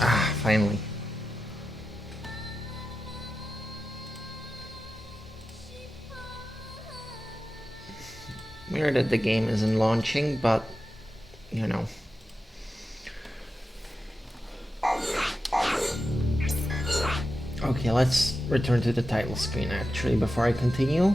Ah, finally. Weird that the game isn't launching, but you know. Okay, let's return to the title screen actually before I continue.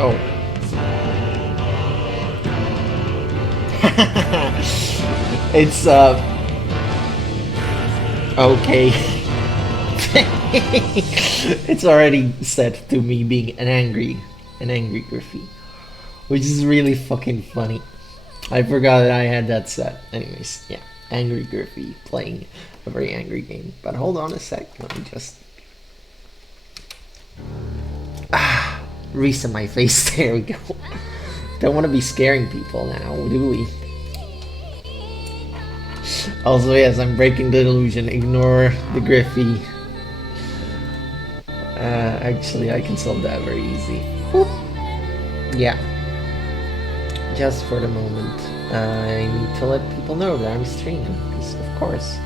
Oh. It's okay. It's already set to me being an angry Griffy, which is really fucking funny. I forgot that I had that set. Anyways, yeah, angry Griffy playing a very angry game. But hold on a sec, let me just reset my face. There we go. Don't want to be scaring people now, do we? Also, yes, I'm breaking the illusion. Ignore the Griffy. Actually, I can solve that very easy. Whoop. Yeah. Just for the moment, I need to let people know that I'm streaming, because of course.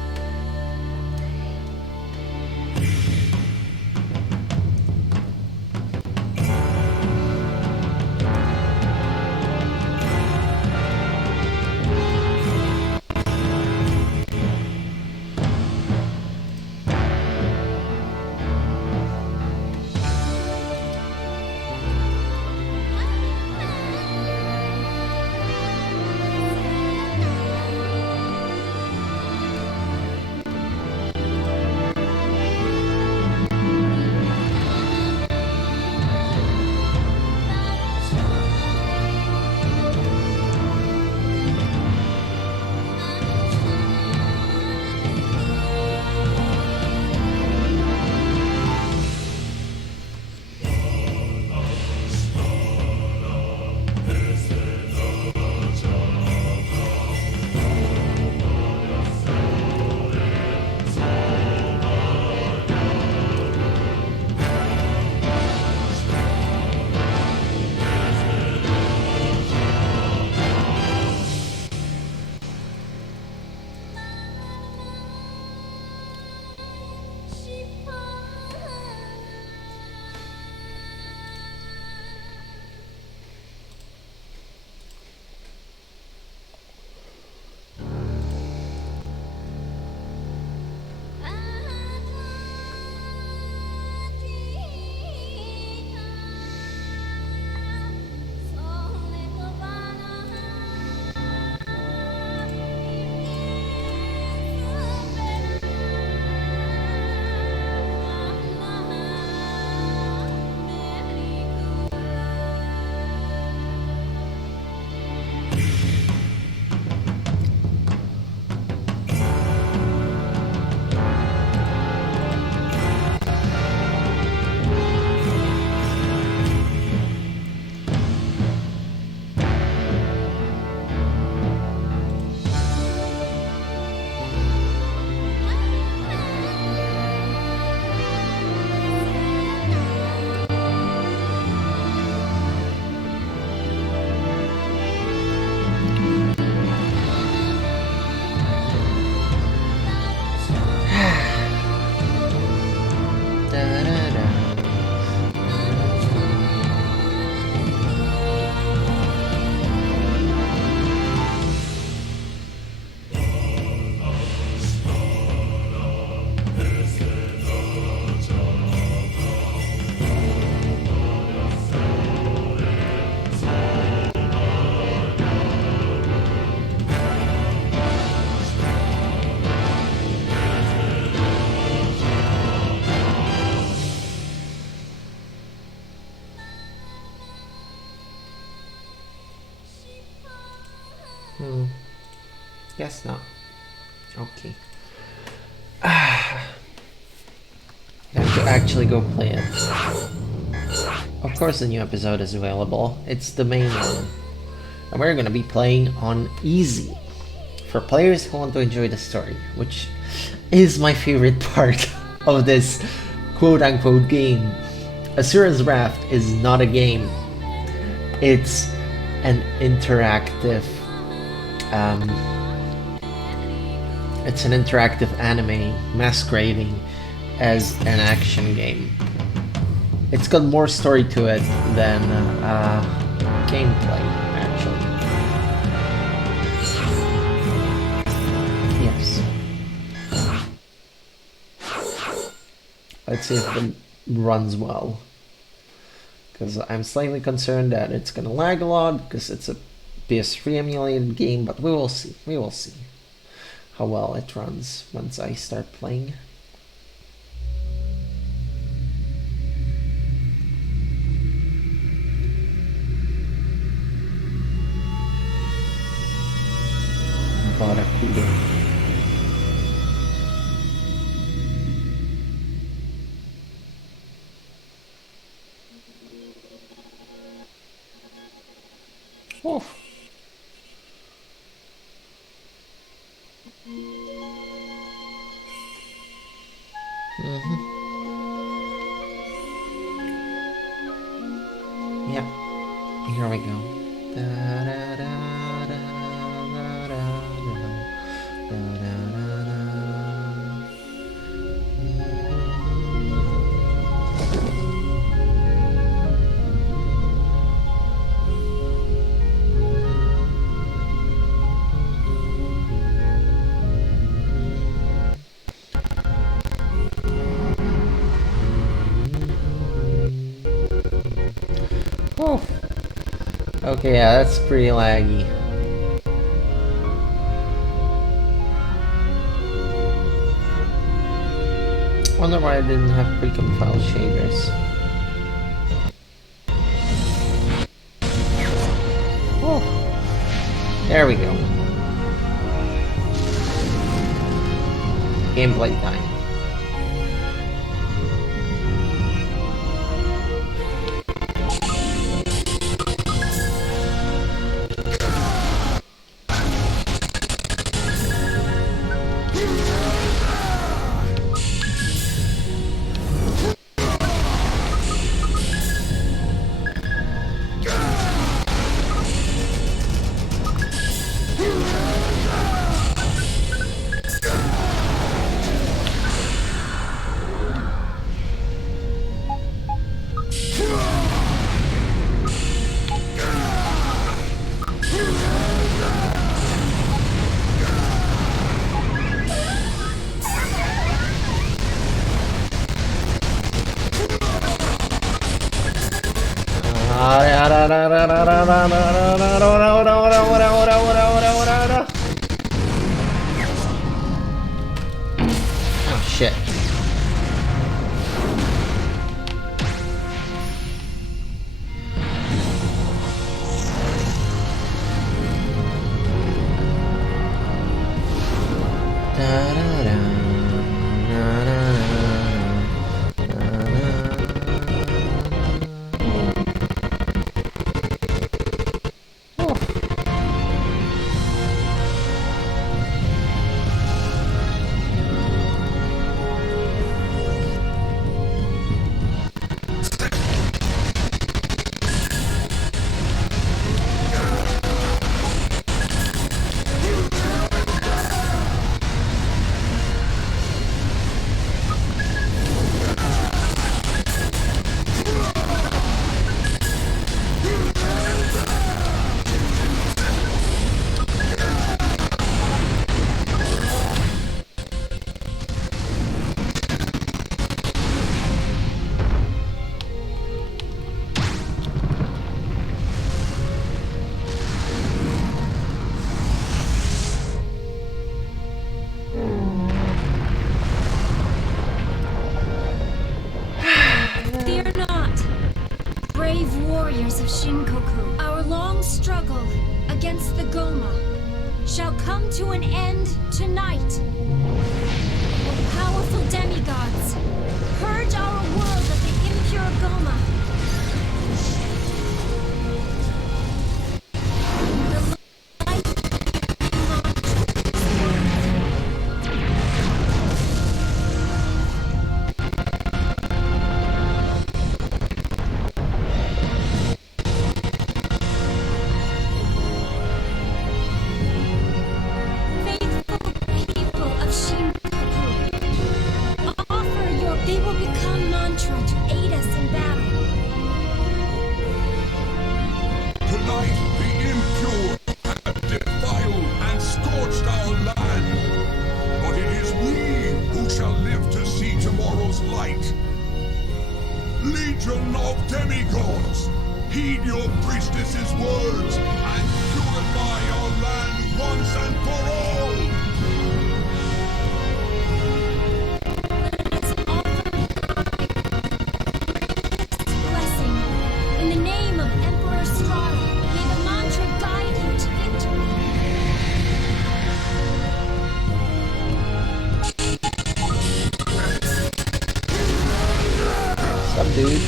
Guess not. Okay. I have to actually go play it. Of course the new episode is available. It's the main one. And we're gonna be playing on easy. For players who want to enjoy the story, which is my favorite part of this quote-unquote game. Asura's Wrath is not a game. It's an interactive anime masquerading as an action game. It's got more story to it than gameplay, actually. Yes. Let's see if it runs well. Because I'm slightly concerned that it's gonna lag a lot because it's a PS3 emulated game, but we will see. We will see how well it runs once I start playing. Barakuda. Oh. Yep. Here we go. Oh. Okay, yeah, that's pretty laggy. Wonder why I didn't have precompiled shaders. Oh. There we go. Gameplay time. Oh shit. Brave warriors of Shinkoku, our long struggle against the Goma shall come to an end tonight. O powerful demigods, purge our world of the impure Goma. Legion of demigods, heed your priestess's words and purify our land once and for all! Let's offer God's blessing. In the name of Emperor Strahd, may the mantra guide you to victory. What's up, dude?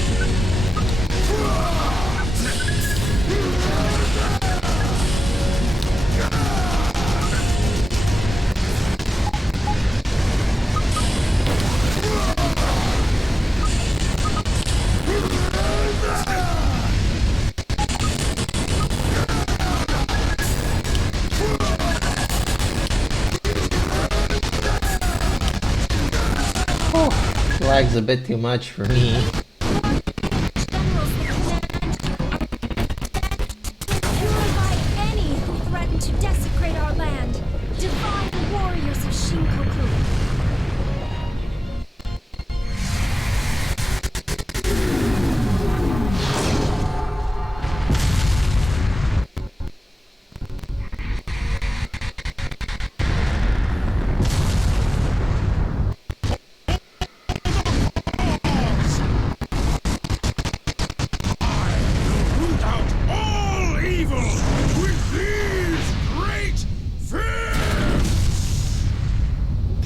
Oh, lag's a bit too much for me.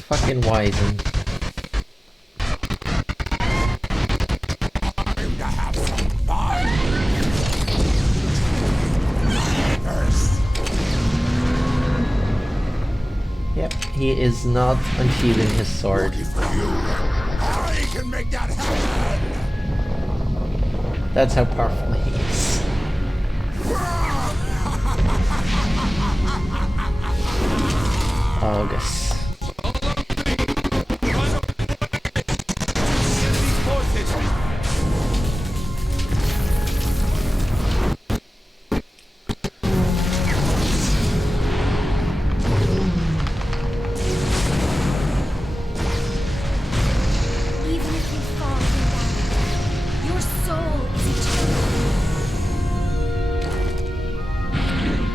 Fucking wisen. Yep, he is not unsheathing his sword. I can make that happen! That's how powerful he is. August.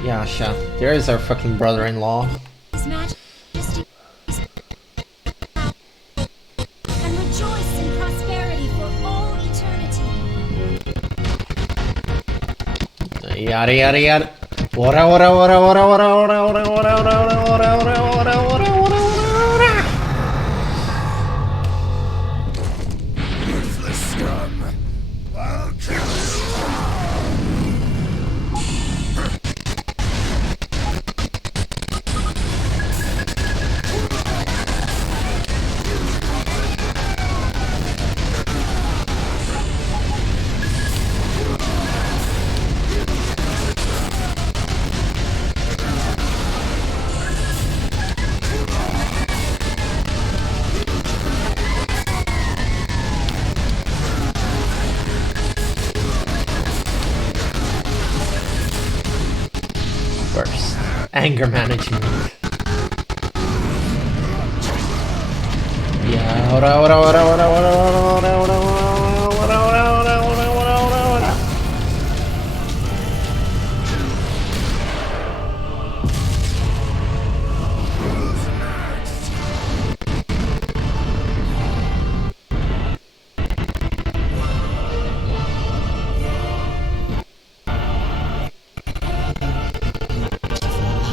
Yasha, there is our fucking brother-in-law. His Majesty and rejoice in prosperity for all eternity. Yada yada yada. Ora ora ora ora ora ora ora ora ora ora ora ora ora ora ora. Ruthless scum! I'll kill you! First, anger management. Yeah, ora ora ora ora ora ora ora ora ora ora ora ora ora ora.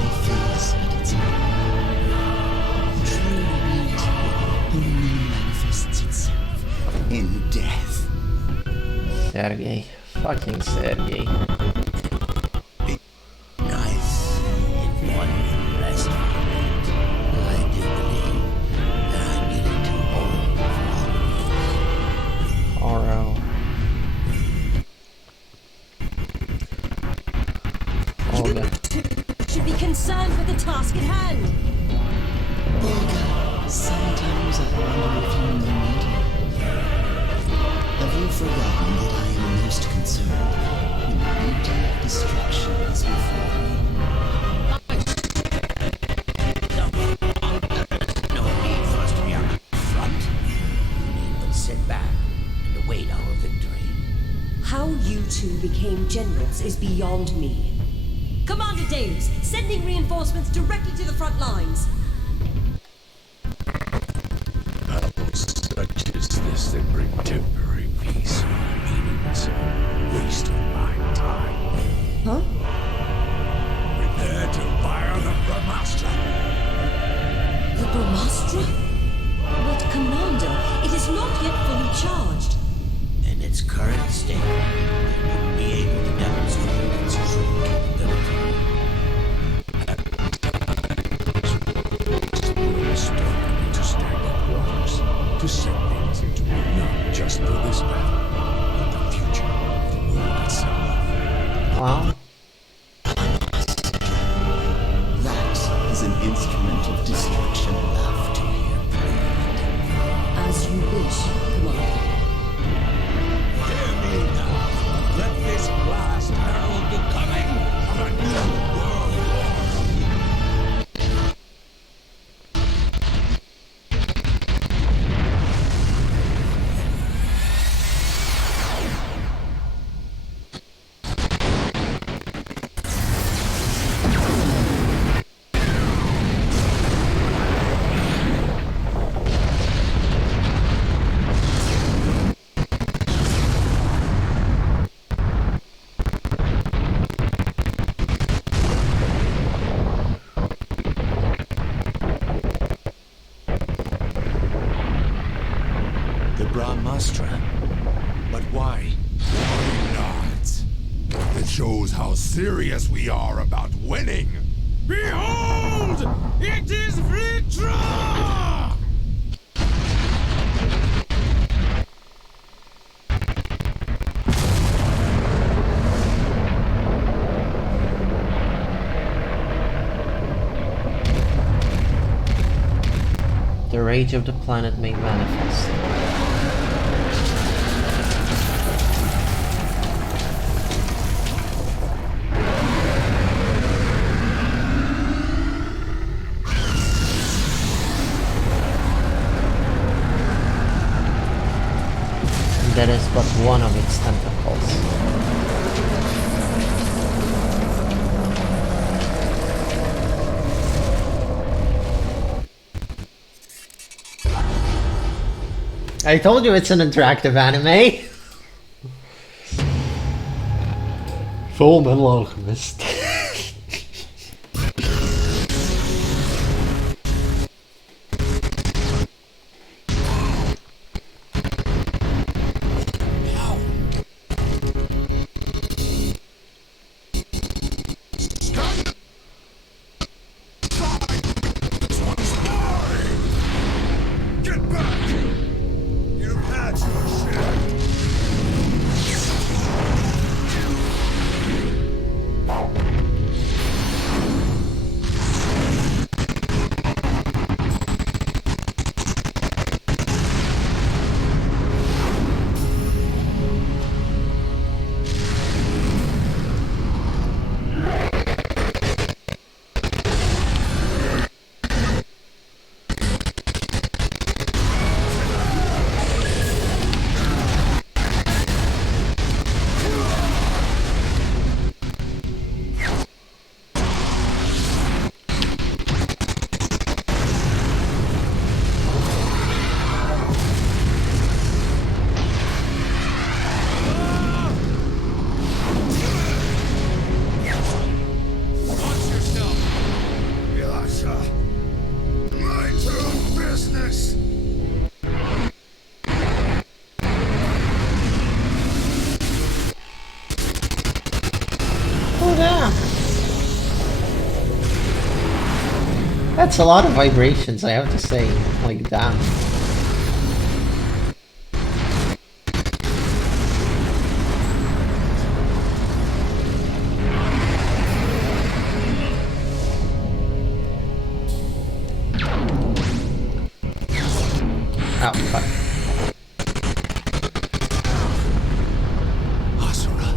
Life is Sergey. Fucking Sergey. Nice if one can rest for a bit. I do believe that I'm getting too old for all of you. Oro. Olga. Should be concerned with the task at hand. Sometimes I wonder if you know me. Have you forgotten that I am most concerned when the beauty of destruction is before me? No need for us to be on the front. We need but sit back and await our victory. How you two became generals is beyond me. Commander Davis, sending reinforcements directly to the front lines. Such is this that bring temporary peace, meaningless, waste of my time. Huh? Prepare to fire the Brahmastra. The Brahmastra? But Commander, it is not yet fully charged. In its current state, it wouldn't be able to demonstrate its true capability. To stand up waters, to set things into not just for this battle, but the future of the world itself. Well, That is an instrument of destruction. Love to hear played. As you wish, Commander. Hear me now. Let this blast herald the coming of a new world order. The Brahmastra? But why? Why not? It shows how serious we are about winning. Behold! It is Vitra! the rage of the planet made manifest. That is but one of its tentacles. I told you it's an interactive anime. Full Metal Alchemist. That's a lot of vibrations, I have to say. Like, damn. Oh, fuck. Asura.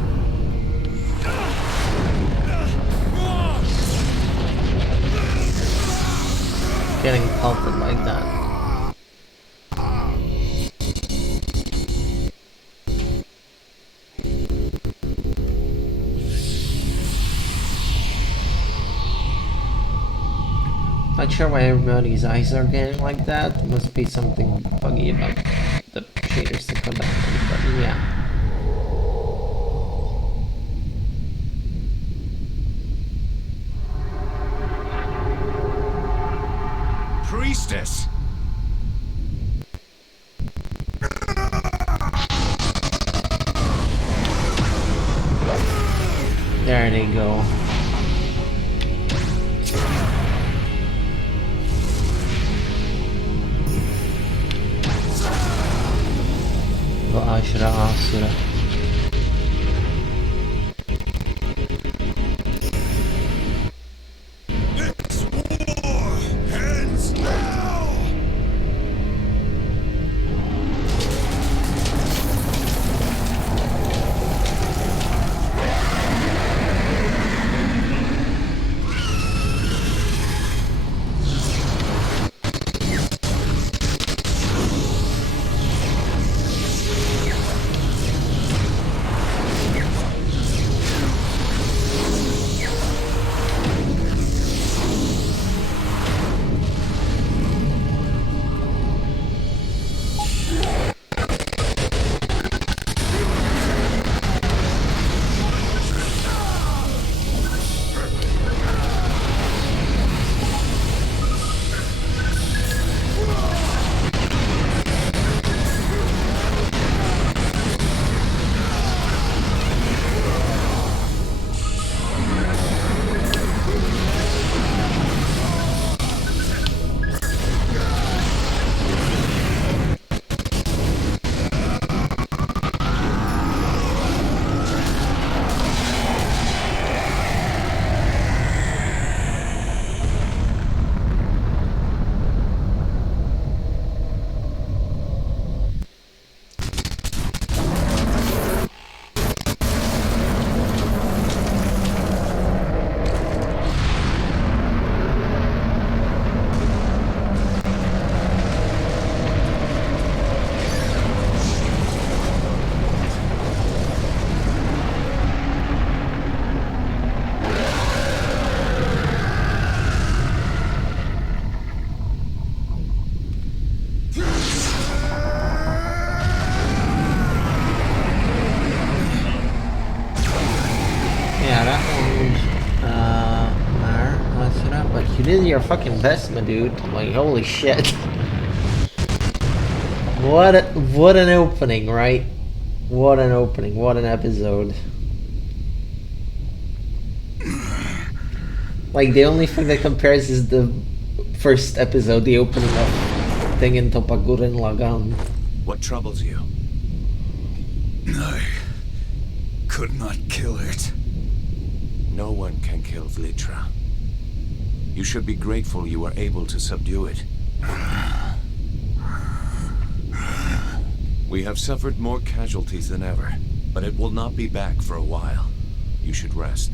Getting pelted like that. Not sure why everybody's eyes are getting like that. Must be something buggy about the shaders to come out. But yeah. Priestess! There they go. Asura. This war ends now! You did your fucking best, my dude. Like, holy shit. What an opening, right? What an opening, what an episode. Like, the only thing that compares is the first episode, the opening of Tingin Topagurin Lagan. What troubles you? I could not kill it. No one can kill Vlitra. You should be grateful you were able to subdue it. We have suffered more casualties than ever, but it will not be back for a while. You should rest.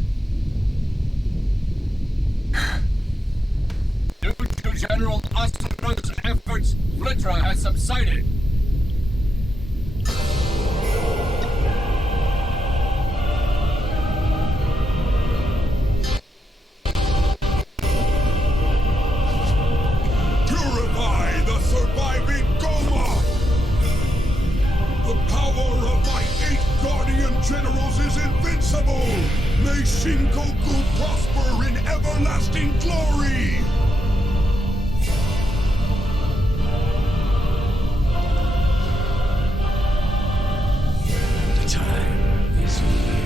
Due to General Asura's efforts, Vlitra has subsided. Purify the surviving Goma! The power of my 8 Guardian Generals is invincible! May Shinkoku prosper in everlasting glory! The time is here.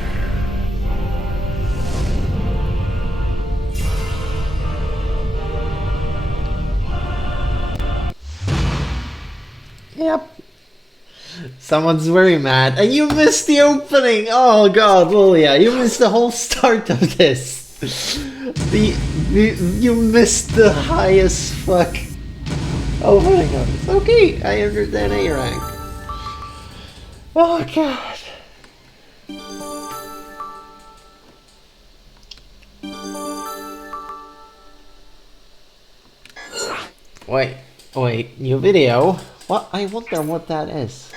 Someone's very mad, and you missed the opening. Oh god, Lilia, you missed the whole start of this. You missed the highest fuck opening of it. Okay, I understand A rank. Oh god. Wait, new video? What? I wonder what that is.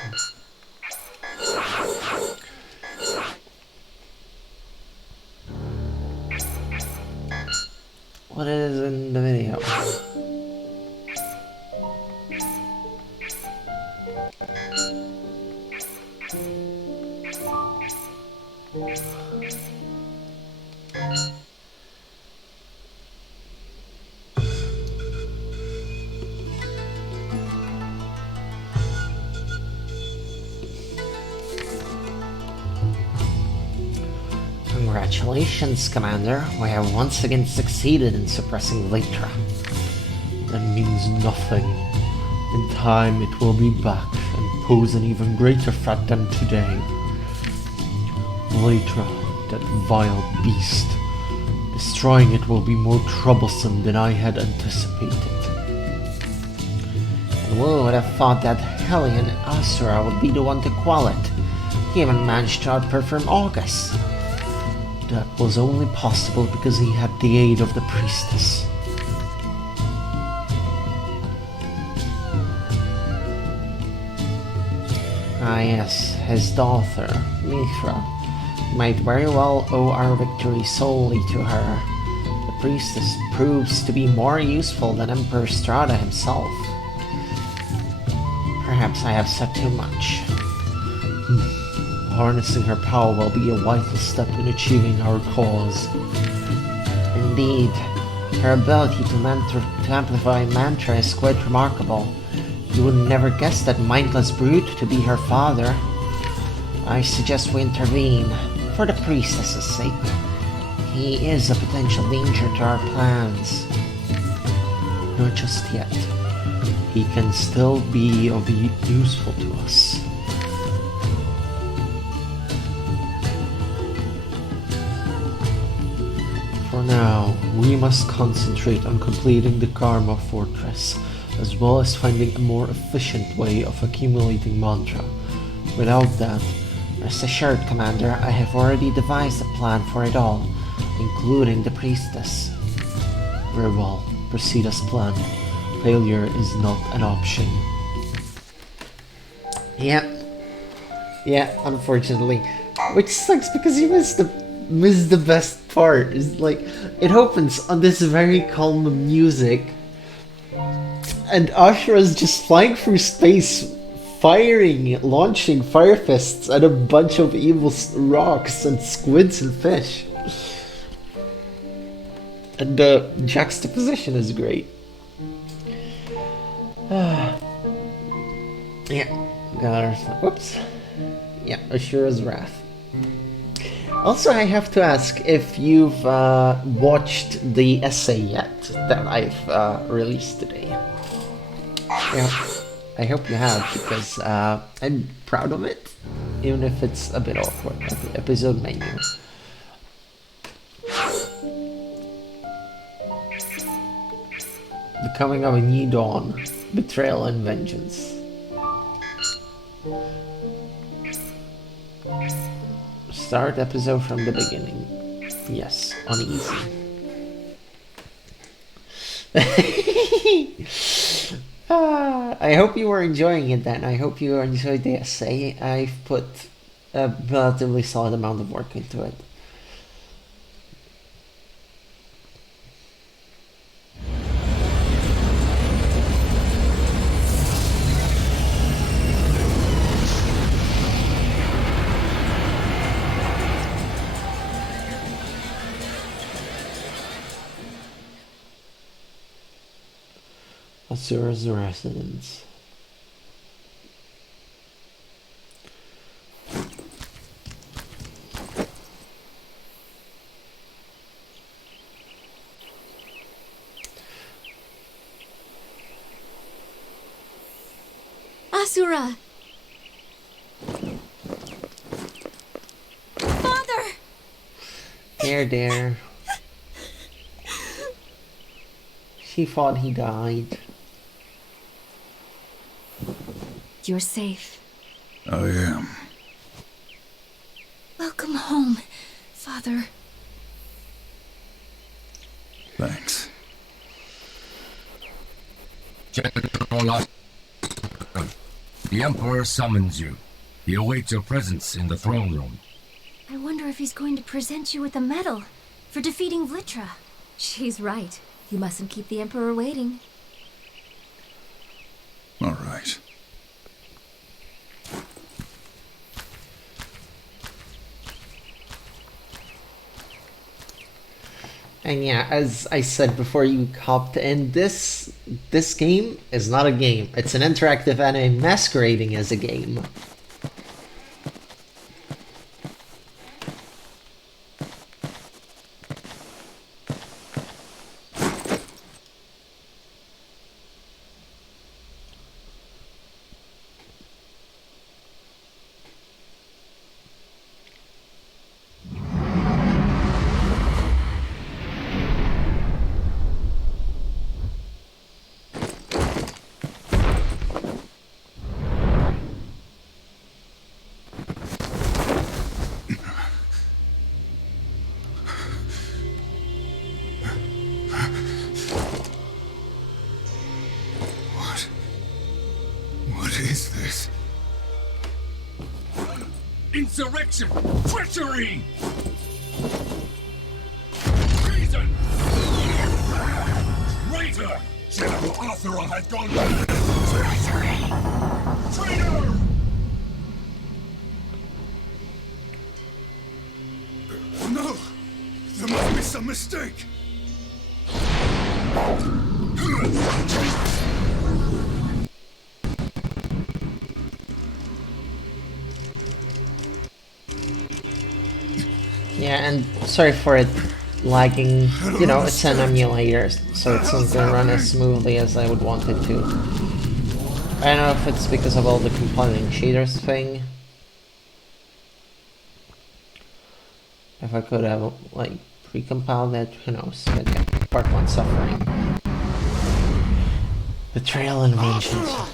What is in the video? Congratulations, Commander. We have once again succeeded in suppressing Litra. That means nothing. In time, it will be back and pose an even greater threat than today. Litra, that vile beast. Destroying it will be more troublesome than I had anticipated. And who would have thought that hellion Asura would be the one to quell it? He even managed to outperform August. That was only possible because he had the aid of the priestess. Ah yes, his daughter, Mithra, might very well owe our victory solely to her. The priestess proves to be more useful than Emperor Strada himself. Perhaps I have said too much. Harnessing her power will be a vital step in achieving our cause. Indeed, her ability to amplify mantra is quite remarkable. You would never guess that mindless brute to be her father. I suggest we intervene, for the priestess's sake. He is a potential danger to our plans. Not just yet. He can still be of useful to us. For now, we must concentrate on completing the Karma Fortress, as well as finding a more efficient way of accumulating mantra. Without that, rest assured, Commander, I have already devised a plan for it all, including the priestess. Very well, proceed as planned. Failure is not an option. Yeah, unfortunately. Which sucks because you missed the best part. Is like, it opens on this very calm music, and Ashura's just flying through space, launching fire fists at a bunch of evil rocks and squids and fish. And the juxtaposition is great. Yeah, got her. Whoops. Yeah, Ashura's Wrath. Also, I have to ask if you've watched the essay yet that I've released today. Yeah, I hope you have, because I'm proud of it, even if it's a bit awkward, like the episode menu. The coming of a new dawn, betrayal and vengeance. Start episode from the beginning. Yes, uneasy. I hope you were enjoying it then. I hope you enjoyed the essay. I've put a relatively solid amount of work into it. Asura's residence. Asura! There. She thought he died. You're safe. I am. Welcome home, Father. Thanks. General Asura, the Emperor summons you. He awaits your presence in the throne room. I wonder if he's going to present you with a medal for defeating Vlitra. She's right. You mustn't keep the Emperor waiting. All right. And yeah, as I said before you hopped in, this game is not a game. It's an interactive anime masquerading as a game. What is this? Insurrection! Treachery! Treason! Traitor! General Asura has gone mad! Traitor! No! There must be some mistake! Yeah, and sorry for it lagging. You know, it's an emulator, so it's not gonna run as smoothly as I would want it to. I don't know if it's because of all the compiling shaders thing. If I could have, like, pre-compiled that, who knows. But yeah, part 1 suffering. Betrayal and vengeance.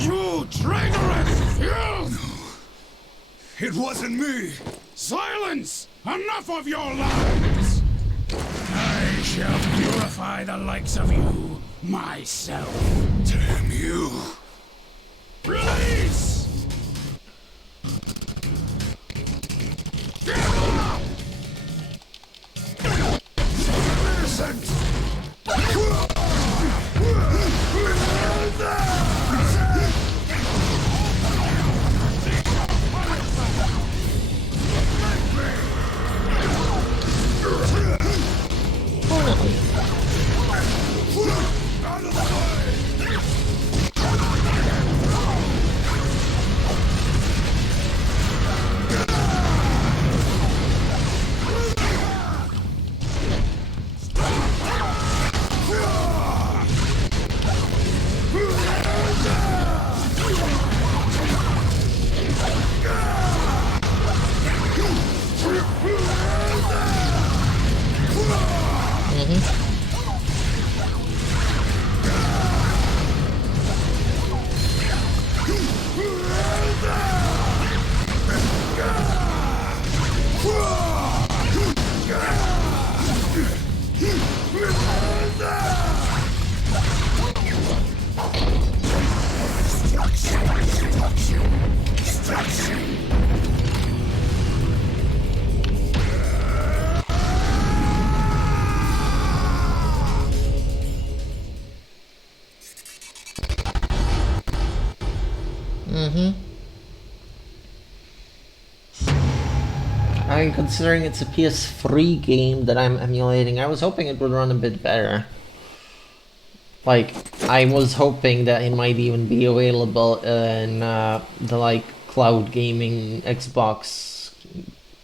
You traitorous! You! It wasn't me! Silence! Enough of your lies! I shall purify the likes of you myself. Damn you! Release! Innocent! I mean, considering it's a PS3 game that I'm emulating, I was hoping it would run a bit better. Like, I was hoping that it might even be available in the, like, cloud gaming Xbox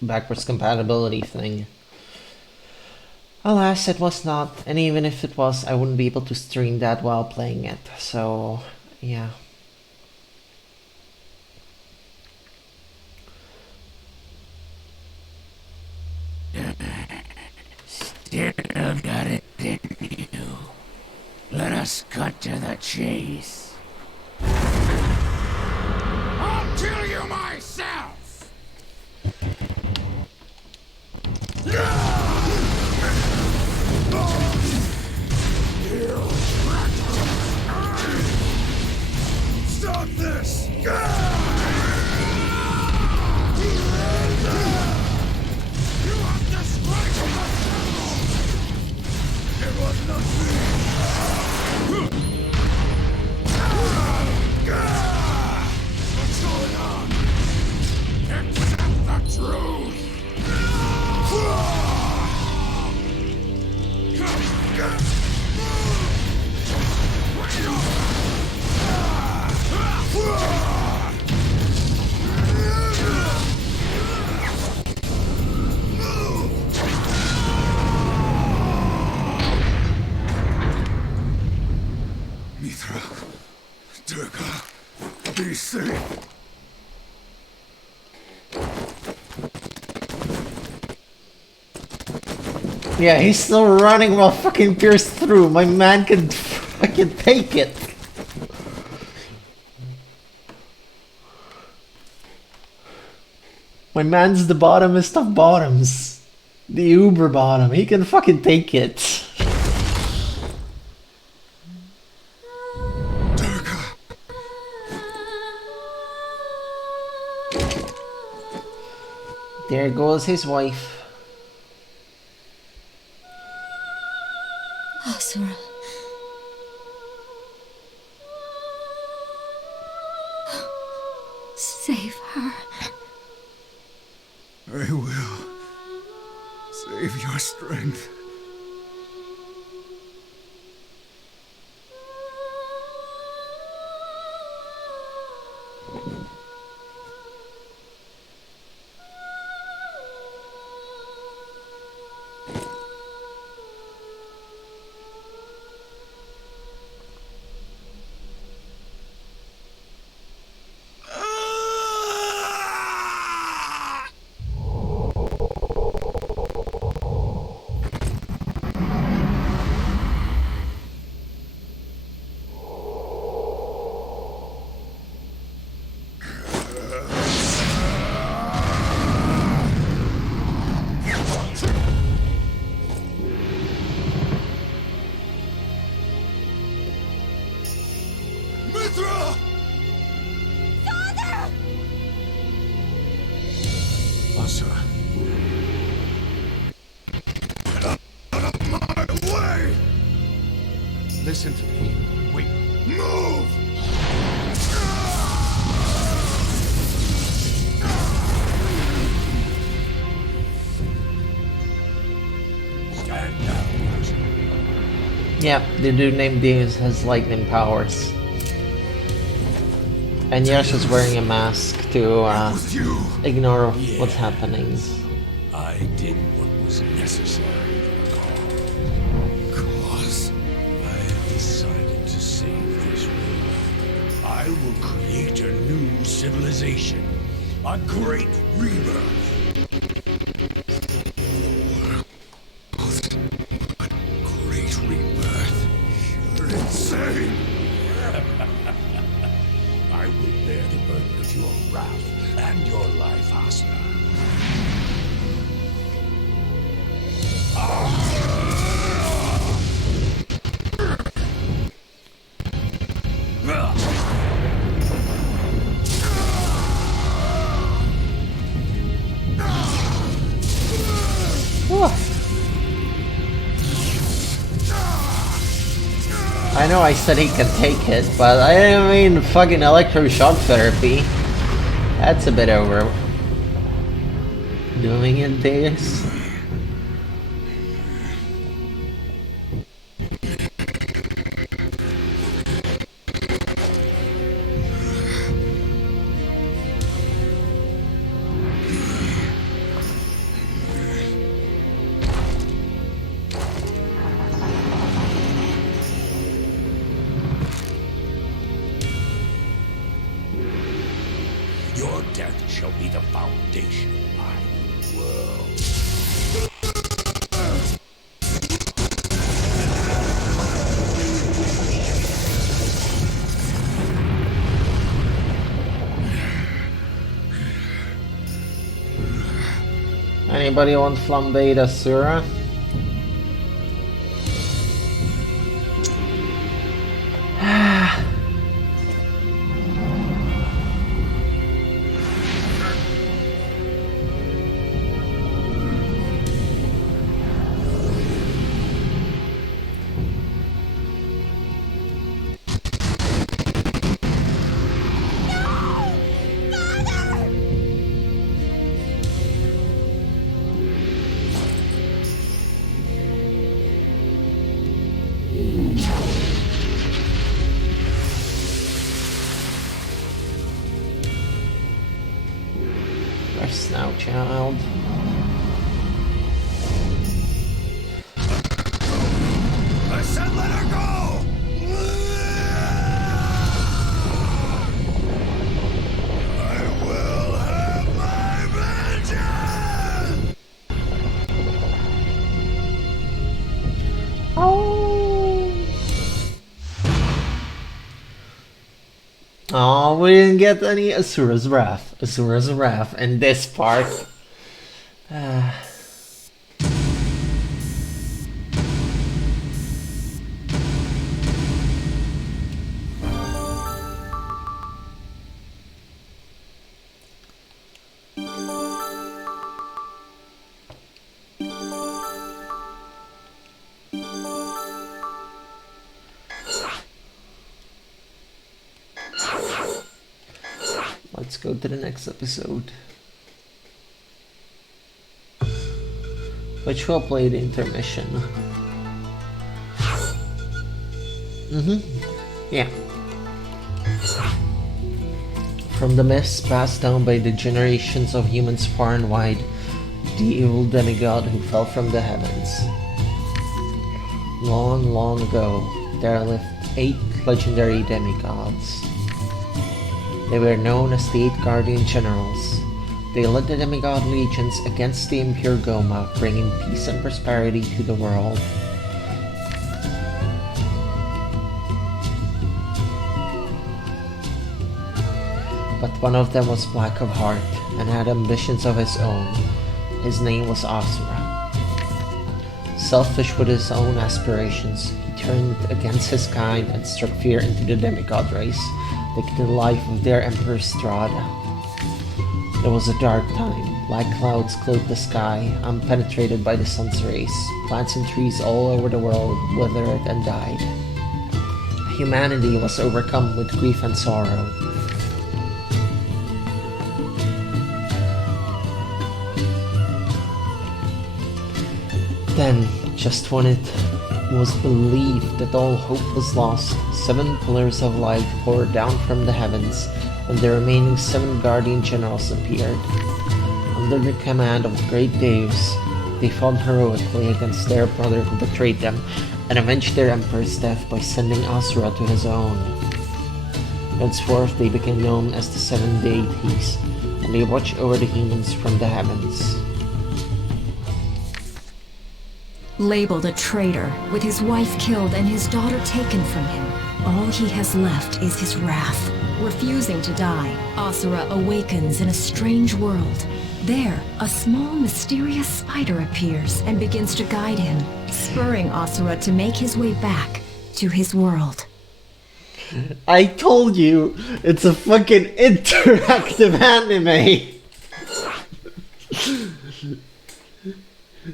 backwards compatibility thing. Alas, it was not, and even if it was, I wouldn't be able to stream that while playing it, so, yeah. Still got it in you. Let us cut to the chase. I'll kill you myself! Stop this! You have disgraced the temple! It was not me! What's going on? Accept the truth! Mithra, Durga, be safe. Yeah, he's still running while fucking pierced through. My man can fucking take it. My man's the bottomest of bottoms. The uber bottom. He can fucking take it. Durga, There goes his wife. Asura. Save her. I will save your strength. Mithra! Asura. My way! Listen to me. Wait. Move! Stand down, Asura. Yep, the dude named Deus has lightning powers. And Yash is wearing a mask to With you! ignore what's happening. I did what was necessary for the cause. I have decided to save this world. I will create a new civilization. A great rebirth. Great rebirth. You're insane! I will bear the burden of your wrath and your life, Asura. I know I said he can take it, but I mean fucking electroshock therapy. That's a bit over. Doing it, Deus. Your death shall be the foundation of my new world. Anybody want flambéed Asura? Rest now, child. I said let her go! I will have my vengeance! Oh, we didn't get any Asura's Wrath. Asura's Wrath in this part. Let's go to the next episode, which will play the intermission. Yeah. From the myths passed down by the generations of humans far and wide, the evil demigod who fell from the heavens. Long, long ago, there lived 8 legendary demigods. They were known as the 8 Guardian Generals. They led the demigod legions against the impure Goma, bringing peace and prosperity to the world. But one of them was black of heart and had ambitions of his own. His name was Asura. Selfish with his own aspirations, he turned against his kind and struck fear into the demigod race, taking the life of their Emperor Strahd. It was a dark time. Black clouds cloaked the sky, unpenetrated by the sun's rays. Plants and trees all over the world withered and died. Humanity was overcome with grief and sorrow. Then, just when it was believed that all hope was lost, 7 pillars of light poured down from the heavens, and the remaining 7 guardian generals appeared. Under the command of the great Deus, they fought heroically against their brother who betrayed them, and avenged their emperor's death by sending Asura to his own. Henceforth they became known as the 7 deities, and they watch over the humans from the heavens. Labeled a traitor, with his wife killed and his daughter taken from him, all he has left is his wrath. Refusing to die, Asura awakens in a strange world. There, a small mysterious spider appears and begins to guide him, spurring Asura to make his way back to his world. I told you, it's a fucking interactive anime!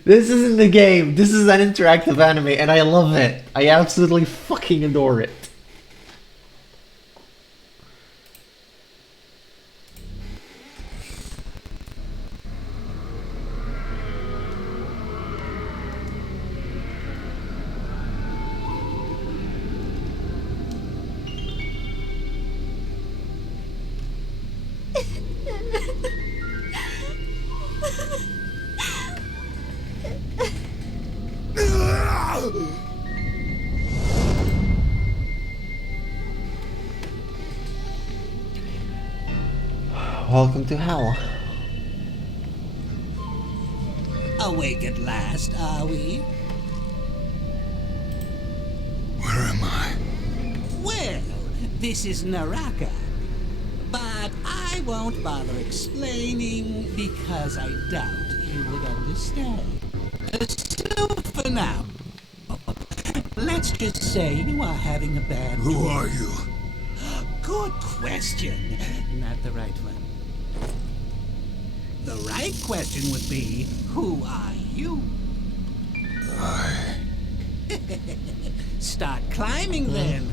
This isn't the game, this is an interactive anime and I love it. I absolutely fucking adore it. Welcome to hell. Awake at last, are we? Where am I? Well, this is Naraka. But I won't bother explaining because I doubt you would understand. So for now, let's just say you are having a bad day. Who are you? Good question. Not the right one. The right question would be, who are you? Start climbing then,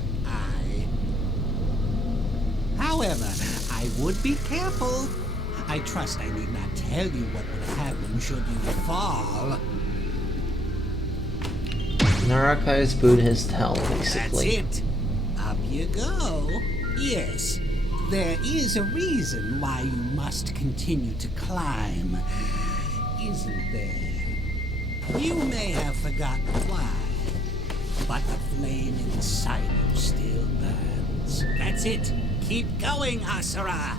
However, I would be careful. I trust I need not tell you what would happen should you fall. Naraka is Buddha's hell, basically. That's it. Up you go. Yes, there is a reason why you must continue to climb, isn't there? You may have forgotten why, but the flame inside you still burns. That's it. Keep going, Asura!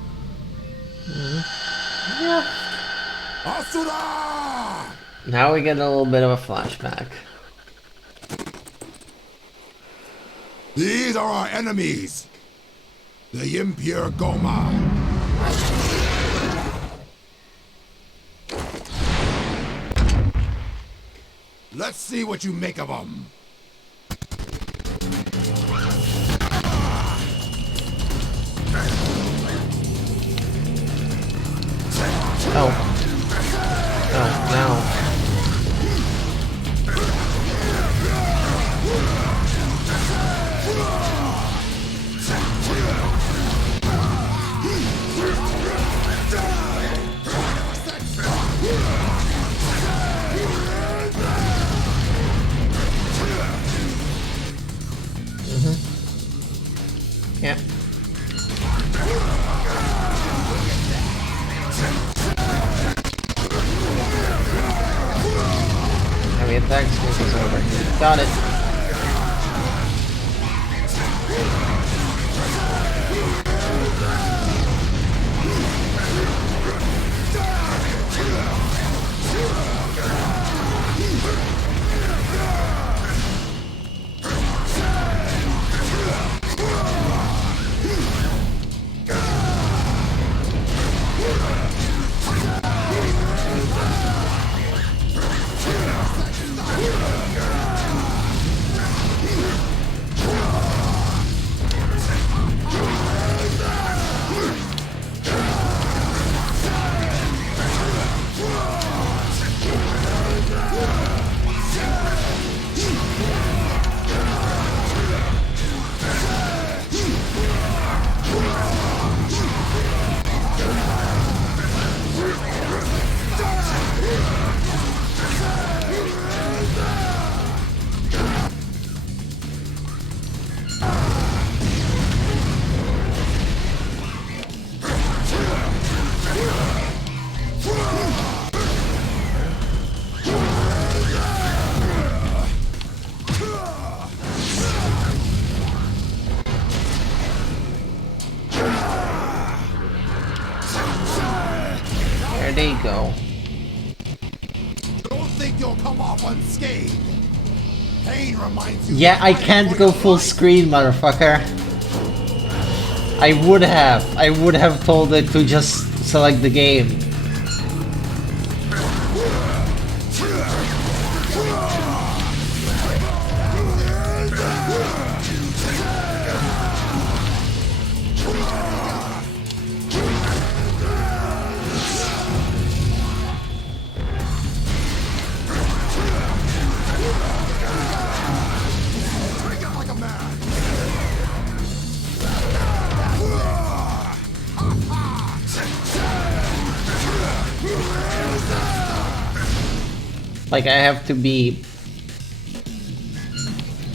Asura! Now we get a little bit of a flashback. These are our enemies. The impure Goma. Let's see what you make of them. Oh. Oh, no. Yeah. Heavy attack squeeze is over. Got it. There you go. Don't think you'll come off unscathed. Pain reminds you. Yeah, I can't go full screen, motherfucker. I would have told it to just select the game. Like, I have to be...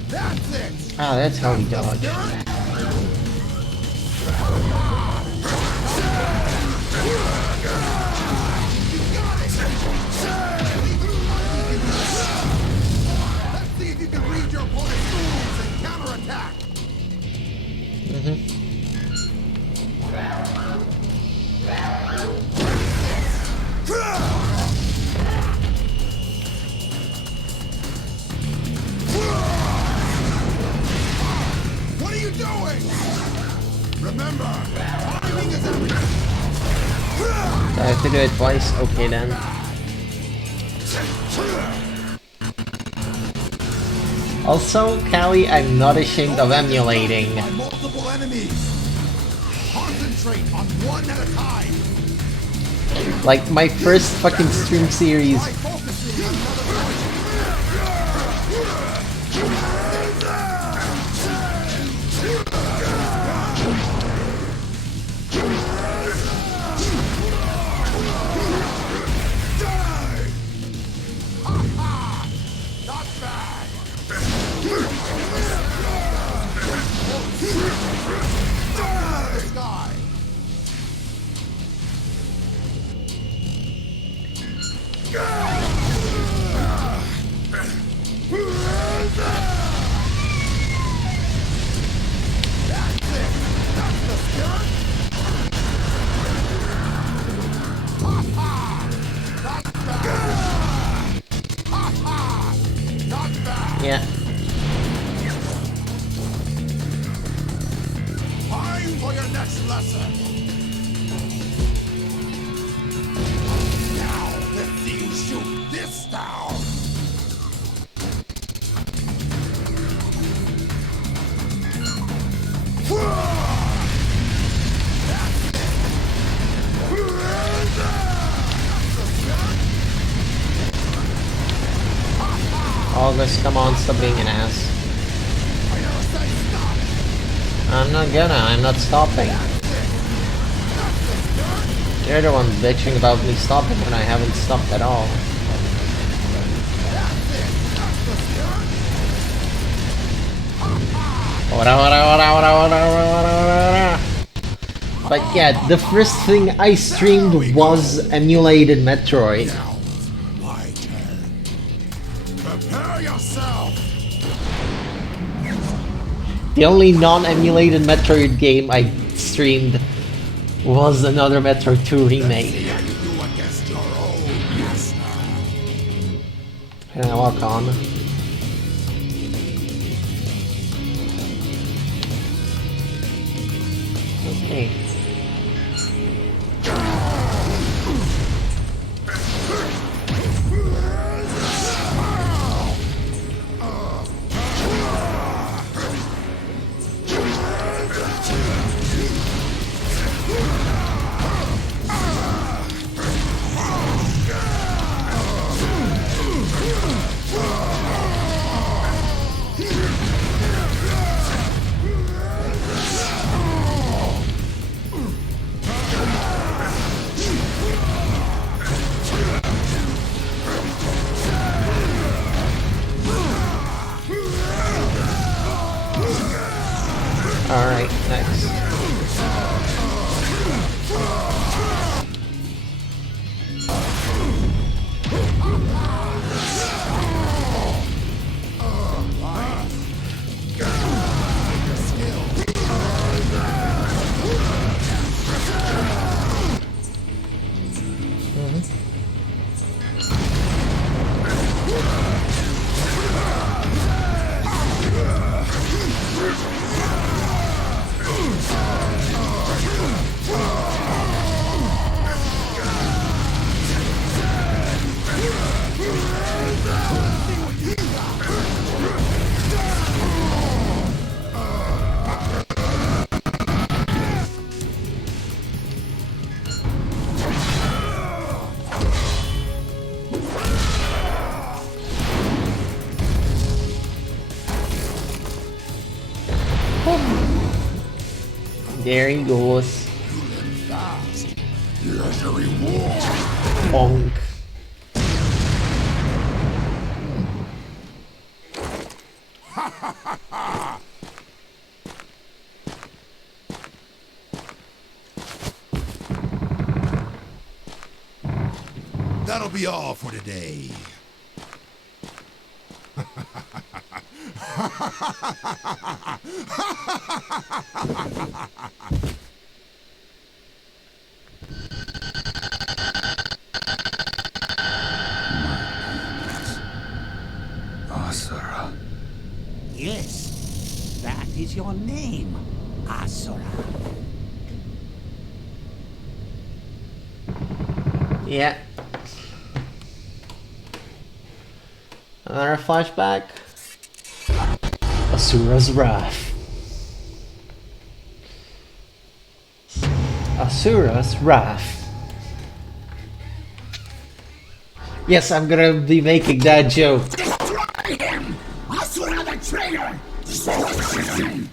That's it. Ah, that's how we dodge. Let's see if you can read your opponent's moves and counterattack. What are you doing? Remember, timing is everything. I have to do it twice? Okay then. Also, Callie, I'm not ashamed of emulating. By multiple enemies. Concentrate on one at a time. Like my first fucking stream series. Try focusing on another target. Not bad. Sky. Yeah. Time for your next lesson. Now, let's see you shoot this down. August, come on, stop being an ass. I'm not stopping. You're the one bitching about me stopping when I haven't stopped at all. But yeah, the first thing I streamed was emulated Metroid. Now, my turn. Prepare yourself. The only non-emulated Metroid game I streamed was another Metroid 2 remake. See how you do against your own master. Can I walk on? Okay. Alright, next. There he goes. Here's your reward. Bonk. That'll be all for today. Asura. Yes, that is your name, Asura. Yeah. Another flashback. Asura's Wrath. Asura's Wrath. Yes, I'm gonna be making that joke. Destroy him! Asura the traitor! Destroy him!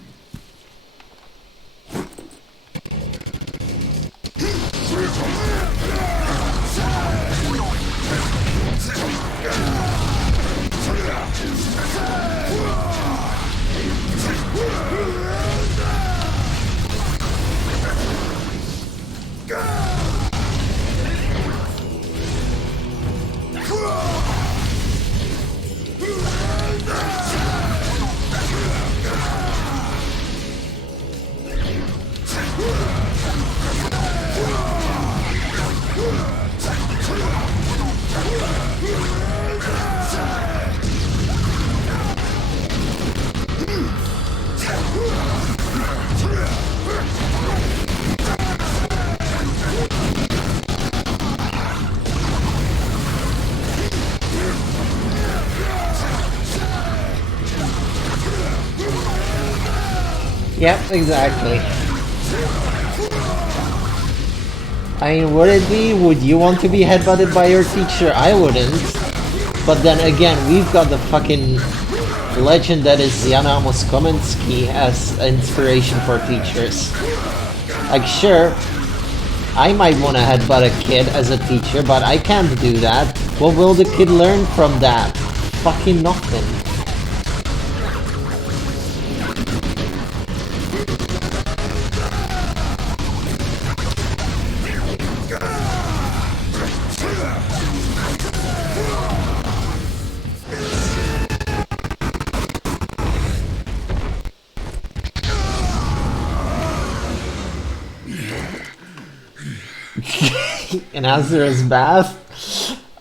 Yep, exactly. I mean, would it be? Would you want to be headbutted by your teacher? I wouldn't. But then again, we've got the fucking legend that is Jana Moskomenski as inspiration for teachers. Like, sure, I might want to headbutt a kid as a teacher, but I can't do that. What will the kid learn from that? Fucking nothing. In Asura's bath?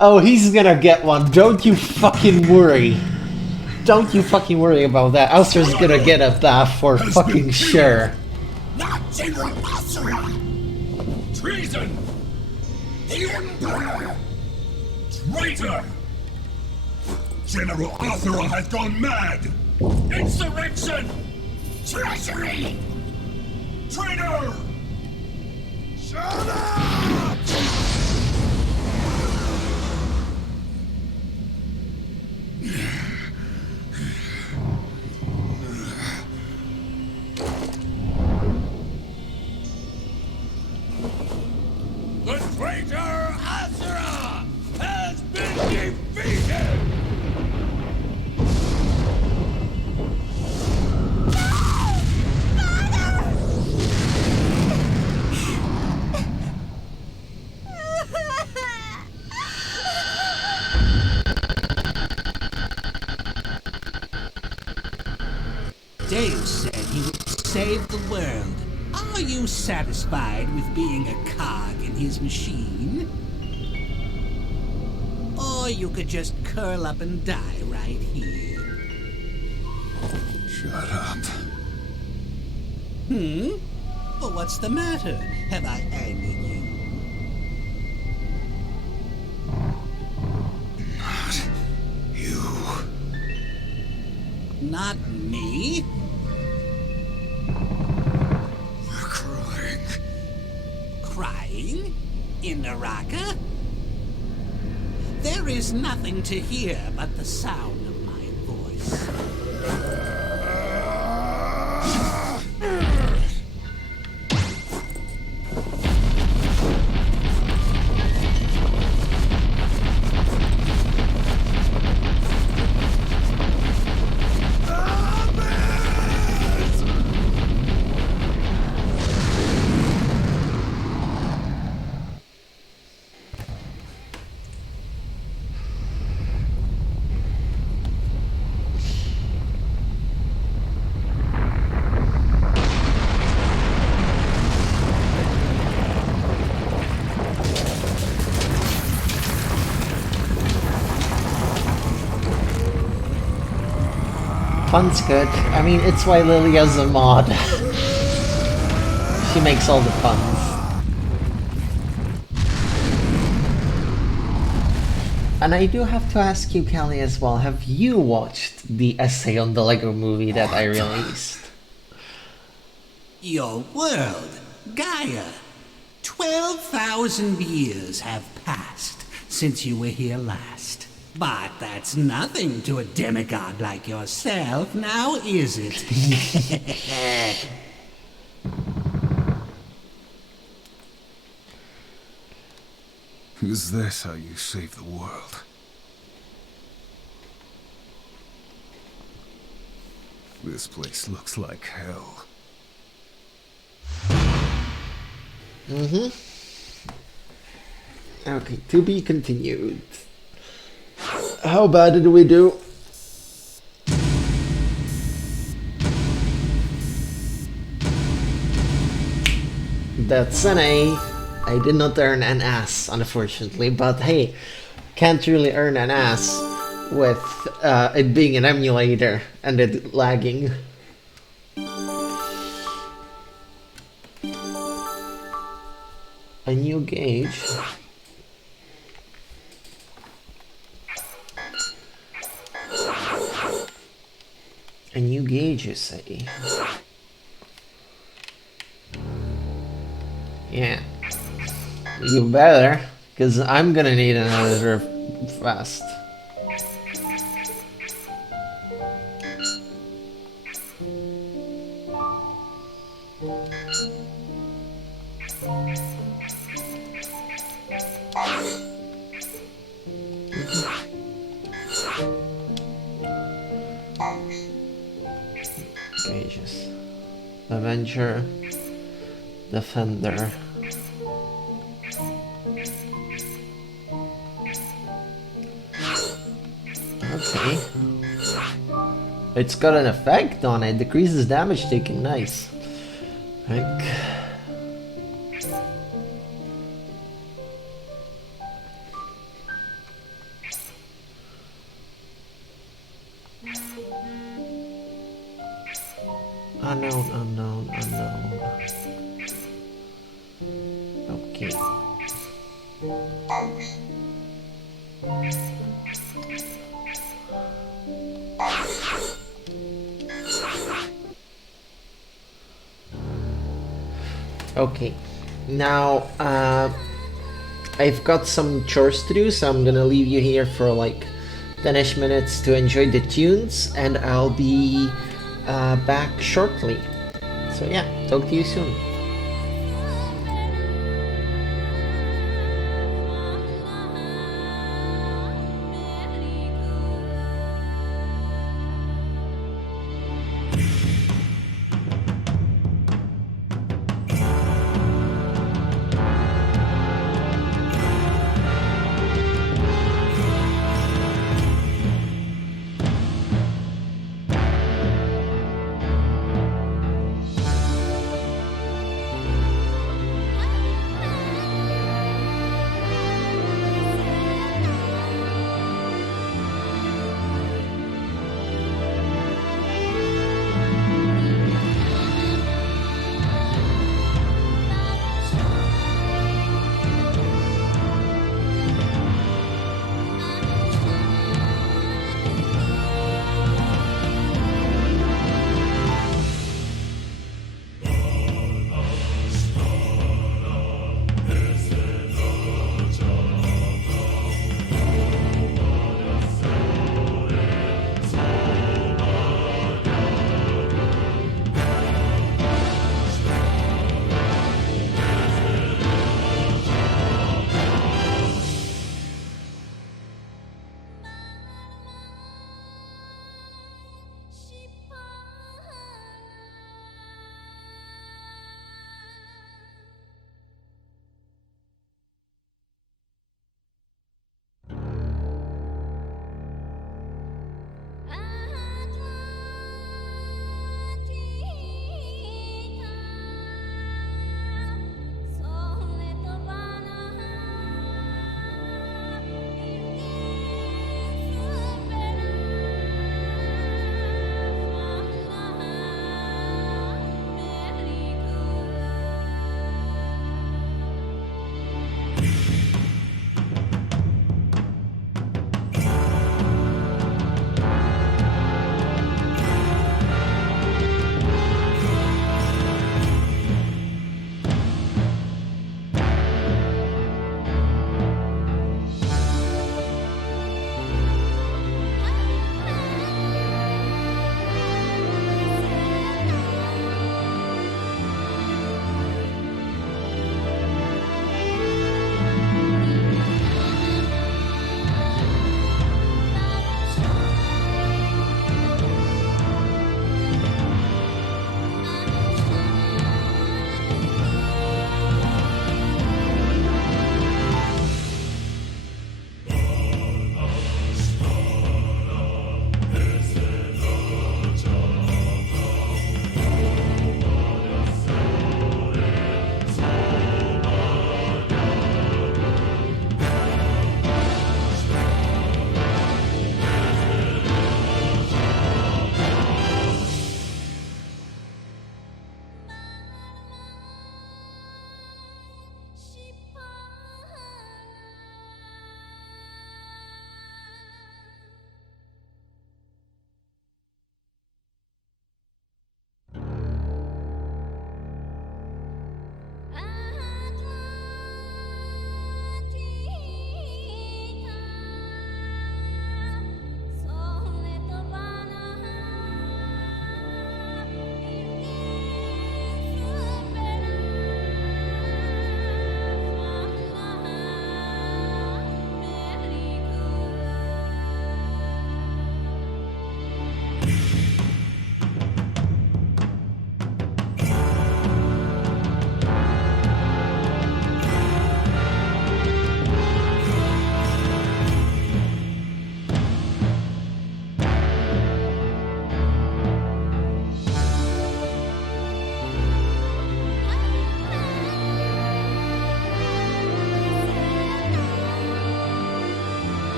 Oh, he's gonna get one. Don't you fucking worry. Don't you fucking worry about that. Asura's gonna get a bath for fucking sure. Not General Asura! Treason! The Emperor! Traitor! General Asura has gone mad! Insurrection! Treachery! Traitor! Shut up! The traitor Asura has been defeated! Deus said he would save the world. Are you satisfied with being a cog in his machine? Or you could just curl up and die right here. Shut up. Well, what's the matter? Have I angered you? You. Not me? You're crying. Crying? In Naraka? There is nothing to hear but the sound of my voice. Fun's good. I mean, it's why Lilia's a mod. She makes all the puns. And I do have to ask you, Callie, as well. Have you watched the essay on the Lego movie that I released? Your world, Gaia. 12,000 years have passed since you were here last. But that's nothing to a demigod like yourself, now is it? Is this how you save the world? This place looks like hell. Okay, to be continued. How bad did we do? That's an A. I did not earn an ass, unfortunately, but hey, can't really earn an ass with it being an emulator and it lagging. A new gauge. A new gauge, you say? Yeah. You better, because I'm gonna need another fast. Gauges. Avenger. Defender. Okay. It's got an effect on it. Decreases damage taken. Nice. Like. Unknown, unknown, unknown. Okay. Okay, now I've got some chores to do, so I'm gonna leave you here for like 10ish minutes to enjoy the tunes, and I'll be back shortly. So yeah, talk to you soon.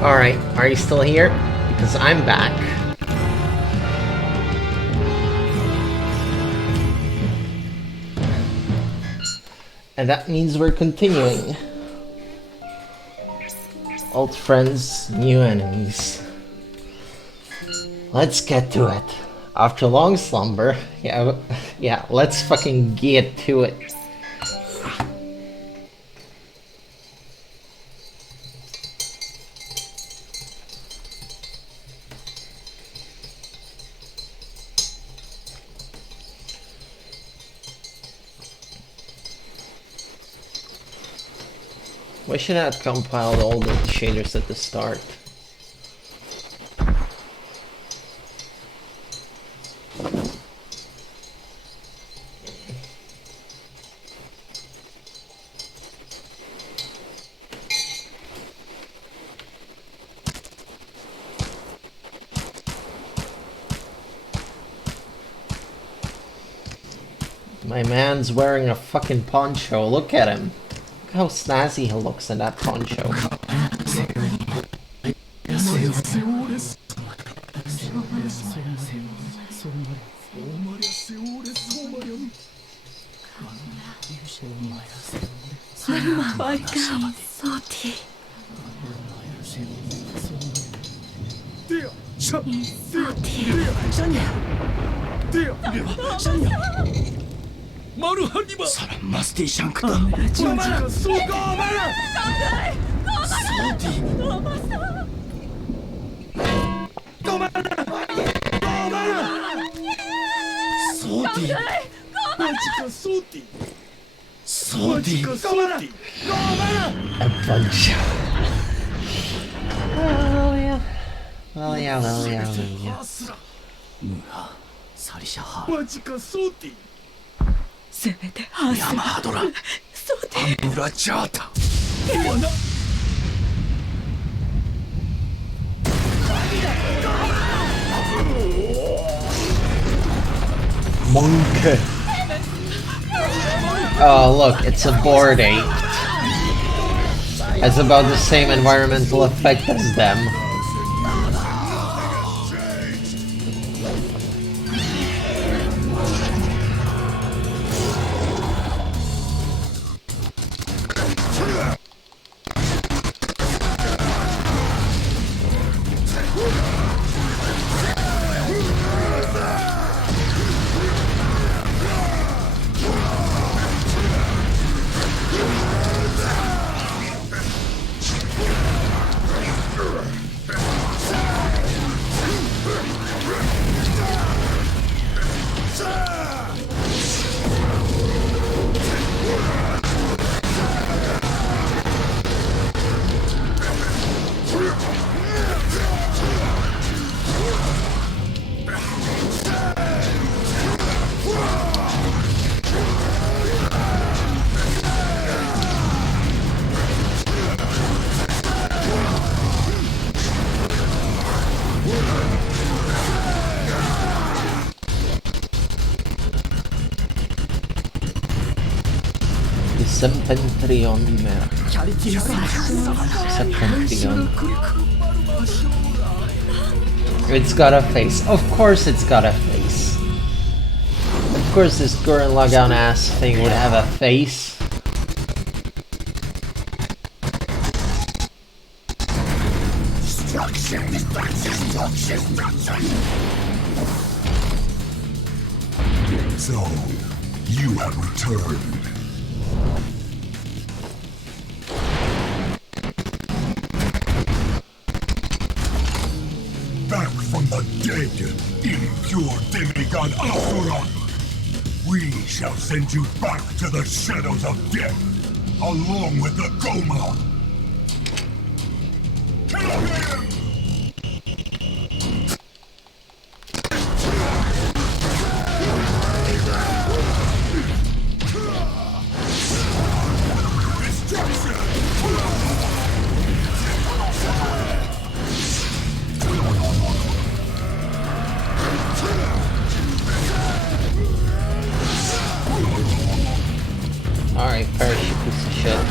Alright, are you still here? Because I'm back. And that means we're continuing. Old friends, new enemies. Let's get to it. After long slumber, yeah, let's fucking get to it. We should have compiled all the shaders at the start. My man's wearing a fucking poncho, look at him. Look how snazzy he looks in that poncho. 사람 마스티 샹크다. A poncho. Oh yeah. Well yeah, well yeah, well yeah. 야마하도라. 아무라자타. Monkey. Oh look, it's a board ape. Has about the same environmental effect as them. Septentrion. It's got a face. Of course it's got a face. Of course this Gurren Lagann ass thing would have a face. So, you have returned. Back from the dead, impure demigod Asura! We shall send you back to the shadows of death, along with the Goma! Kill him! Alright, parachute piece of shit.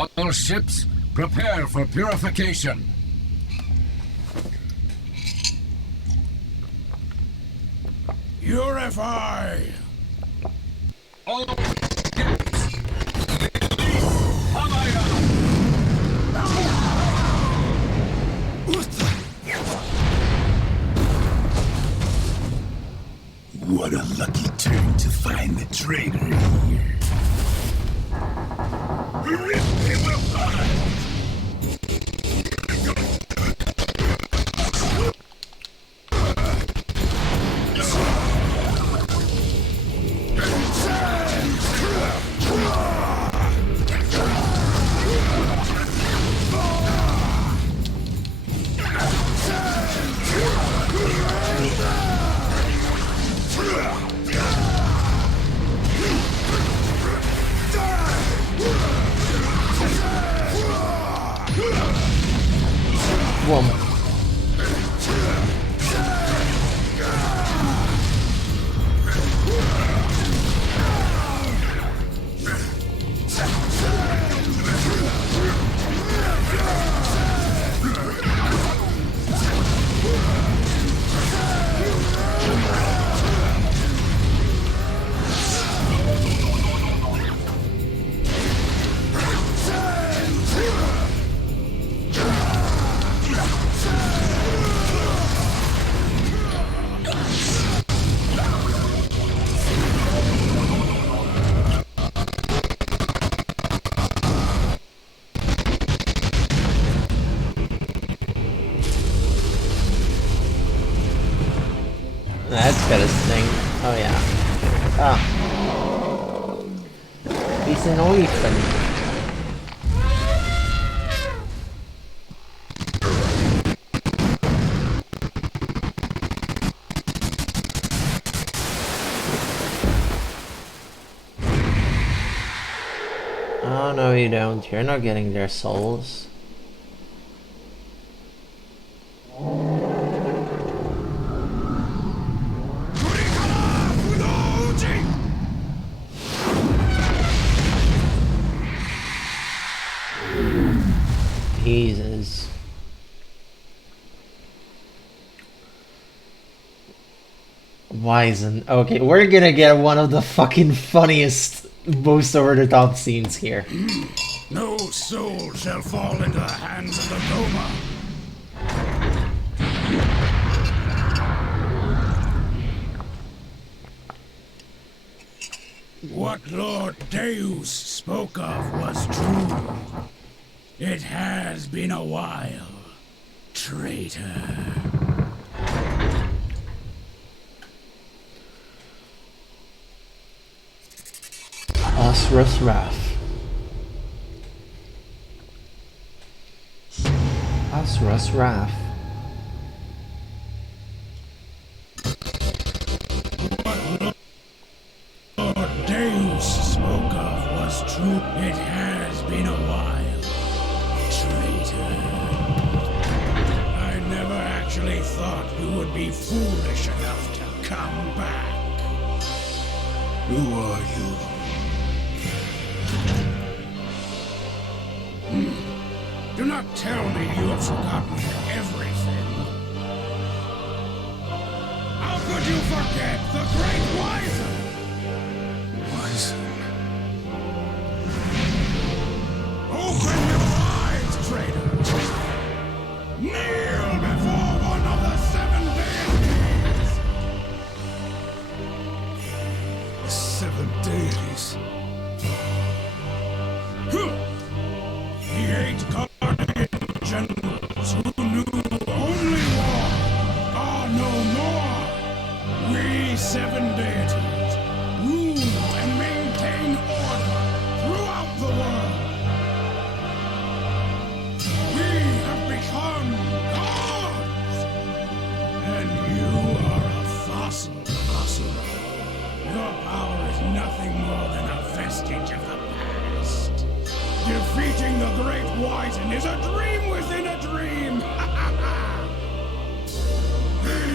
All ships, prepare for purification. Purify! All ships, Hamaya! What a lucky turn to find the traitor here. Rip him apart! Woman. That's gotta sting. Oh yeah. Ah. He's an orphan. Oh no you don't. You're not getting their souls. Jesus. Why isn't... Okay, we're gonna get one of the fucking funniest, most over-the-top scenes here. No soul shall fall into the hands of the Goma. What Lord Deus spoke of was true. It has been a while, traitor. Asura's Wrath. Asura's Wrath. What Lord Deus spoke of was true. It has been a while, traitor. I never actually thought you would be foolish enough to come back. Who are you? Do not tell me you have forgotten everything. How could you forget the Great Wizen? Wizen? Open your eyes, traitor! Kneel before one of the 7 deities! 7 deities? The 8 guardian generals who knew only war are no more. We 7 deities rule and maintain order throughout the world. We have become gods, and you are a fossil, Asura. Your power is nothing more than a vestige of the past. Defeating the Great Wizen is a dream within a dream!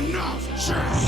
Enough chat!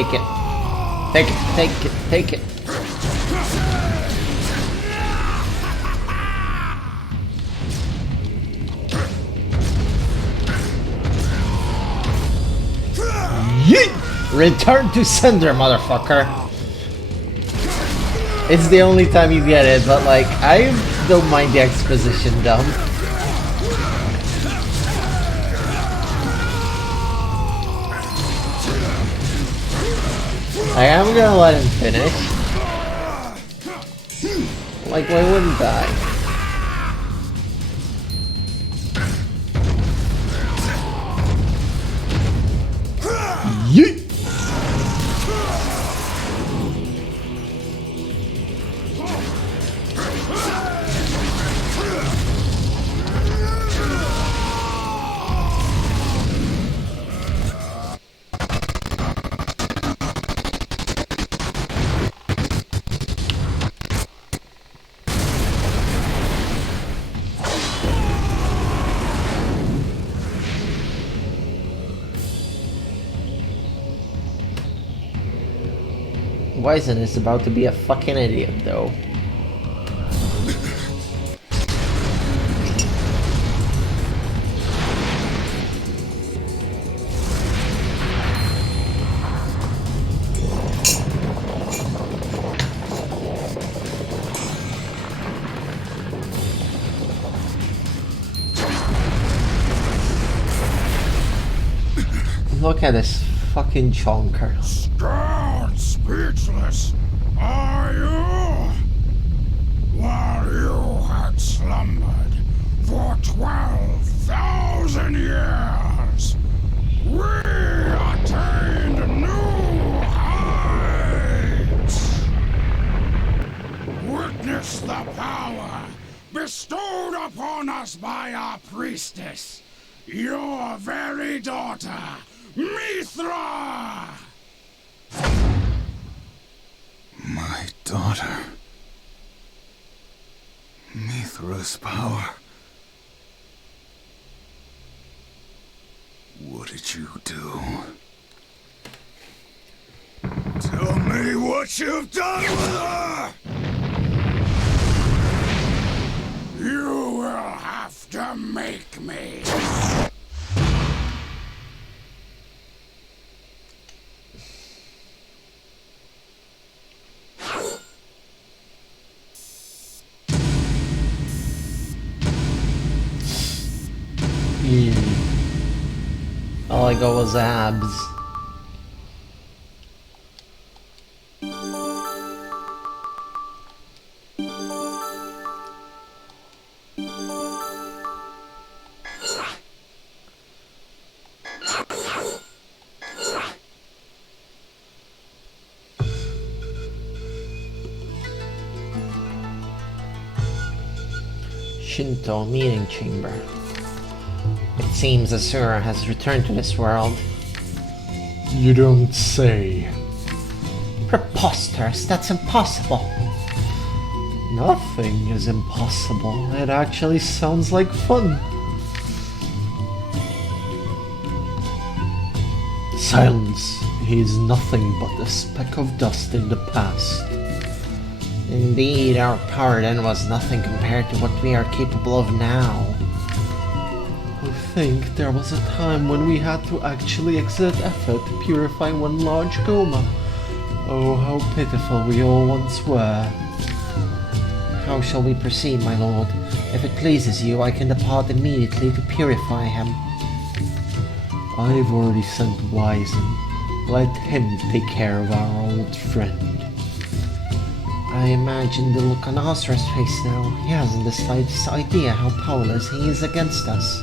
Take it. Take it, take it, take it. Yeet! Return to sender, motherfucker. It's the only time you get it, but like, I don't mind the exposition dump. I am gonna let him finish. Like, why wouldn't I? Yeet! Wyzen is about to be a fucking idiot, though. Look at this fucking chonker. Scared speechless, are you? While you had slumbered for 12,000 years, we attained new heights. Witness the power bestowed upon us by our priestess, your very daughter, Mithra! My daughter. Mithra's power. What did you do? Tell me what you've done with her! You will have to make me. All I got was abs. Shinto meeting chamber. It seems Asura has returned to this world. You don't say. Preposterous, that's impossible. Nothing is impossible. It actually sounds like fun. Silence. He is nothing but a speck of dust in the past. Indeed, our power then was nothing compared to what we are capable of now. I think there was a time when we had to actually exert effort to purify one large coma. Oh, how pitiful we all once were. How shall we proceed, my lord? If it pleases you, I can depart immediately to purify him. I've already sent Wyzen. Let him take care of our old friend. I imagine the look on Asura's face now. He hasn't the slightest idea how powerless he is against us.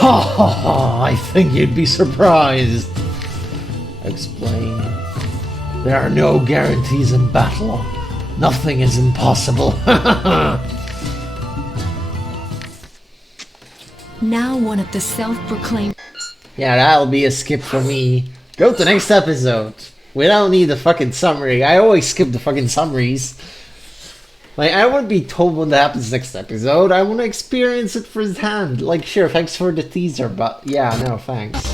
Ha ha ha! I think you'd be surprised. Explain. There are no guarantees in battle. Nothing is impossible. Now one of the self-proclaimed... Yeah, that'll be a skip for me. Go to next episode. We don't need the fucking summary. I always skip the fucking summaries. Like, I wouldn't be told what happens next episode. I want to experience it firsthand. Like, sure, thanks for the teaser, but yeah, no, thanks.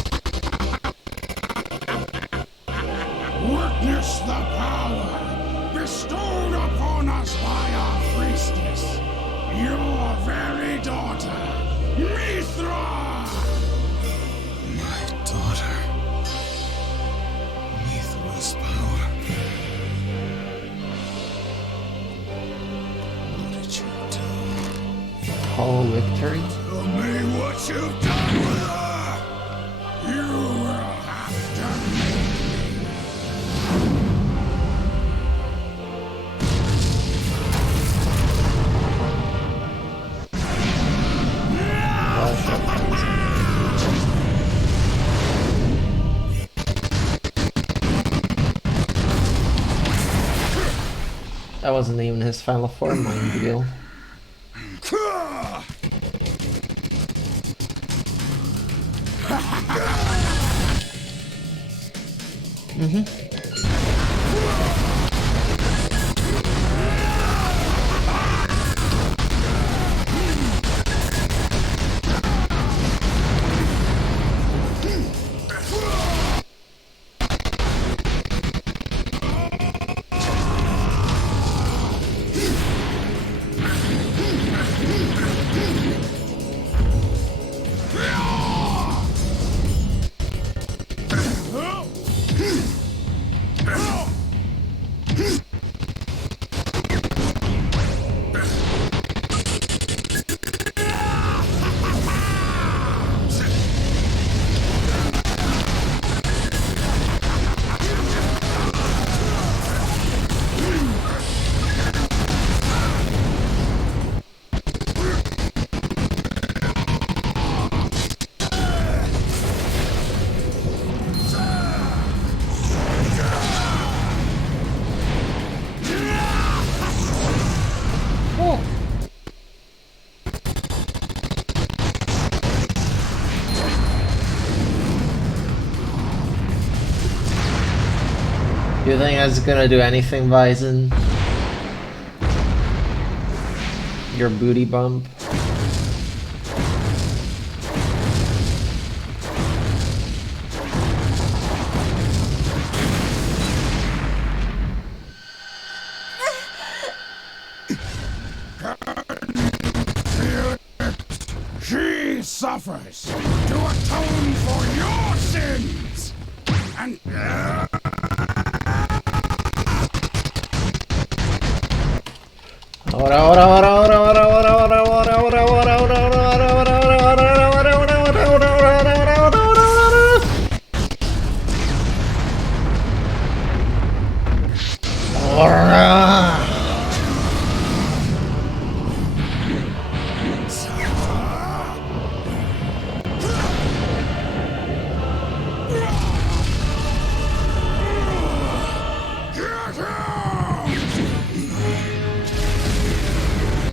Witness the power bestowed upon us by our priestess, your very daughter, Mithra! My daughter. Mithra's power. What did you do? Hollow victory? Tell me what you've done with her! You will have to make That wasn't even his final form, mind you. You think that's gonna do anything, Bison? Your booty bump? She suffers to atone for your sins! And...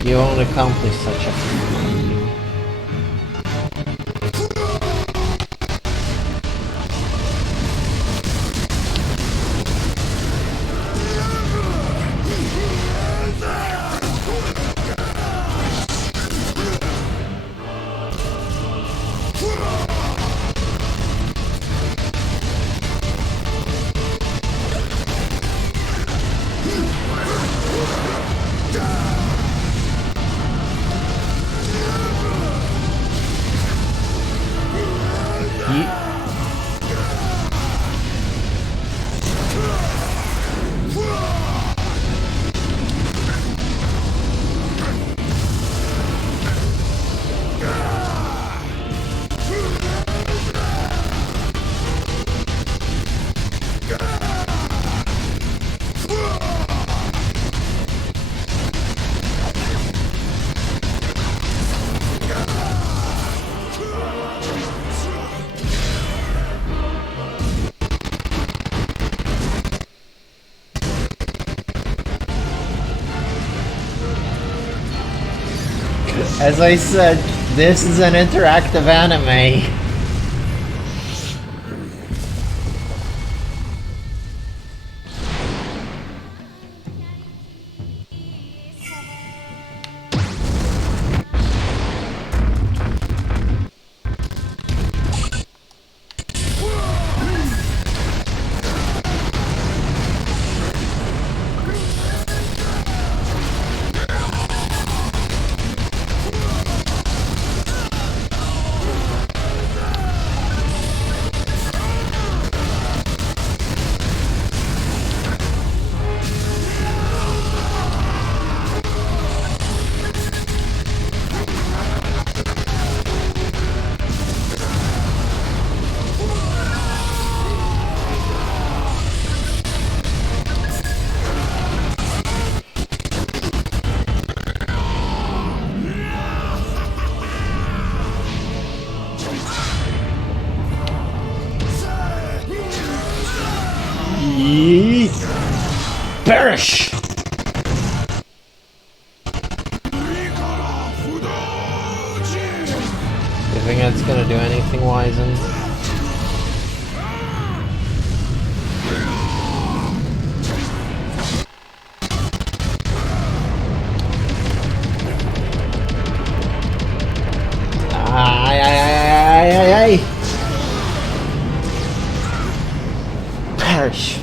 You won't accomplish such a feat. As I said, this is an interactive anime. think that's gonna do anything, Wizen? Ay, ay, ay, ay, ay, ay. Perish.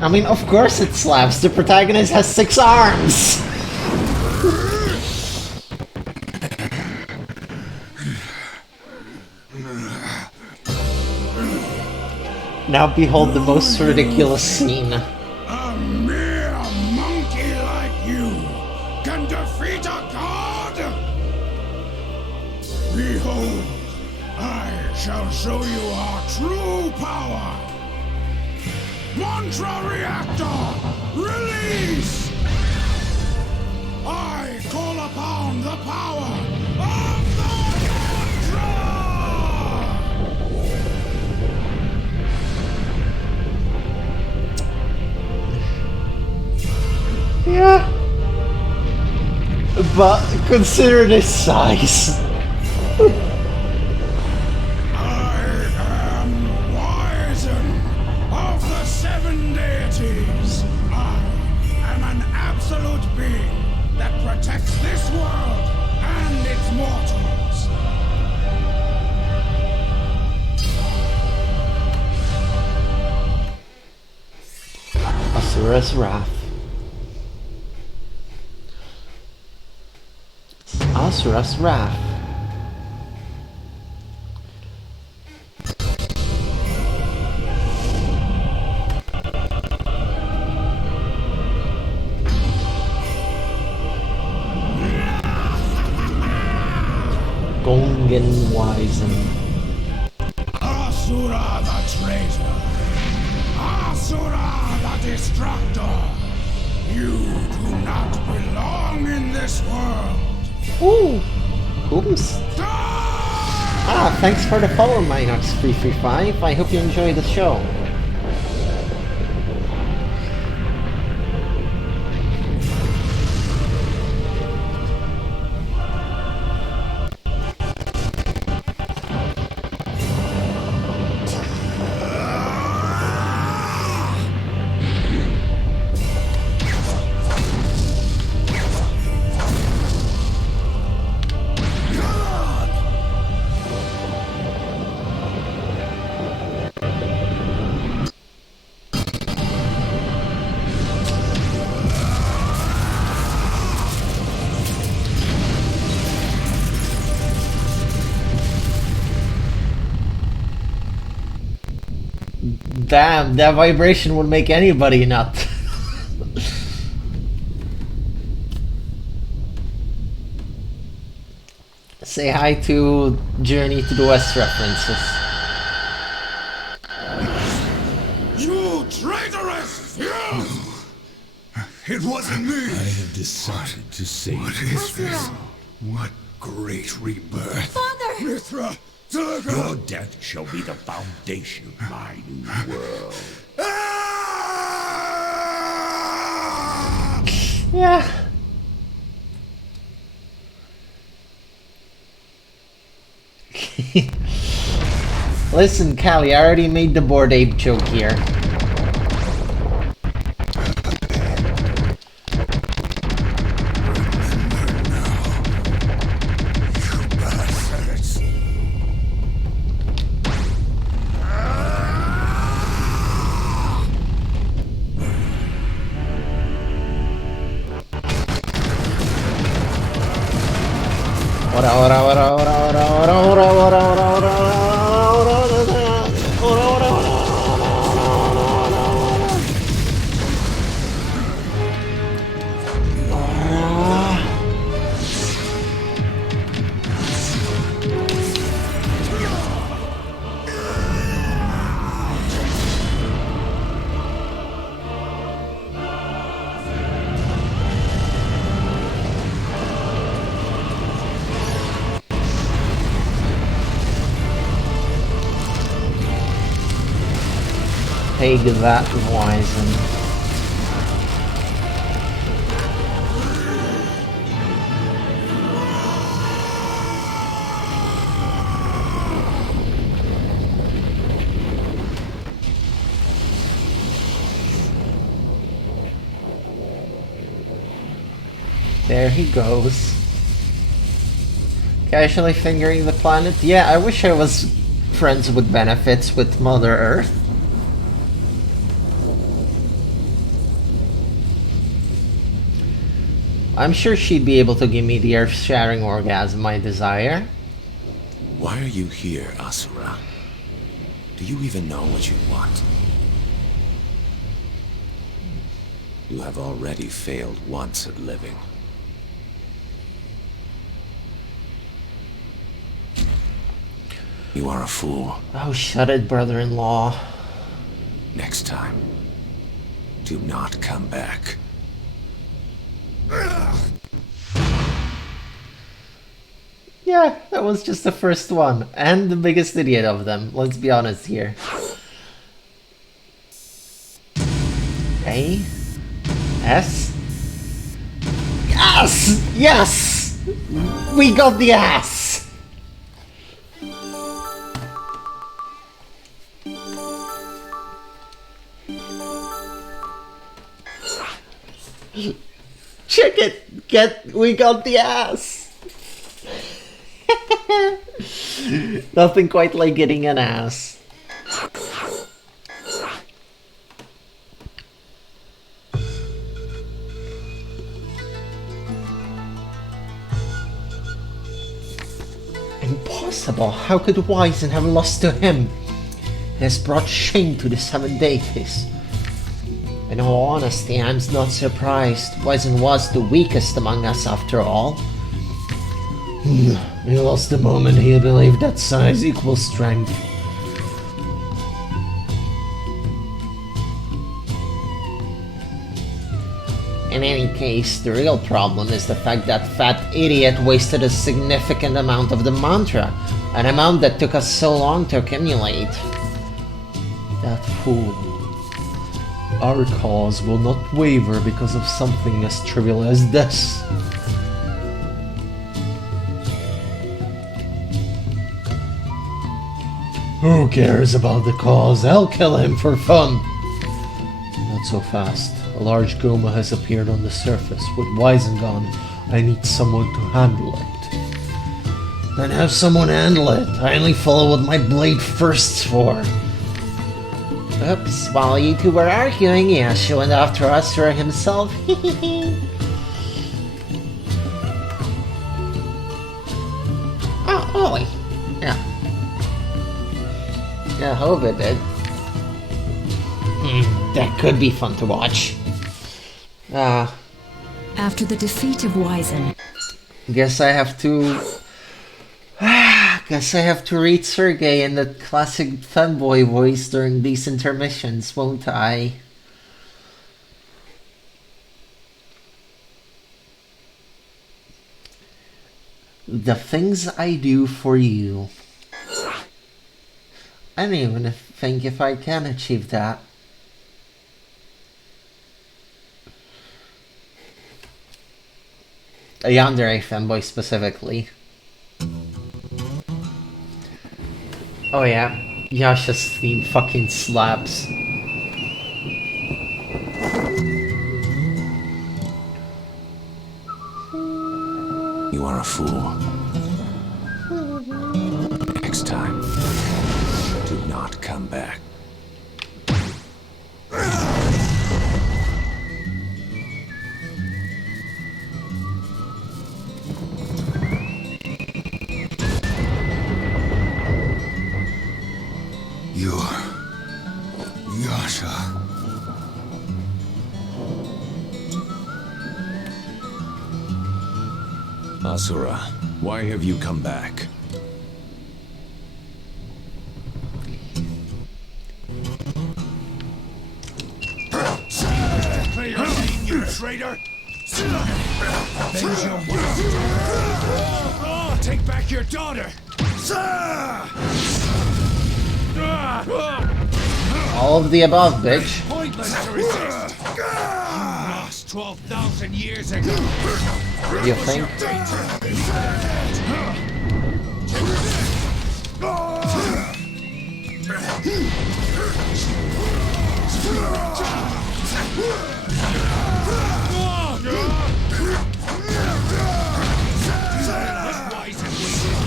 I mean, of course it slaps. The protagonist has 6 arms. Now behold the most ridiculous scene. A mere monkey like you can defeat a god? Behold, I shall show you our true power. Mantra reactor, release! I call upon the power of the mantra! Yeah. But consider this size. I am Wizen of the 7 deities. I am an absolute being that protects this world and its mortals. Asura's Wrath. Asura's Wrath. Gongen Wizen. Asura the traitor. Asura the destructor. You do not belong in this world. Ooh. Oops. Ah, thanks for the follow, Minox335. I hope you enjoy the show. Damn, that vibration would make anybody nut. Say hi to Journey to the West references. You traitorous! It wasn't me! I have decided to save What is this? What great rebirth! Father! Mithra! Durga! Your death shall be the foundation of my new world. Yeah. Listen, Callie, I already made the Bored Ape joke here. Take that, Wizen. There he goes. Casually fingering the planet. Yeah, I wish I was friends with benefits with Mother Earth. I'm sure she'd be able to give me the earth-shattering orgasm I desire. Why are you here, Asura? Do you even know what you want? You have already failed once at living. You are a fool. Oh, shut it, brother-in-law. Next time, do not come back. Yeah, that was just the first one. And the biggest idiot of them. Let's be honest here. A. S. Yes! Yes! We got the ass! Check it! We got the ass! Nothing quite like getting an ass. Impossible! How could Wizen have lost to him? He has brought shame to the seven deities. In all honesty, I'm not surprised. Wizen was the weakest among us after all. He lost the moment he believed that size equals strength. In any case, the real problem is the fact that fat idiot wasted a significant amount of the mantra, an amount that took us so long to accumulate. That fool. Our cause will not waver because of something as trivial as this. Who cares about the cause? I'll kill him for fun. Not so fast. A large Goma has appeared on the surface. With Wizen gone, I need someone to handle it. Then have someone handle it. I only follow what my blade thirsts for. Oops, while you two were arguing, Yasha went after Asura himself. Oh, Ollie. Yeah. Yeah, I hope it did. That could be fun to watch. After the defeat of Wizen, Guess I have to... Guess I have to read Sergei in the classic fanboy voice during these intermissions, won't I? The things I do for you. I don't even think if I can achieve that. A yandere fanboy specifically. Oh yeah, Yasha's theme fucking slaps. You are a fool. Next time, do not come back. You're... Yasha. Asura, why have you come back? Play your game, you traitor! Take back your daughter! All of the above, bitch. Pointless to resist. You lost 12,000 years ago. You think?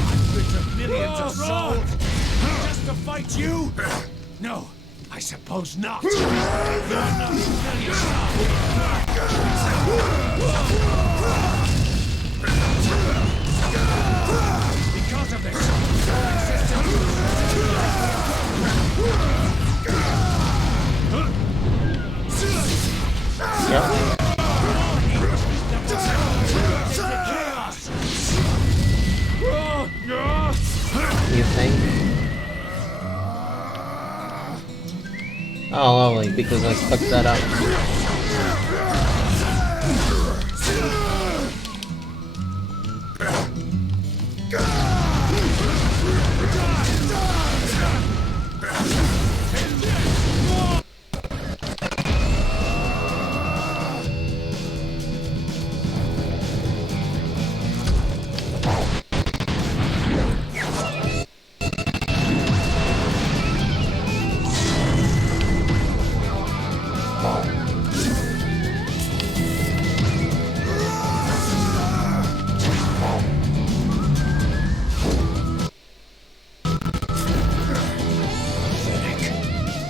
Hundreds of millions of souls just to fight you? No, I suppose not. You're not familiar because of this. Yep. You think? Oh, lovely, because I fucked that up.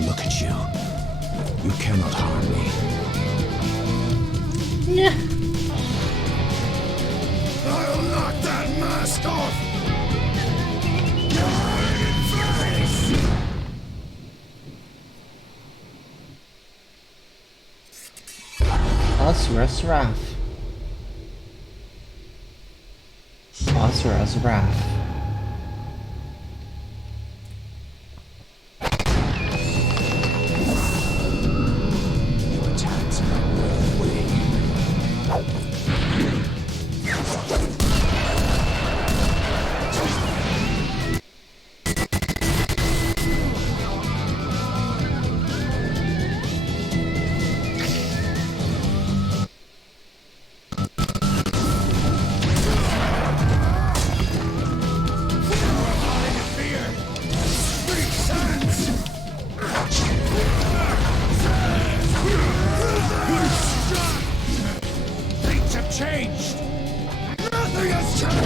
Look at you. You cannot harm me. Yeah. I'll knock that mask off! Asura's Wrath. Asura's Wrath. Attacks my way. Things have changed! Nothing has changed!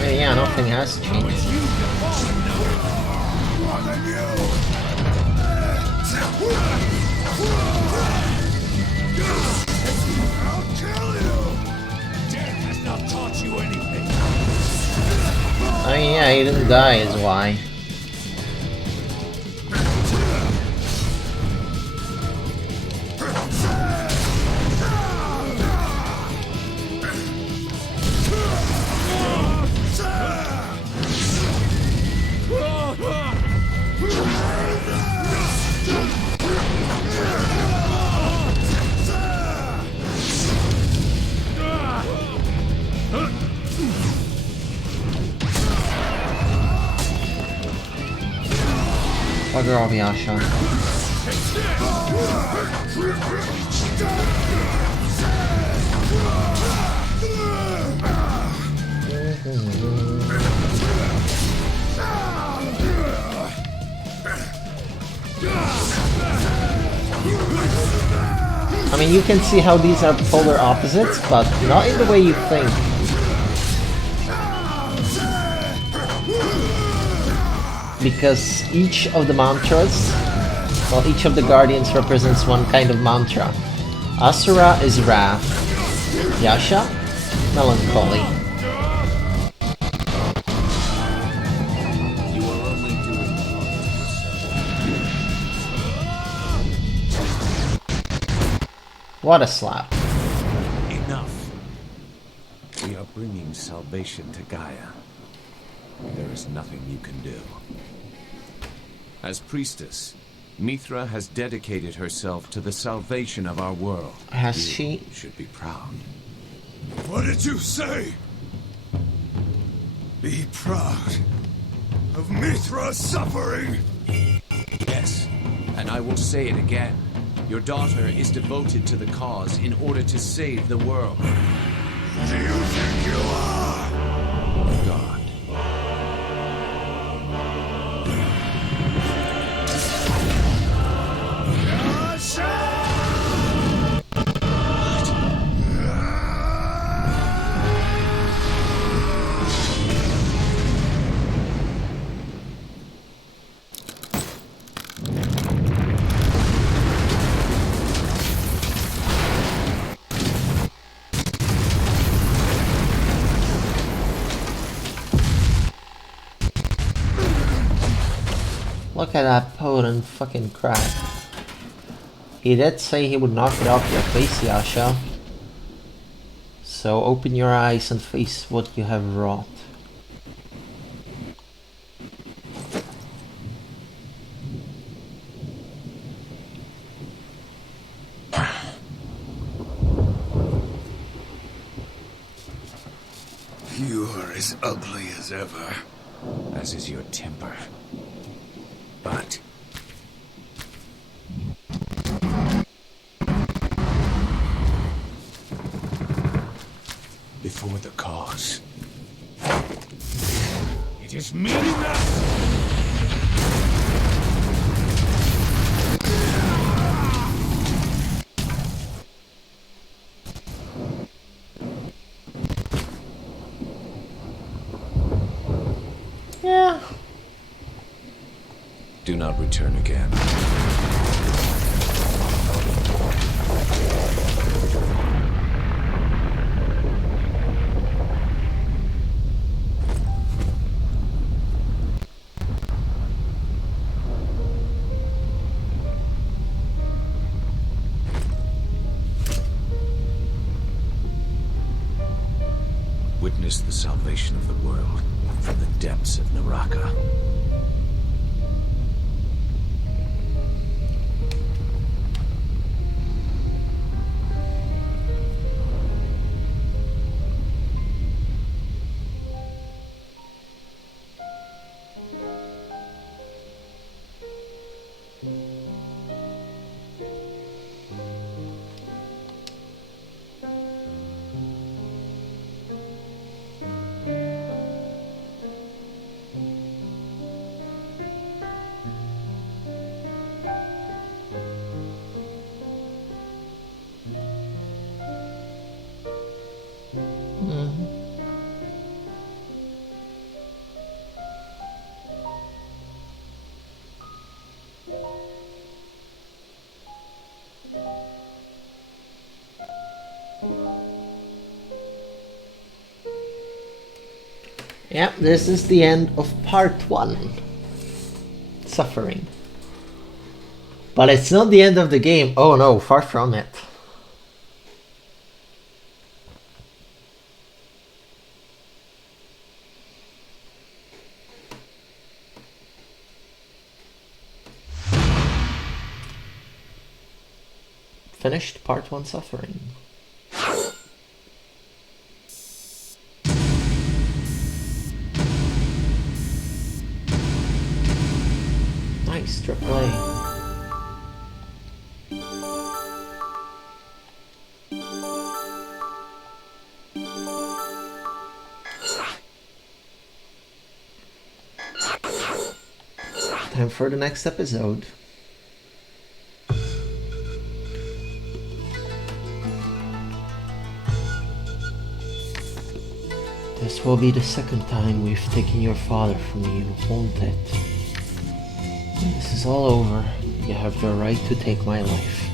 Yeah, nothing has changed. More than you! I'll kill you! Death has not taught you anything! Oh yeah, he didn't die is why. Bugger off, Yasha. I mean, you can see how these are polar opposites, but not in the way you think. Because each of the mantras, well, each of the guardians represents one kind of mantra. Asura is wrath, Yasha, melancholy. You are only doing harm to yourself. What a slap. Enough. We are bringing salvation to Gaia. There is nothing you can do. As priestess, Mithra has dedicated herself to the salvation of our world. Has You she? should be proud. What did you say? Be proud. of Mithra's suffering. Yes, and I will say it again. Your daughter is devoted to the cause in order to save the world. Do you think you are? God. Look at that potent fucking crap. He did say he would knock it off your face, Yasha. So open your eyes and face what you have wrought. You are as ugly as ever. As is your temper. But before the cause, It is meaningless! Yeah. do not return again. Witness the salvation of the world from the depths of Naraka. Yeah, this is the end of part 1. Suffering. But it's not the end of the game. Oh no, far from it. Finished part 1 suffering. Nice, triple A. Time for the next episode. This will be the second time we've taken your father from you, won't it? When this is all over, you have the right to take my life,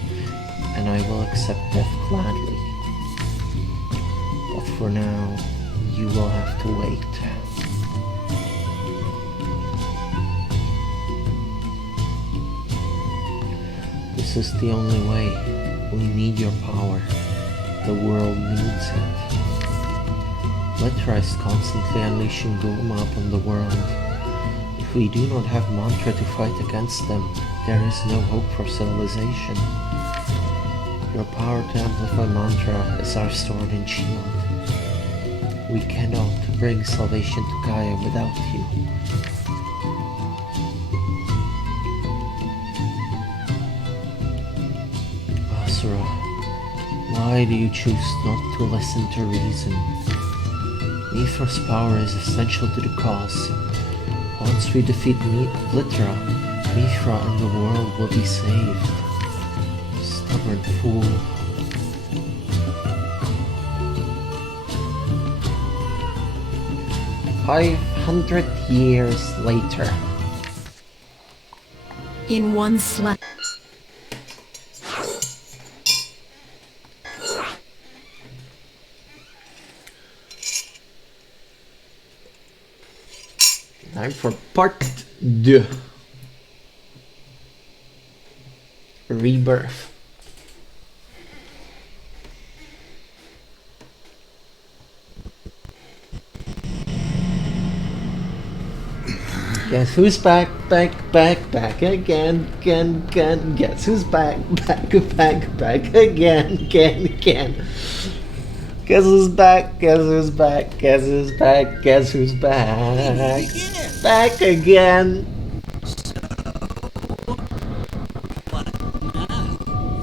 and I will accept death gladly. But for now, you will have to wait. This is the only way. We need your power. The world needs it. Mithra is constantly unleashing Goma upon the world. If we do not have mantra to fight against them, there is no hope for civilization. Your power to amplify mantra is our sword and shield. We cannot bring salvation to Gaia without you. Asura, why do you choose not to listen to reason? Mithra's power is essential to the cause. Once we defeat Litra, Mithra and the world will be saved. Stubborn fool. "500 years later." In one slap. Time for part 2. Rebirth. Guess who's back again. Guess who's back again. Guess who's back back again.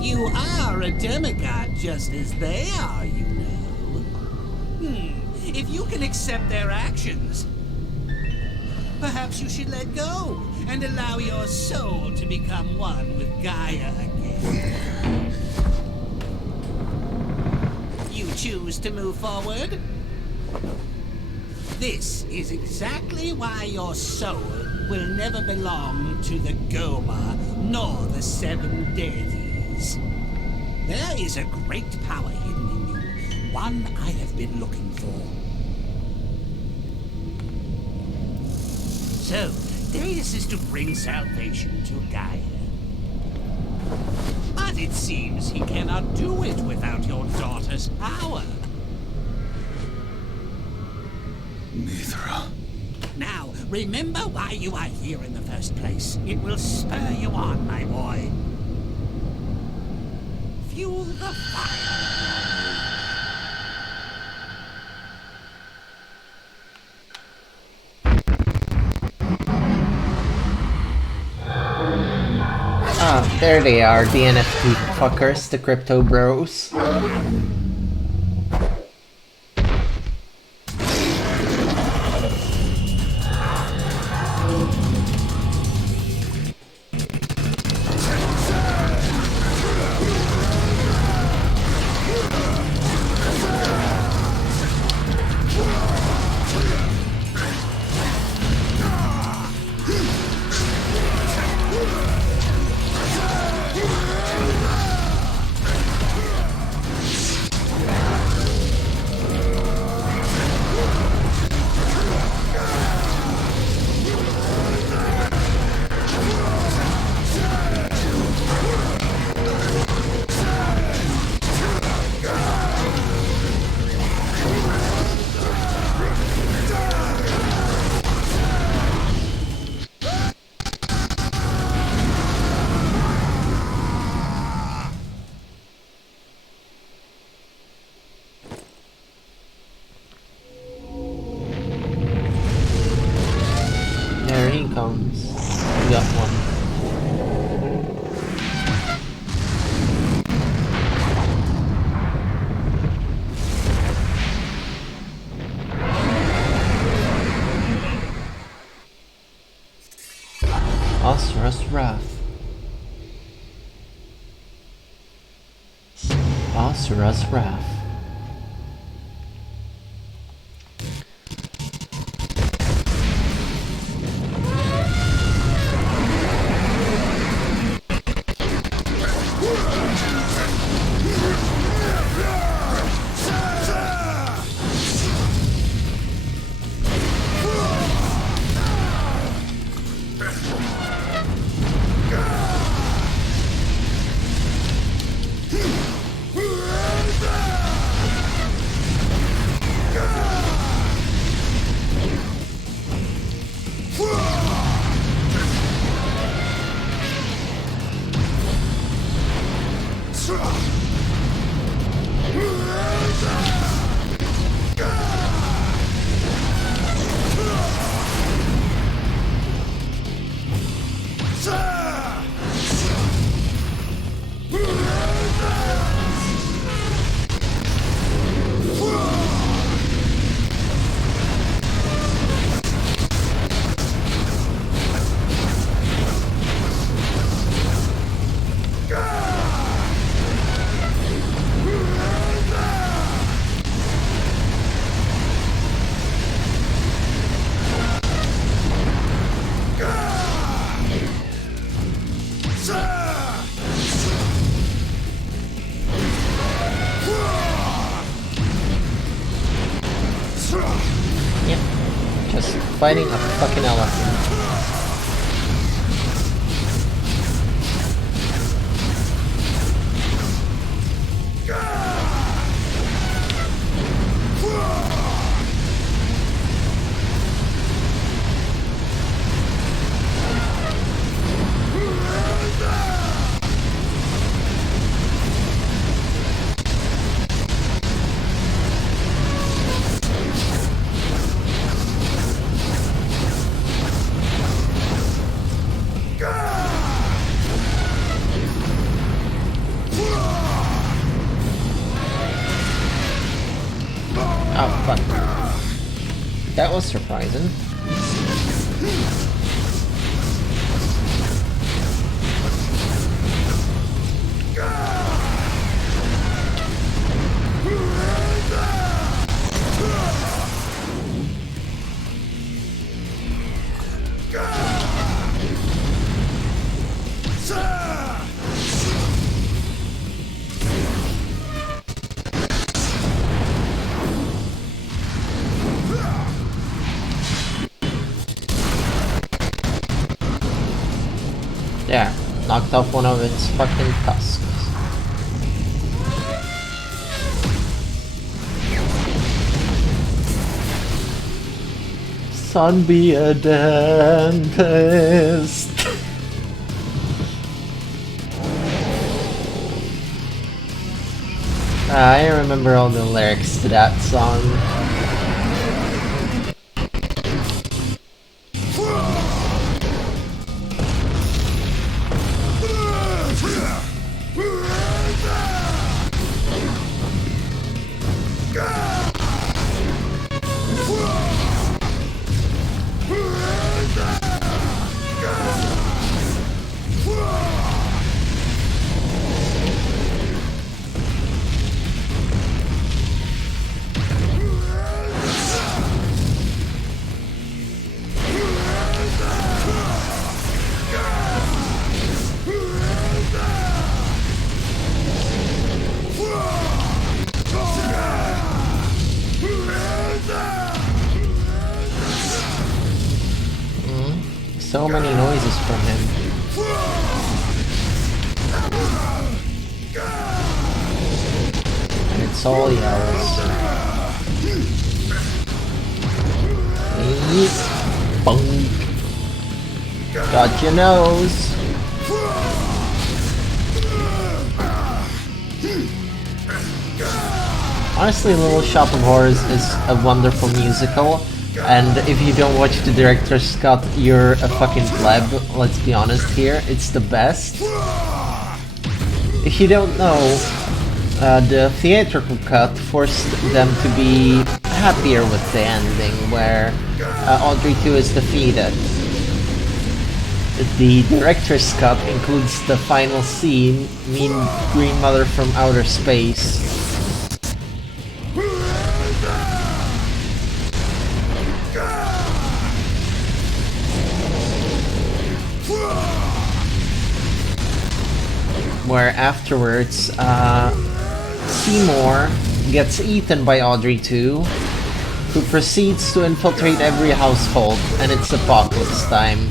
You are a demigod just as they are, you know. If you can accept their actions, perhaps you should let go and allow your soul to become one with Gaia again. You choose to move forward? This is exactly why your soul will never belong to the Goma nor the 7 deities. There is a great power hidden in you, one I have been looking for. So, Deus is to bring salvation to Gaia. But it seems he cannot do it without your daughter's power. Mithra. Now, remember why you are here in the first place. It will spur you on, my boy. Fuel the fire. Ah, there they are, the NFT fuckers, the crypto bros. There he comes. We got one. Asura's Wrath. Asura's Wrath. fighting a fucking elephant. Oh, fuck. That was surprising. Yeah, knocked off one of its fucking tusks. Son, be a dentist. I remember all the lyrics to that song. So many noises from him. And it's all yells. Yeet. Bunk. Got your nose. Honestly, Little Shop of Horrors is a wonderful musical. And if you don't watch the director's cut, you're a fucking pleb, let's be honest here. It's the best. If you don't know, the theatrical cut forced them to be happier with the ending, where Audrey 2 is defeated. The director's cut includes the final scene, Mean Green Mother from Outer Space. Where afterwards, Seymour gets eaten by Audrey 2, who proceeds to infiltrate every household, and it's apocalypse time.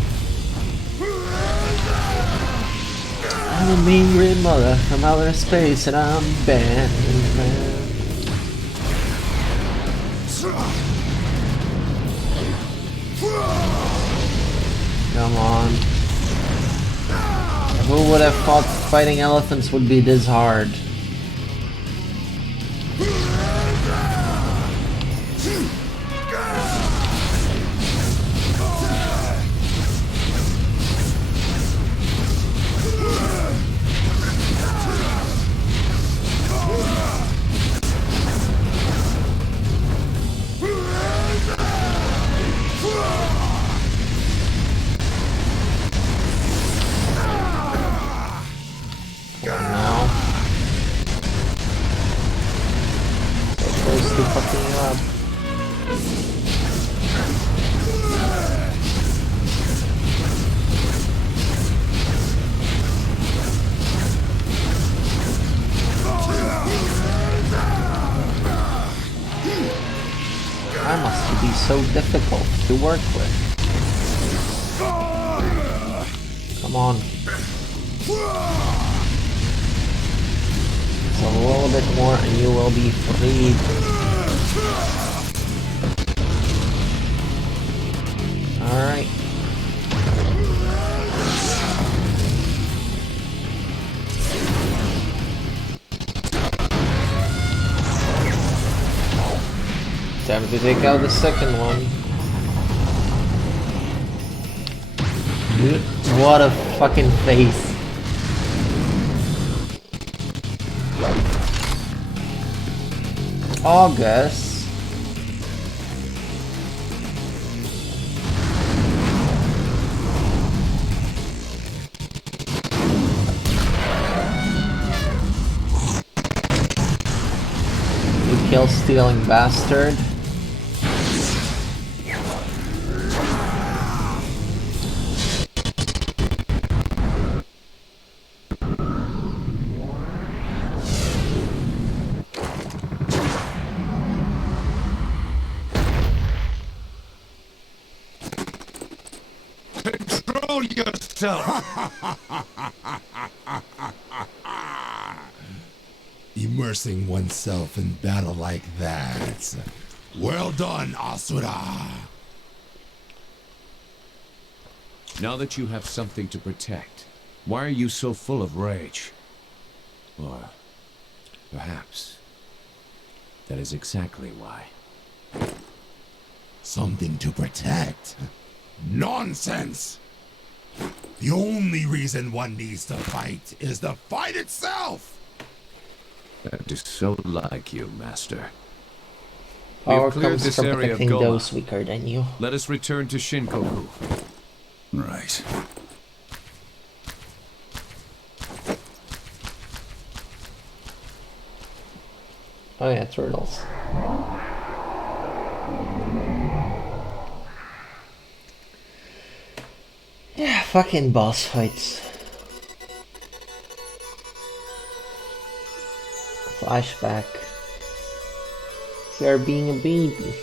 I'm a mean green mother from outer space, and I'm banned. Come on. Who would have thought fighting elephants would be this hard? so difficult to work with? Come on. So a little bit more and you will be freed. Alright. Time to take out the second one. Dude, what a fucking face. August. You kill stealing bastard. Control yourself! Immersing oneself in battle like that. Well done, Asura! Now that you have something to protect, why are you so full of rage? Or perhaps that is exactly why. Something to protect? Nonsense! The only reason one needs to fight is the fight itself! That is so like you, Master. Power cleared comes this from area of protecting Goma. those weaker than you. Let us return to Shinkoku. Right. Oh yeah, turtles. Yeah, fucking boss fights. Flashback. You're being a baby.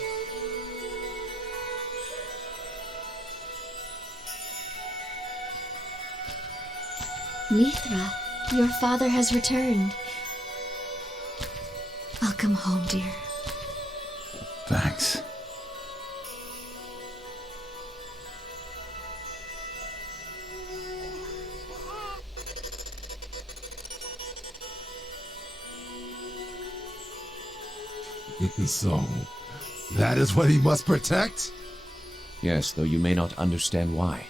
Mithra, your father has returned. Welcome home, dear. Thanks. So, that is what he must protect? Yes, though you may not understand why.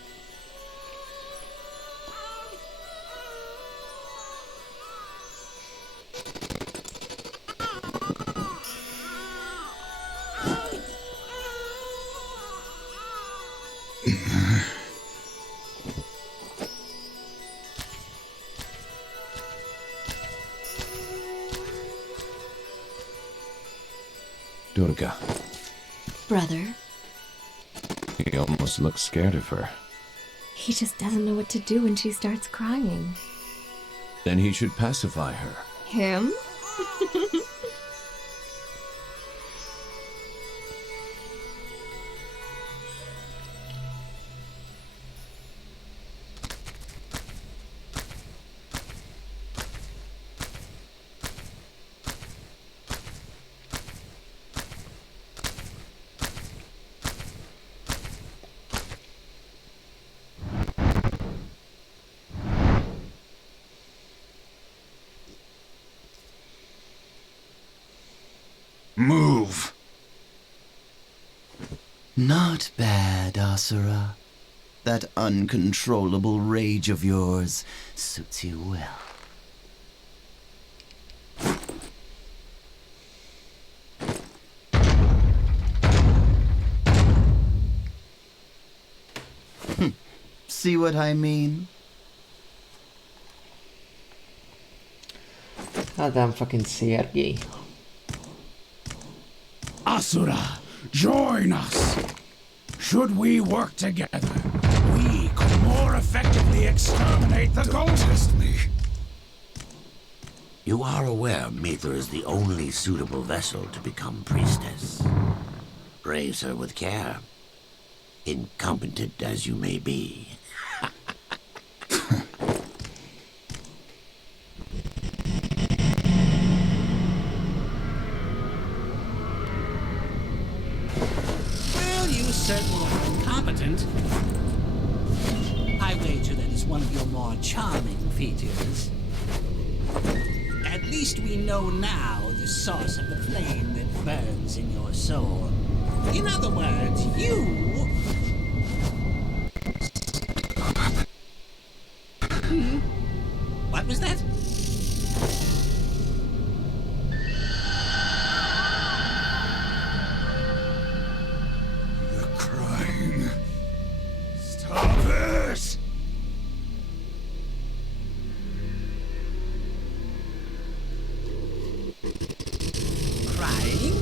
Durga. Brother, He almost looks scared of her. he just doesn't know what to do when she starts crying. Then he should pacify her. Him? Move! Not bad, Asura. That uncontrollable rage of yours suits you well. See what I mean? Goddamn fucking Sergei. Asura, join us! Should we work together, we could more effectively exterminate the ghost. Test me. You are aware Mithra is the only suitable vessel to become priestess. Raise her with care, incompetent as you may be. Well, you certainly are incompetent. I wager that is one of your more charming features. At least we know now the source of the flame that burns in your soul. In other words, you... What was that? You're crying. Stop it! Crying?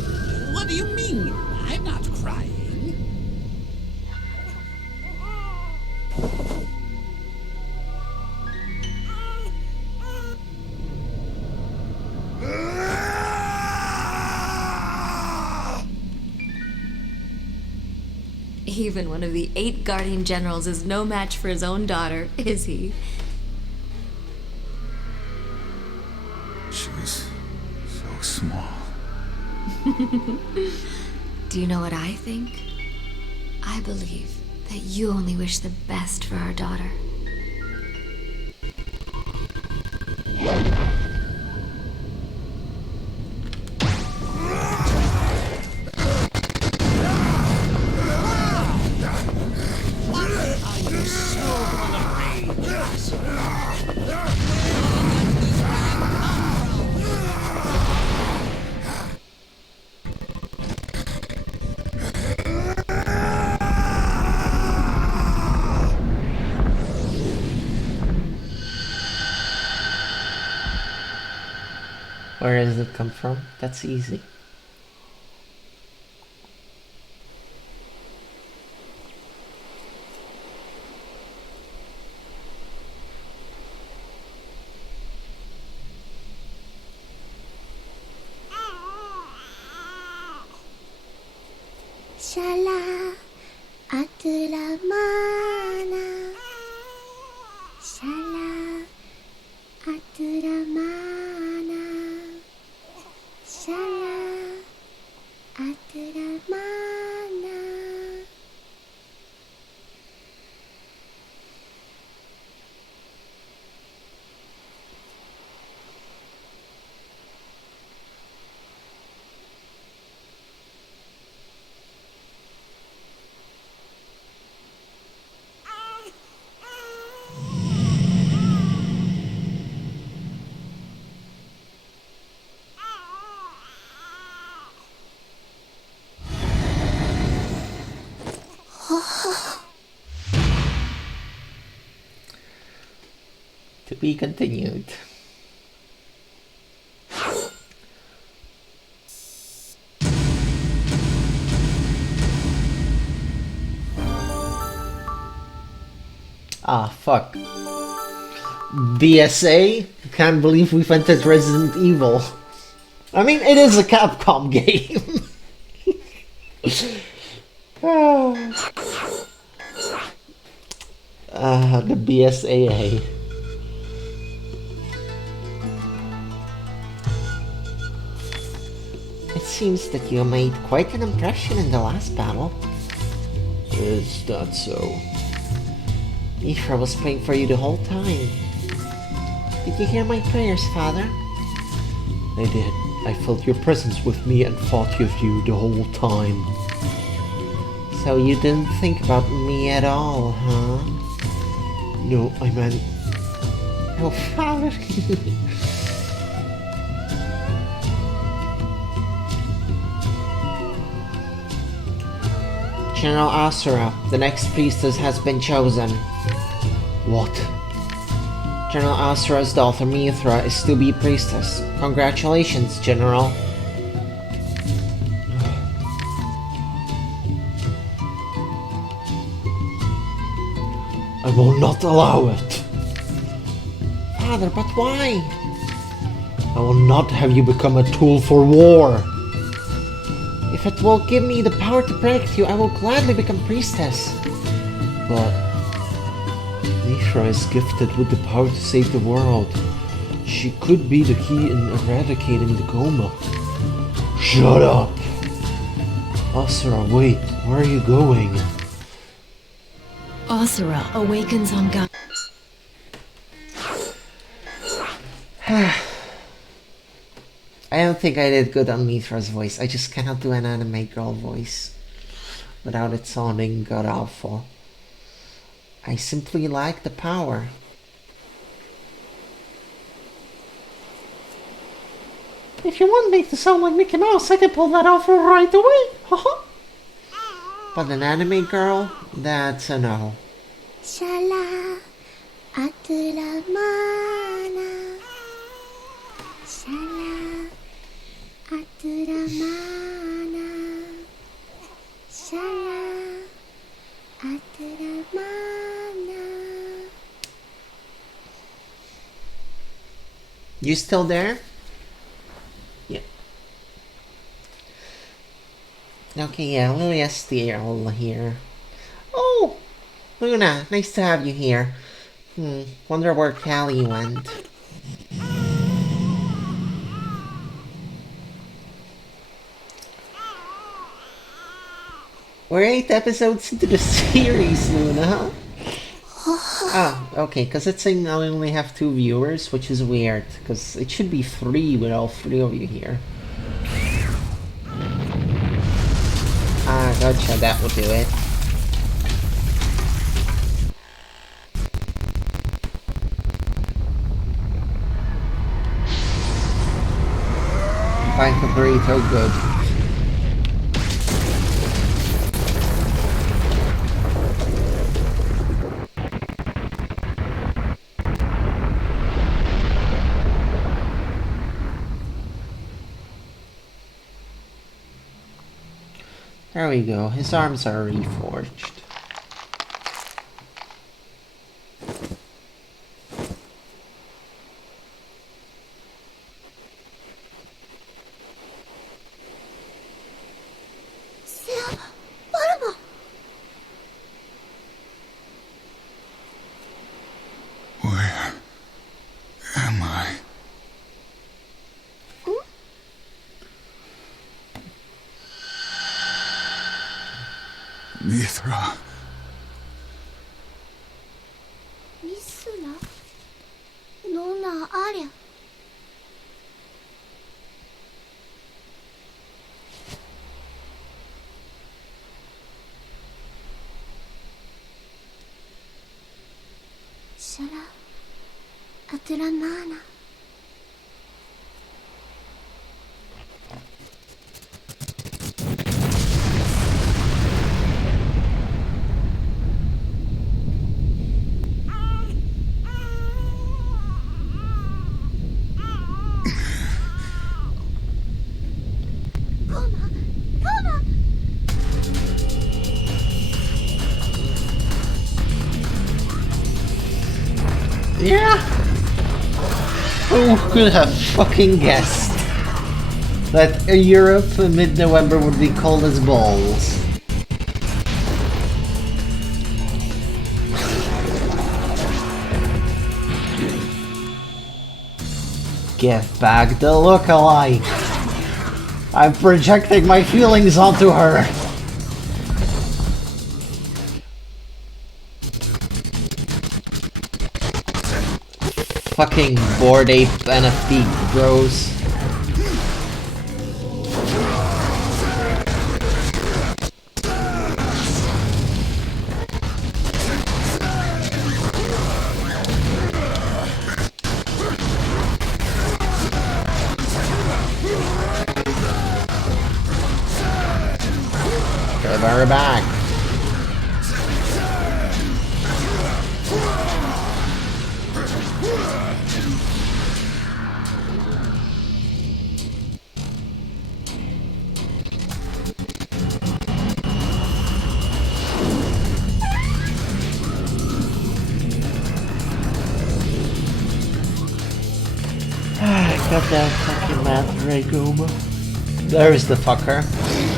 What do you mean? I'm not crying. Even one of the 8 Guardian Generals is no match for his own daughter, is he? She's so small. Do you know what I think? I believe that you only wish the best for our daughter. Where does it come from? That's easy. Shala Atula Mana Shala Atula Mana Shala Atula Mana. To be continued. Ah, fuck. BSA? Can't believe we've entered Resident Evil. I mean, it is a Capcom game. The BSAA. It seems that you made quite an impression in the last battle. Is that so? Ifra was praying for you the whole time. Did you hear my prayers, Father? I did. I felt your presence with me and thought of you the whole time. So you didn't think about me at all, huh? No, I meant... Oh, Father! General Asura, the next priestess has been chosen. What? General Asura's daughter Mithra is to be priestess. Congratulations, General. I will not allow it. Father, but why? I will not have you become a tool for war. If it will give me the power to protect you, I will gladly become priestess. But Mithra is gifted with the power to save the world. She could be the key in eradicating the coma. Shut up! Asura, wait, where are you going? Asura awakens on God. I don't think I did good on Mithra's voice. I just cannot do an anime girl voice without it sounding god awful. I simply lack the power. If you want me to sound like Mickey Mouse, I can pull that off right away. Haha. But an anime girl? That's a no. Shala Atura Mana. Shala Atura Mana. Shala Atura Mana. You still there? Yeah. Okay, yeah, Lilia's still here. Oh! Luna, nice to have you here. Wonder where Callie went. We're 8 episodes into the series, Luna. Ah, okay, because it's saying I only have 2 viewers, which is weird, because it should be 3 with all 3 of you here. Ah, gotcha, that will do it. Find the burrito good. There we go, his arms are reforged. Where am I? Mithra. Misura? Nona Arya. Shala Atura Mana. Yeah! Who could have fucking guessed that Europe in mid-November would be cold as balls? Get back the look-alike! I'm projecting my feelings onto her! Fucking Bored Ape NFT bros. Give her back. Got that fucking mad Dragoma. There's the fucker.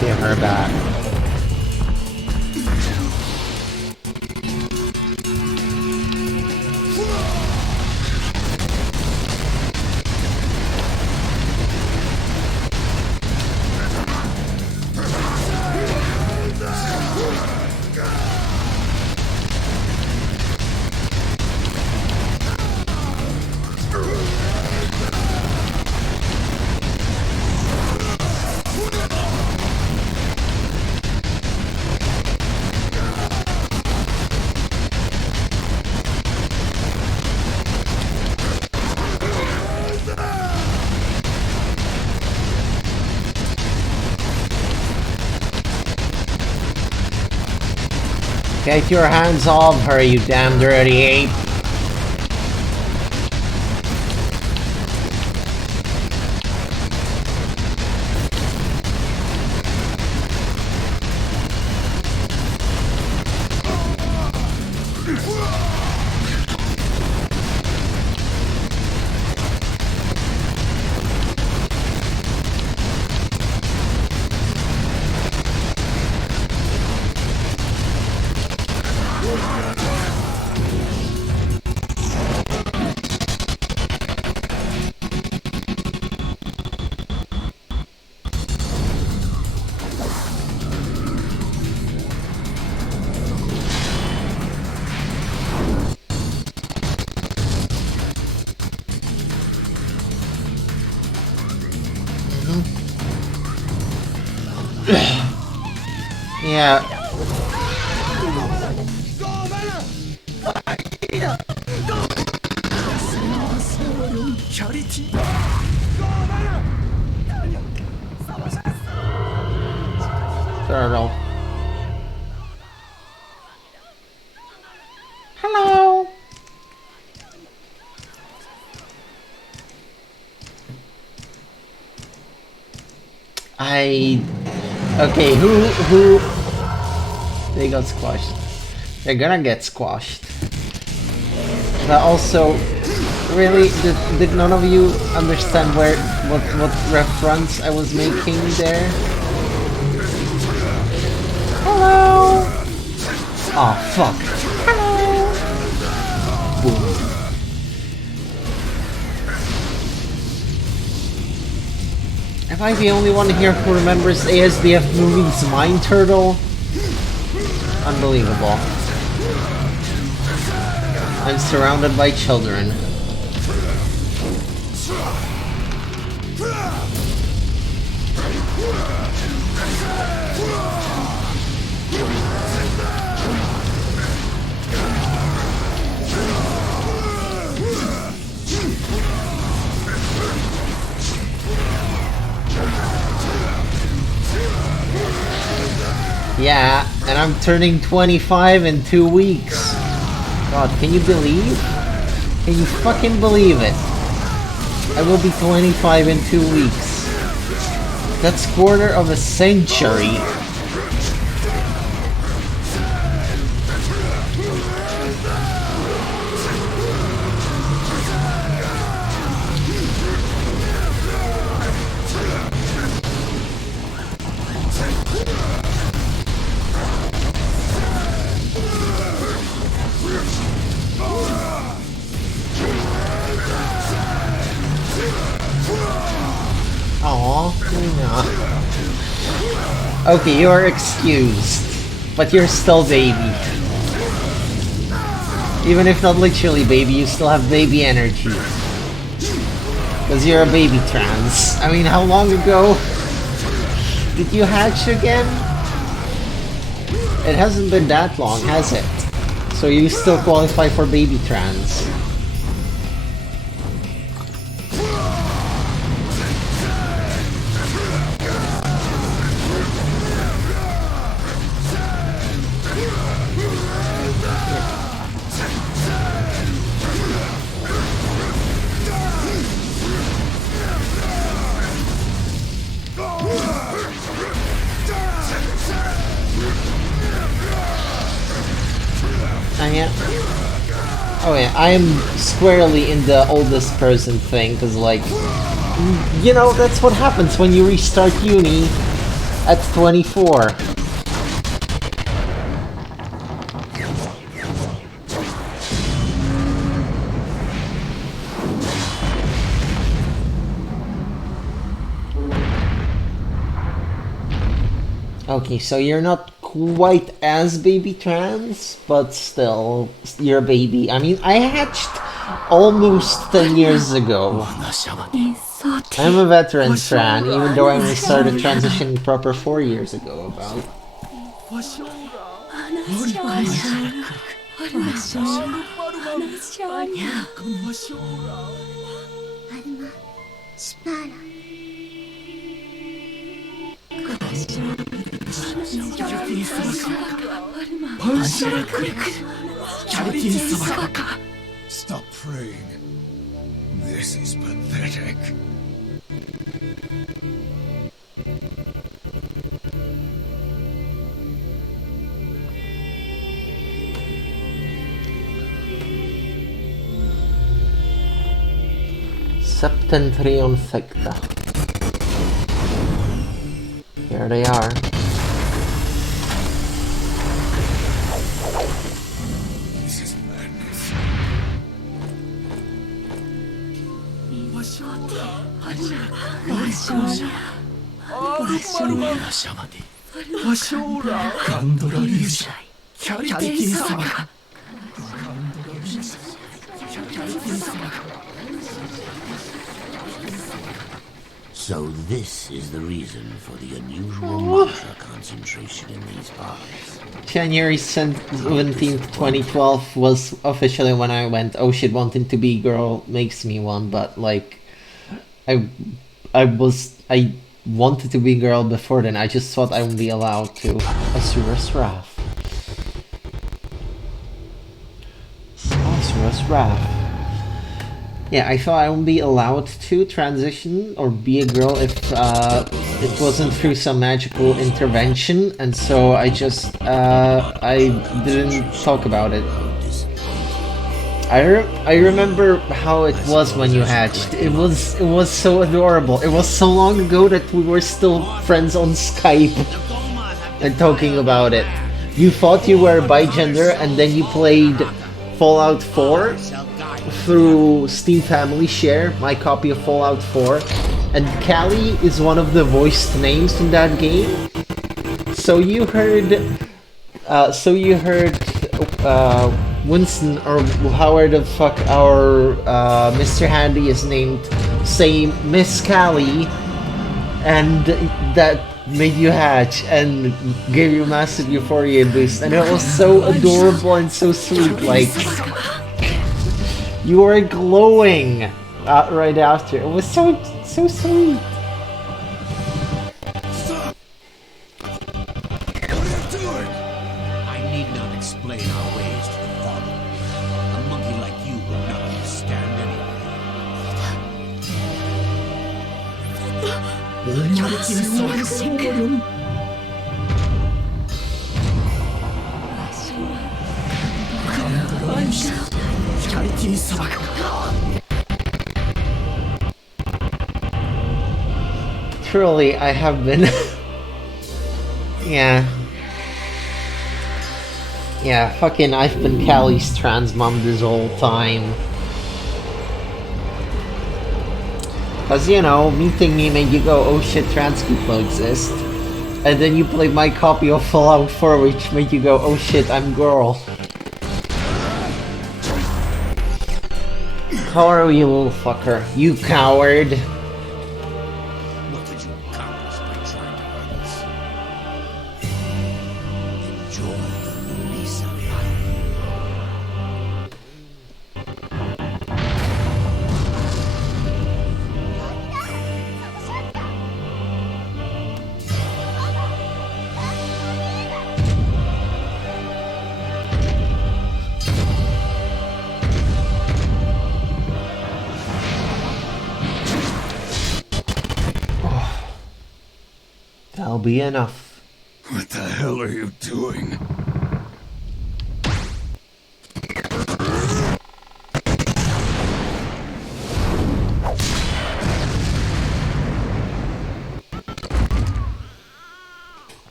Give her back. Get your hands off her, you damn dirty ape! Yeah. Turtle. Hello. Okay, who they got squashed. They're gonna get squashed. But also, really, did none of you understand what reference I was making there? Hello! Oh fuck. Hello! Boom. Am I the only one here who remembers ASDF movie's Mind Turtle? Unbelievable. I'm surrounded by children. Yeah, and I'm turning 25 in 2 weeks. God, can you believe? Can you fucking believe it? I will be 25 in 2 weeks. That's quarter of a century. Okay, you are excused, but you're still baby. Even if not literally baby, you still have baby energy. Because you're a baby trans. I mean, how long ago did you hatch again? It hasn't been that long, has it? So you still qualify for baby trans. Oh yeah, I am squarely in the oldest person thing, because like, You know, that's what happens when you restart uni at 24. Okay, so you're not quite as baby trans, but still, you're a baby. I mean, I hatched almost 10 years ago. I'm a veteran tran, even though I only started transitioning proper 4 years ago, about. Stop praying. This is pathetic. Septentrion secta. Here they are. This is madness. So this is the reason for the unusual mantra concentration in these parts. January 17th, 2012 was officially when I went, oh shit, wanting to be girl makes me one, but like, I wanted to be girl before then, I just thought I would be allowed to. Asura's Wrath. Asura's Wrath. Yeah, I thought I would be allowed to transition or be a girl if it wasn't through some magical intervention, and so I just I didn't talk about it. I remember how it was when you hatched. It was so adorable. It was so long ago that we were still friends on Skype and talking about it. You thought you were bigender, and then you played Fallout 4 through Steam Family Share, my copy of Fallout 4, and Callie is one of the voiced names in that game. So you heard Winston, or however the fuck our Mr. Handy is named, say Miss Callie, and that made you hatch and gave you a massive euphoria boost, and it was so adorable and so sweet. Like, you were glowing right after. It was so sweet. Stop! What are you doing? I need not explain our ways to the father. A monkey like you will not understand anything. Truly, I have been... Yeah, fucking I've been Callie's trans mom this whole time. Cause, you know, meeting me made you go, oh shit, trans people exist. And then you played my copy of Fallout 4, which made you go, oh shit, I'm girl. How are you, little fucker? You coward. What did you accomplish by trying to hurt us? Enjoy the release of life. That'll be enough. What the hell are you doing?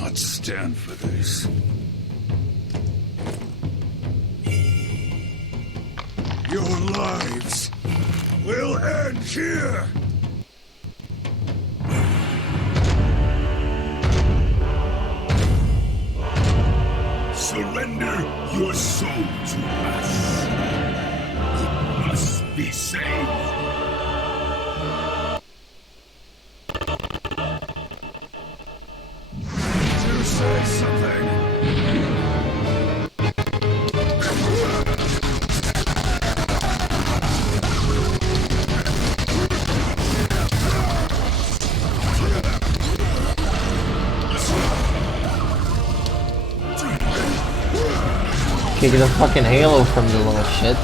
not stand for this. Your lives will end here! Surrender your soul to us. It must be saved. To say something. Kick the fucking halo from the little shit.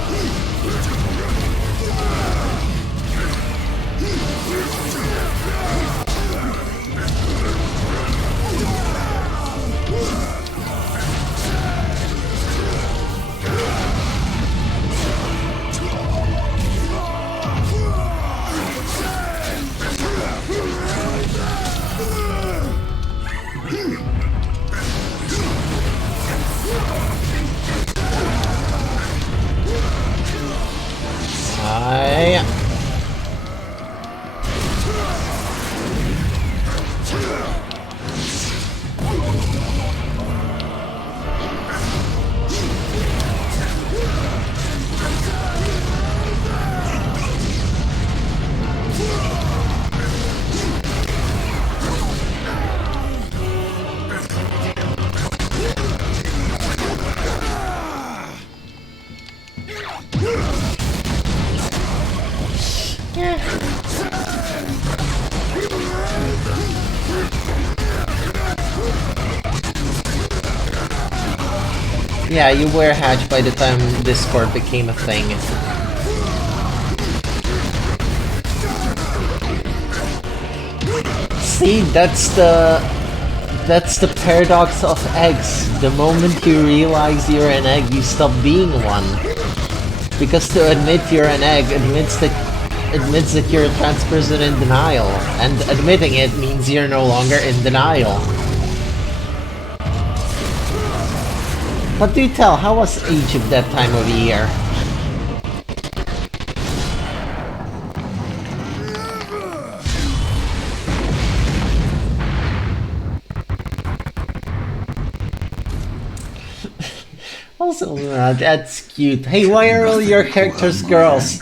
Yeah, you were hatched by the time Discord became a thing. See, that's the paradox of eggs. The moment you realize you're an egg, you stop being one. Because to admit you're an egg admits that you're a trans person in denial, and admitting it means you're no longer in denial. But do tell, how was Egypt that time of year? Also, that's cute. Hey, why are all your characters girls?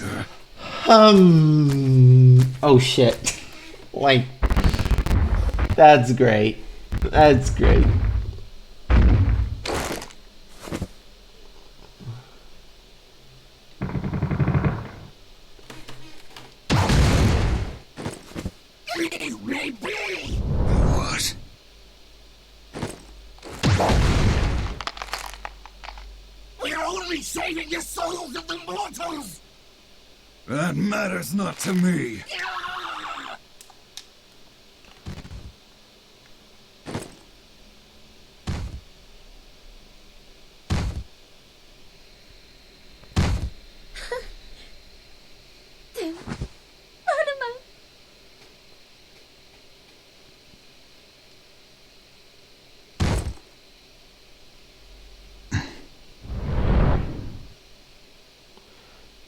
Oh shit. Like, that's great. That's great. What? We're only saving the souls of the mortals! That matters not to me.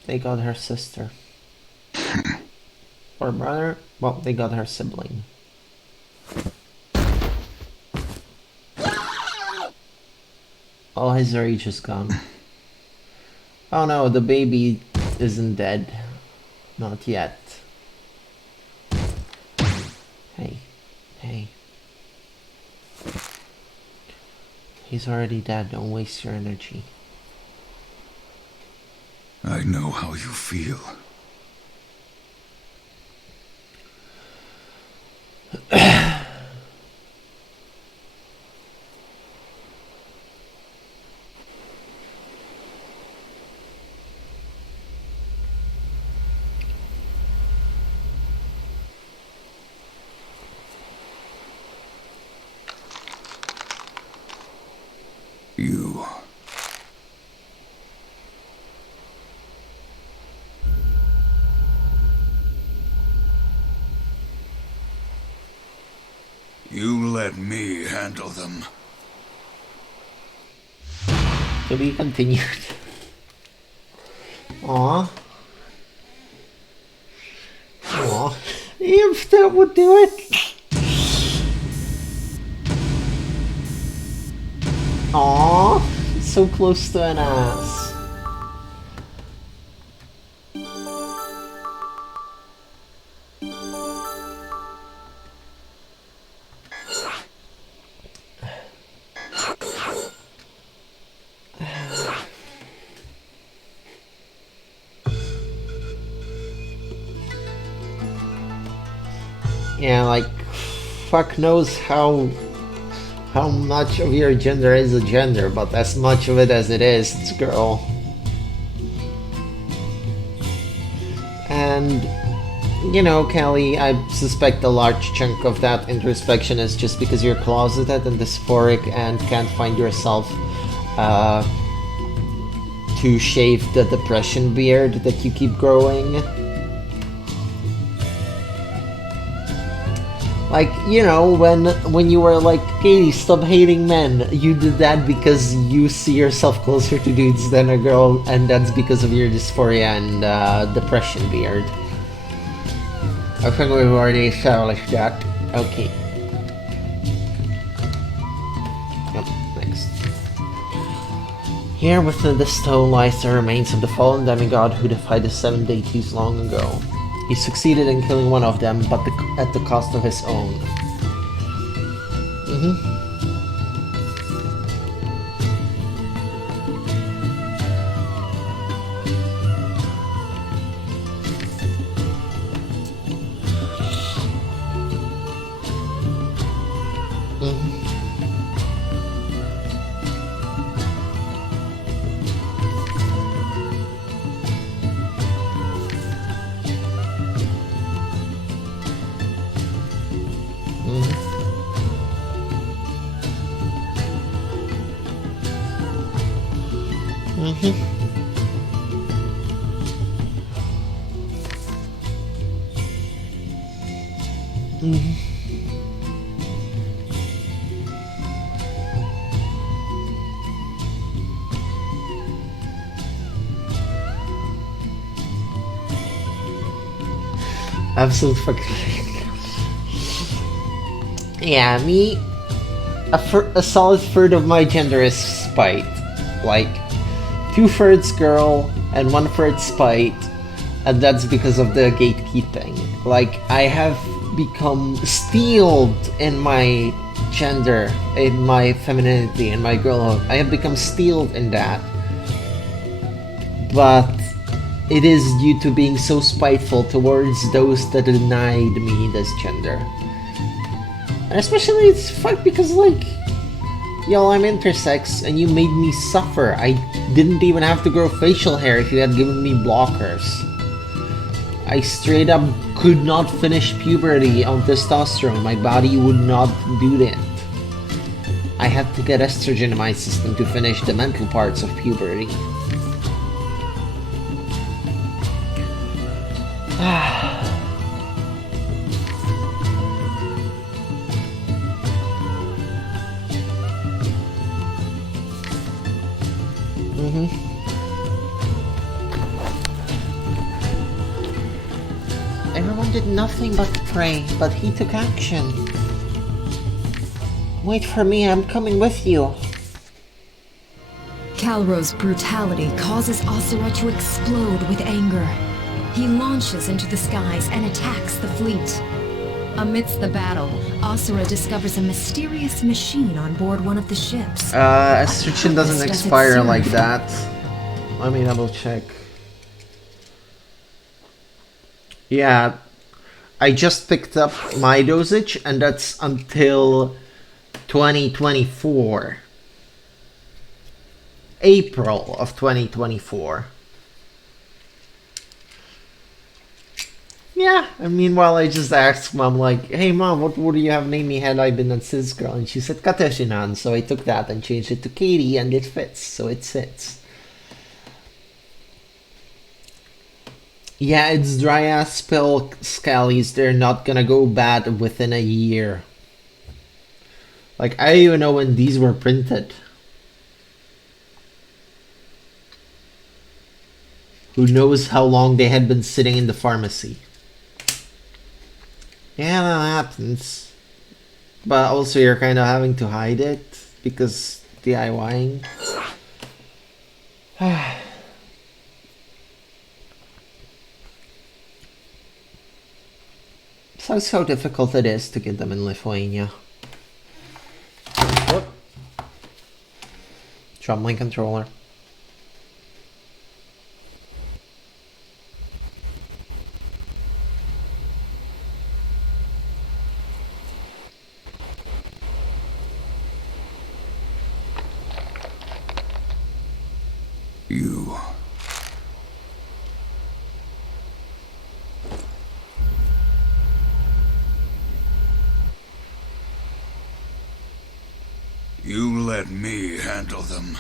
They got her sister. Or brother? Well, they got her sibling. All his rage is gone. Oh no, the baby isn't dead. Not yet. Hey. Hey. He's already dead, don't waste your energy. I know how you feel. You. You Let me handle them. To be continued. Aw. Aw. If that would do it. Aw. So close to an ass. Yeah, like, fuck knows how much of your gender is a gender, but as much of it as it is, it's girl. And, you know, Callie, I suspect a large chunk of that introspection is just because you're closeted and dysphoric and can't find yourself to shave the depression beard that you keep growing. Like, you know, when you were like, Katie, stop hating men, you did that because you see yourself closer to dudes than a girl, and that's because of your dysphoria and depression beard. I think we've already established that. Okay. Yep, next. Here within the stone lies the remains of the fallen demigod who defied the 7 deities long ago. He succeeded in killing one of them, but at the cost of his own. Absolute fucking. Yeah, me. A solid third of my gender is spite. Like, 2/3 girl and 1/3 spite, and that's because of the gatekeeping. Like, I have become steeled in my gender, in my femininity, in my girlhood. I have become steeled in that. But it is due to being so spiteful towards those that denied me this gender. And especially it's fucked because, like, yo, I'm intersex and you made me suffer. I didn't even have to grow facial hair if you had given me blockers. I straight up could not finish puberty on testosterone. My body would not do that. I had to get estrogen in my system to finish the mental parts of puberty. Everyone did nothing but pray, but he took action. Wait for me, I'm coming with you. Calro's brutality causes Asura to explode with anger. He launches into the skies and attacks the fleet. Amidst the battle, Asura discovers a mysterious machine on board one of the ships. Estrogen doesn't expire like that. Let me double check. Yeah, I just picked up my dosage and that's until 2024. April of 2024. Yeah, and meanwhile I just asked Mom, like, hey Mom, what would you have named me had I been a cis girl? And she said Kateshinan, so I took that and changed it to Katie and it fits, so it sits. Yeah, it's dry ass spell scallies, they're not gonna go bad within a year. Like, I don't even know when these were printed. Who knows how long they had been sitting in the pharmacy. Yeah, that happens. But also you're kind of having to hide it because DIYing. Shows how difficult it is to get them in Lithuania. Whoop. Drop my controller. You. You let me handle them.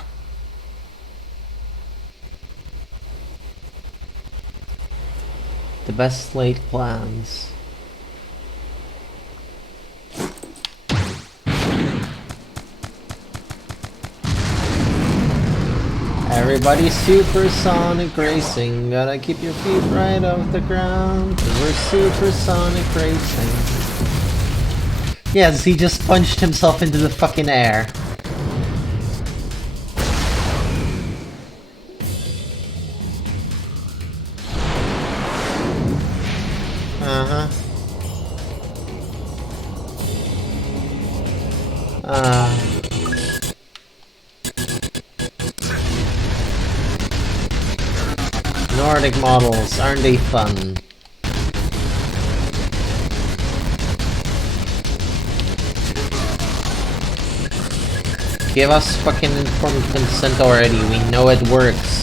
The best laid plans. Everybody supersonic racing. Gotta keep your feet right off the ground. 'Cause we're supersonic racing. Yes, he just punched himself into the fucking air. Nordic models, aren't they fun? Give us fucking informed consent already, we know it works.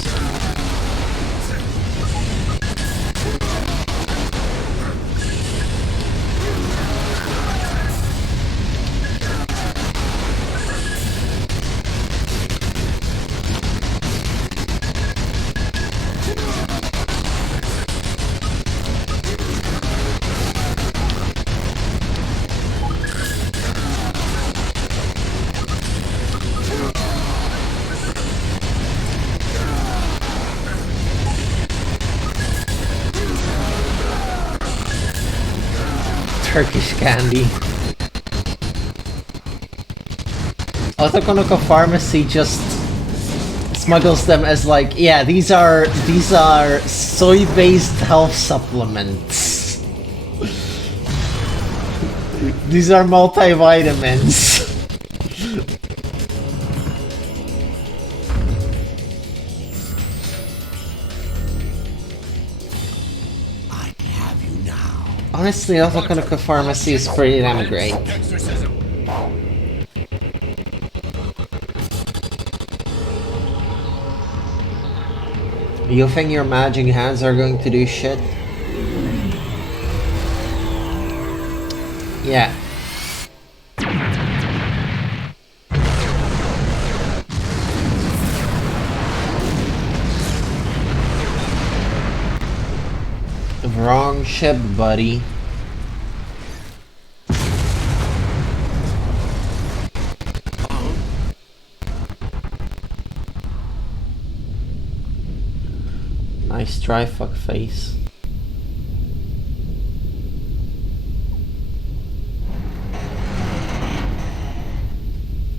Turkish candy. Otokonoko Pharmacy just smuggles them as like, yeah, these are soy-based health supplements. These are multivitamins. Honestly, Otokonoko Pharmacy is pretty damn great. You think your magic hands are going to do shit? Yeah. Wrong ship, buddy. Nice try, fuckface.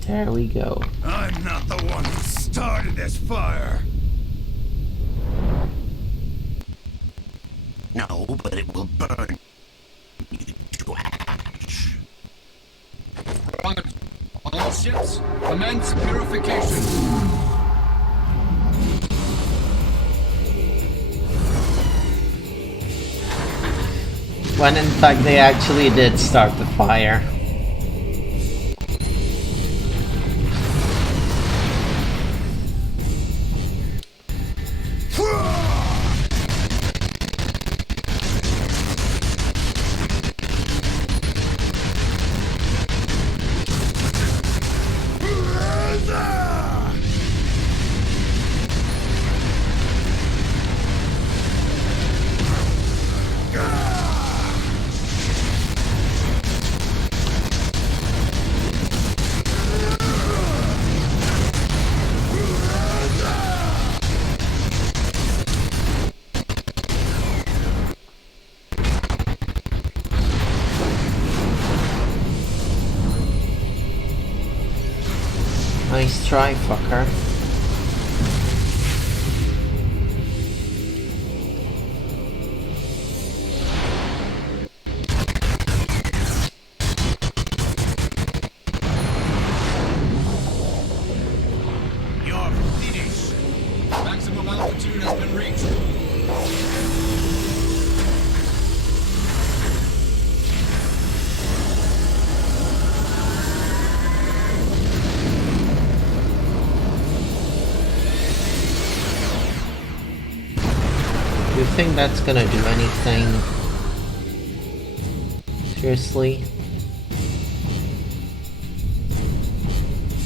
There we go. I'm not the one who started this fire. No, but it will burn you to ash. All ships, commence purification. When in fact they actually did start the fire. Nice try, fucker. You're finished. Maximum altitude has been reached. Do you think that's gonna do anything? Seriously?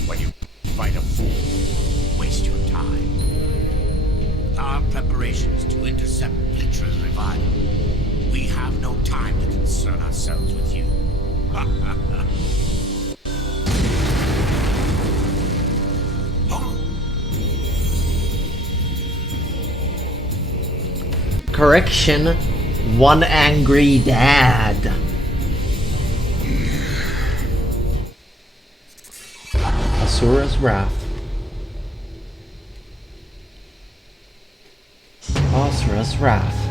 When you fight a fool, waste your time. With our preparations to intercept Blitra's revival, we have no time to concern ourselves with you. Correction, one angry dad. Asura's Wrath. Asura's Wrath.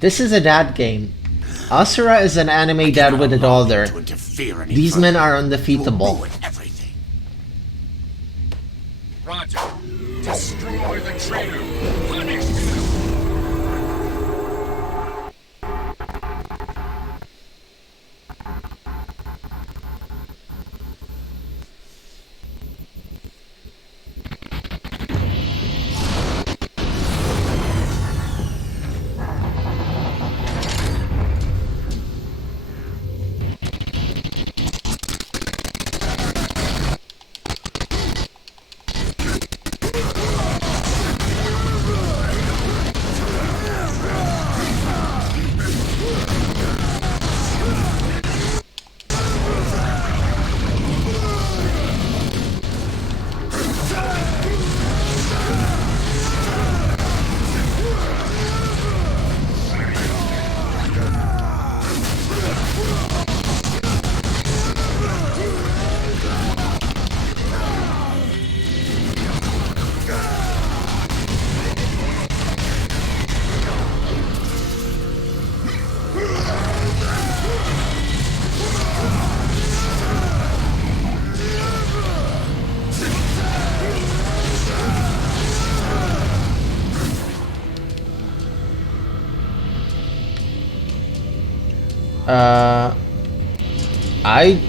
This is a dad game. Asura is an anime dad with a daughter. These men are undefeatable. Roger. Destroy the traitor. Punish him.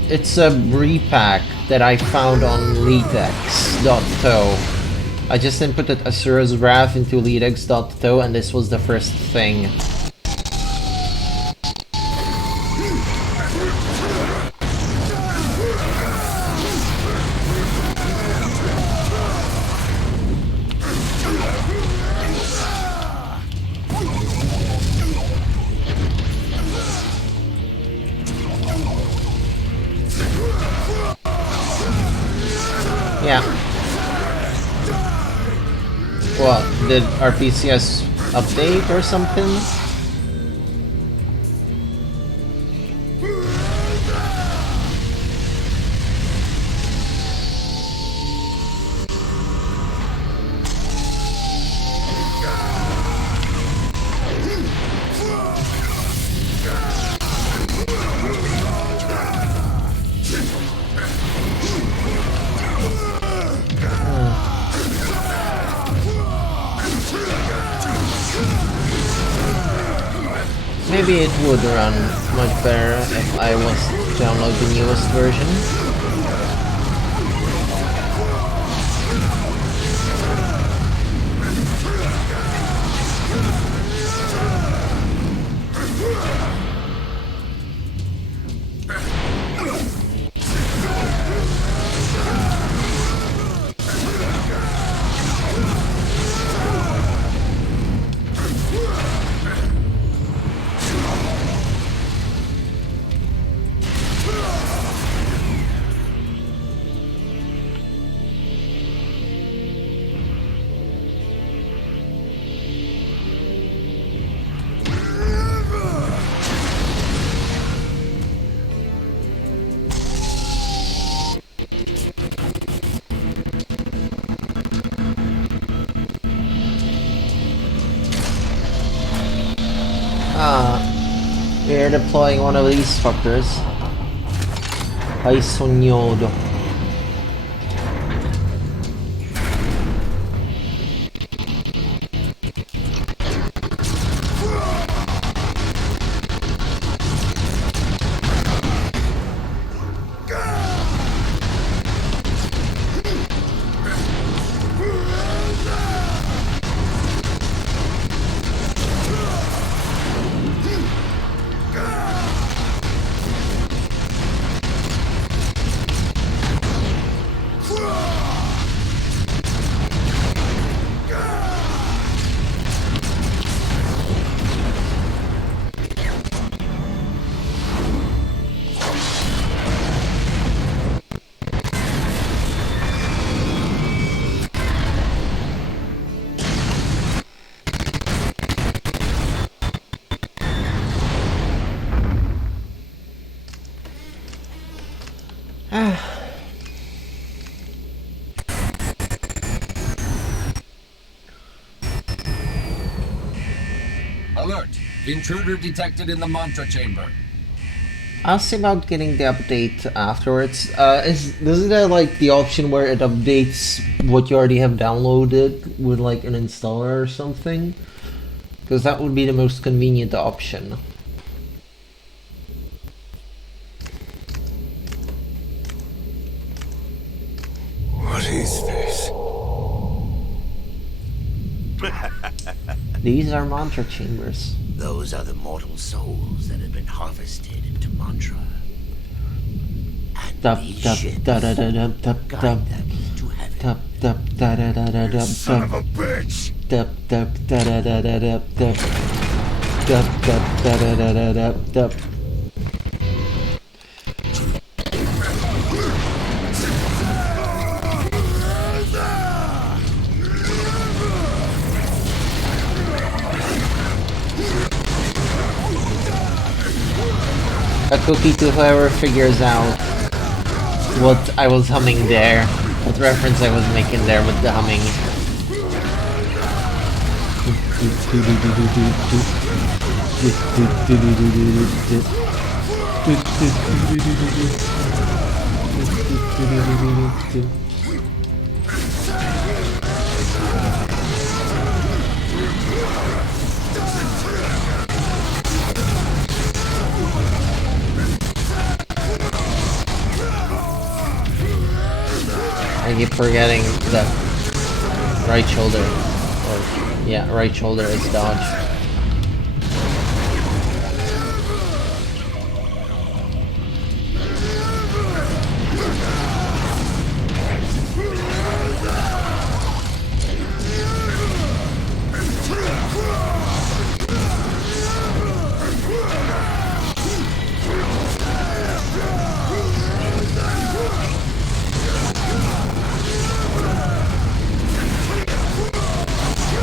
It's a repack that I found on leadex.to. I just inputted Asura's Wrath into leadex.to and this was the first thing. Yeah. What, did RPCS update or something? Maybe it would run much better if I was to download the newest version. They're deploying one of these fuckers. Hai sognato. Alert! Intruder detected in the mantra chamber. I'll see about getting the update afterwards. Doesn't it like the option where it updates what you already have downloaded with like an installer or something? Because that would be the most convenient option. What is this? These are mantra chambers. Those are the mortal souls that have been harvested into mantra. And these ships guide them to heaven. Son of a bitch! A cookie to whoever figures out what I was humming there, what reference I was making there with the humming. I keep forgetting that right shoulder, or yeah, right shoulder is dodge.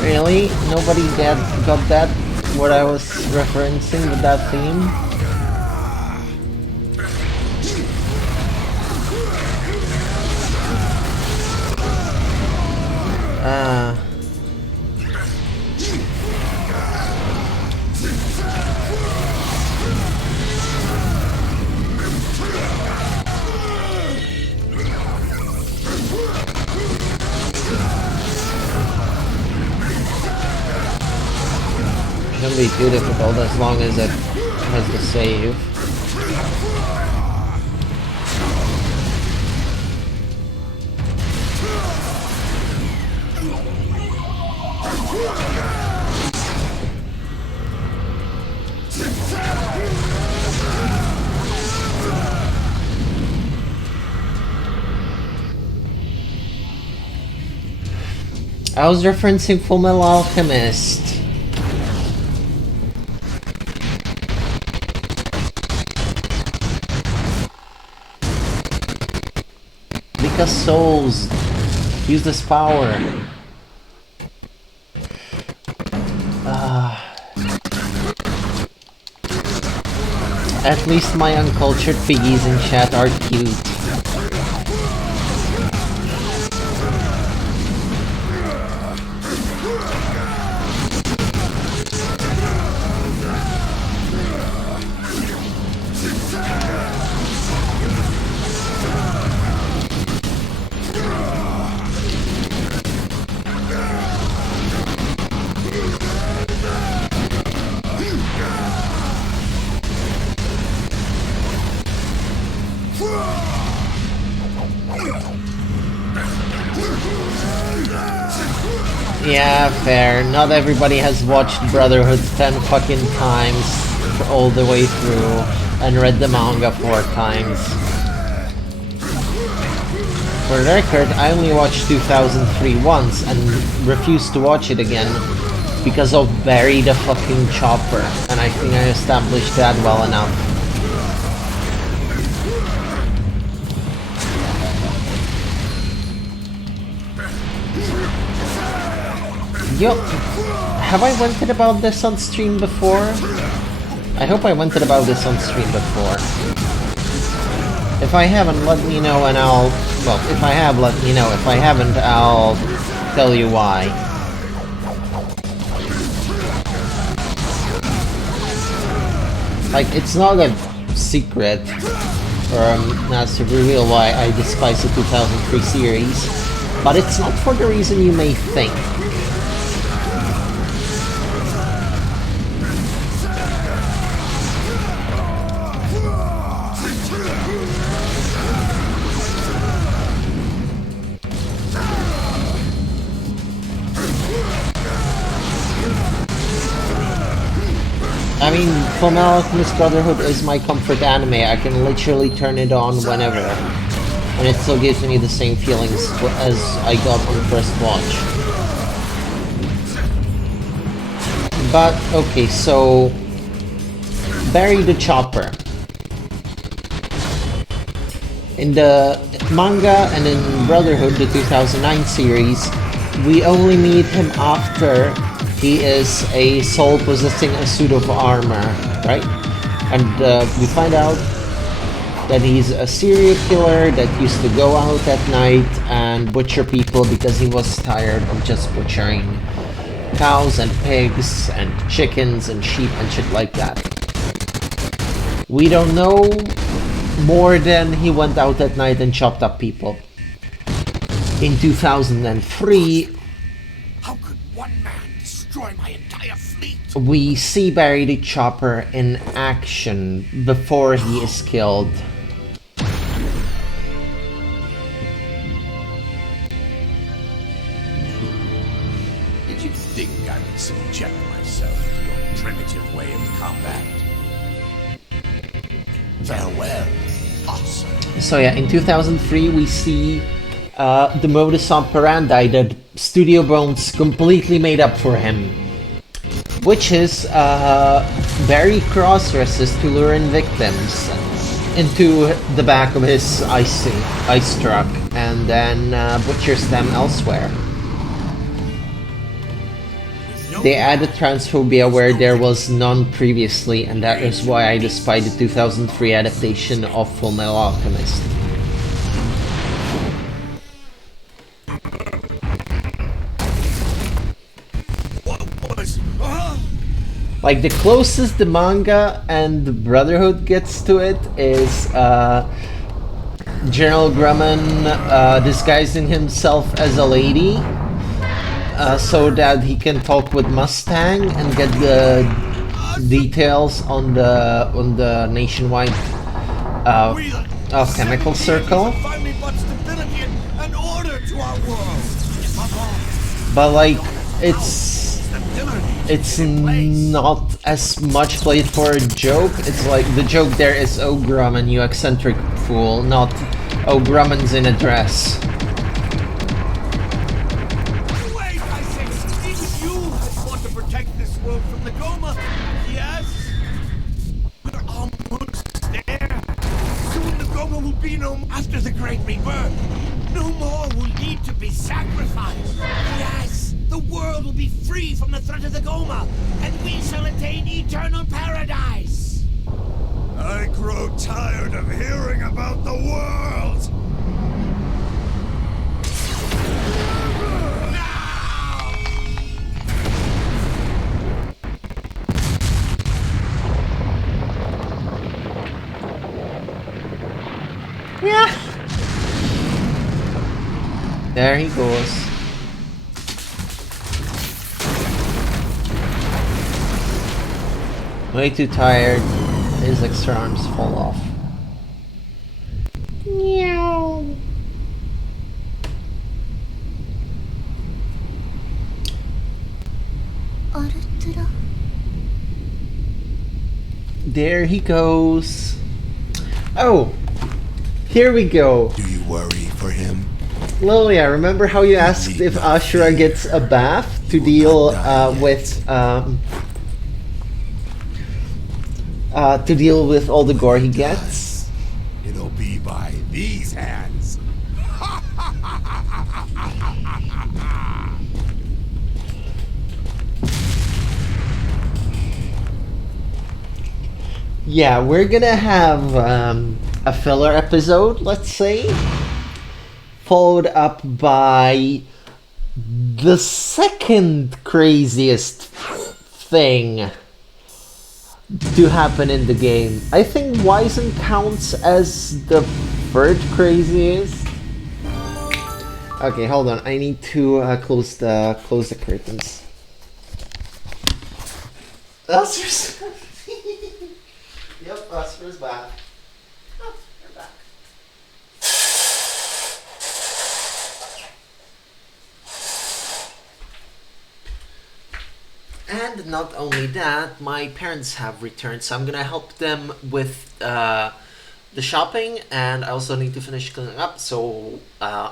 Really? Nobody got that? What I was referencing with that theme? Shouldn't be too difficult as long as it has the save. I was referencing Fullmetal Alchemist. Because souls use this power. At least my uncultured piggies in chat are cute. Yeah, fair. Not everybody has watched Brotherhood 10 fucking times all the way through and read the manga 4 times. For the record, I only watched 2003 once and refused to watch it again because of Barry the fucking Chopper, and I think I established that well enough. Yo, have I vented about this on stream before? I hope I vented about this on stream before. If I haven't, let me know and I'll... Well, if I have, let me know. If I haven't, I'll tell you why. Like, it's not a secret or a massive reveal why I despise the 2003 series, but it's not for the reason you may think. I mean, Fullmetal Alchemist Brotherhood is my comfort anime. I can literally turn it on whenever, and it still gives me the same feelings as I got on the first watch. But, okay, so... Barry the Chopper. In the manga and in Brotherhood, the 2009 series, we only meet him after he is a soul possessing a suit of armor, right? And we find out that he's a serial killer that used to go out at night and butcher people because he was tired of just butchering cows and pigs and chickens and sheep and shit like that. We don't know more than he went out at night and chopped up people. In 2003, how could one man destroy my entire fleet? We see Barry the Chopper in action before he is killed. Did you think I would subject myself to your primitive way of combat? Farewell, Asura. So yeah, in 2003 we see the modus operandi that Studio Bones completely made up for him, which is Barry cross-dresses to lure in victims into the back of his ice truck and then butchers them elsewhere. They added transphobia where there was none previously, and that is why I despise the 2003 adaptation of Fullmetal Alchemist. Like, the closest the manga and the Brotherhood gets to it is General Grumman disguising himself as a lady so that he can talk with Mustang and get the details on the nationwide chemical circle. But like, it's not as much played for a joke. It's like, the joke there is, oh Grumman, you eccentric fool, not, oh Grumman's in a dress. Wait, I say, even you want to protect this world from the Goma, yes? We're almost there. Soon the Goma will be no more. After the Great Rebirth, no more will need to be sacrificed. Yes! The world will be free from the threat of the Goma, and we shall attain eternal paradise! I grow tired of hearing about the world! Yeah. There he goes. Way too tired, his extra arms fall off. There he goes. Oh, here we go. Do you worry for him? Lilia, remember how you asked if Asura gets a bath to deal with all the gore he gets? It'll be by these hands. Yeah, we're gonna have a filler episode, let's say, followed up by the second craziest thing to happen in the game. I think Wizen counts as the third craziest. Okay, hold on. I need to close the curtains. Asura's Yep, Asura's back. Oh, you're back. And not only that, my parents have returned, so I'm gonna help them with the shopping, and I also need to finish cleaning up. So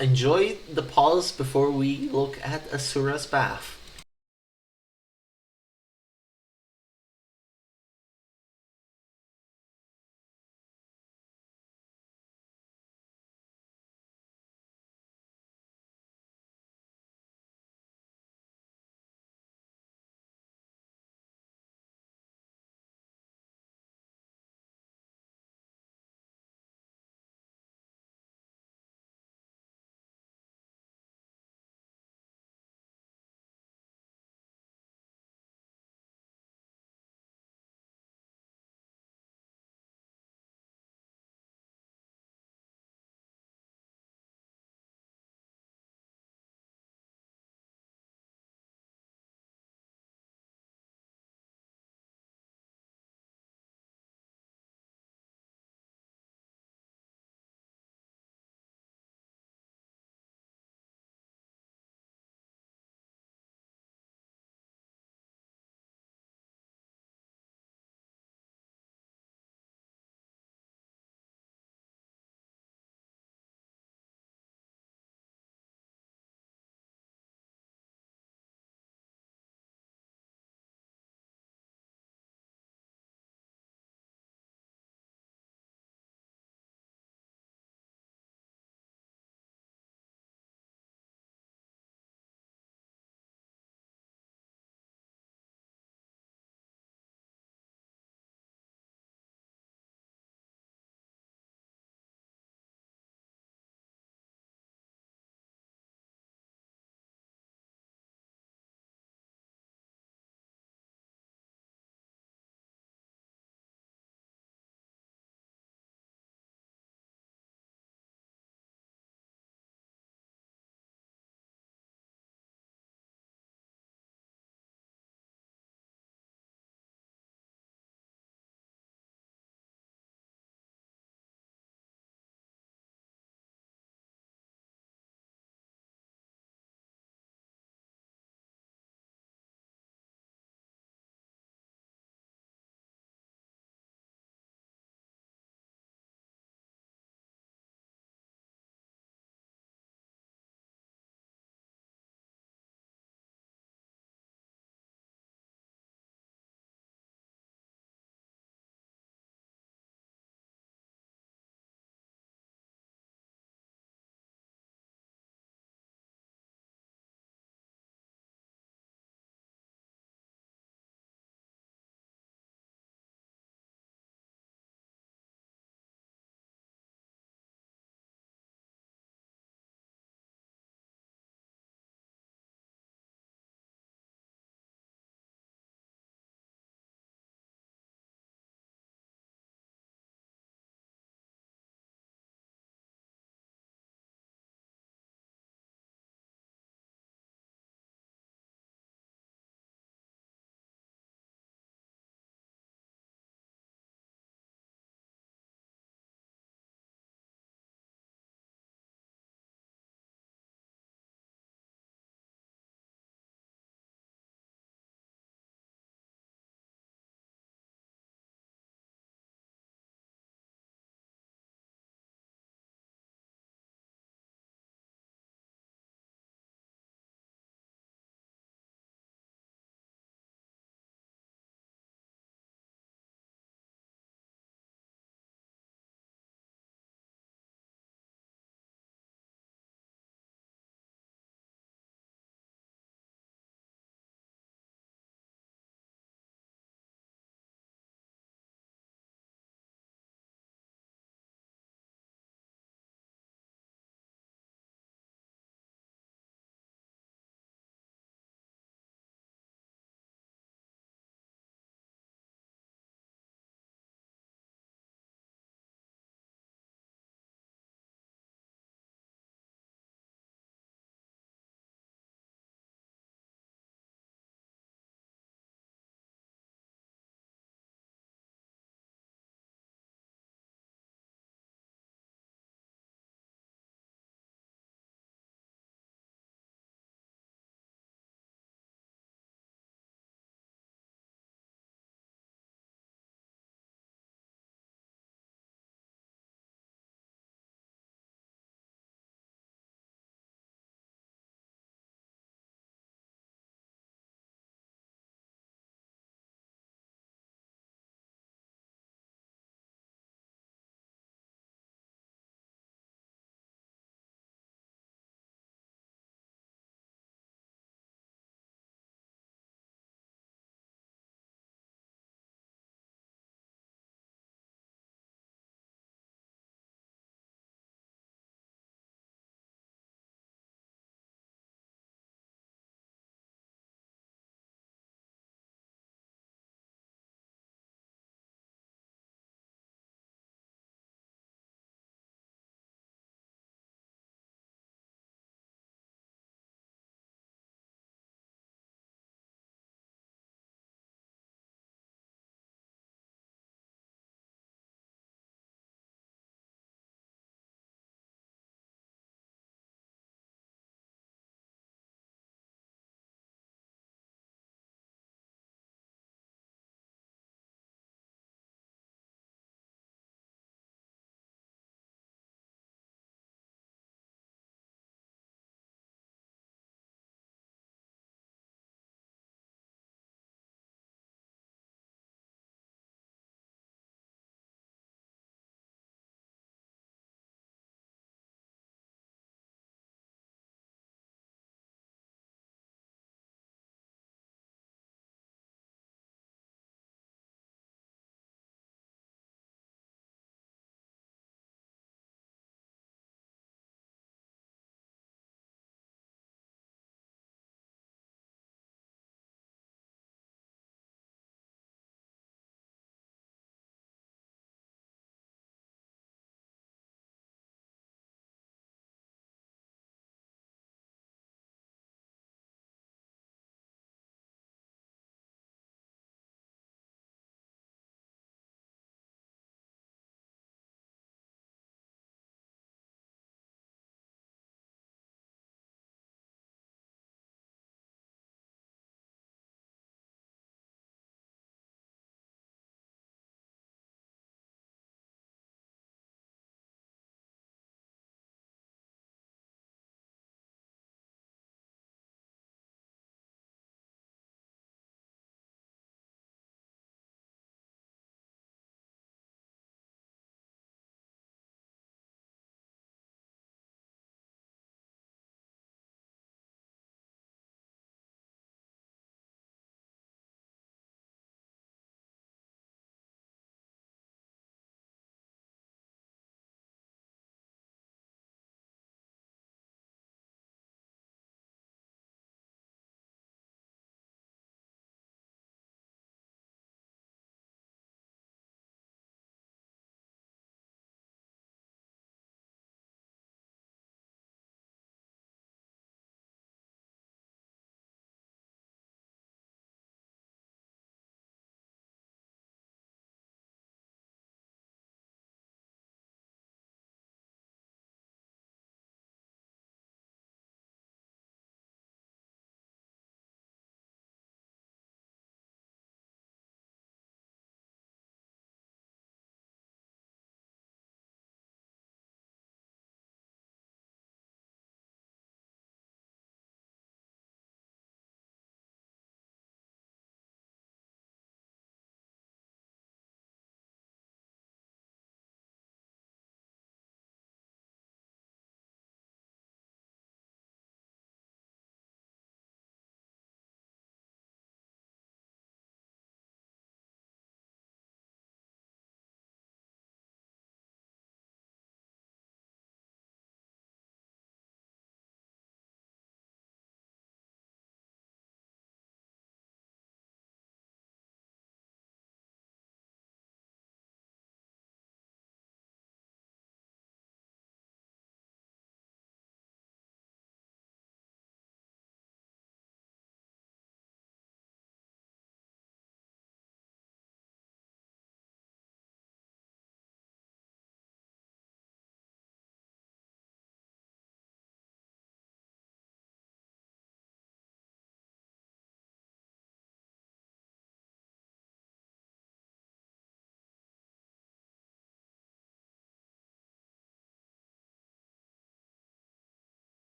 enjoy the pause before we look at Asura's bath.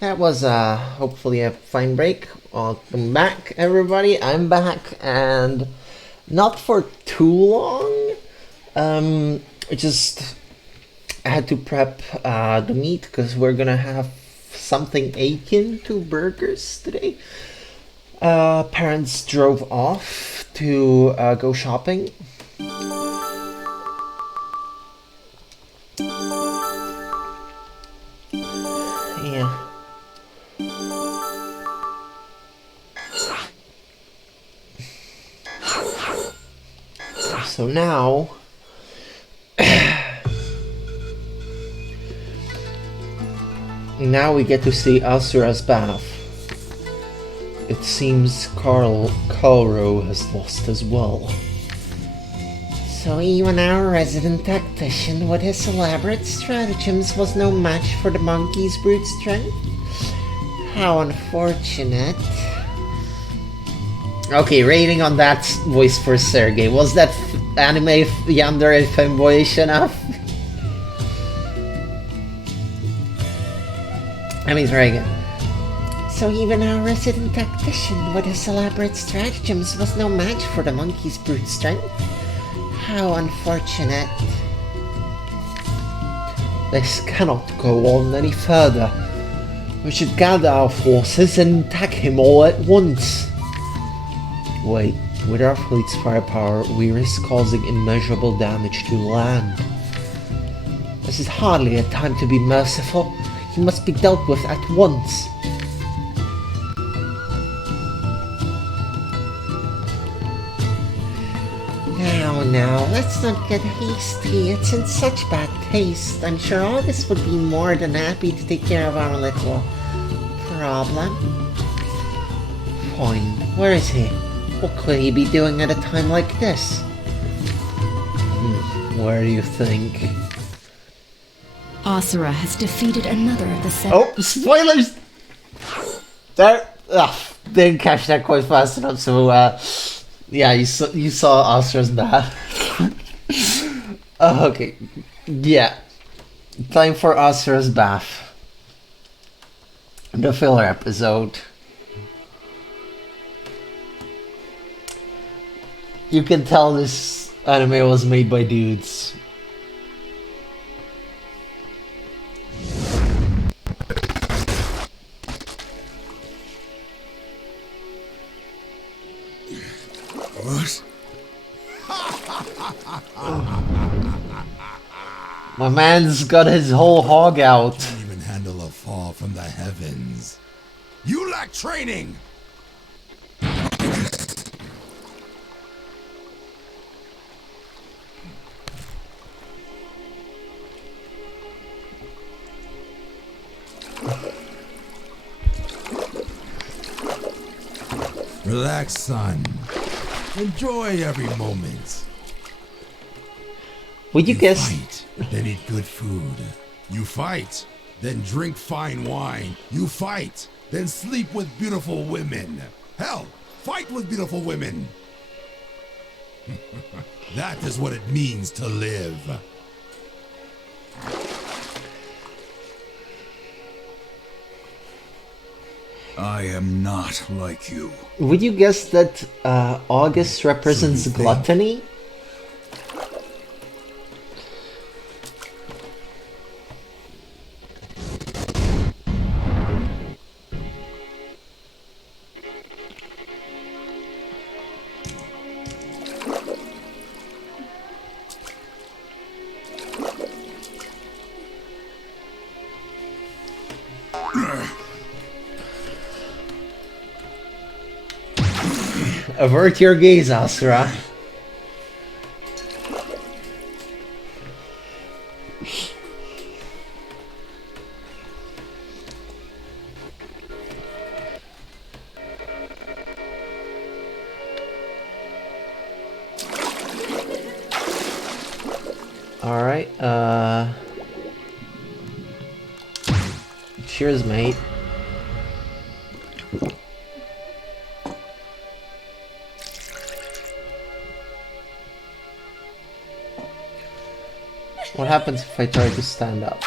That was hopefully a fine break. Welcome back, everybody. I'm back, and not for too long. I had to prep the meat because we're gonna have something akin to burgers today. Parents drove off to go shopping. Yeah. So now we get to see Asura's bath. It seems Karlro has lost as well. So even our resident tactician with his elaborate stratagems was no match for the monkey's brute strength? How unfortunate. Okay, rating on that voice for Sergey. Was that anime yandere femboyish enough? I mean, very good. So even our resident tactician with his elaborate stratagems was no match for the monkey's brute strength? How unfortunate. This cannot go on any further. We should gather our forces and attack him all at once. Wait, with our fleet's firepower, we risk causing immeasurable damage to land. This is hardly a time to be merciful. He must be dealt with at once. Now, let's not get hasty. It's in such bad taste. I'm sure August would be more than happy to take care of our little problem. Fine. Where is he? What could he be doing at a time like this? Where do you think? Asura has defeated another of the seven. Oh, spoilers! There. Didn't catch that quite fast enough. So, yeah, you saw Asura's bath. Okay, yeah. Time for Asura's bath. The filler episode. You can tell this anime was made by dudes. What? My man's got his whole hog out. Can't even handle a fall from the heavens. You lack training! Relax, son. Enjoy every moment. Would you guess? Fight, then eat good food. You fight, then drink fine wine. You fight, then sleep with beautiful women. Hell, fight with beautiful women. That is what it means to live. I am not like you. Would you guess that August represents gluttony? Avert your gaze, Asura. Alright, cheers, mate. What happens if I try to stand up?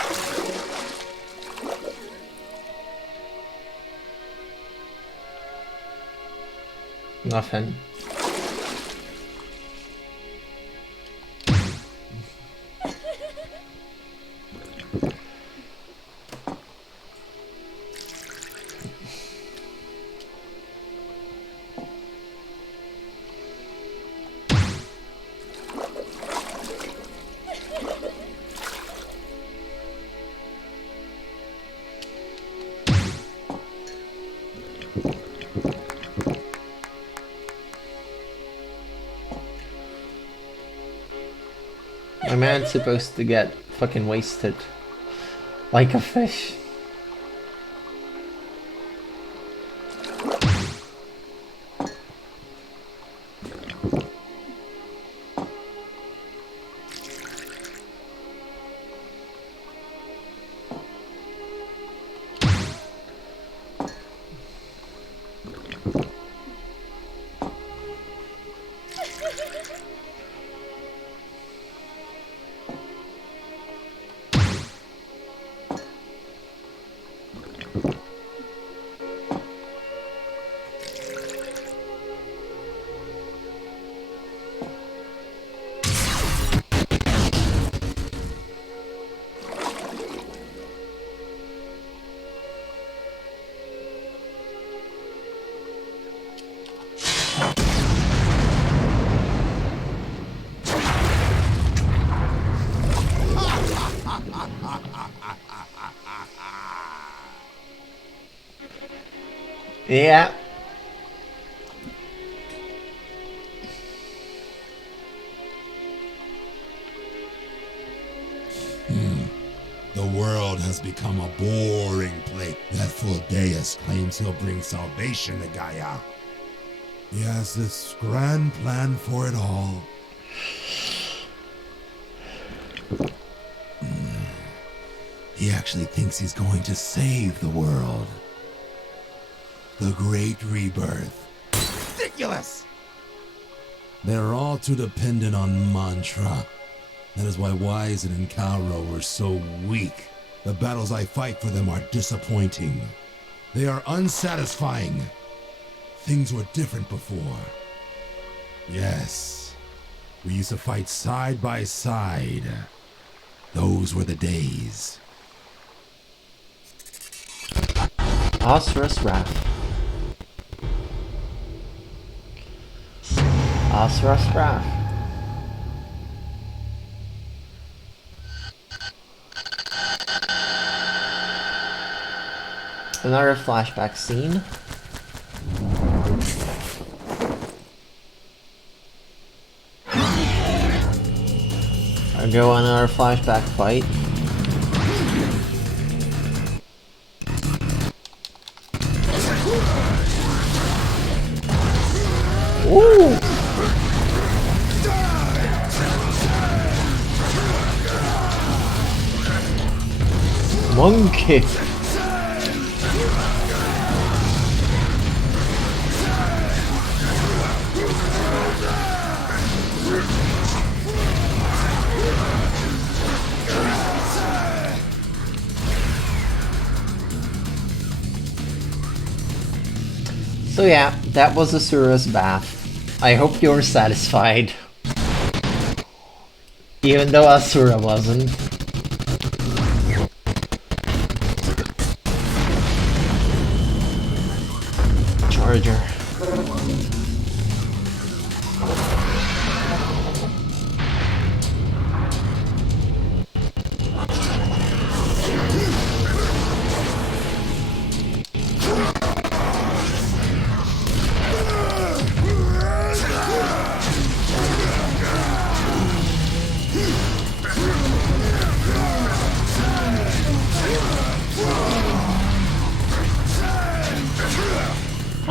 Nothing. My man's supposed to get fucking wasted. Like a fish. Yeah. The world has become a boring place. That fool Deus claims he'll bring salvation to Gaia. He has this grand plan for it all. He actually thinks he's going to save the world. The Great Rebirth. Ridiculous! They're all too dependent on mantra. That is why Wizen and Kauro were so weak. The battles I fight for them are disappointing. They are unsatisfying. Things were different before. Yes. We used to fight side by side. Those were the days. Asura's Wrath. Asura's Wrath. Another flashback scene. I go on another flashback fight. Ooh! Monkey! So yeah, that was Asura's bath. I hope you're satisfied. Even though Asura wasn't. Charger.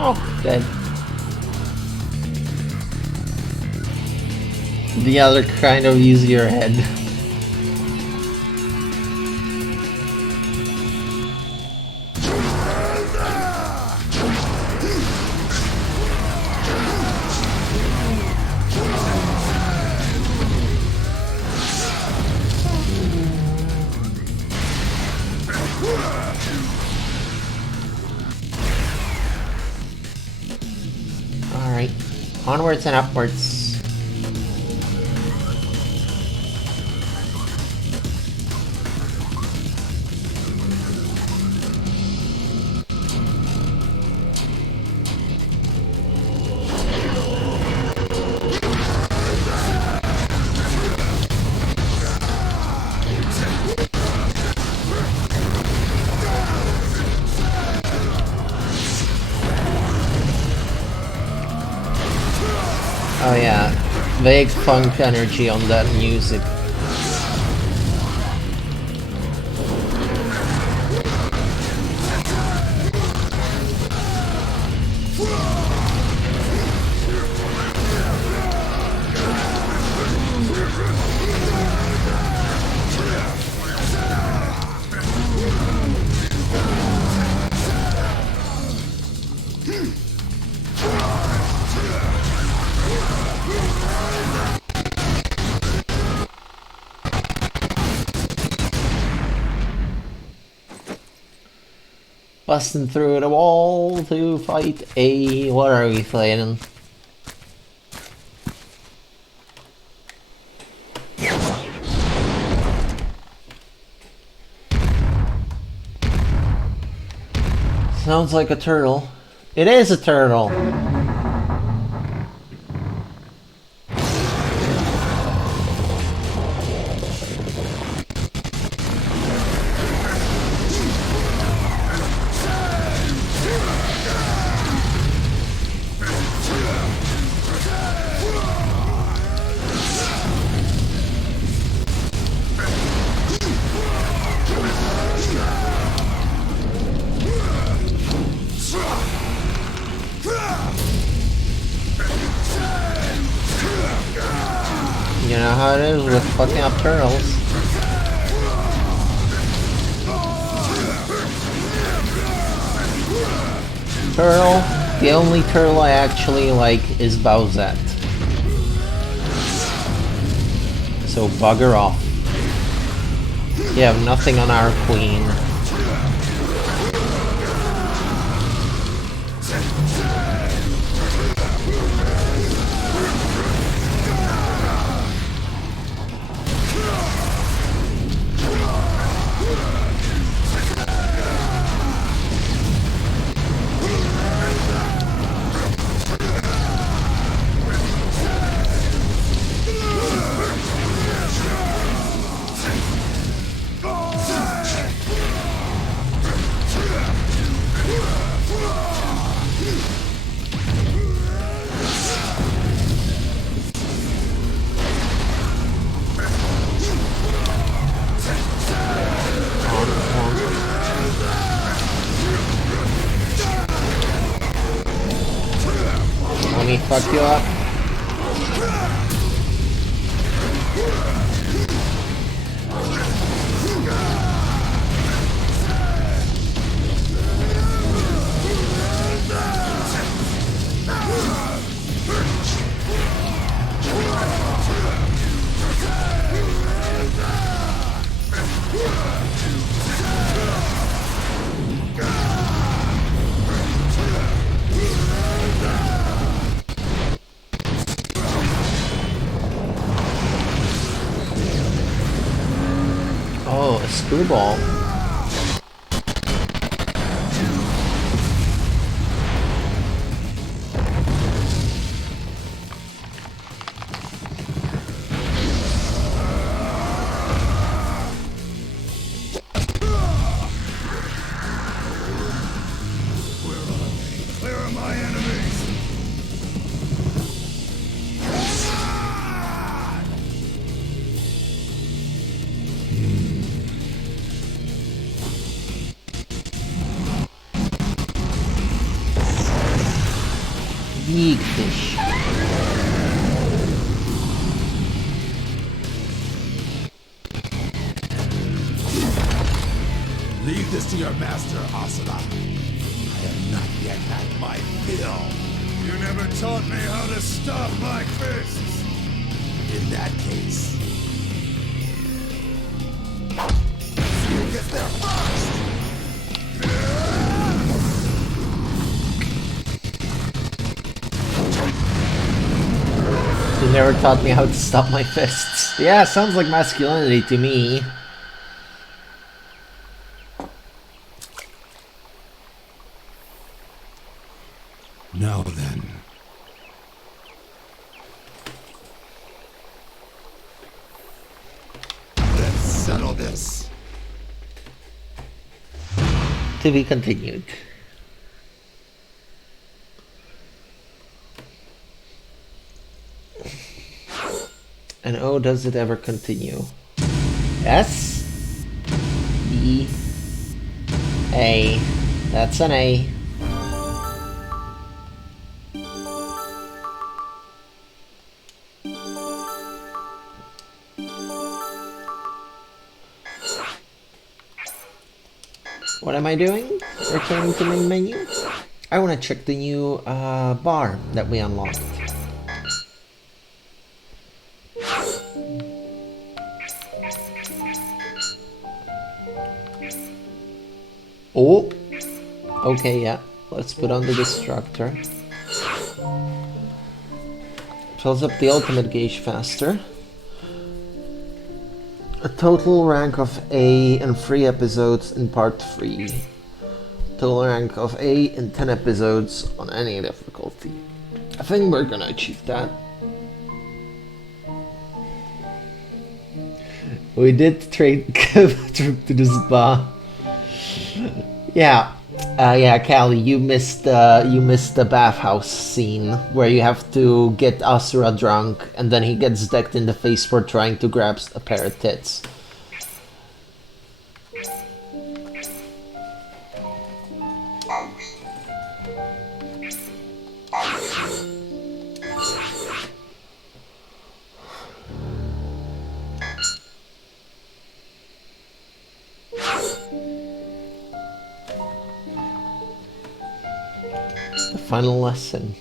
Oh, dead. The other kind of use your head. Alright. Onwards and upwards. Oh yeah, vague funk energy on that music. Busting through the wall to fight a... What are we fighting? Sounds like a turtle. It is a turtle! You know how it is with fucking up turtles. Turtle, the only turtle I actually like is Bowsette. So bugger off. You have nothing on our queen. Let me fuck you up. Oh, a screwball. Where are my enemies? Big fish. Leave this to your master, Asura. I have not yet had my fill. You never taught me how to stop my fists. In that case, you get there first. never taught me how to stop my fists. Yeah, sounds like masculinity to me. Now then. Let's settle this. To be continued. And oh, does it ever continue? S E A. That's an A. What am I doing? Returning to main menu. I want to check the new bar that we unlocked. Oh, okay, yeah. Let's put on the destructor. Fills up the ultimate gauge faster. A total rank of A in 3 episodes in part 3. Total rank of A in 10 episodes on any difficulty. I think we're gonna achieve that. We did trade trip to the spa. Yeah, yeah, Callie, you missed the bathhouse scene where you have to get Asura drunk and then he gets decked in the face for trying to grab a pair of tits. The final lesson.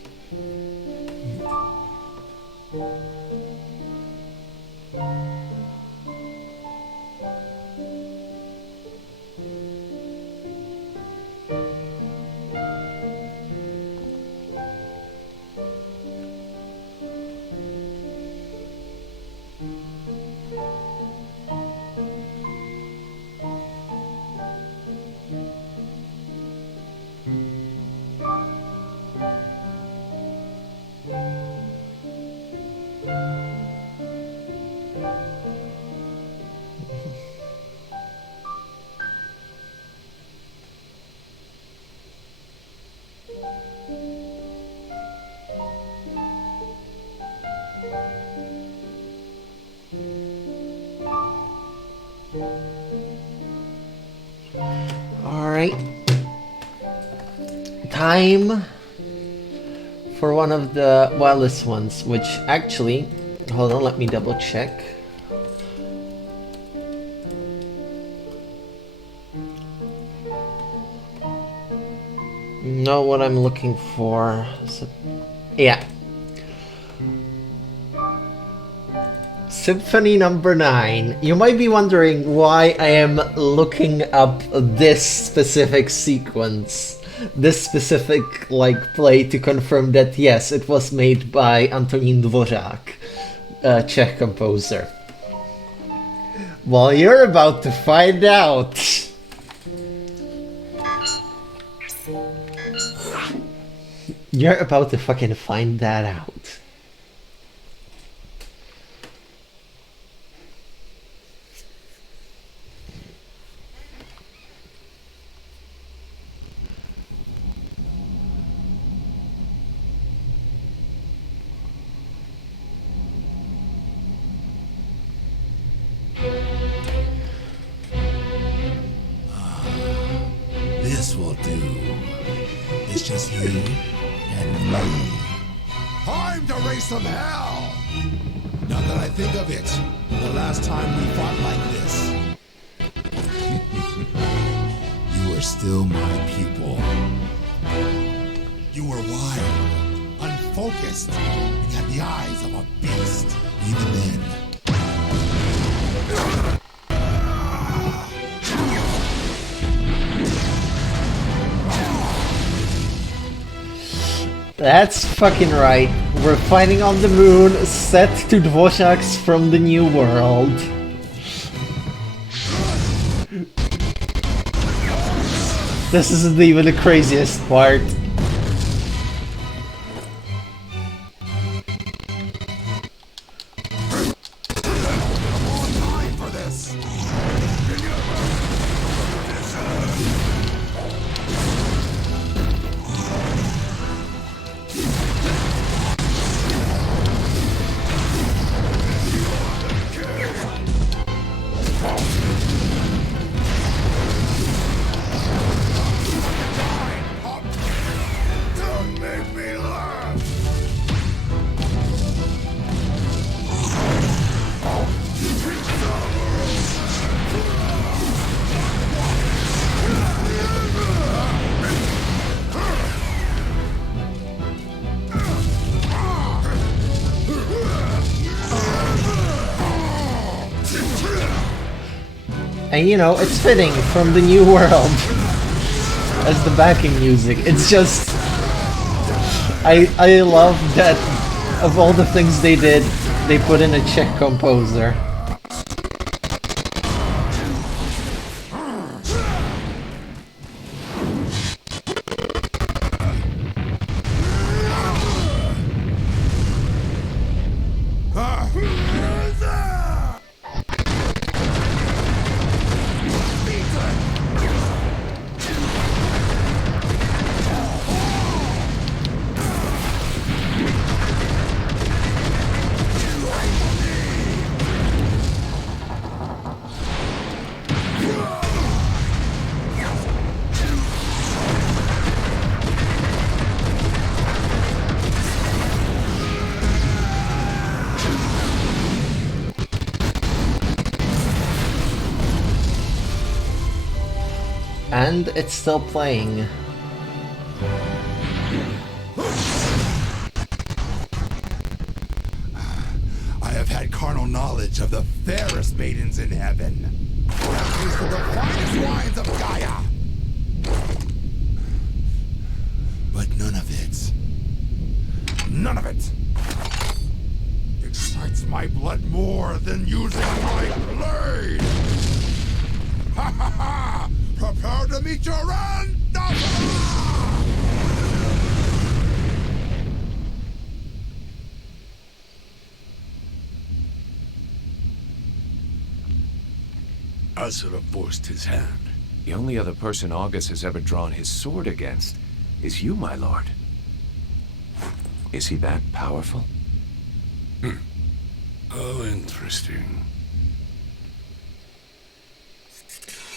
Alright. Time for one of the wildest ones, which actually, hold on, let me double check. Know what I'm looking for. So, yeah. Symphony number 9. You might be wondering why I am looking up this specific sequence, this specific play to confirm that yes, it was made by Antonín Dvořák, a Czech composer. Well, you're about to find out. You're about to fucking find that out. This will do. It's just you and me. Time to raise some hell! Now that I think of it, the last time we fought like this, you were still my pupil. You were wild, unfocused, and had the eyes of a beast. Even then. That's fucking right. We're fighting on the moon, set to Dvořáks from the New World. This isn't even the craziest part. And you know, it's fitting from the New World as the backing music. It's just... I love that of all the things they did, they put in a Czech composer. And it's still playing. I have had carnal knowledge of the fairest maidens in heaven. I have tasted the finest wines of Gaia. But none of it excites my blood more than using my blade. Ha ha ha! Prepare to meet your end, Asura! Asura forced his hand. The only other person August has ever drawn his sword against is you, my lord. Is he that powerful? Oh, interesting.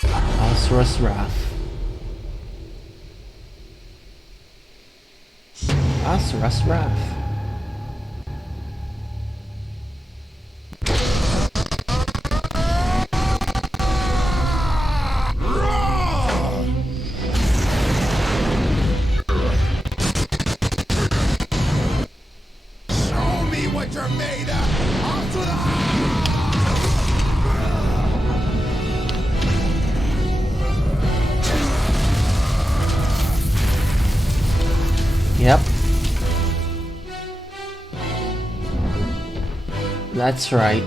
Asura's Wrath. Asura's Wrath. Show me what you're made of, Asura! Yep. That's right.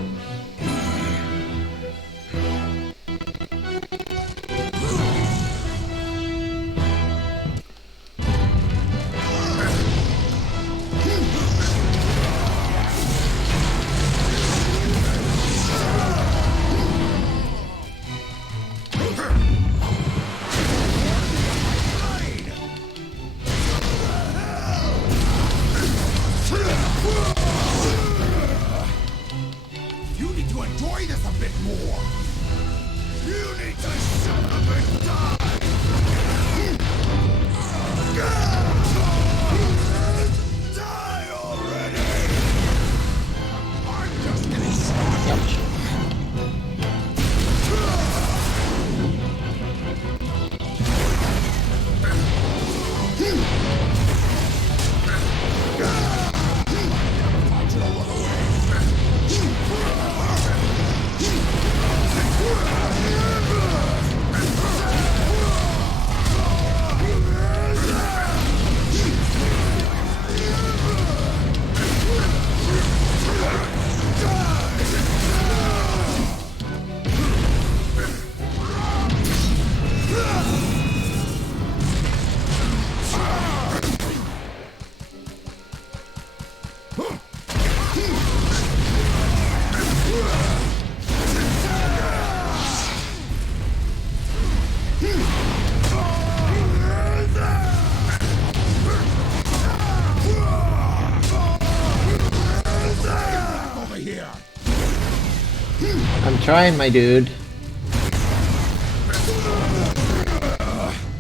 Trying, my dude.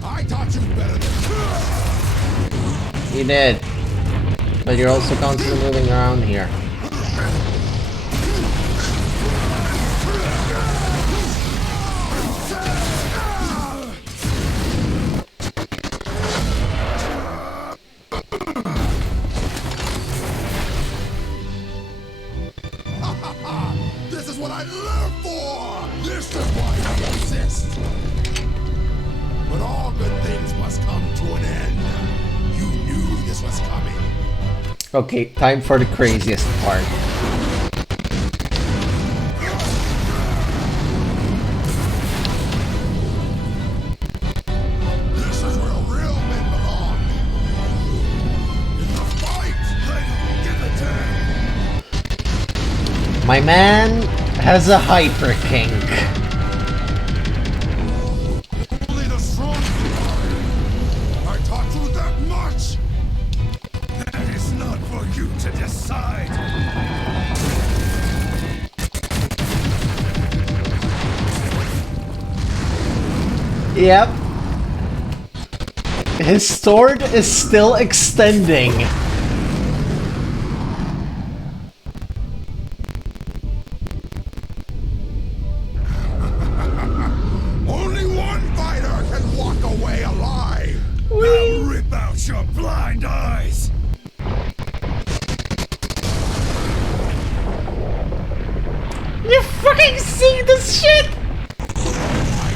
I taught you better than You did. But you're also constantly moving around here. This is what I live for! This is why I exist! But all good things must come to an end. You knew this was coming. Okay, time for the craziest part. This is where real men belong. In the fight, they get the turn. My man has a hyper kink. Only the strong survive. I taught you that much. That is not for you to decide. Yep. His sword is still extending. Only one fighter can walk away alive. Now rip out your blind eyes. You fucking see this shit? I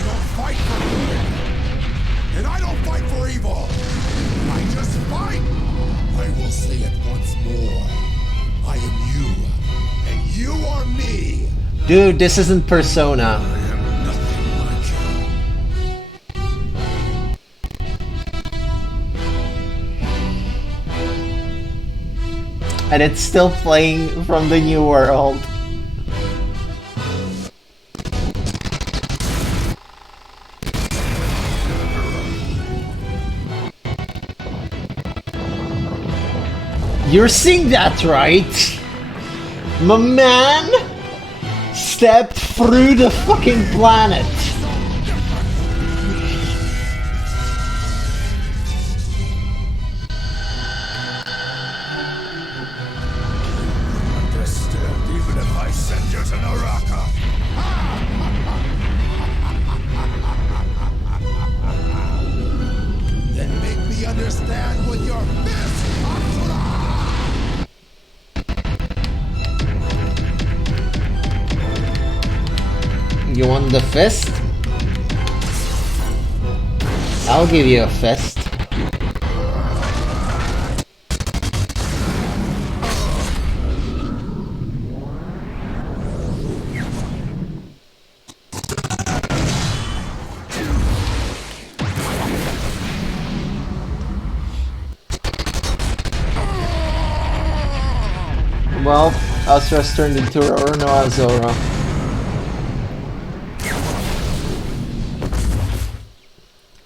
don't fight for good. And I don't fight for evil. I just fight. I will say it once more. I am you. And you are me. Dude, this isn't Persona. I am nothing like you. And it's still playing from the new world. You're seeing that, right? My man stepped through the fucking planet. Understood, even if I send you to Naraka. Then make me understand with your fist, Asura! You want the fist? I'll give you a fist. Well, Asura's turned into Orno Azora.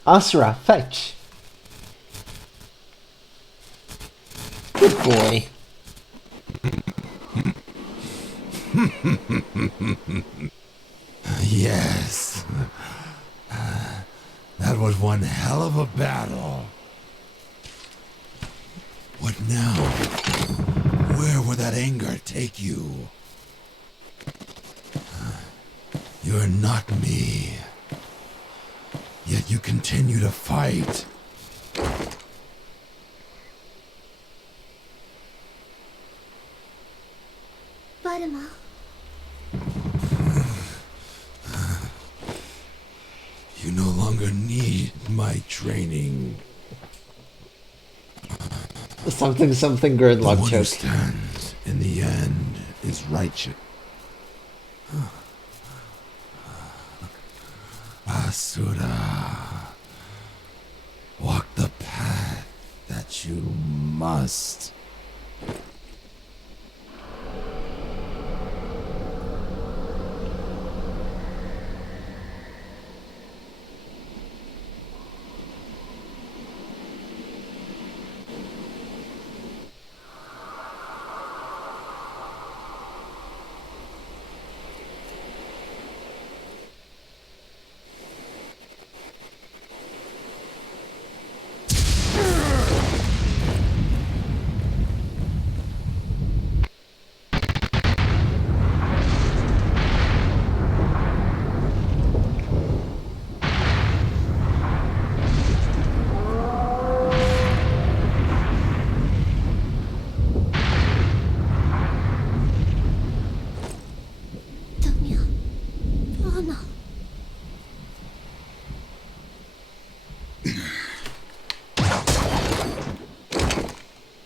Asura, fetch! Good boy. Yes. That was one hell of a battle. What now? Where will that anger take you? You're not me. Yet you continue to fight. Baruma. You no longer need my training. Something The gridlock one who choke. stands in the end is righteous. Asura, walk the path that you must.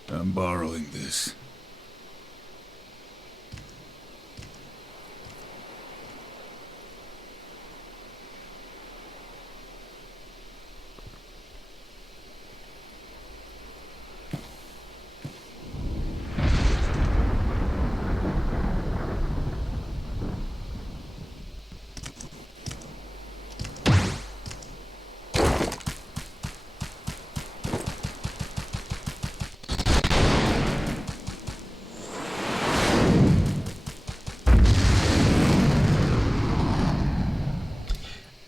I'm borrowing this.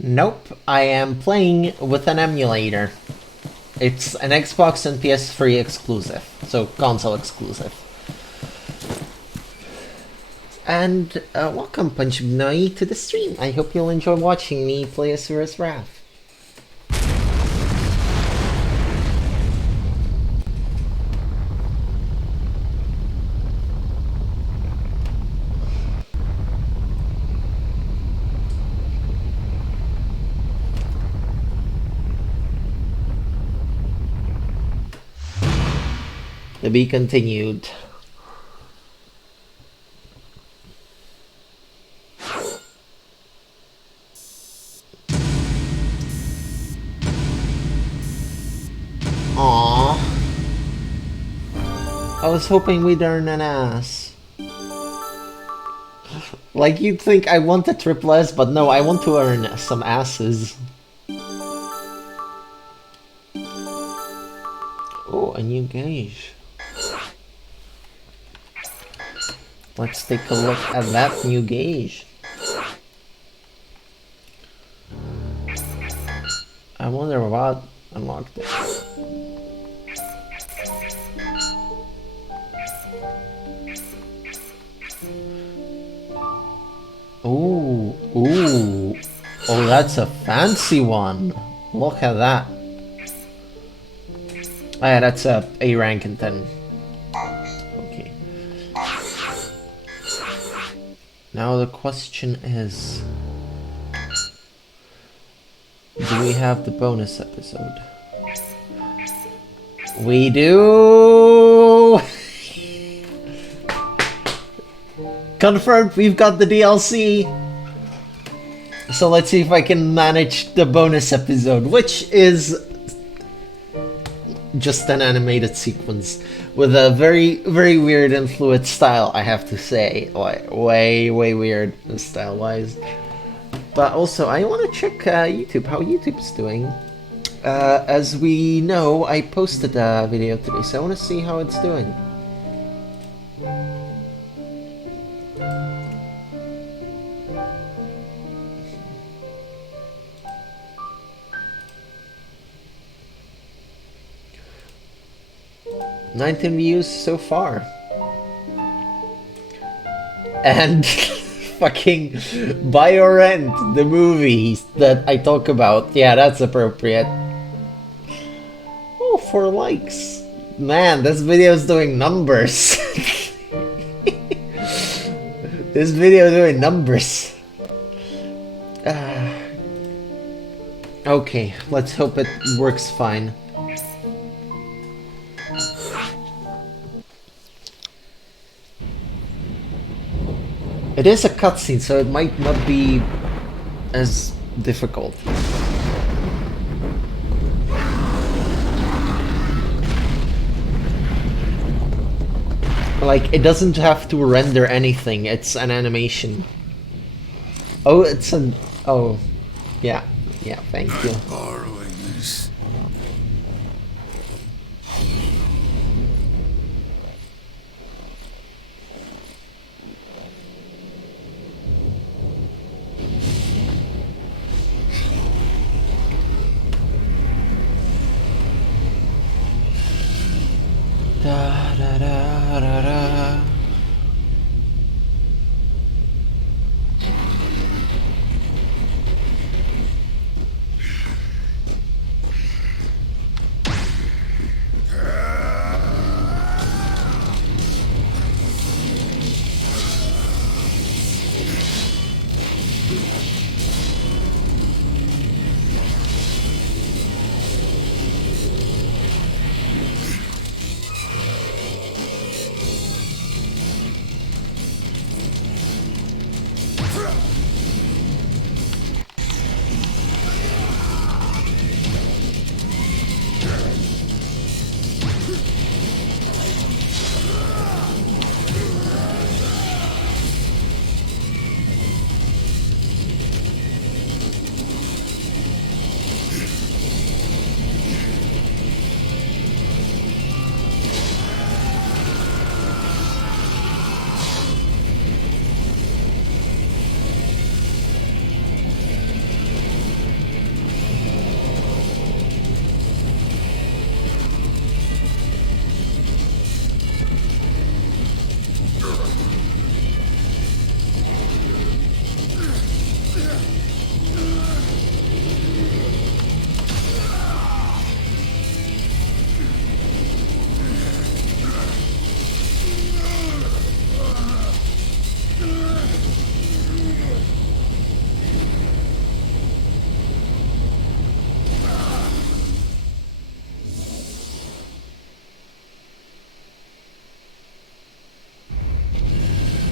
Nope, I am playing with an emulator. It's an Xbox and PS3 exclusive, so console exclusive. And welcome, Punchibnoi, to the stream. I hope you'll enjoy watching me play Asura's Wrath. To be continued. Aww. I was hoping we'd earn an ass. Like, you'd think I want a triple S, but no, I want to earn some asses. Oh, a new gauge. Let's take a look at that new gauge. I wonder what unlocked it. Ooh, ooh. Oh, that's a fancy one. Look at that. Oh, yeah, that's a rank in 10. Okay. Now the question is, do we have the bonus episode? We do! Confirmed, we've got the DLC! So let's see if I can manage the bonus episode, which is just an animated sequence with a very, very weird and fluid style, I have to say. Way weird style-wise. But also, I want to check YouTube, how YouTube's doing. As we know, I posted a video today, so I want to see how it's doing. $19 views so far. And fucking Buy or Rent, the movie that I talk about. Yeah, that's appropriate. Oh, 4 likes. Man, this video is doing numbers. This video is doing numbers. Okay, let's hope it works fine. It is a cutscene, so it might not be as difficult. Like, it doesn't have to render anything, it's an animation. Oh, it's an... Oh, yeah, thank you. Borrowing this. Da da da da da.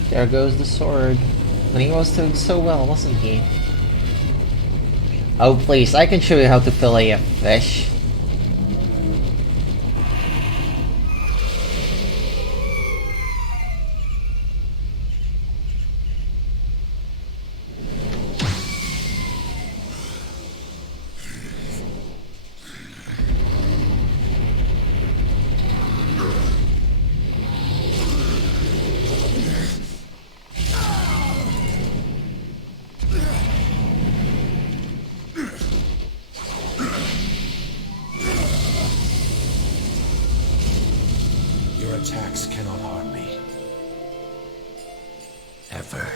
There goes the sword. And he was doing so well, wasn't he? Oh please, I can show you how to fillet a fish. Your attacks cannot harm me. Ever.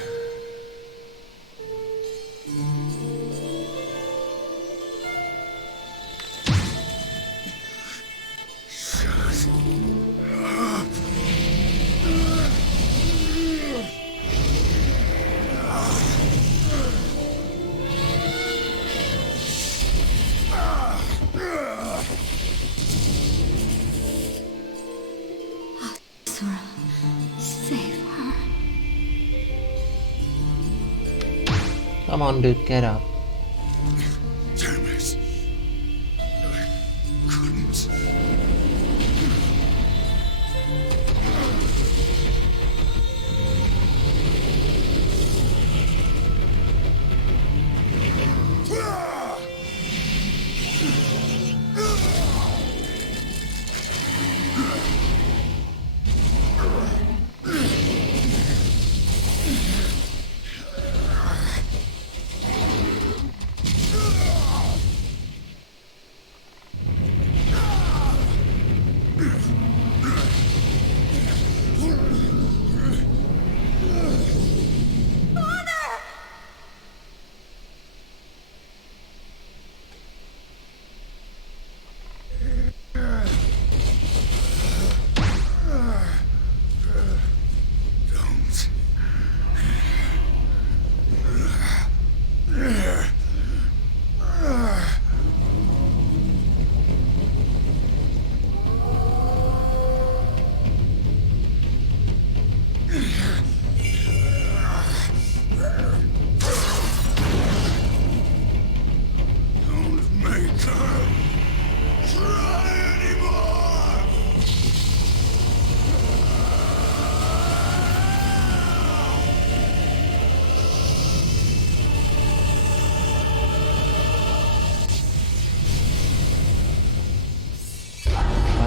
Asura, save her. Come on, dude, get up. Damn it. I couldn't.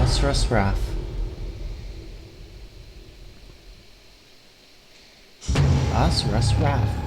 Asura's Wrath. Asura's Wrath.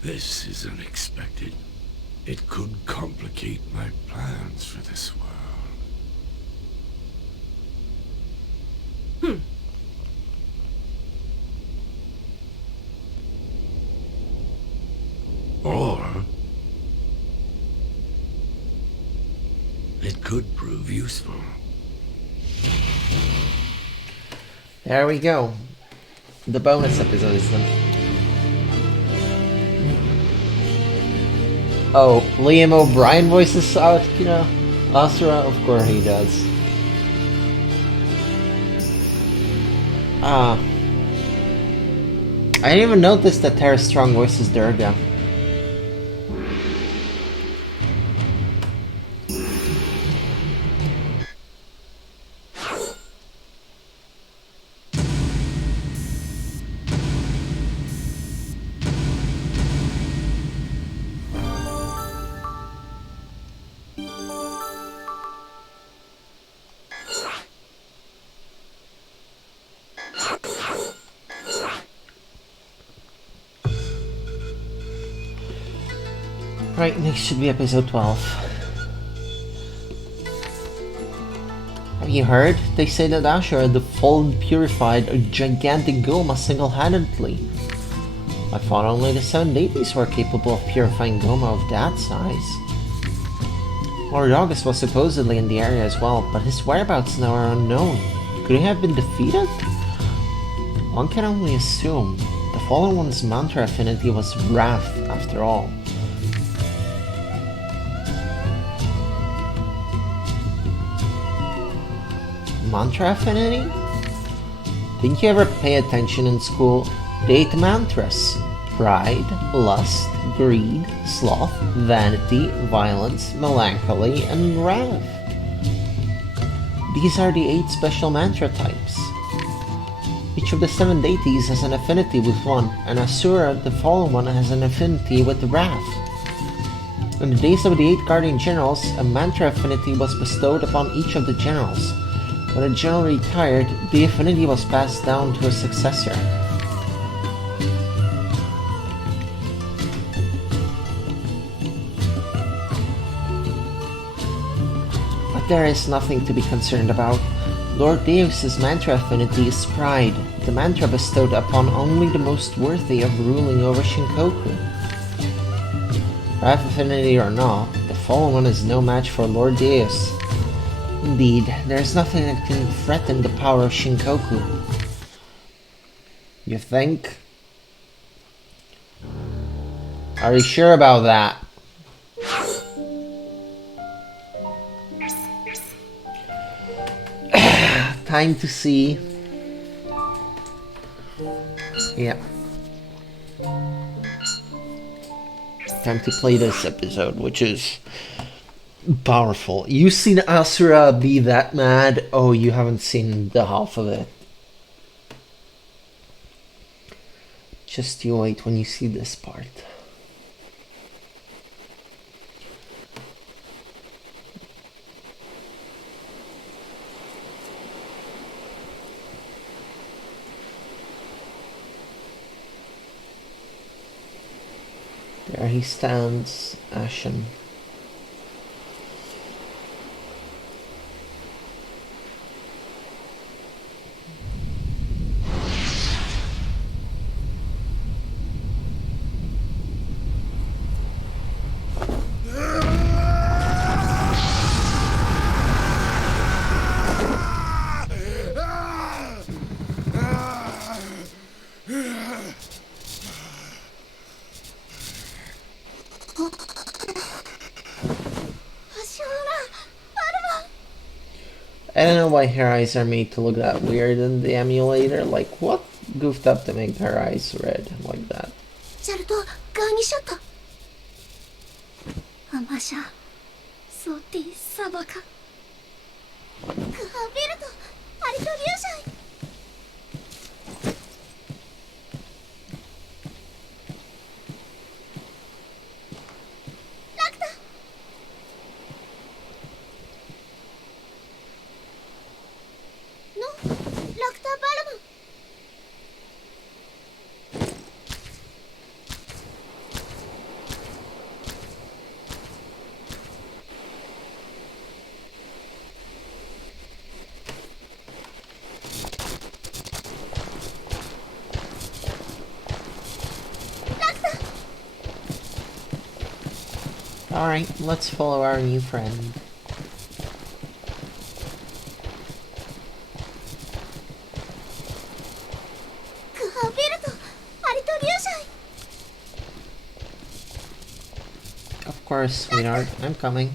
This is unexpected. It could complicate my plans for this world. Or it could prove useful. There we go. The bonus episode is done. Oh, Liam O'Brien voices Asura? Of course he does. I didn't even notice that Tara Strong voices Durga. Right, next should be episode 12. Have you heard? They say that Asura, the Fallen, purified a gigantic Goma single-handedly. I thought only the 7 deities were capable of purifying Goma of that size. Lord August was supposedly in the area as well, but his whereabouts now are unknown. Could he have been defeated? One can only assume. The Fallen One's mantra affinity was Wrath, after all. Mantra affinity? Didn't you ever pay attention in school? The 8 mantras: pride, lust, greed, sloth, vanity, violence, melancholy, and wrath. These are the 8 special mantra types. Each of the 7 deities has an affinity with one, and Asura, the Fallen One, has an affinity with wrath. In the days of the 8 Guardian Generals, a mantra affinity was bestowed upon each of the generals. When a general retired, the affinity was passed down to a successor. But there is nothing to be concerned about. Lord Deus's mantra affinity is pride, the mantra bestowed upon only the most worthy of ruling over Shinkoku. Wrath affinity or not, the Fallen One is no match for Lord Deus. Indeed, there is nothing that can threaten the power of Shinkoku. You think? Are you sure about that? Time to see. Yeah. Time to play this episode, which is powerful. You've seen Asura be that mad? Oh, you haven't seen the half of it. Just you wait when you see this part. There he stands, ashen. I don't know why her eyes are made to look that weird in the emulator. Like, what goofed up to make her eyes red like that? Alright, let's follow our new friend. Of course, sweetheart. I'm coming.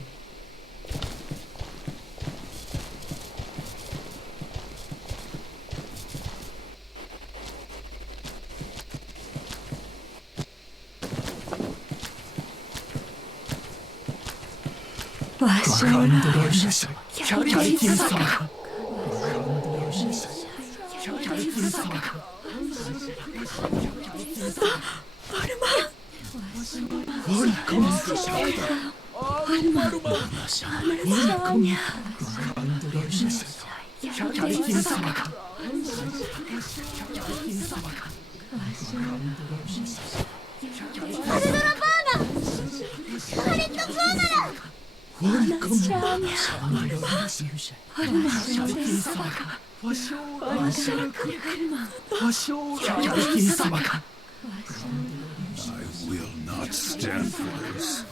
I will not stand for this.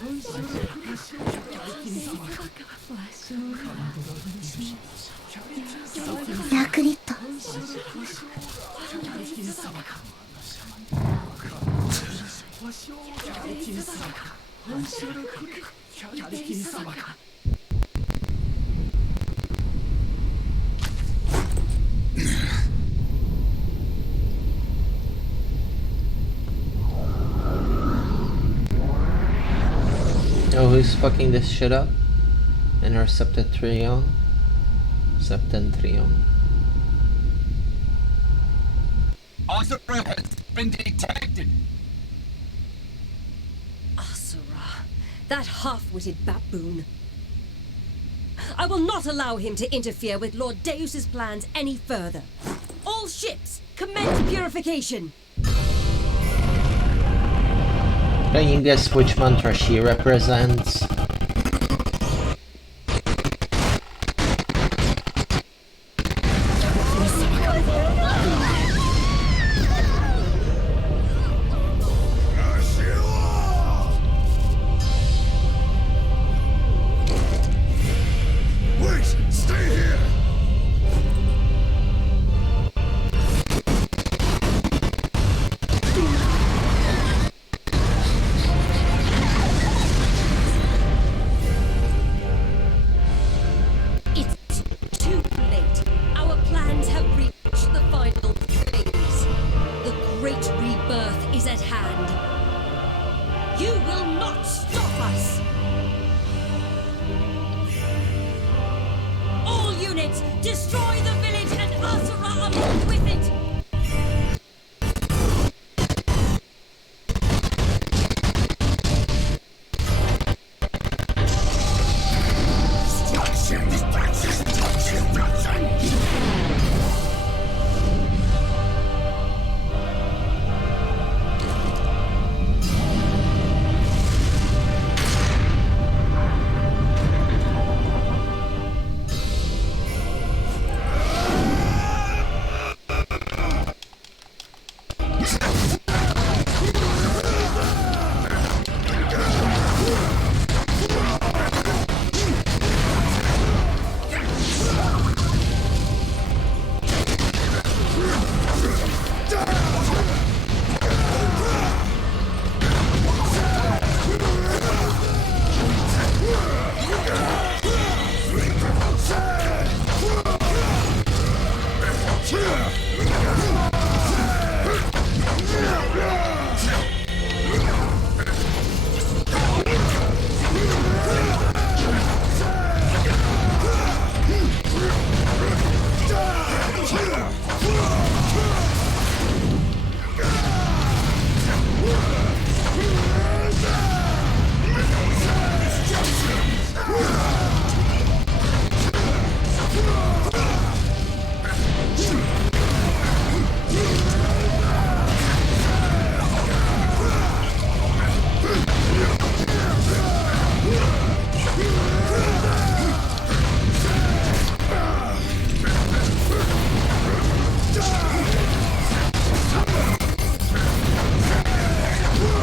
Oh, who's fucking this shit up? Interceptatrion? Septentrion. Asura has been detected. Asura, that half-witted baboon. I will not allow him to interfere with Lord Deus's plans any further. All ships, commence purification. Can you guess which mantra she represents? Destroy the village and Asura along with it!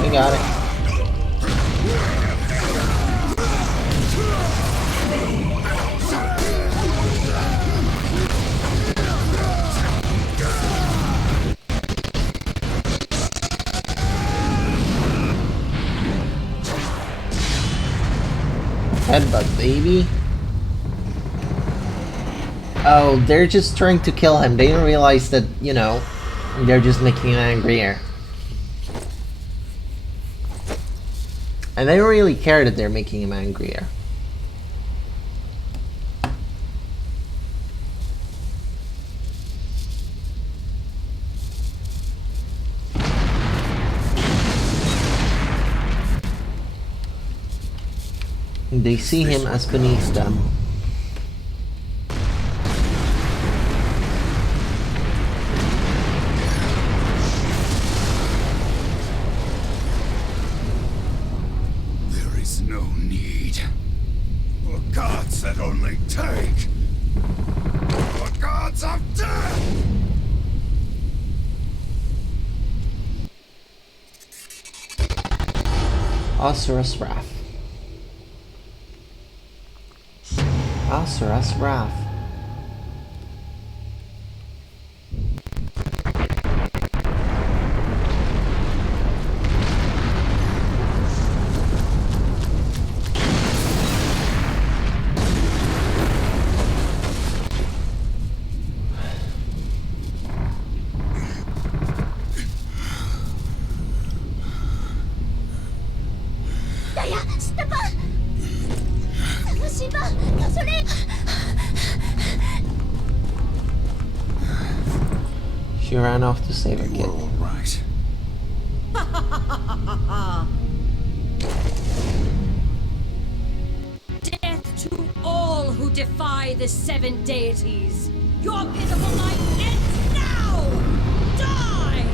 We got it. Headbutt, baby. Oh, they're just trying to kill him. They didn't realize that, you know, they're just making him angrier. And they don't really care that they're making him angrier. They see him as beneath them. There is no need for gods that only take. For gods of death! Asura's Wrath. Asura's Wrath. She ran off to save her kid. All right. Death to all who defy the seven deities. Your pitiful life ends now! Die!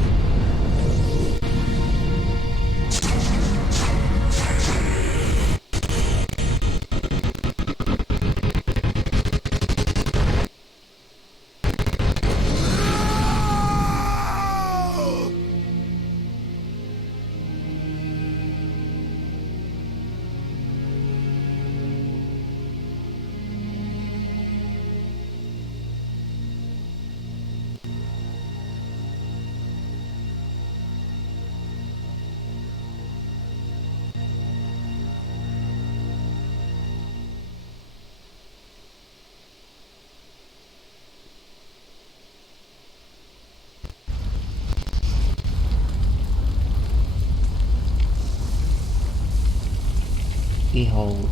Behold.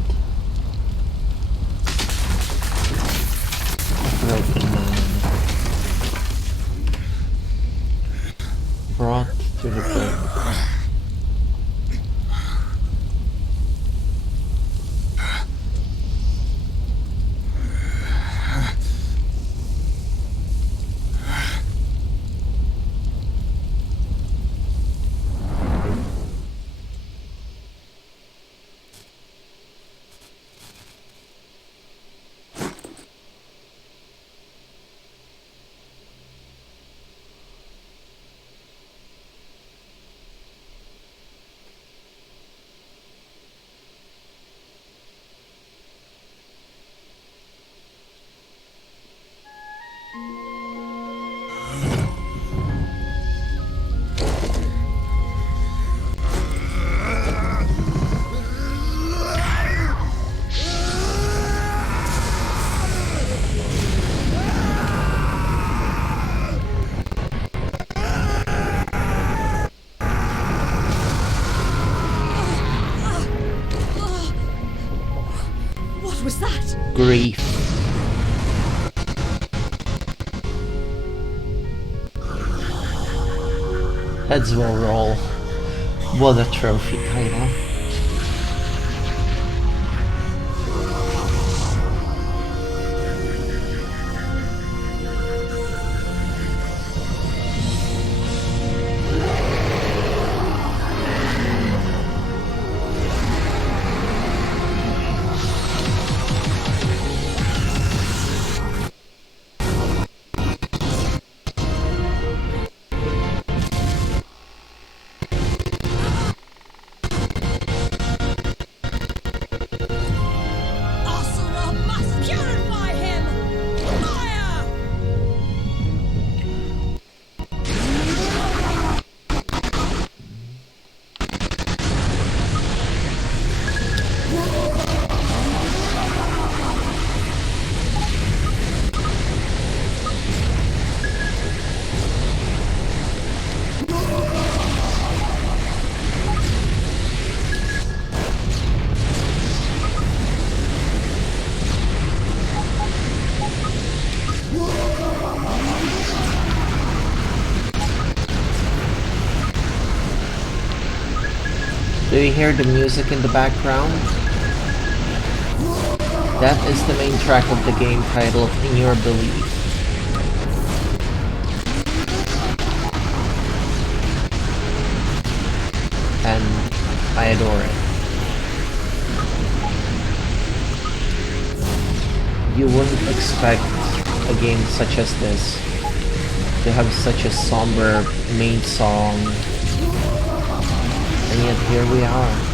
A broken man. Brought to the brink. What was that? Grief. Heads will roll. What a trophy title. Do you hear the music in the background? That is the main track of the game titled In Your Belief. And I adore it. You wouldn't expect a game such as this to have such a somber main song, and yet here we are.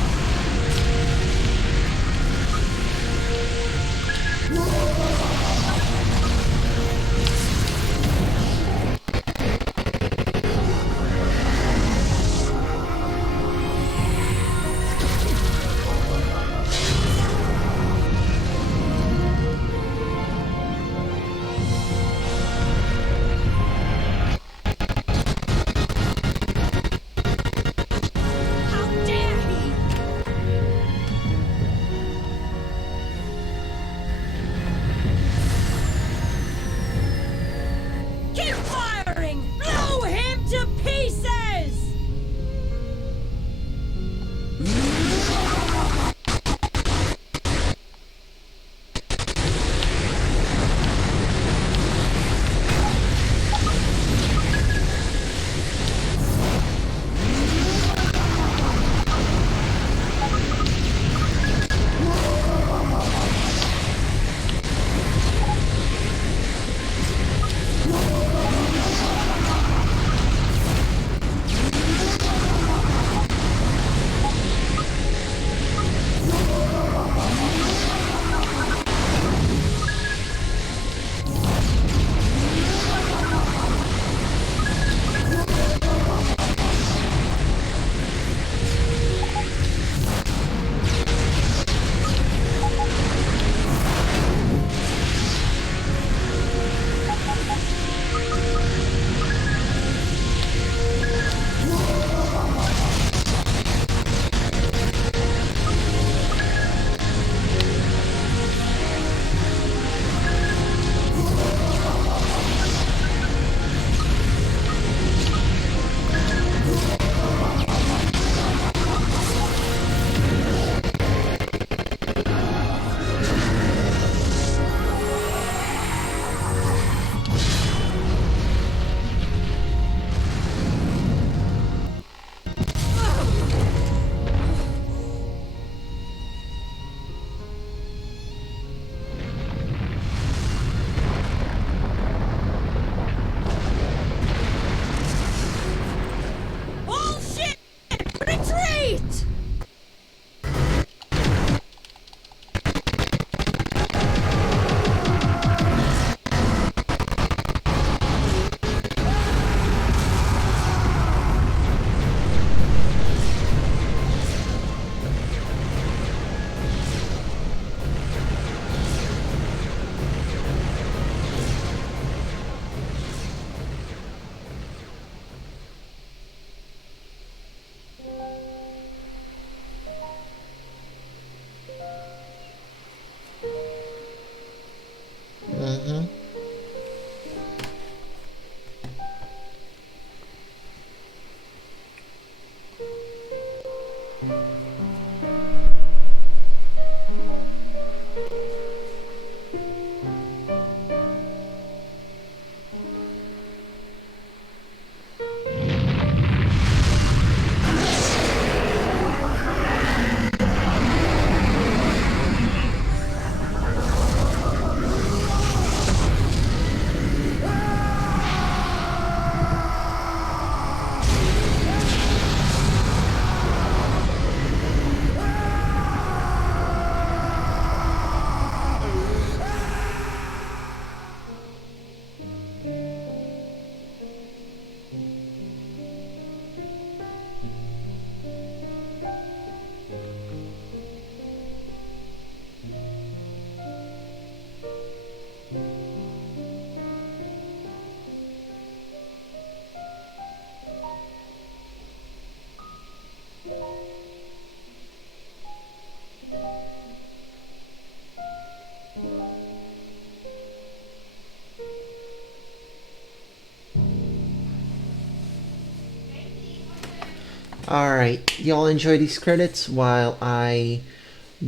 Alright, y'all enjoy these credits while I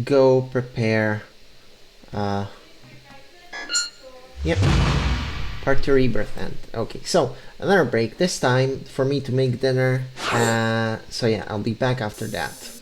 go prepare, yep, part 2 Rebirth End. Okay, so another break, this time for me to make dinner, so yeah, I'll be back after that.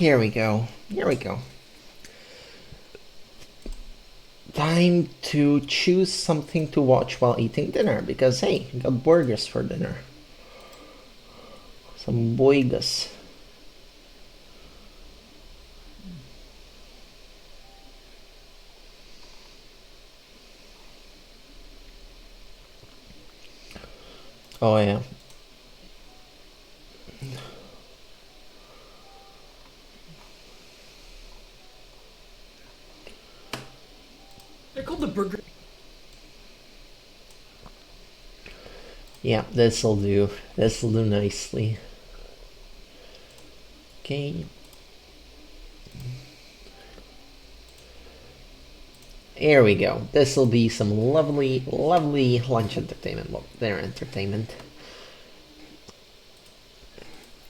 here we go. Here we go. Time to choose something to watch while eating dinner because hey, I got burgers for dinner. Some boigas. Oh yeah. They're called the burger. Yeah, this'll do. This'll do nicely. Okay. Here we go. This'll be some lovely, lovely lunch entertainment. Well, their entertainment.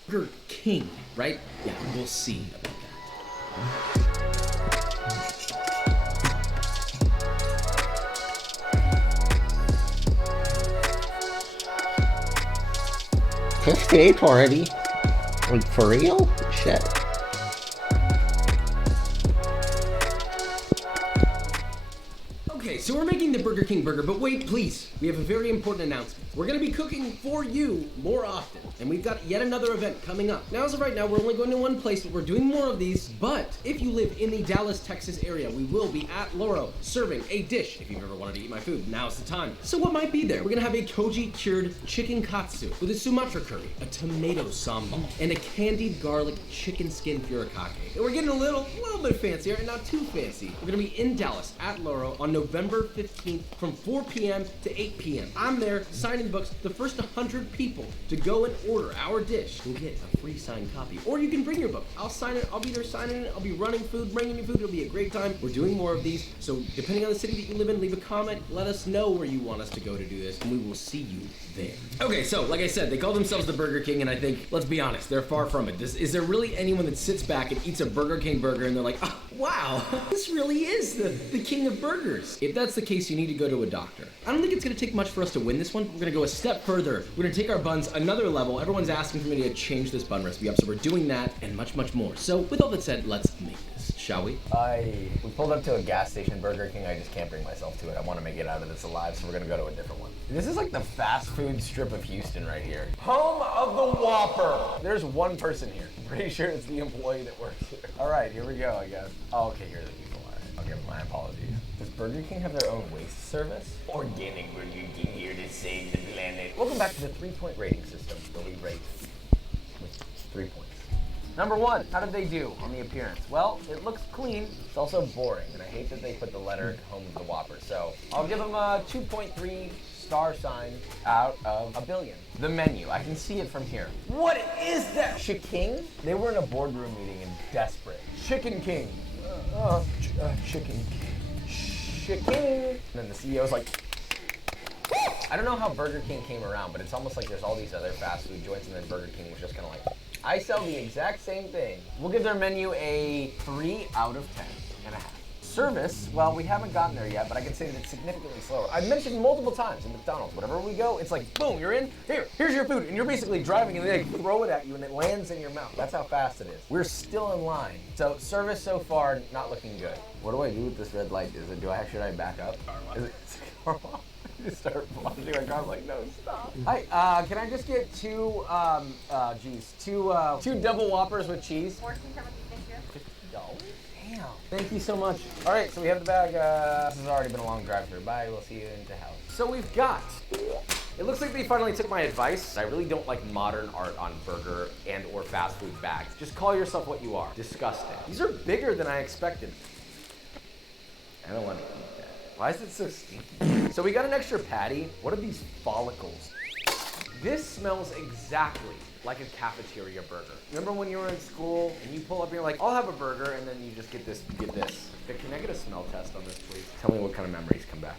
Burger King, right? Yeah, we'll see about that. 58 already? Like, for real? Shit. Okay, so we're making the Burger King burger, but wait, please. We have a very important announcement. We're gonna be cooking for you more often, and we've got yet another event coming up. Now, as of right now, we're only going to one place, but we're doing more of these. But if you live in the Dallas, Texas area, we will be at Loro serving a dish. If you've ever wanted to eat my food, now's the time. So what might be there? We're gonna have a koji cured chicken katsu with a Sumatra curry, a tomato sambal, and a candied garlic chicken skin furikake. And we're getting a little bit fancier, and not too fancy. We're gonna be in Dallas at Loro on November 15th from 4 p.m. to 8 p.m. I'm there signing books. The first 100 people to go and order our dish will get a free signed copy. Or you can bring your book. I'll sign it. I'll be there signing it. I'll be running food, bringing you food. It'll be a great time. We're doing more of these. So depending on the city that you live in, leave a comment. Let us know where you want us to go to do this, and we will see you there. Okay, so like I said, they call themselves the Burger King, and I think, let's be honest, they're far from it. Is there really anyone that sits back and eats a Burger King burger and they're like, oh, wow, this really is the king of burgers? If that's the case, you need to go to a doctor. I don't think it's gonna take much for us to win this one. We're gonna go a step further. We're gonna take our buns another level. Everyone's asking for me to change this bun recipe up, so we're doing that and much, much more. So with all that said, let's make this, shall we? We pulled up to a gas station Burger King. I just can't bring myself to it. I want to make it out of this alive, so we're gonna go to a different one. This is like the fast food strip of Houston right here. Home of the Whopper. There's one person here. I'm pretty sure it's the employee that works here. All right, here we go, I guess. Oh, okay, here are the people. All right, I'll give them my apologies. Does Burger King have their own waste service? Organic Burger King here to save the planet. Welcome back to the 3-point rating system, where we rate with 3 points. Number 1, how did they do on the appearance? Well, it looks clean. It's also boring, and I hate that they put the letter home of the Whopper. So I'll give them a 2.3 star sign out of a billion. The menu, I can see it from here. What is that? Chicken? They were in a boardroom meeting and desperate. Chicken King. Chicken King. Chicken. And then the CEO's like, I don't know how Burger King came around, but it's almost like there's all these other fast food joints, and then Burger King was just kind of like, I sell the exact same thing. We'll give their menu a 3 out of 10.5. Service, well, we haven't gotten there yet, but I can say that it's significantly slower. I've mentioned multiple times in McDonald's, whenever we go, it's like, boom, you're in, here's your food, and you're basically driving, and they throw it at you, and it lands in your mouth. That's how fast it is. We're still in line. So service so far, not looking good. What do I do with this red light? Should I back up? Is it just start flashing my car? I'm like, no, stop. Hi, can I just get two double Whoppers with cheese? $50? Damn. Thank you so much. All right, so we have the bag. This has already been a long drive through. Bye, we'll see you into house. So we've got, it looks like they finally took my advice. I really don't like modern art on burger and or fast food bags. Just call yourself what you are. Disgusting. These are bigger than I expected. I don't want to eat that. Why is it so stinky? So we got an extra patty. What are these follicles? This smells exactly like a cafeteria burger. Remember when you were in school and you pull up and you're like, I'll have a burger, and then you just get this, Can I get a smell test on this, please? Tell me what kind of memories come back.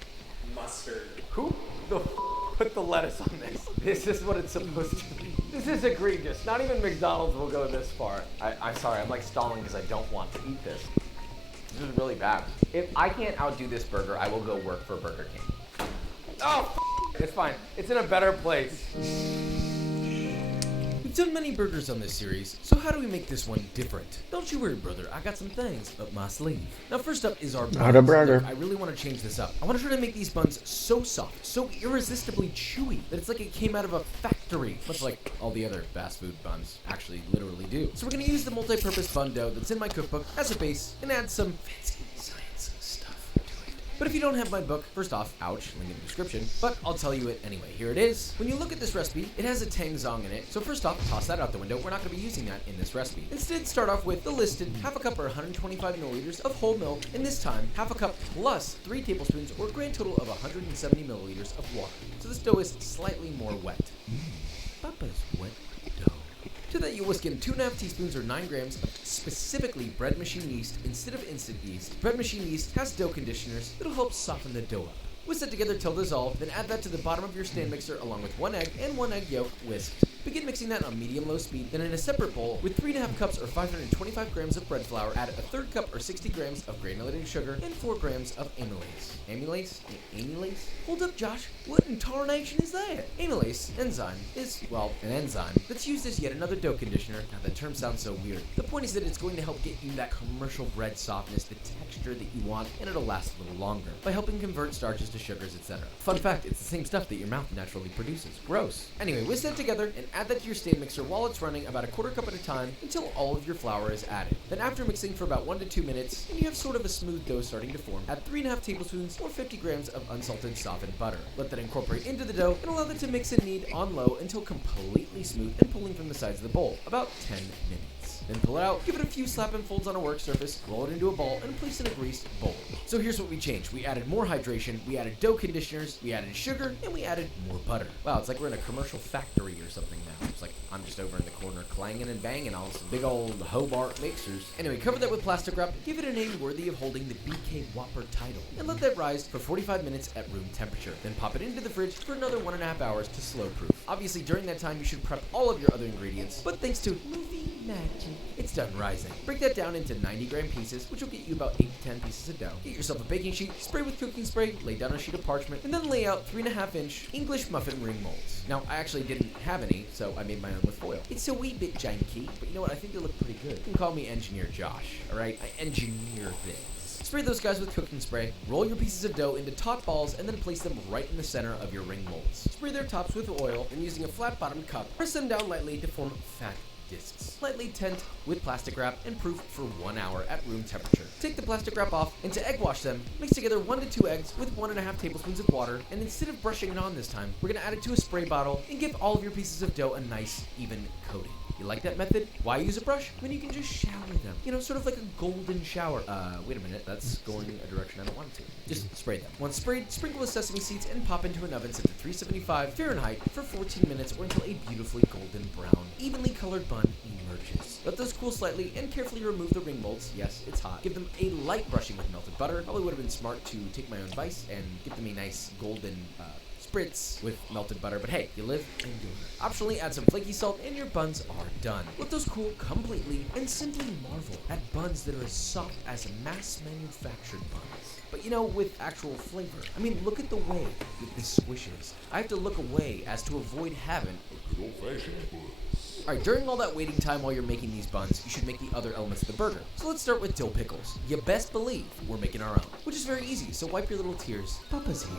Mustard. Who the put the lettuce on this? This is what it's supposed to be. This is egregious. Not even McDonald's will go this far. I'm sorry, I'm like stalling because I don't want to eat this. This is really bad. If I can't outdo this burger, I will go work for Burger King. Oh, it's fine. It's in a better place. We've done many burgers on this series, so how do we make this one different? Don't you worry, brother, I got some things up my sleeve. Now first up is our buns. Not a brother. Look, I really want to change this up. I want to try to make these buns so soft, so irresistibly chewy, that it's like it came out of a factory, much like all the other fast food buns actually literally do. So we're going to use the multi-purpose bun dough that's in my cookbook as a base and add some fancy science stuff to it. But if you don't have my book, first off, ouch, link in the description, but I'll tell you it anyway. Here it is. When you look at this recipe, it has a tang zong in it, so first off, toss that out the window. We're not going to be using that in this recipe. Instead, start off with the listed half a cup or 125 milliliters of whole milk, and this time, half a cup plus 3 tablespoons or a grand total of 170 milliliters of water. So this dough is slightly more wet. Papa's wet dough. To that, you whisk in 2.5 teaspoons or 9 grams of specifically bread machine yeast instead of instant yeast. Bread machine yeast has dough conditioners that'll help soften the dough up. Whisk that together till dissolved, then add that to the bottom of your stand mixer along with 1 egg and 1 egg yolk whisked. Begin mixing that on medium-low speed, then in a separate bowl, with 3.5 cups or 525 grams of bread flour, add a 1/3 cup or 60 grams of granulated sugar and 4 grams of amylase. Amylase? Amylase? Hold up, Josh. What in tarnation is that? Amylase enzyme is, well, an enzyme that's used as yet another dough conditioner. Now, that term sounds so weird. The point is that it's going to help get you that commercial bread softness, the texture that you want, and it'll last a little longer by helping convert starches to sugars, etc. Fun fact, it's the same stuff that your mouth naturally produces. Gross. Anyway, whisk that together and add that to your stand mixer while it's running about a 1/4 cup at a time until all of your flour is added. Then after mixing for about 1 to 2 minutes, and you have sort of a smooth dough starting to form, add 3.5 tablespoons or 50 grams of unsalted softened butter. Let that incorporate into the dough and allow that to mix and knead on low until completely smooth and pulling from the sides of the bowl, about 10 minutes. Then pull it out, give it a few slap and folds on a work surface, roll it into a ball, and place in a greased bowl. So here's what we changed. We added more hydration, we added dough conditioners, we added sugar, and we added more butter. Wow, it's like we're in a commercial factory or something now. It's like I'm just over in the corner clanging and banging on some big old Hobart mixers. Anyway, cover that with plastic wrap, give it a name worthy of holding the BK Whopper title, and let that rise for 45 minutes at room temperature. Then pop it into the fridge for another 1.5 hours to slow proof. Obviously, during that time, you should prep all of your other ingredients, but thanks to movie magic, it's done rising. Break that down into 90-gram pieces, which will get you about 8 to 10 pieces of dough. Get yourself a baking sheet, spray with cooking spray, lay down a sheet of parchment, and then lay out 3.5-inch English muffin ring molds. Now, I actually didn't have any, so I made my own with foil. It's a wee bit janky, but you know what? I think they look pretty good. You can call me Engineer Josh, alright? I engineer things. Spray those guys with cooking spray, roll your pieces of dough into taut balls, and then place them right in the center of your ring molds. Spray their tops with oil, and using a flat-bottomed cup, press them down lightly to form fat discs. Slightly tent with plastic wrap and proof for 1 hour at room temperature. Take the plastic wrap off and to egg wash them, mix together 1 to 2 eggs with 1.5 tablespoons of water, and instead of brushing it on this time, we're gonna add it to a spray bottle and give all of your pieces of dough a nice, even coating. You like that method? Why use a brush when you can just shower them? You know, sort of like a golden shower. Wait a minute, that's going a direction I don't want it to. Just spray them. Once sprayed, sprinkle with sesame seeds and pop into an oven set to 375 Fahrenheit for 14 minutes or until a beautifully golden brown, evenly colored bun emerges. Let those cool slightly and carefully remove the ring molds. Yes, it's hot. Give them a light brushing with melted butter. Probably would have been smart to take my own advice and give them a nice golden spritz with melted butter, but hey, you live and you learn. Optionally, add some flaky salt and your buns are done. Let those cool completely and simply marvel at buns that are as soft as mass manufactured buns. But you know, with actual flavor. I mean, look at the way that this swishes. I have to look away as to avoid having a good old-fashioned buzz. Alright, during all that waiting time while you're making these buns, you should make the other elements of the burger. So let's start with dill pickles. You best believe we're making our own, which is very easy, so wipe your little tears. Papa's here.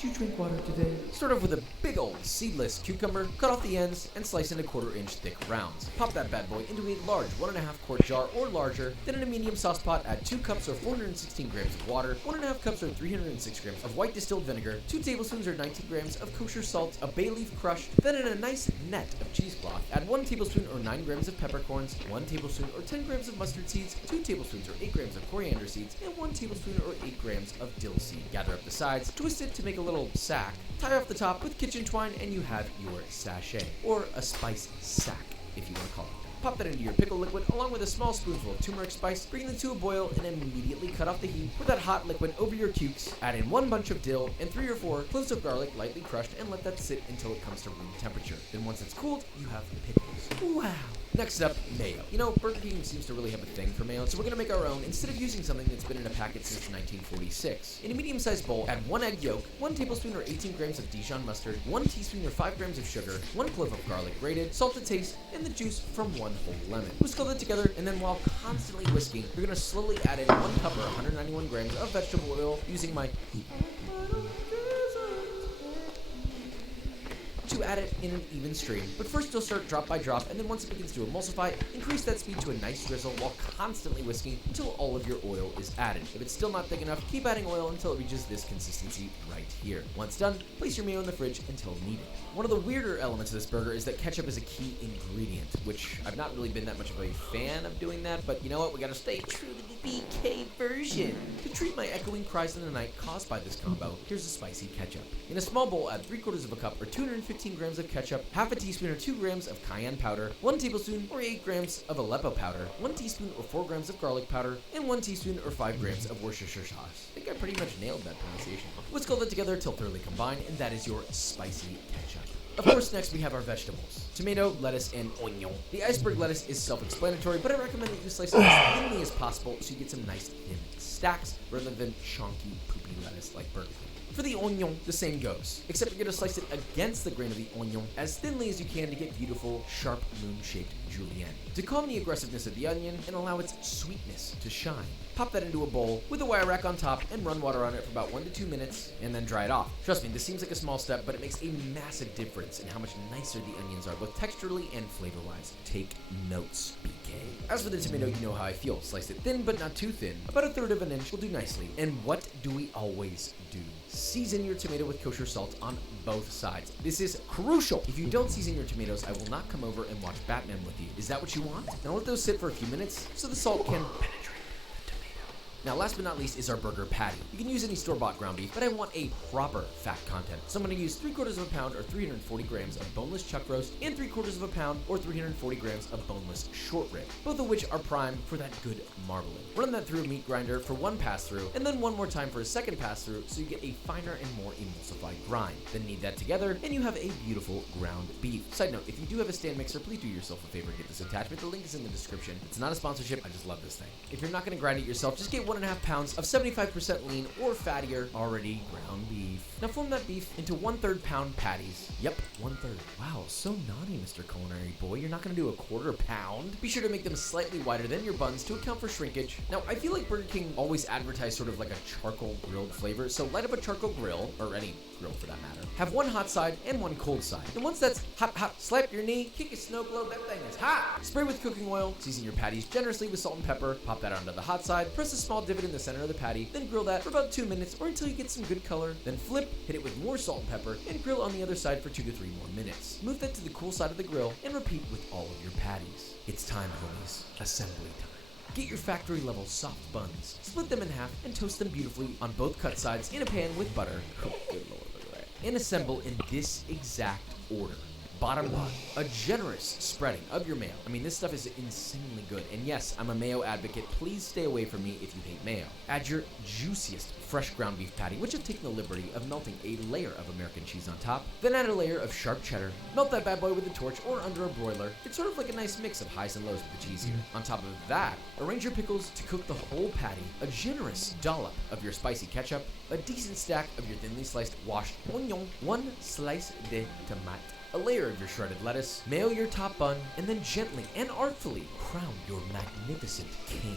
Did you drink water today? Start off with a big old seedless cucumber, cut off the ends, and slice into 1/4-inch thick rounds. Pop that bad boy into a large 1.5 quart jar or larger, then in a medium sauce pot add 2 cups or 416 grams of water, 1.5 cups or 306 grams of white distilled vinegar, 2 tablespoons or 19 grams of kosher salt, a bay leaf crush, then in a nice net of cheesecloth, add 1 tablespoon or 9 grams of peppercorns, 1 tablespoon or 10 grams of mustard seeds, 2 tablespoons or 8 grams of coriander seeds, and 1 tablespoon or 8 grams of dill seed. Gather up the sides, twist it to make a little sack, tie off the top with kitchen twine, and you have your sachet, or a spice sack, if you want to call it that. pop that into your pickle liquid along with a small spoonful of turmeric spice, bring them to a boil, and immediately cut off the heat. Pour that hot liquid over your cukes, add in 1 bunch of dill and 3 or 4 cloves of garlic lightly crushed, and let that sit until it comes to room temperature. Then once it's cooled, you have pickles. Wow. Next up, mayo. You know, Burger King seems to really have a thing for mayo, so we're gonna make our own instead of using something that's been in a packet since 1946. In a medium-sized bowl, add 1 egg yolk, 1 tablespoon or 18 grams of Dijon mustard, 1 teaspoon or 5 grams of sugar, 1 clove of garlic grated, salt to taste, and the juice from 1 whole lemon. Whisk all that together, and then while constantly whisking, you're gonna slowly add in 1 cup or 191 grams of vegetable oil using my to add it in an even stream. But first you'll start drop by drop, and then once it begins to emulsify, increase that speed to a nice drizzle while constantly whisking until all of your oil is added. If it's still not thick enough, keep adding oil until it reaches this consistency right here. Once done, place your mayo in the fridge until needed. One of the weirder elements of this burger is that ketchup is a key ingredient, which I've not really been that much of a fan of doing that, but you know what, we gotta stay true to the BK version. To treat my echoing cries in the night caused by this combo, here's a spicy ketchup. In a small bowl, add 3/4 of a cup or 215 grams of ketchup, half a teaspoon or 2 grams of cayenne powder, 1 tablespoon or 8 grams of Aleppo powder, 1 teaspoon or 4 grams of garlic powder, and 1 teaspoon or 5 grams of Worcestershire sauce. I think I pretty much nailed that pronunciation. Whisk all that together till thoroughly combined, and that is your spicy ketchup. Of course, next we have our vegetables. Tomato, lettuce, and onion. The iceberg lettuce is self-explanatory, but I recommend that you slice it as thinly as possible so you get some nice thin stacks rather than chunky, poopy lettuce like Burger King. For the onion, the same goes, except you're gonna slice it against the grain of the onion as thinly as you can to get beautiful, sharp, moon-shaped julienne. To calm the aggressiveness of the onion and allow its sweetness to shine, pop that into a bowl with a wire rack on top and run water on it for about 1 to 2 minutes and then dry it off. Trust me, this seems like a small step, but it makes a massive difference in how much nicer the onions are, both texturally and flavor-wise. Take notes, BK. As for the tomato, you know how I feel. Slice it thin, but not too thin. About 1/3 of an inch will do nicely. And what do we always do? Season your tomato with kosher salt on both sides. This is crucial. If you don't season your tomatoes, I will not come over and watch Batman with you. Is that what you want? Now let those sit for a few minutes so the salt can penetrate. Now, last but not least is our burger patty. You can use any store-bought ground beef, but I want a proper fat content. So I'm going to use 3/4 of a pound or 340 grams of boneless chuck roast and 3/4 of a pound or 340 grams of boneless short rib, both of which are primed for that good marbling. Run that through a meat grinder for 1 pass-through, and then 1 more time for a 2nd pass-through so you get a finer and more emulsified grind. Then knead that together, and you have a beautiful ground beef. Side note, if you do have a stand mixer, please do yourself a favor and get this attachment. The link is in the description. It's not a sponsorship, I just love this thing. If you're not going to grind it yourself, just get 1.5 pounds of 75% lean or fattier already ground beef. Now form that beef into 1/3 pound patties. Yep, 1/3. Wow, so naughty, Mr. Culinary Boy. You're not gonna do a 1/4 pound? Be sure to make them slightly wider than your buns to account for shrinkage. Now, I feel like Burger King always advertised sort of like a charcoal grilled flavor, so light up a charcoal grill, or any grill for that matter. Have 1 hot side and 1 cold side. And once that's hot, slap your knee, kick a snow globe, that thing is hot! Spray with cooking oil, season your patties generously with salt and pepper, pop that onto the hot side, press a small divot in the center of the patty, then grill that for about 2 minutes or until you get some good color, then flip, hit it with more salt and pepper, and grill on the other side for 2 to 3 more minutes. Move that to the cool side of the grill and repeat with all of your patties. It's time, homies. Assembly time. Get your factory level soft buns, split them in half, and toast them beautifully on both cut sides in a pan with butter. Oh, good lord, look at that. And assemble in this exact order. Bottom bun, a generous spreading of your mayo. I mean, this stuff is insanely good. And yes, I'm a mayo advocate. Please stay away from me if you hate mayo. Add your juiciest fresh ground beef patty, which I've taken the liberty of melting a layer of American cheese on top. Then add a layer of sharp cheddar. Melt that bad boy with a torch or under a broiler. It's sort of like a nice mix of highs and lows with the cheese here. On top of that, arrange your pickles to cook the whole patty, a generous dollop of your spicy ketchup, a decent stack of your thinly sliced washed onion, 1 slice de tomate, a layer of your shredded lettuce, mayo your top bun, and then gently and artfully crown your magnificent king.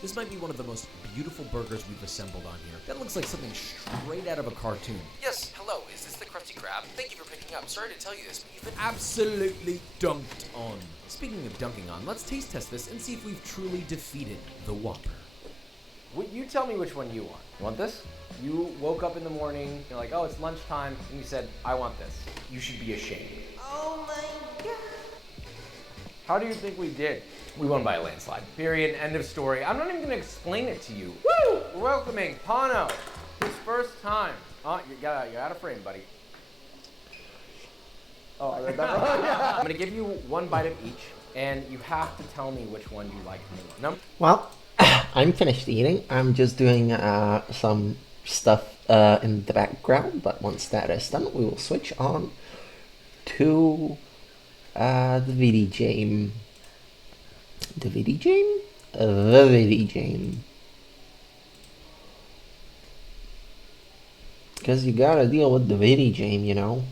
This might be one of the most beautiful burgers we've assembled on here. That looks like something straight out of a cartoon. Yes, hello, is this the Krusty Krab? Thank you for picking up. Sorry to tell you this, but you've been absolutely dunked on. Speaking of dunking on, let's taste test this and see if we've truly defeated the Whopper. You tell me which one you want. You want this? You woke up in the morning, you're like, oh, it's lunchtime, and you said, I want this. You should be ashamed. Oh my god. How do you think we did? We won by a landslide. Period. End of story. I'm not even gonna explain it to you. Woo! We're welcoming Pano. His first time. Oh, you're out of frame, buddy. Oh, I read that wrong. I'm gonna give you 1 bite of each, and you have to tell me which one you like more. Well, I'm finished eating. I'm just doing some stuff in the background, but once that is done, we will switch on to the VD game. The VD game? The VD game. Because you gotta deal with the VD game, you know.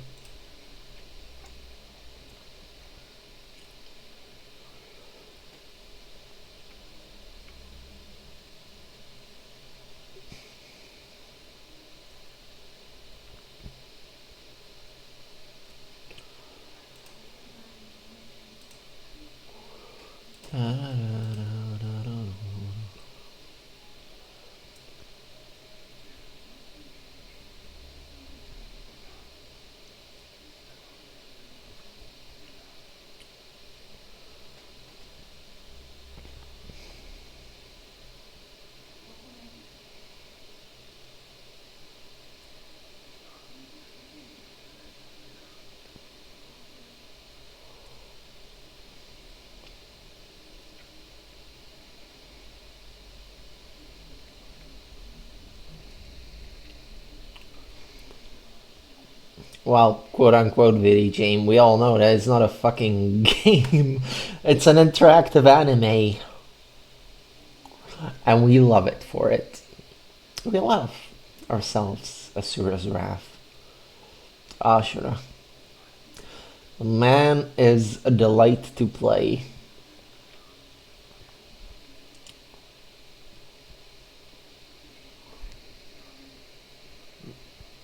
Well, quote-unquote video game, we all know that it's not a fucking game. It's an interactive anime. And we love it for it. We love ourselves Asura's Wrath. Asura. The man is a delight to play.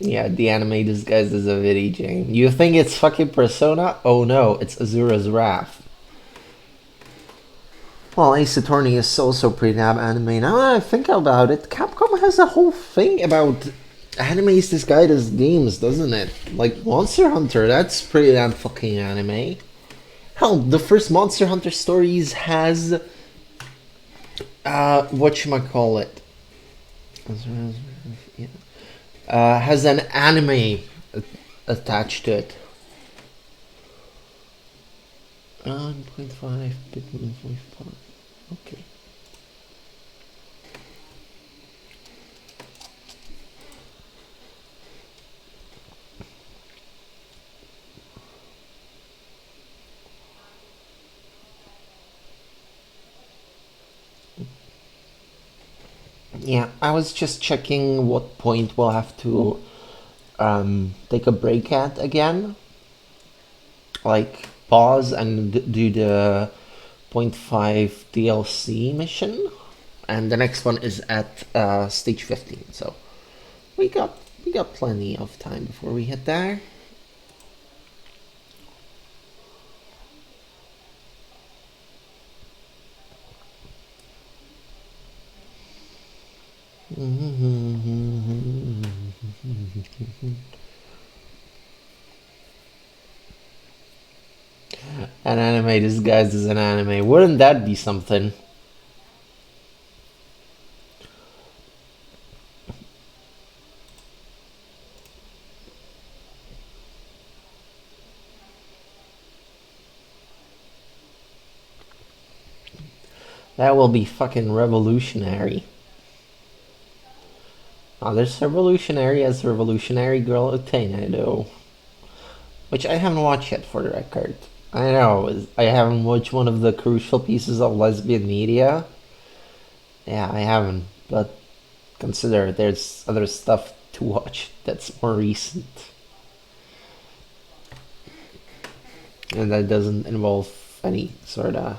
Yeah, the anime disguised as a video game. You think it's fucking Persona? Oh no, it's Asura's Wrath. Well, Ace Attorney is also pretty damn anime. Now that I think about it, Capcom has a whole thing about animes disguised as games, doesn't it? Like Monster Hunter, that's pretty damn fucking anime. Hell, the first Monster Hunter stories has whatchamacallit. Yeah. Has an anime attached to it. 1.5 bit 1.5. Okay. Yeah, I was just checking what point we'll have to take a break at again. Like, pause and do the 0.5 DLC mission. And the next one is at stage 15, so we got plenty of time before we hit there. An anime disguised as an anime. Wouldn't that be something? That will be fucking revolutionary. Oh, there's Revolutionary as Revolutionary Girl Atenado, which I haven't watched yet, for the record. I know, I haven't watched one of the crucial pieces of lesbian media. Yeah, I haven't, but consider there's other stuff to watch that's more recent. And that doesn't involve any sort of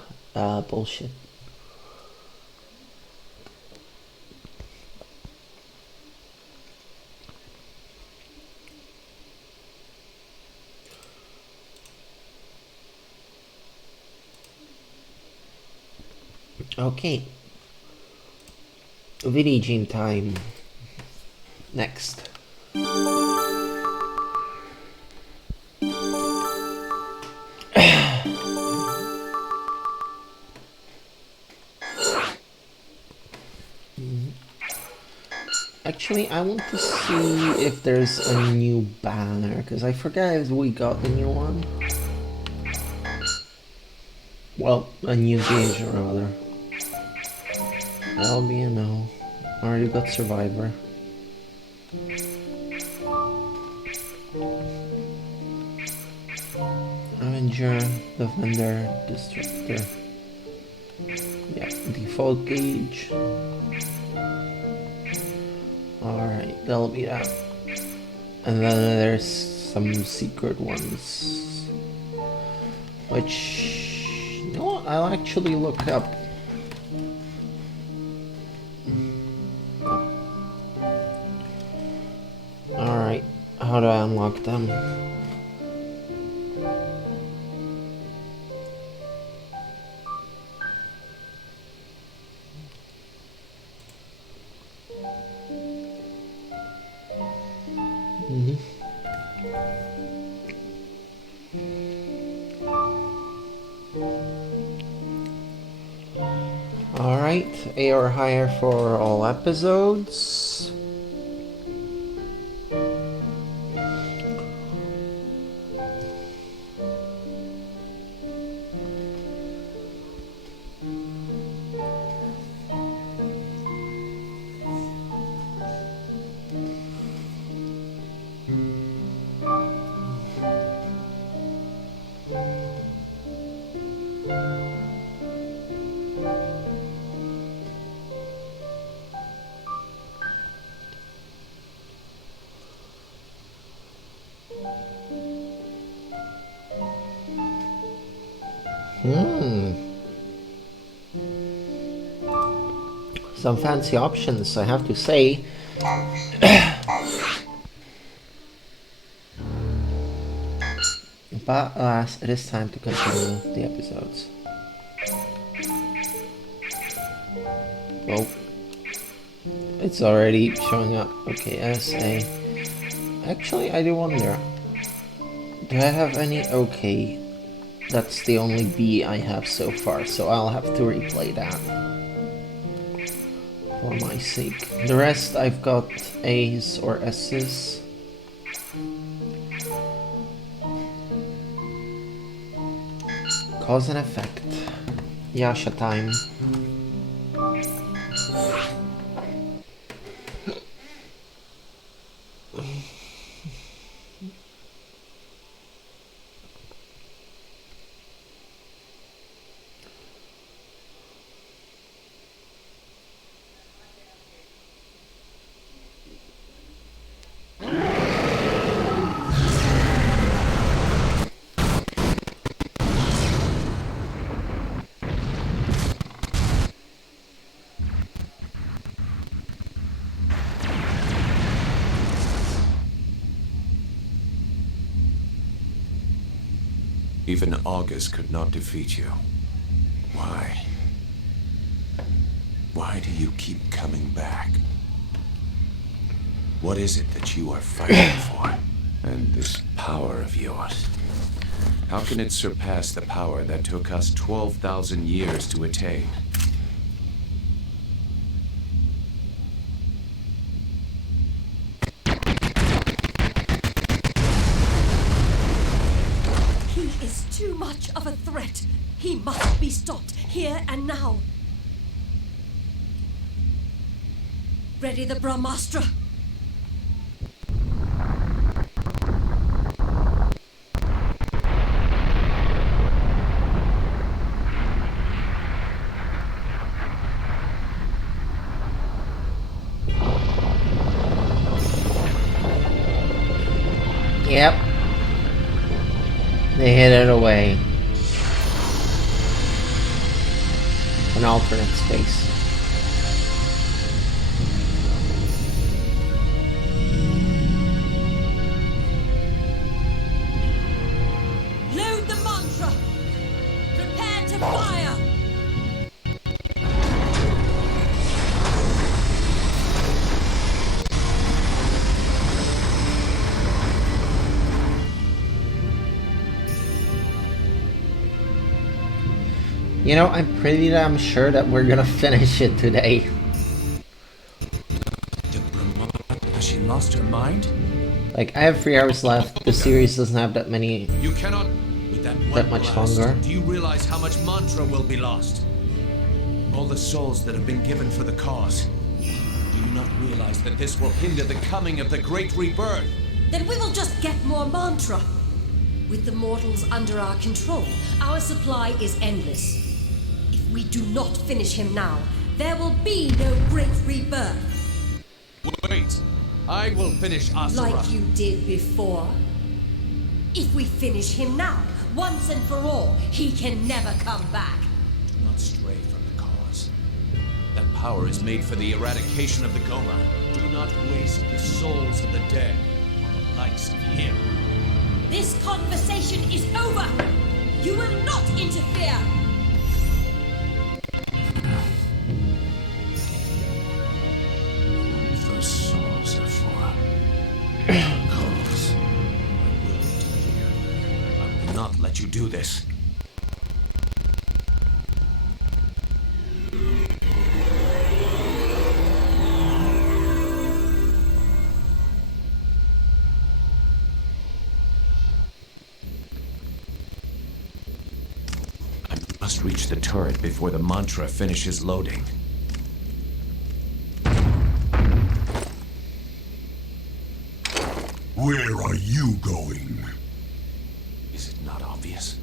bullshit. Okay. Video game time. Next. Actually, I want to see if there's a new banner, because I forgot if we got the new one. Well, a new gauge rather. That'll be a no. Already got Survivor. Avenger, Defender, Destructor. Yeah, default gauge. Alright, that'll be that. And then there's some secret ones. Which, you know what, I'll actually look up. Alright, how do I unlock them? Alright, A or higher for all episodes. Some fancy options, I have to say. But alas, it is time to continue the episodes. Oh, it's already showing up. Okay, SA. Actually, I do wonder. Do I have any? Okay, that's the only B I have so far, so I'll have to replay that. For my sake. The rest I've got A's or S's. Cause and effect. Yasha time. Even August could not defeat you. Why? Why do you keep coming back? What is it that you are fighting for? And this power of yours, how can it surpass the power that took us 12,000 years to attain? Too much of a threat. He must be stopped here and now. Ready the Brahmastra. Yep. They hid it away. An alternate space. Load the mantra. Prepare to fire. You know, I'm pretty damn sure that we're gonna finish it today. Has she lost her mind? Like, I have 3 hours left. The series doesn't have that many. You cannot. With that one much blast, longer. do you realize how much mantra will be lost? All the souls that have been given for the cause. Do you not realize that this will hinder the coming of the Great Rebirth? Then we will just get more mantra. With the mortals under our control, our supply is endless. If we do not finish him now, there will be no Great Rebirth. Wait, I will finish Asura. Like you did before. If we finish him now, once and for all, he can never come back. Do not stray from the cause. That power is made for the eradication of the Goma. Do not waste the souls of the dead on the likes of him. This conversation is over! You will not interfere! The souls of Asura. Cause. I will interfere. I will not let you do this. I must reach the turret before the mantra finishes loading. Where are you going? Is it not obvious?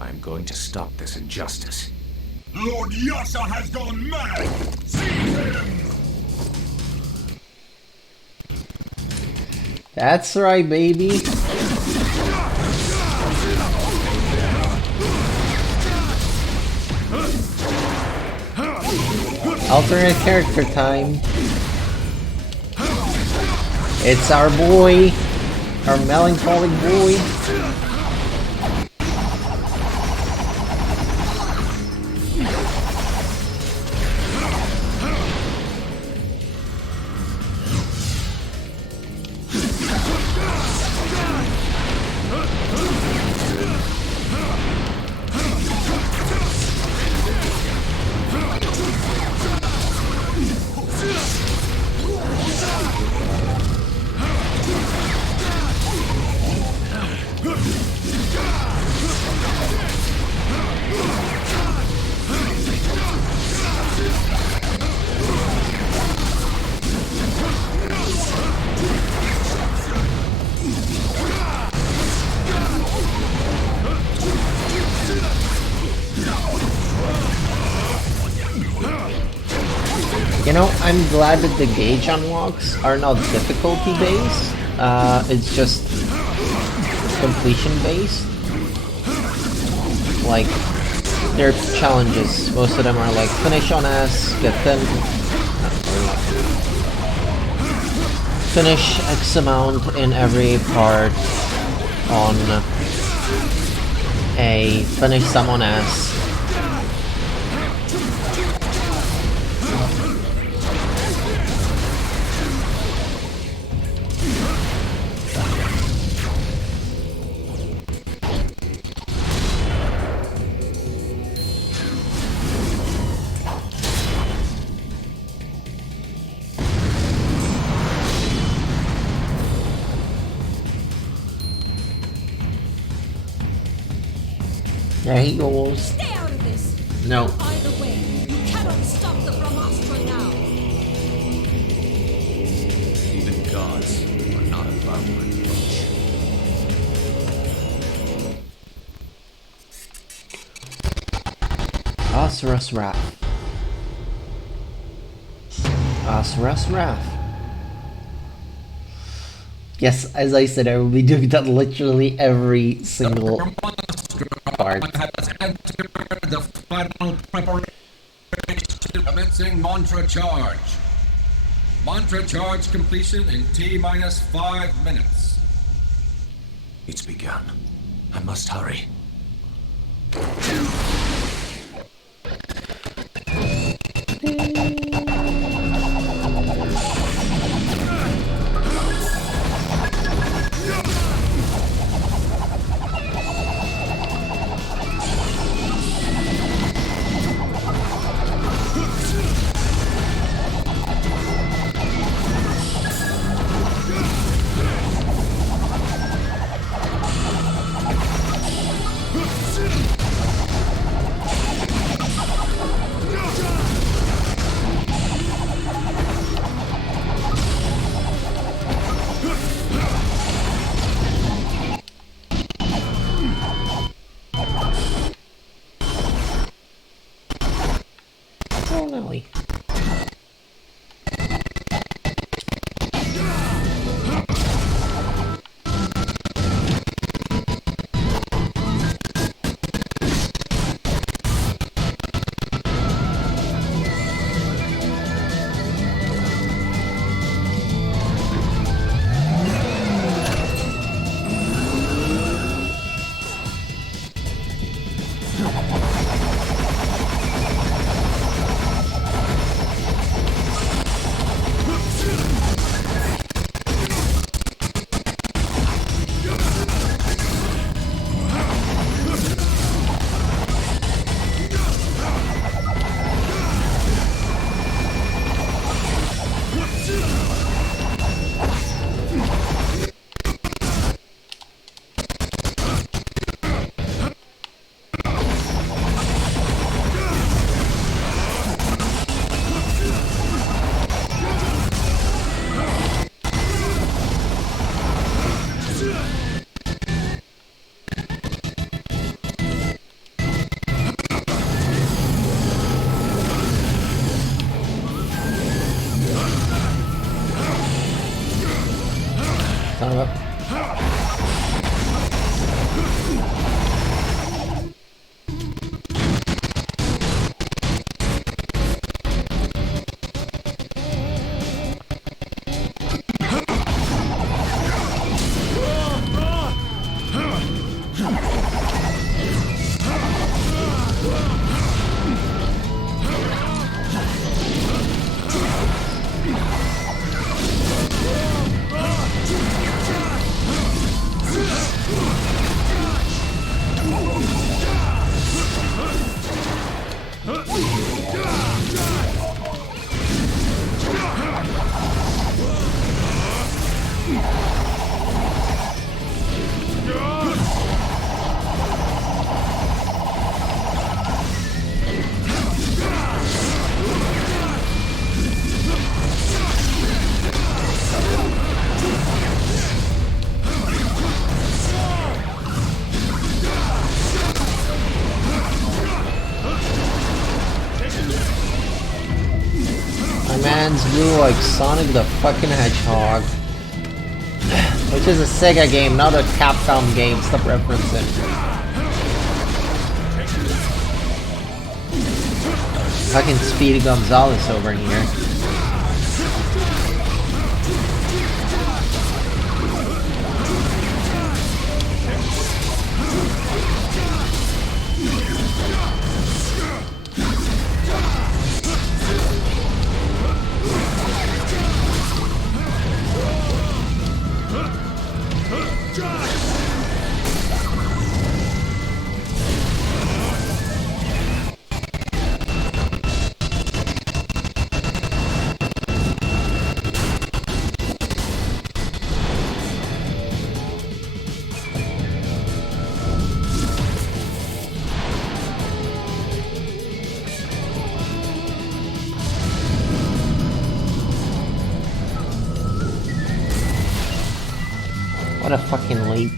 I am going to stop this injustice. Lord Yasha has gone mad! Seize him! That's right, baby. Alternate character time. It's our boy, our melancholic boy. You know, I'm glad that the gauge unlocks are not difficulty based. It's just completion based. Like, they're challenges. Most of them are like finish on S, get 10. Finish X amount in every part on A, finish some on S. There he goes. Stay out of this! No. Either way, you cannot stop the Brahmastra now! Even gods are not above reproach. Asura's Wrath. Asura's Wrath. Yes, as I said, I will be doing that literally every single part. Has entered the final preparation commencing mantra charge. Mantra charge completion in T-minus 5 minutes. It's begun. I must hurry. Oh, Nelly. Son of a... My man's blue like Sonic the fucking Hedgehog. Which is a Sega game, not a Capcom game. Stop referencing. Fucking Speedy Gonzalez over here. What a fucking leap.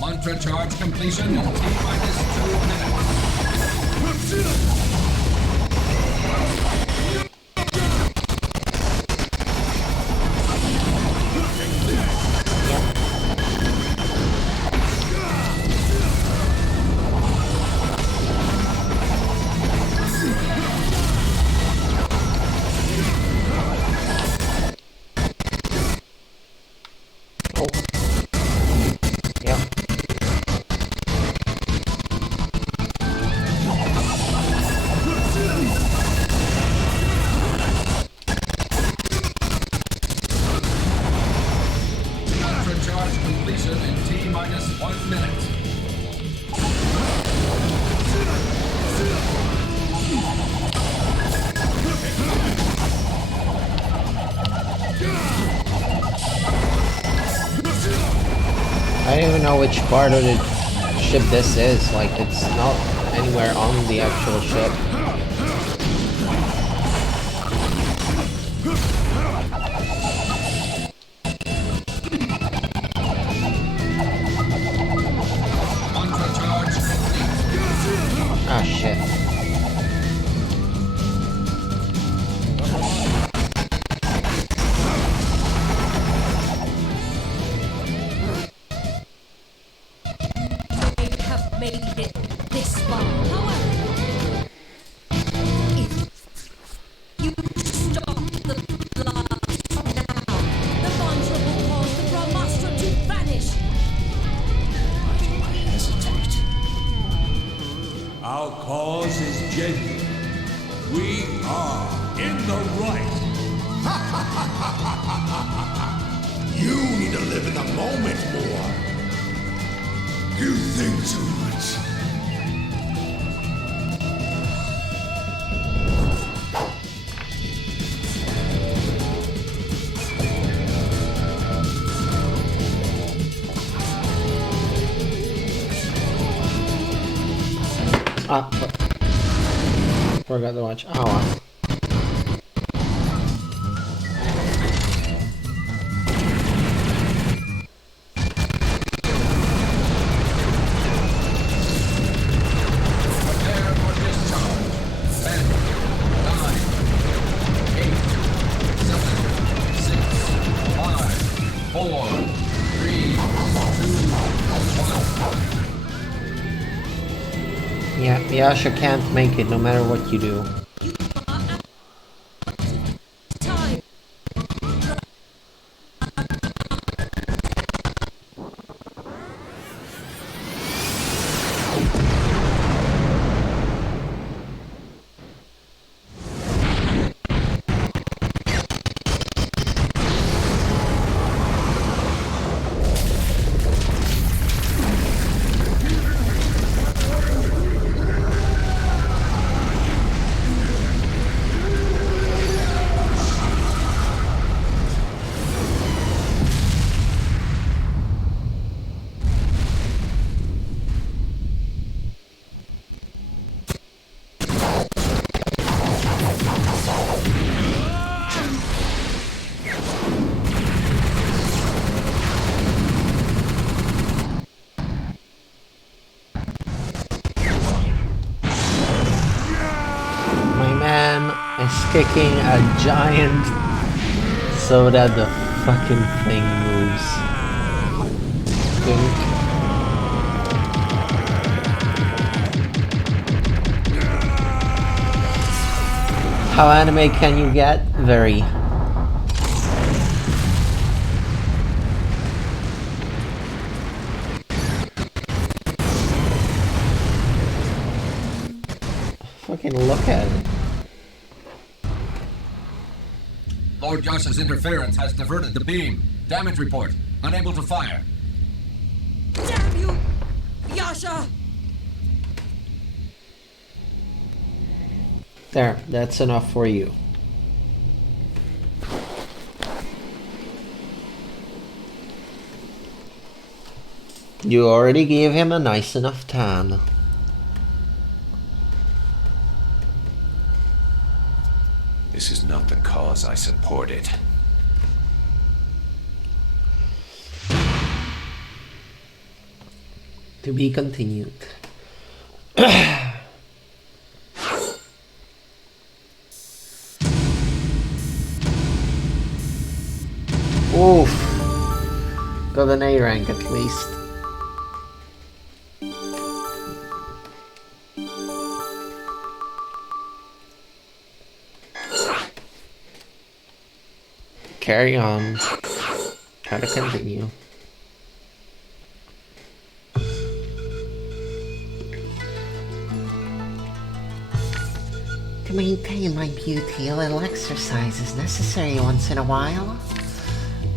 Mantra charge completion. T-minus 2 minutes. know which part of the ship this is. Like, it's not anywhere on the actual ship. Ah, shit. Made it this far. However, if you stop the blast now, the mantra will cause the Brahmastra to vanish. Why do I hesitate? Our cause is genuine. We are in the right. You need to live in the moment more. You think too much. Ah, forgot to watch. Oh, wow. Yeah, Yasha can't make it no matter what you do. Kicking a giant so that the fucking thing moves. Dink. How anime can you get? Very. Fucking look at it. Lord Yasha's interference has diverted the beam. Damage report. Unable to fire. Damn you, Yasha! There, that's enough for you. You already gave him a nice enough tan. This is not the cause I supported. To be continued. Oof. Got an A rank at least. Carry on. Try to continue. To maintain my beauty, a little exercise is necessary once in a while.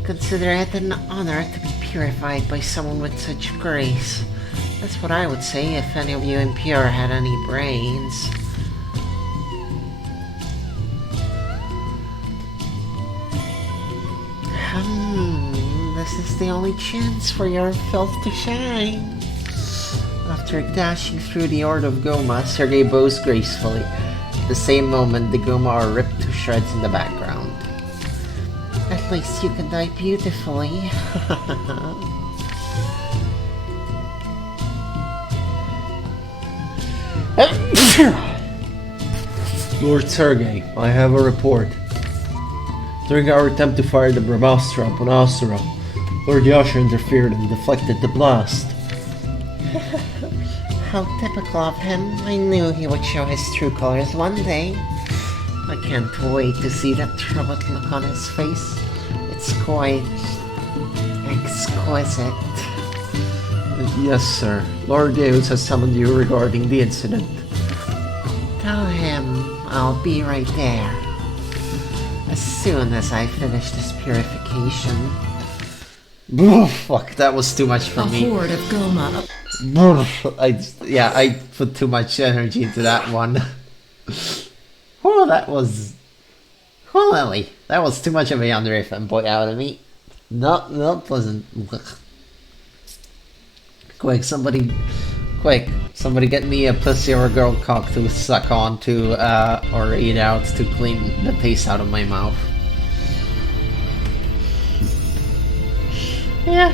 Consider it an honor to be purified by someone with such grace. That's what I would say if any of you impure had any brains. this is the only chance for your filth to shine. After dashing through the Horde of Goma, Sergei bows gracefully. At the same moment, the Goma are ripped to shreds in the background. At least you can die beautifully. Lord Sergei, I have a report. During our attempt to fire the Brahmastra upon Asura, Lord Yasha interfered and deflected the blast. How typical of him. I knew he would show his true colors one day. I can't wait to see that troubled look on his face. It's quite exquisite. Yes, sir. Lord Deus has summoned you regarding the incident. Tell him I'll be right there. As soon as I finish this purification. Fuck, that was too much for me. A horde of Goma. I put too much energy into that one. Oh, that was... Oh, Lily. That was too much of a yandere fanboy out of me. Not pleasant. Quick, somebody get me a pussy or a girl cock to suck on to, or eat out to clean the taste out of my mouth. Yeah.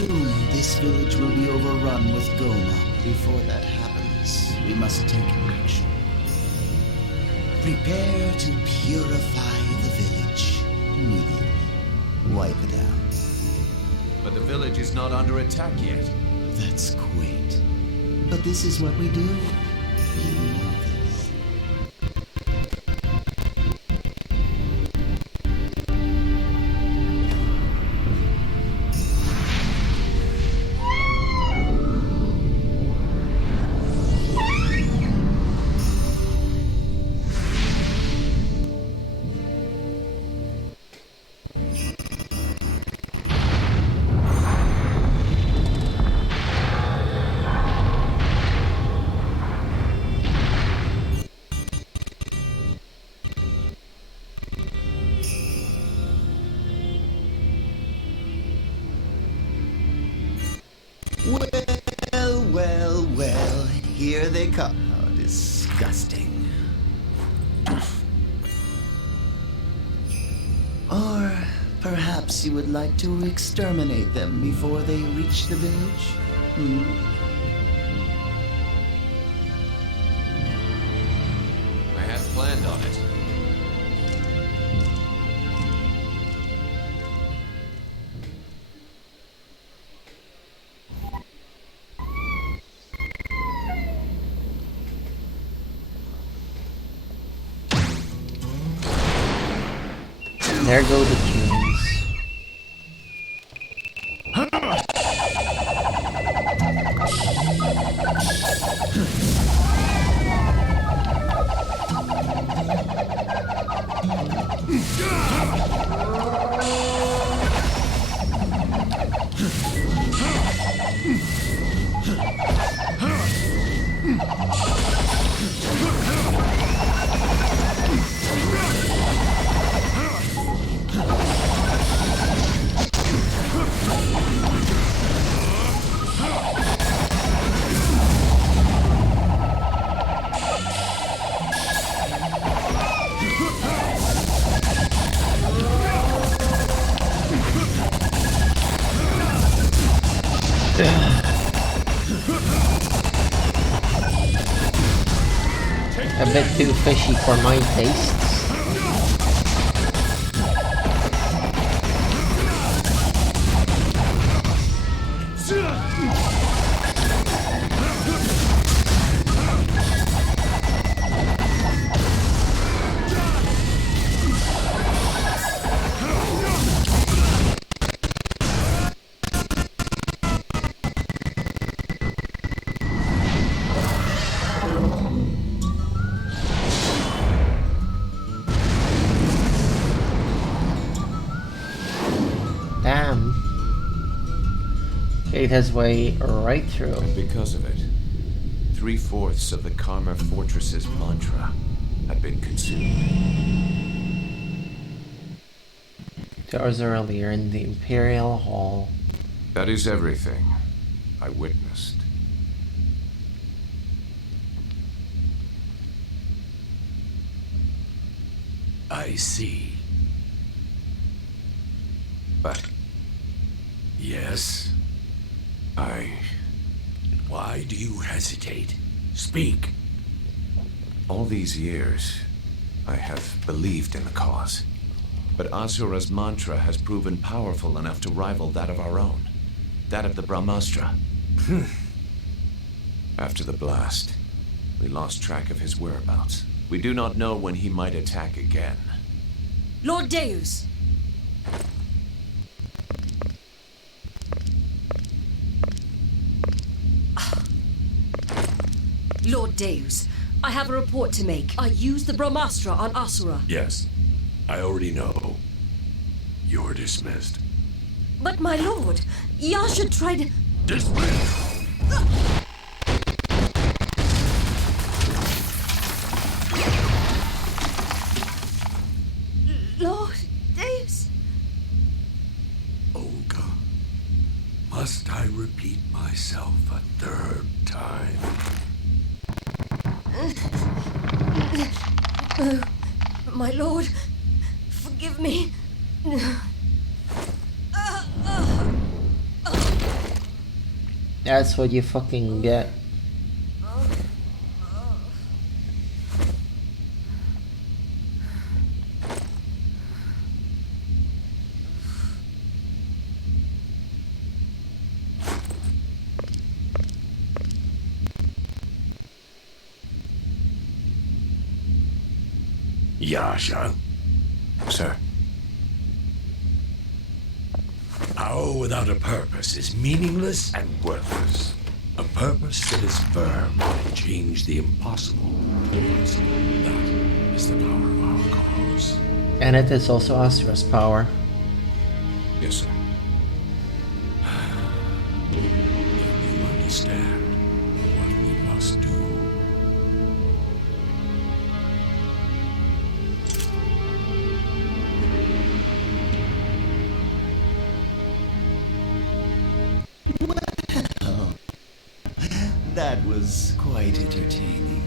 Soon this village will be overrun with Goma. Before that happens, we must take action. Prepare to purify the village immediately. Wipe it out. But the village is not under attack yet. That's quaint. But this is what we do. You know this. Well, here they come. How disgusting. Or perhaps you would like to exterminate them before they reach the village? I had planned on it. There go the tunes. A bit too fishy for my tastes. Ate his way right through. And because of it, 3/4 of the Karma Fortress's mantra had been consumed. That was earlier in the Imperial Hall. That is everything I witnessed. I see. But Yes? I... Why do you hesitate? Speak. All these years, I have believed in the cause. But Asura's mantra has proven powerful enough to rival that of our own. That of the Brahmastra. After the blast, we lost track of his whereabouts. We do not know when he might attack again. Lord Deus! Lord Deus, I have a report to make. I used the Brahmastra on Asura. Yes, I already know. You're dismissed. But my lord, Yasha tried... Dismissed! Lord Deus? Olga, must I repeat myself a third time? My lord, forgive me. That's what you fucking get. Yasha? Sir. Power without a purpose is meaningless and worthless. A purpose that is firm can change the impossible. That is the power of our cause. And it is also Asura's power. Yes, sir. Then you understand what we must do. That was quite entertaining.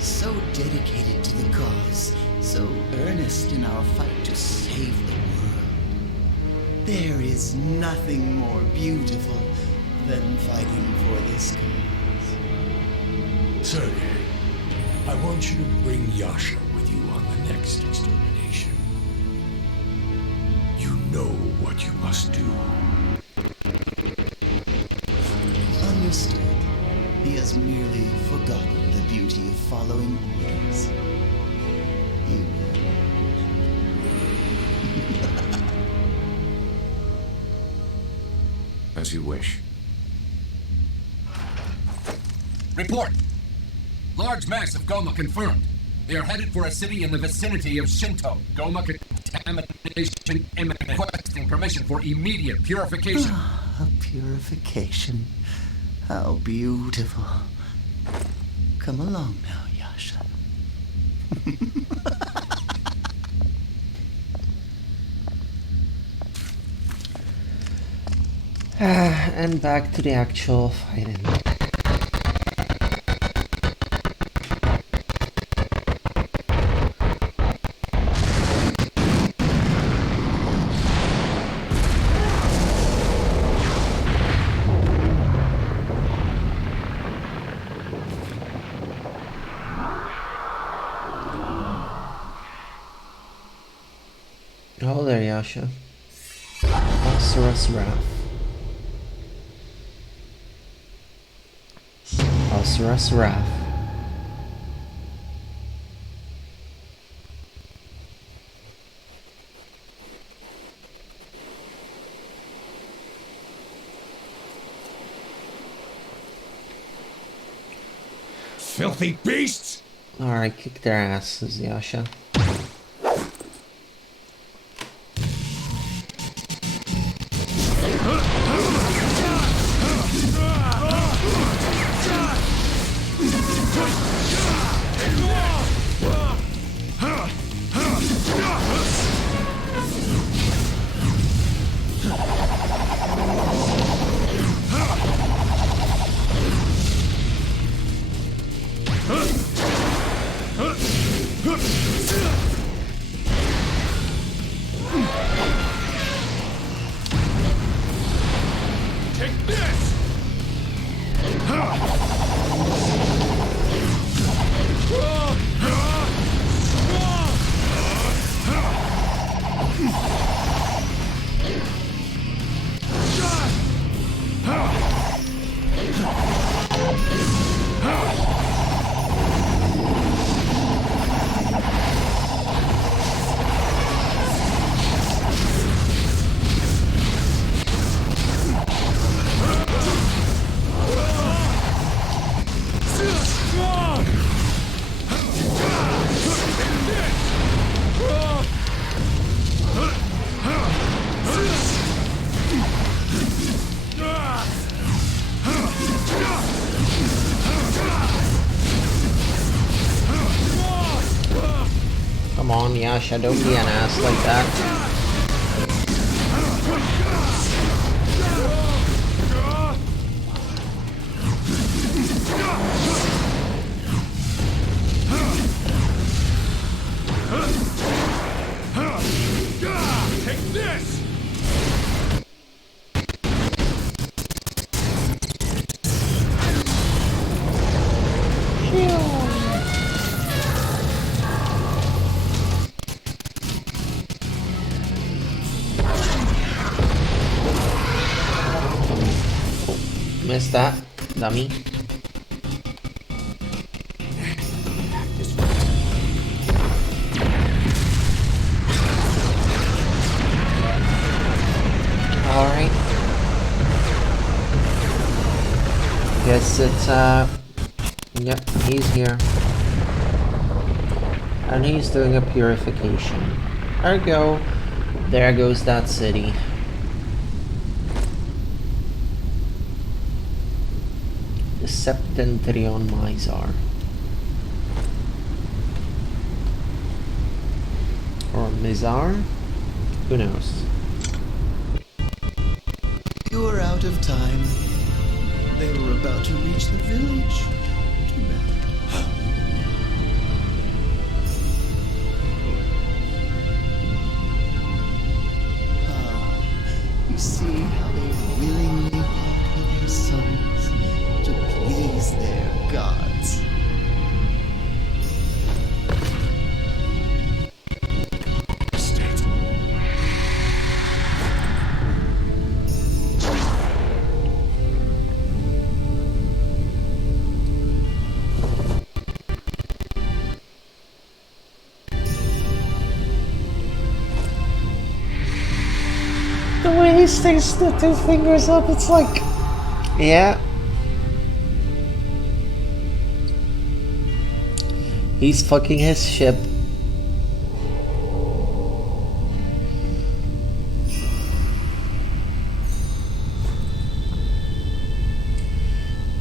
So dedicated to the cause, so earnest in our fight to save the world. There is nothing more beautiful than fighting for this cause. Sergei, I want you to bring Yasha with you on the next extermination. You know what you must do. Understood. He has merely forgotten the beauty of following orders. He will. As you wish. Report! Large mass of Goma confirmed. They are headed for a city in the vicinity of Shinto. Goma contamination imminent. Requesting permission for immediate purification. A purification. How beautiful. Come along now, Yasha. And back to the actual fighting. Oh, there, Yasha. Asura's Wrath. Asura's Wrath. Filthy beasts! Alright, kick their asses, Yasha. Take this! Come on, Yasha, don't be an ass like that. Take this! Missed that, dummy. Alright. Guess it's, yep, he's here. And he's doing a purification. Ergo, there goes that city. The Septentrion Mizar. Or Mizar? Who knows? You are out of time. They were about to reach the village. Too bad. You see how they willingly part with their sons to please their gods. The way he sticks the two fingers up, it's like, yeah. He's fucking his ship.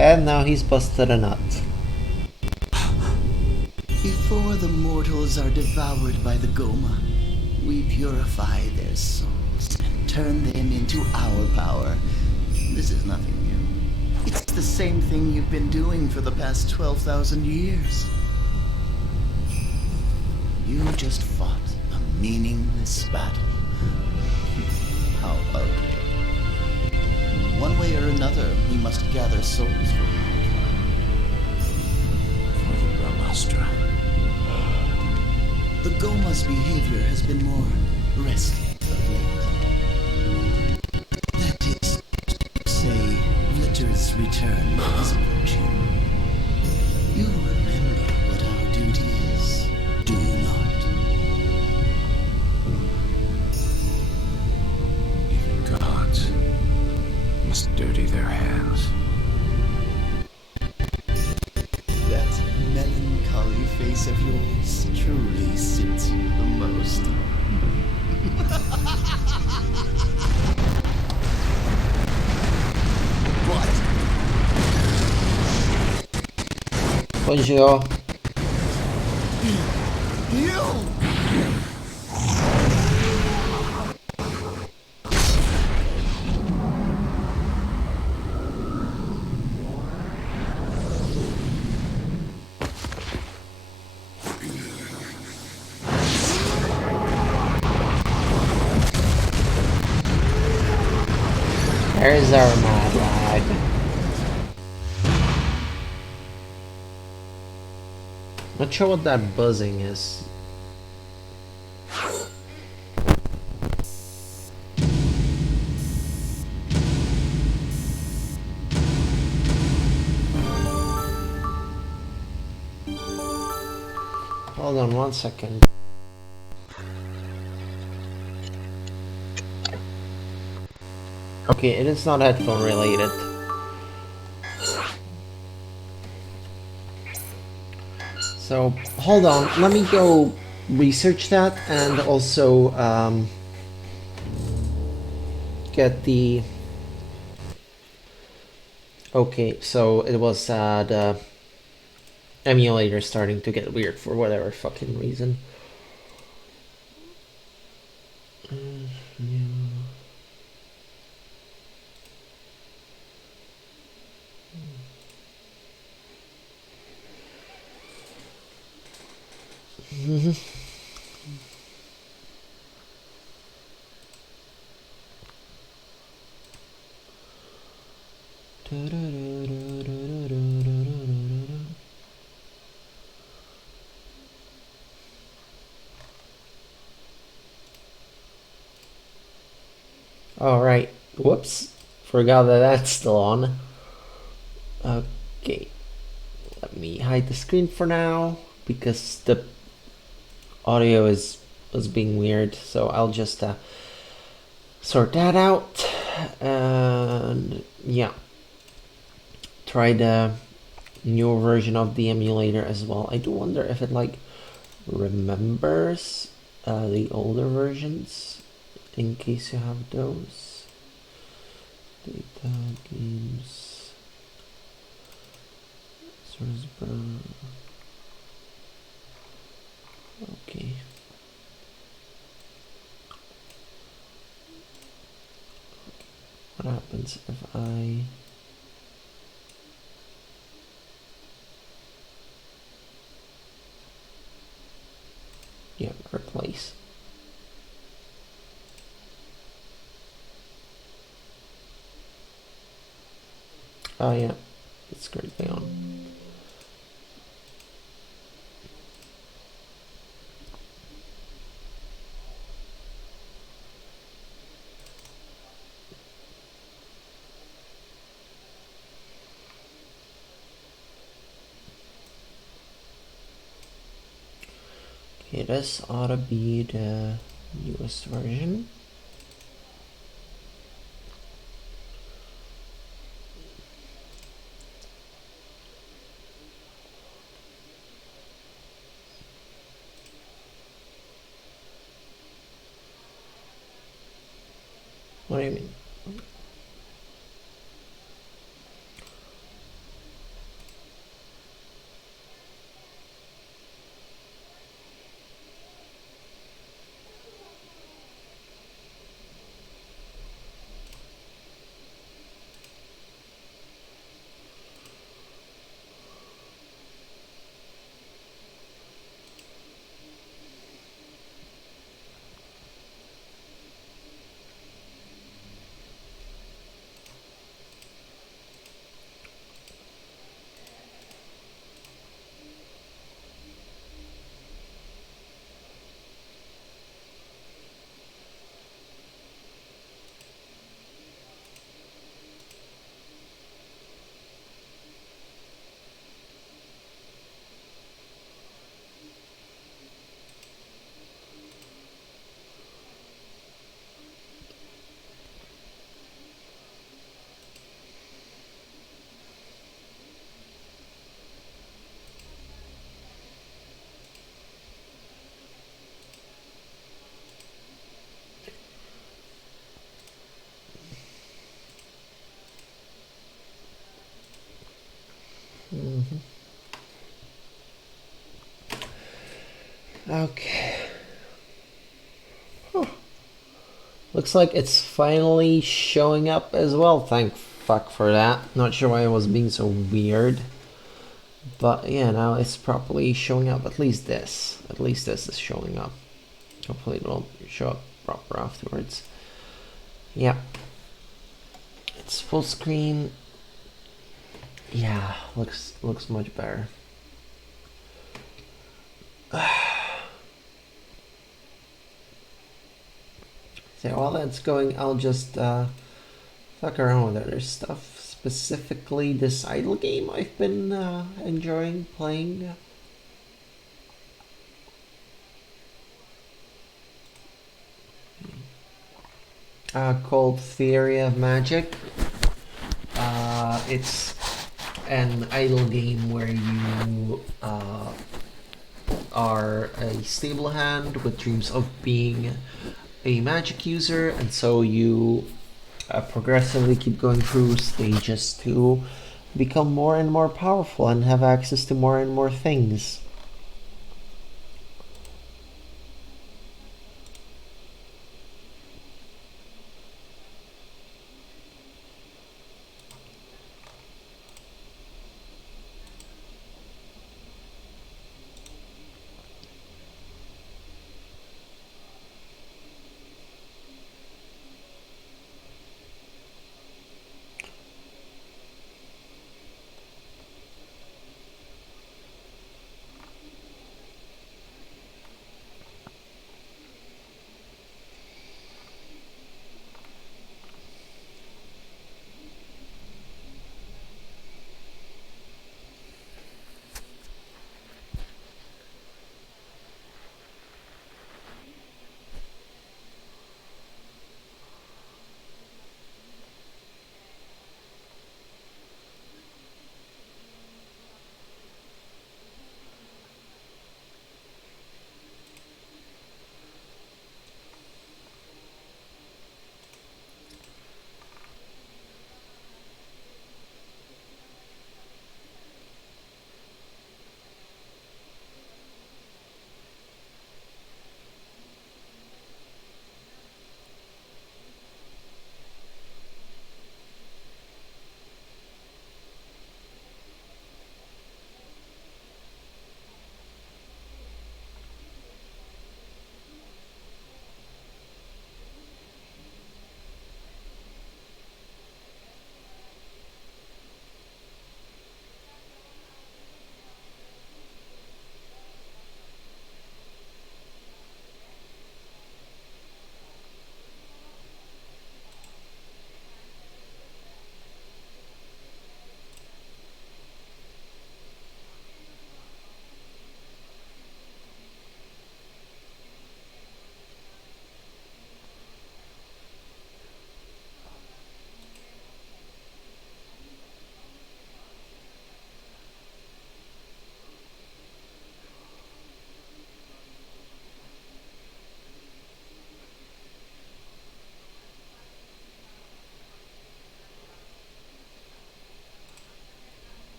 And now he's busted a nut. Before the mortals are devoured by the Goma, we purify their souls and turn them into our power. This is nothing new. It's the same thing you've been doing for the past 12,000 years. You just fought a meaningless battle. How ugly. One way or another, we must gather souls for the Brahmastra. The Goma's behavior has been more restless of late. That is to say, Glitter's return is approaching. You remember what our duty is, do you not? Even gods must dirty their hands. That melancholy face of yours truly suits you the most. Bonjour. You! There's our mad lad. Not sure what that buzzing is. Hold on 1 second. Okay, it is not headphone related. So, hold on, let me go research that and also get the... Okay, so it was the emulator starting to get weird for whatever fucking reason. Yeah. Alright, whoops, forgot that that's still on. Okay, let me hide the screen for now because the audio was being weird, so I'll just sort that out and yeah, try the newer version of the emulator as well. I do wonder if it like remembers the older versions in case you have those. Data games source bar. Okay. What happens if I replace? Oh yeah, it's currently on. Okay, this ought to be the newest version. What do you mean? Okay. Huh. Looks like it's finally showing up as well. Thank fuck for that. Not sure why it was being so weird. But yeah, now it's properly showing up. At least this. At least this is showing up. Hopefully it will show up proper afterwards. Yeah. it's full screen. Yeah, looks much better. So while that's going, I'll just fuck around with other stuff. Specifically, this idle game I've been enjoying playing. Called Theory of Magic. It's an idle game where you are a stable hand with dreams of being a magic user, and so you progressively keep going through stages to become more and more powerful and have access to more and more things.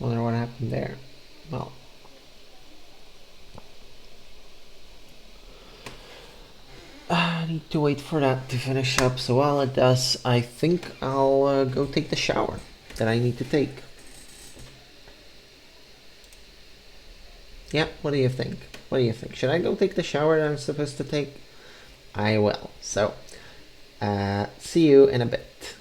Wonder what happened there. Well, I need to wait for that to finish up, so while it does, I think I'll go take the shower that I need to take. Yeah, what do you think? What do you think? Should I go take the shower that I'm supposed to take? I will. So, see you in a bit.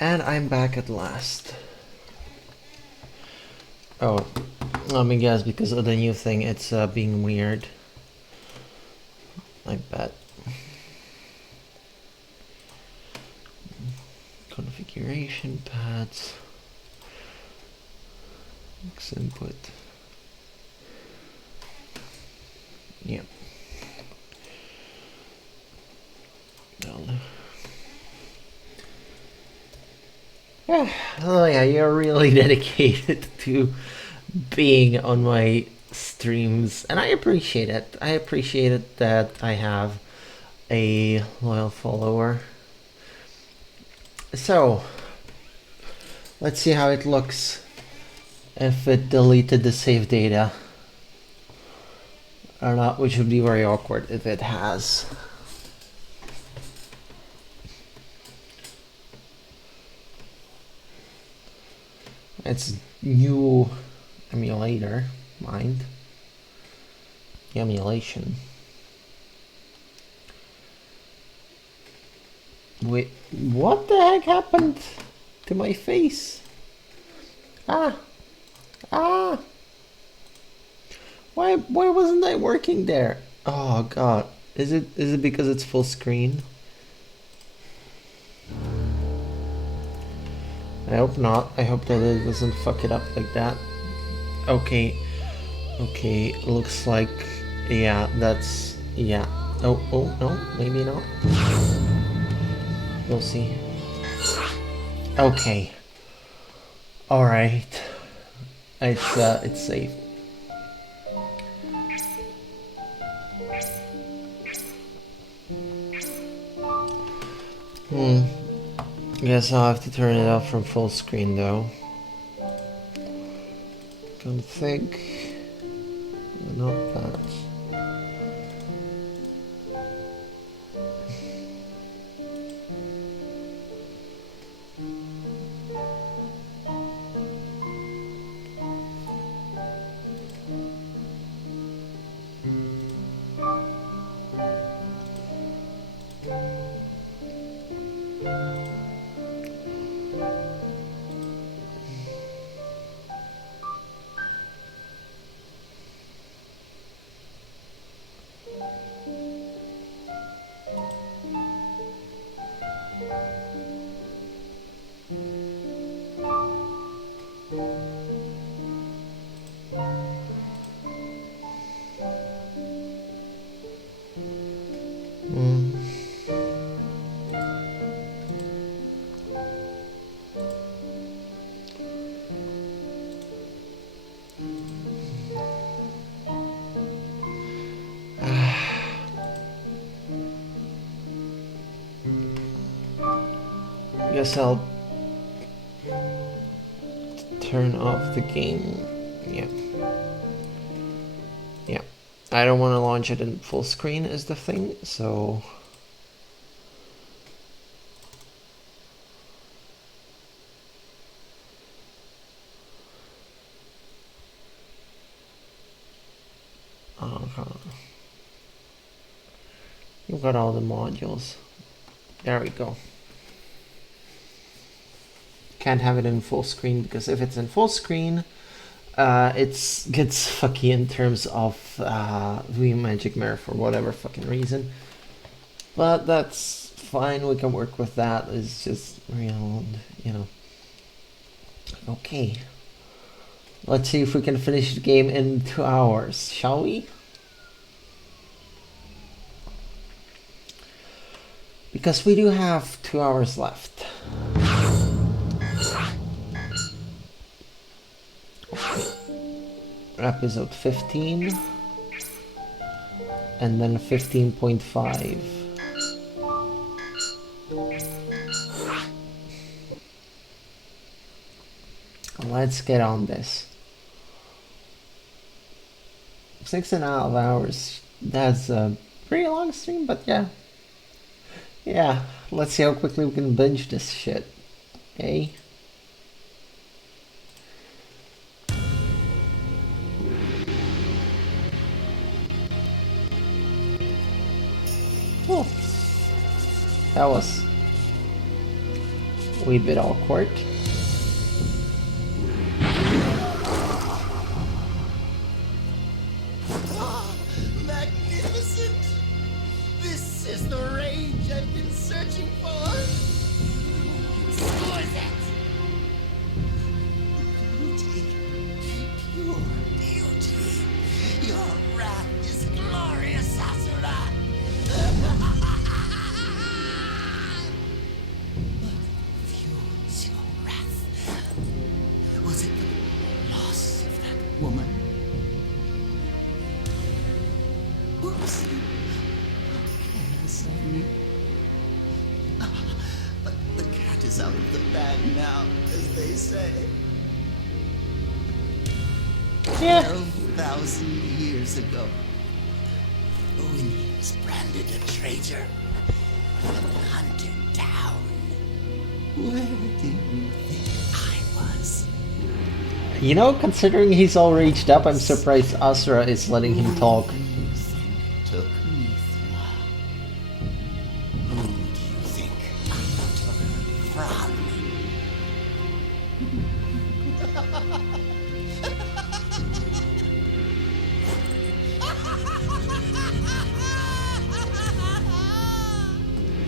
And I'm back at last. Oh, let me guess, because of the new thing, it's being weird. I bet. Configuration pads. X input. Yep. Oh yeah, you're really dedicated to being on my streams, and I appreciate it. I appreciate it that I have a loyal follower. So, let's see how it looks if it deleted the save data or not, which would be very awkward if it has. It's new emulator, mind. Emulation. Wait, what the heck happened to my face? Ah! Why wasn't I working there? Oh god. Is it because it's full screen? I hope not. I hope that it doesn't fuck it up like that. Okay. Okay, looks like, yeah, that's, yeah. Oh, no, maybe not. We'll see. Okay. Alright. It's safe. Guess I'll have to turn it off from full screen though. Config. Not that. Guess I'll turn off the game. Yeah. I don't want to launch it in full screen is the thing, so you've got all the modules. There we go. Can't have it in full screen because if it's in full screen, it gets fucky in terms of the magic mirror for whatever fucking reason. But that's fine. We can work with that. It's just real, you know. Okay. Let's see if we can finish the game in 2 hours, shall we? Because we do have 2 hours left. Episode 15 and then 15.5. Let's get on this. 6.5 hours. That's a pretty long stream, but yeah, let's see how quickly we can binge this shit. Okay. Oh, that was Wee bit awkward. Magnificent! This is the rage I've been searching for! Exquisite! Beauty. Pure beauty. Your wrath is glorious, Asura! What fuels your wrath? Was it the loss of that woman? Oops. Careless of me. But the cat is out of the bag now, as they say. Yeah. 12,000 years ago, when he was branded a traitor and hunted down, where do you think I was? You know, considering he's all raged up, I'm surprised Asura is letting him talk. Took Mithra. Who do you think I took her from?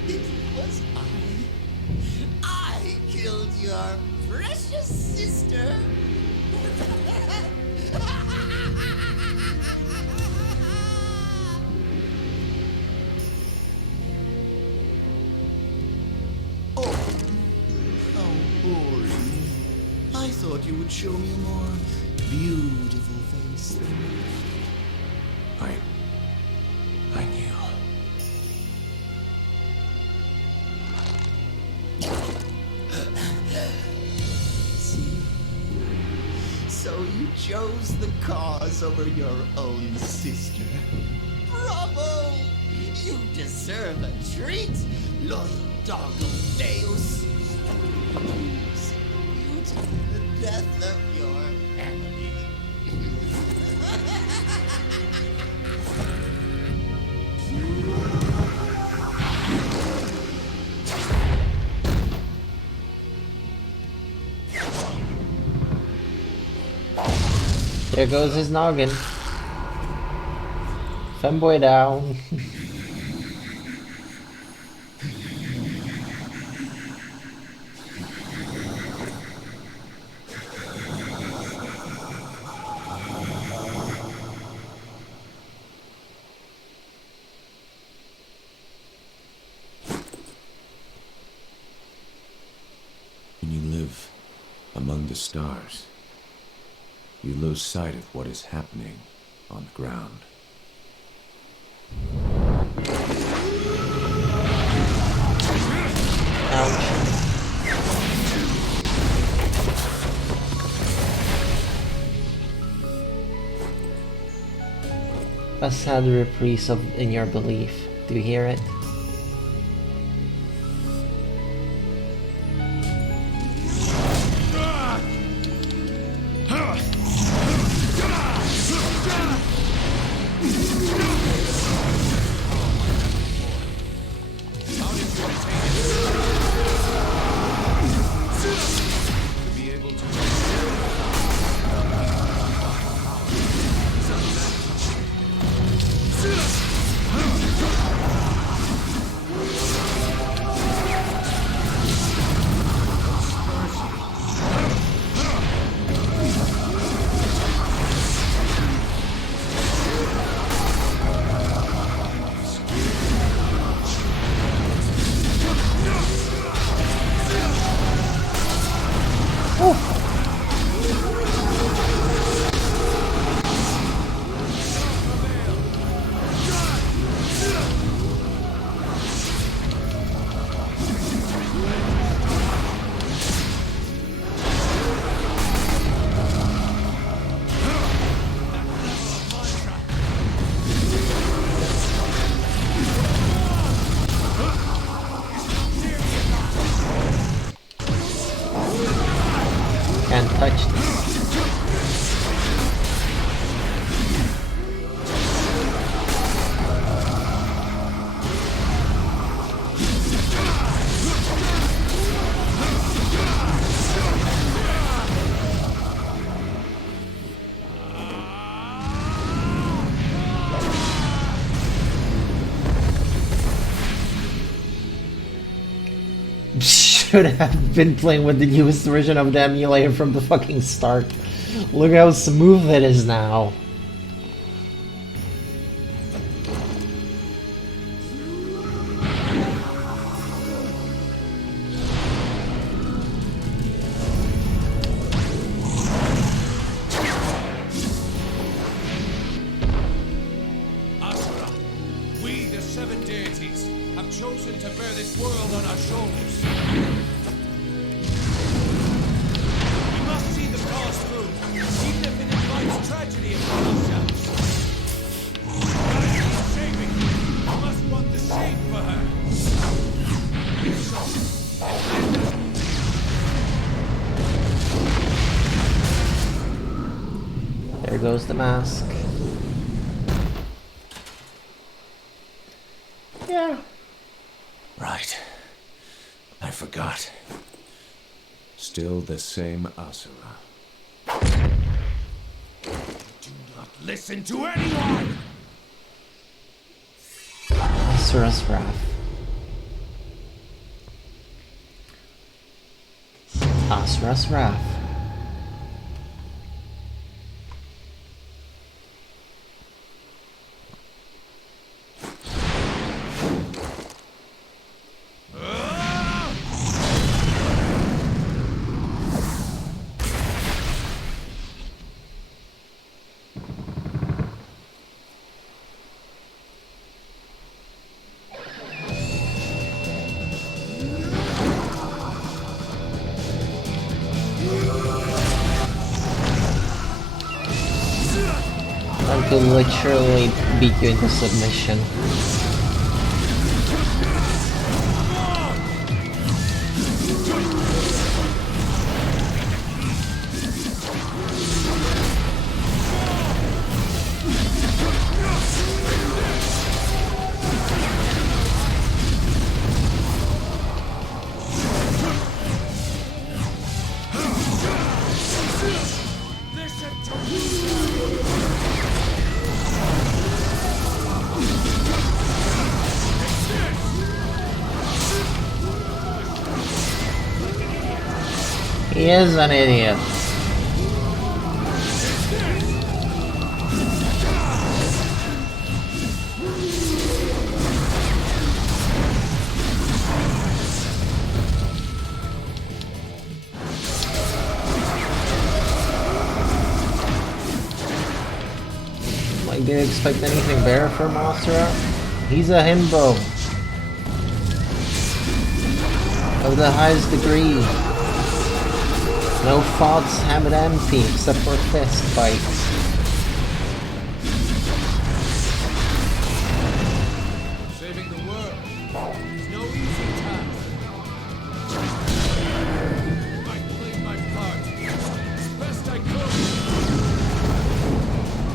It was I killed your precious sister. Oh, how boring. I thought you would show me a more beautiful face than I knew. See? So you chose the cause over your own sister. Bravo! You deserve a treat, loyal doggo Deus. You see beauty in the death of your enemy. There goes his noggin. Femboy down. When you live among the stars, you lose sight of what is happening on the ground. A sad reprise of In Your Belief. Do you hear it? Can't touch this. should have been playing with the newest version of the emulator from the fucking start. Look how smooth it is now. Asura, we, the seven deities, have chosen to bear this world on our shoulders. We must see the cause through, even if it invites tragedy upon ourselves. God is saving. We must want the shade for her. If so, There goes the mask. Yeah. Right. I forgot. Still the same Asura. do not listen to anyone! Asura's Wrath. Asura's Wrath. Time to literally beat you into submission. He is an idiot. Like, do you expect anything better from Asura? He's a himbo of the highest degree. No thoughts have it empty except for fist fights. Saving the world is no easy task. I played my part as best I could.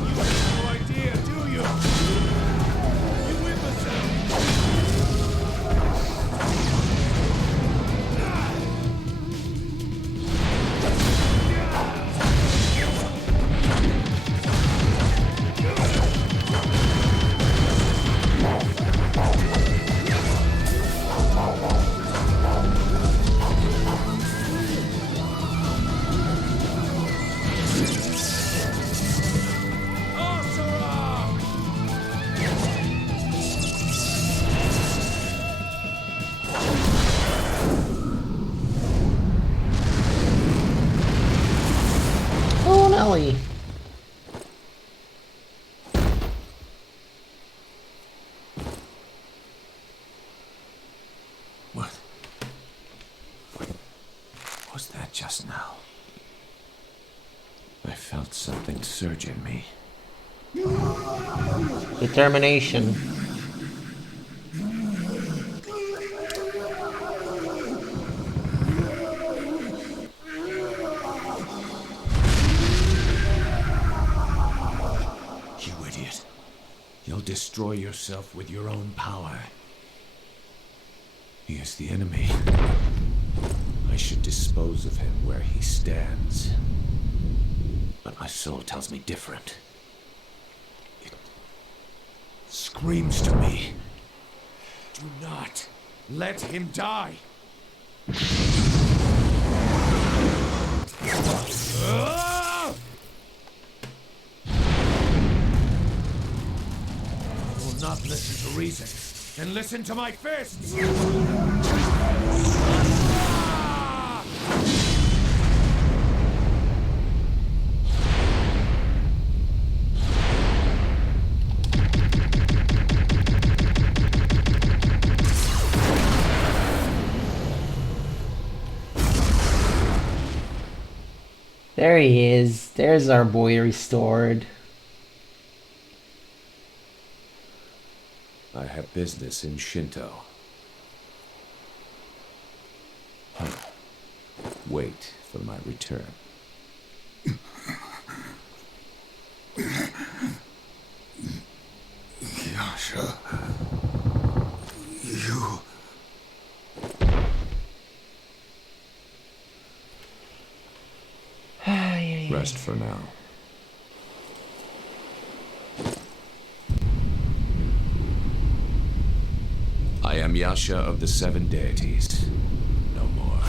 You have no idea, do you? You imbecile! Oh, Nelly. What was that just now? I felt something surge in me. Determination. You idiot. You'll destroy yourself with your own power. He is the enemy. I should dispose of him where he stands. But my soul tells me different. It screams to me. Do not let him die. Will not listen to reason, then listen to my fists! There he is. There's our boy restored. I have business in Shinto. Wait for my return. Yasha, you... Rest for now. I am Yasha of the Seven Deities. No more.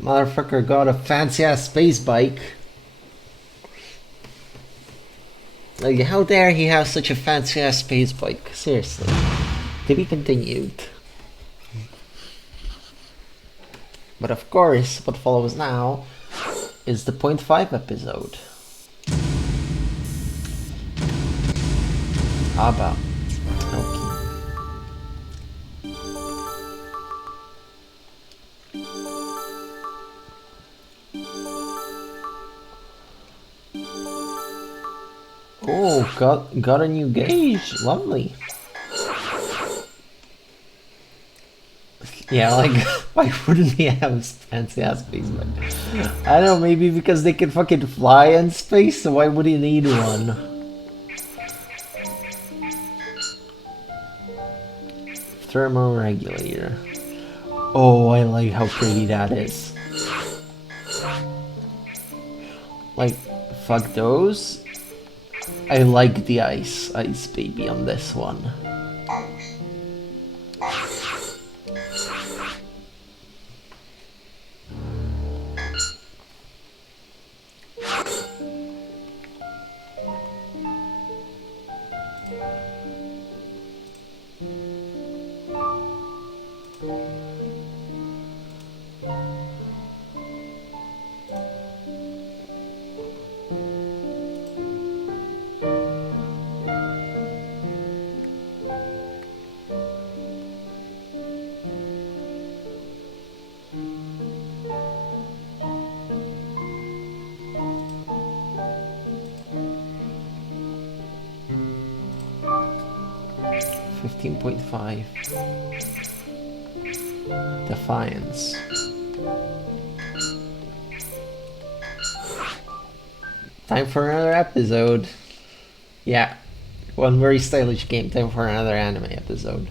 Motherfucker got a fancy ass space bike. Like, how dare he have such a fancy ass space bike? Seriously. To be continued. But of course, what follows now is the 0.5 episode. How about? Okay. Oh, got a new gauge. Lovely. Yeah, like, why wouldn't he have a fancy ass space bike? I don't know, maybe because they can fucking fly in space, so why would he need one? Thermoregulator. Oh, I like how pretty that is. Like, fuck those. I like the ice baby on this one. Defiance. Time for another episode. Yeah, one very stylish game. Time for another anime episode.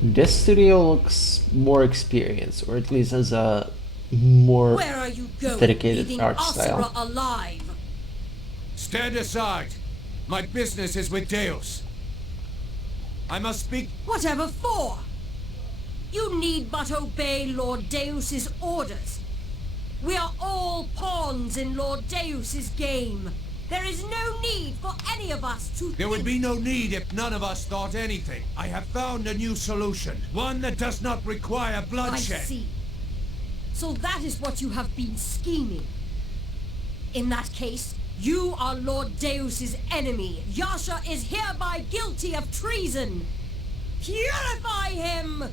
This studio looks more experienced, or at least has a more Where are you going, dedicated leaving art Asura style. alive? Stand aside! My business is with Deus. I must speak... Whatever for? You need but obey Lord Deus's orders. We are all pawns in Lord Deus's game. There is no need for any of us to There would be no need if none of us thought anything. I have found a new solution. One that does not require bloodshed. I see. So that is what you have been scheming. In that case, you are Lord Deus's enemy. Yasha is hereby guilty of treason. Purify him!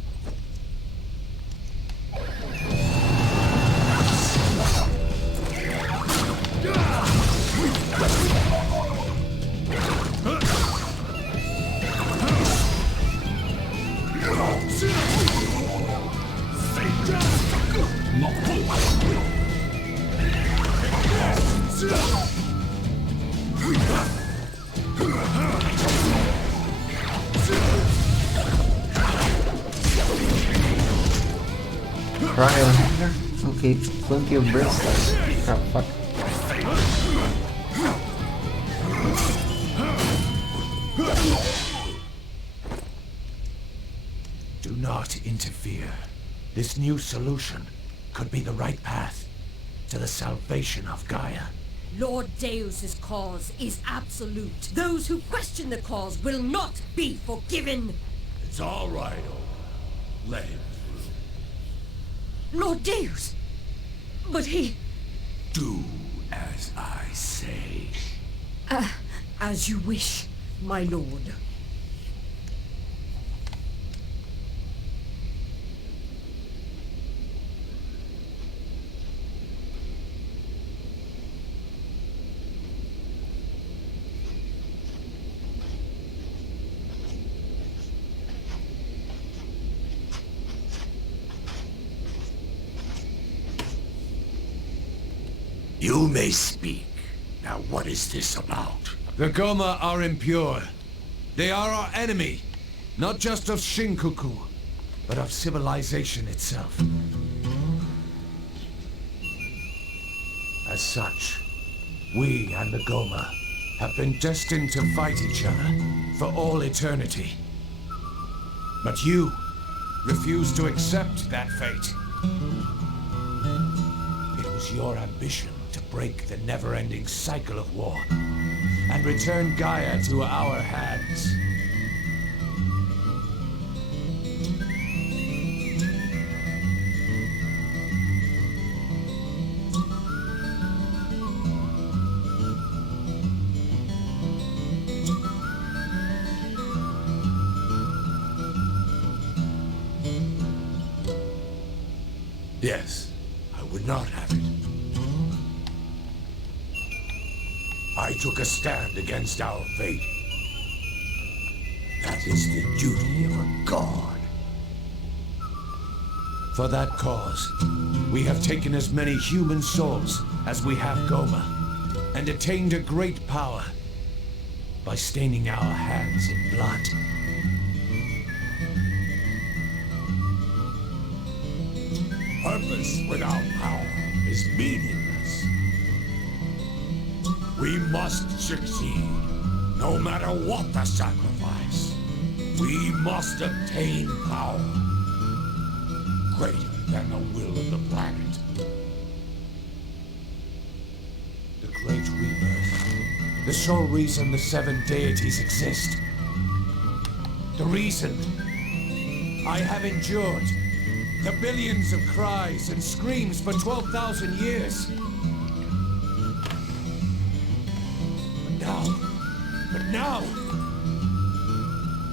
Cryo hanger? Okay, plenty of bracelets. Oh, fuck. Do not interfere. This new solution could be the right path to the salvation of Gaia. Lord Deus's cause is absolute. Those who question the cause will not be forgiven. It's all right, Olga. Let him through. Lord Deus! But he... Do as I say. As you wish, my lord. You may speak. Now what is this about? The Goma are impure. They are our enemy, not just of Shinkoku, but of civilization itself. As such, we and the Goma have been destined to fight each other for all eternity. But you refuse to accept that fate. It was your ambition to break the never-ending cycle of war and return Gaia to our hands. Yes, I would not have it. I took a stand against our fate. That is the duty of a god. For that cause, we have taken as many human souls as we have Goma, and attained a great power by staining our hands in blood. Purpose without power is meaningless. We must succeed, no matter what the sacrifice. We must obtain power greater than the will of the planet. The Great Rebirth. The sole reason the 7 deities exist. The reason I have endured the billions of cries and screams for 12,000 years. But now,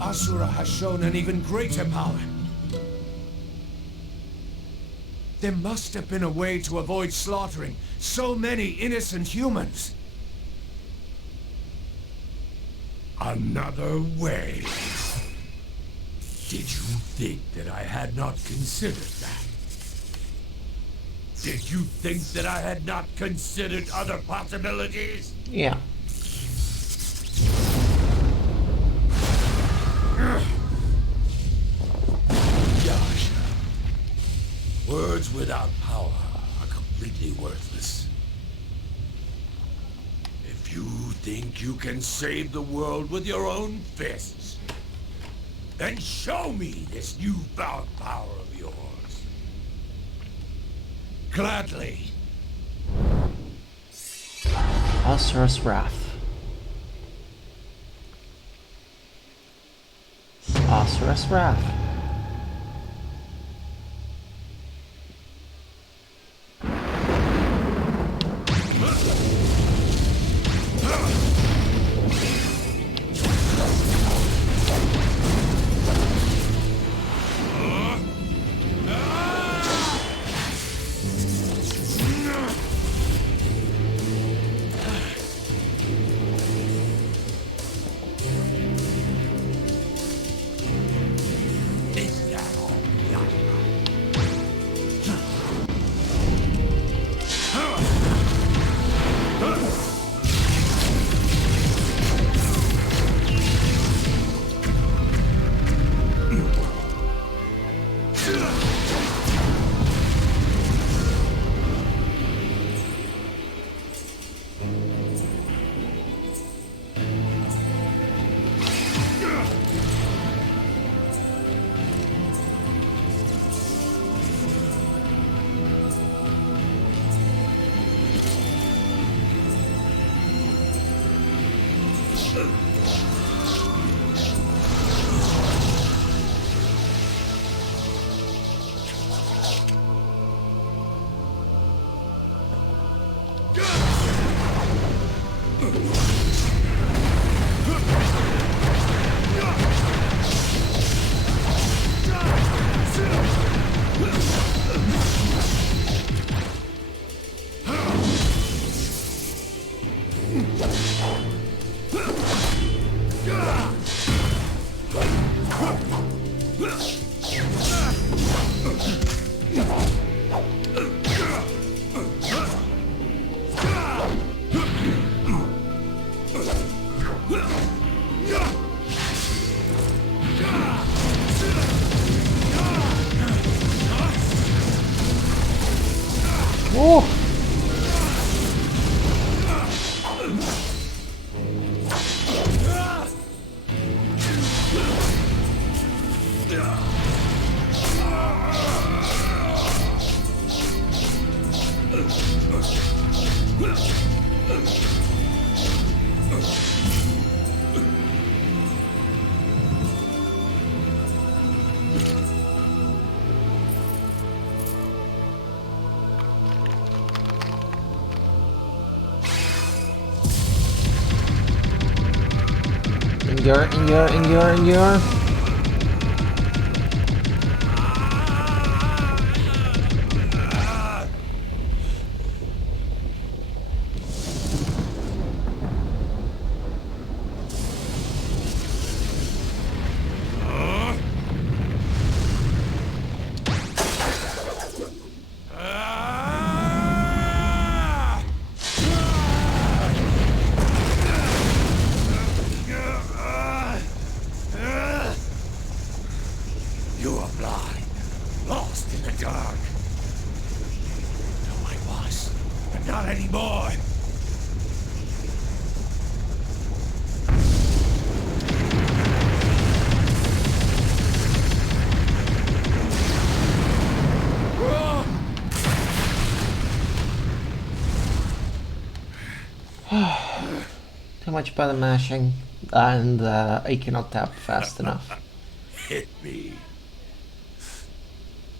Asura has shown an even greater power. There must have been a way to avoid slaughtering so many innocent humans. Another way. Did you think that I had not considered that? Did you think that I had not considered other possibilities? Yeah. Yasha, words without power are completely worthless. If you think you can save the world with your own fists, then show me this newfound power of yours. Gladly. Asura's Wrath. Asura's Wrath. Oh! Endure. You are blind, lost in the dark. No, I was, but not anymore. Too much button mashing, and I cannot tap fast enough. Hit me.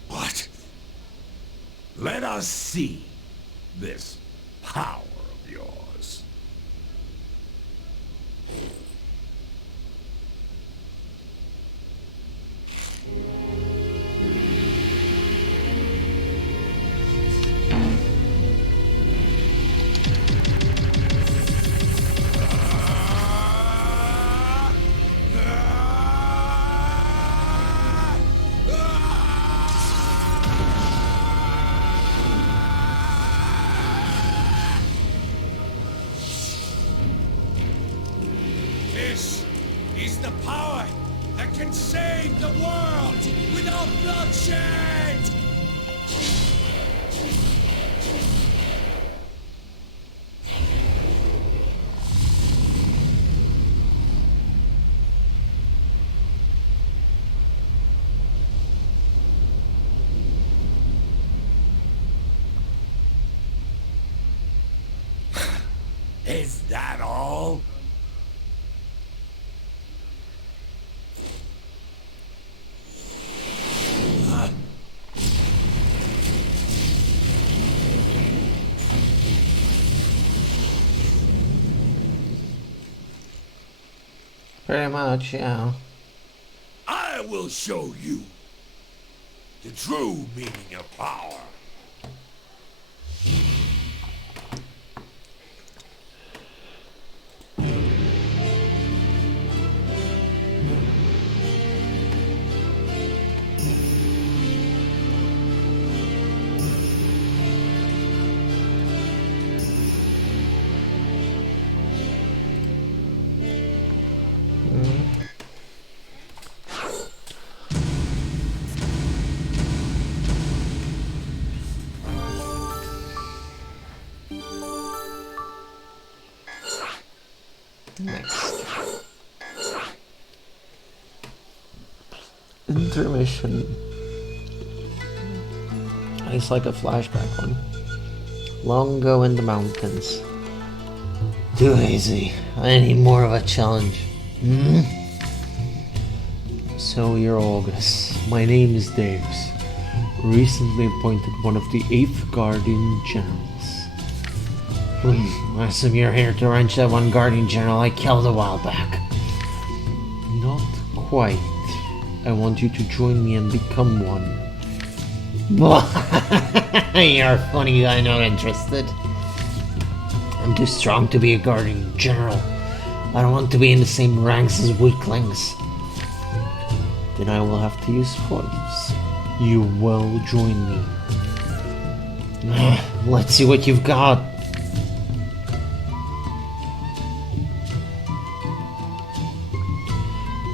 What? Let us see this power of yours. This is the power that can save the world without bloodshed! Is that all? Pretty much, yeah. I will show you the true meaning of power. Next. Intermission. It's like a flashback one. Long ago in the mountains. Too easy. I need more of a challenge. So you're August. My name is Daves. Recently appointed one of the 8th Guardian Generals. I assume you're here to wrench that one Guardian General I killed a while back. Not quite. I want you to join me and become one. You're a funny guy, not interested. I'm too strong to be a Guardian General. I don't want to be in the same ranks as weaklings. Then I will have to use force. You will join me. Let's see what you've got.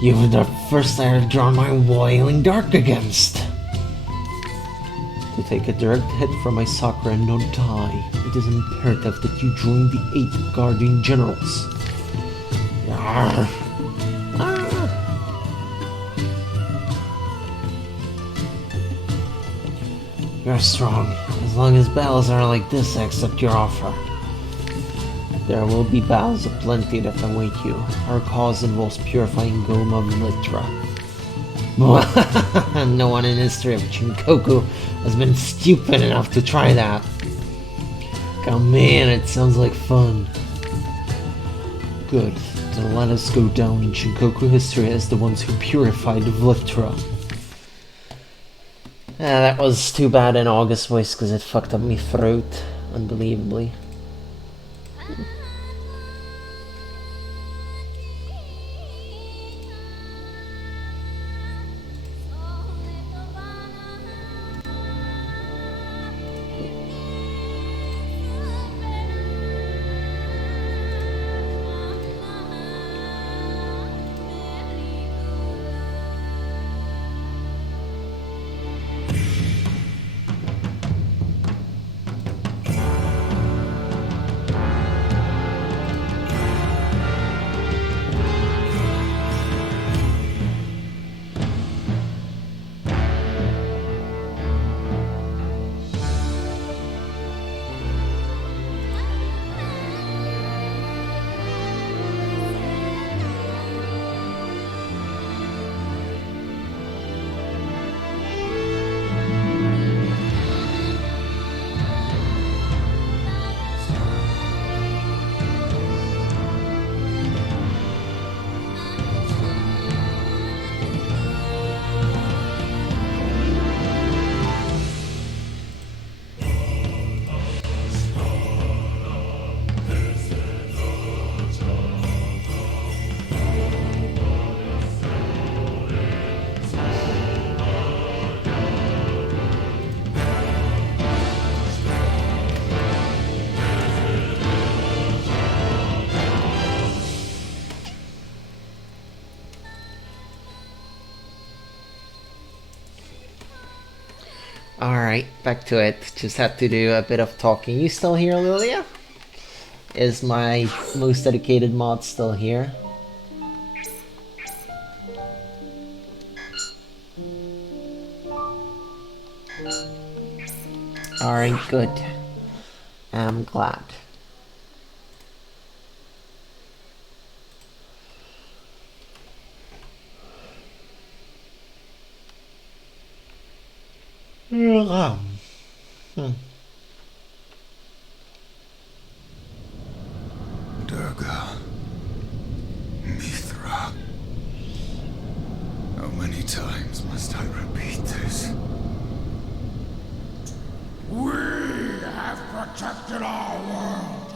You were the first I had drawn my wailing dark against. To take a direct hit from my Sakura and not die, it is imperative that you join the 8 Guardian Generals. Arr. You're strong. As long as battles are like this, I accept your offer. There will be battles aplenty that await you. Our cause involves purifying Goma Litra. No one in history of Shinkoku has been stupid enough to try that. Come in, it sounds like fun. Good, then let us go down in Shinkoku history as the ones who purified Litra. That was too bad in August voice because it fucked up my throat, unbelievably. Alright, back to it. Just had to do a bit of talking. You still here, Lilia? Is my most dedicated mod still here? Alright, good. I'm glad. Durga. Mithra. How many times must I repeat this? We have protected our world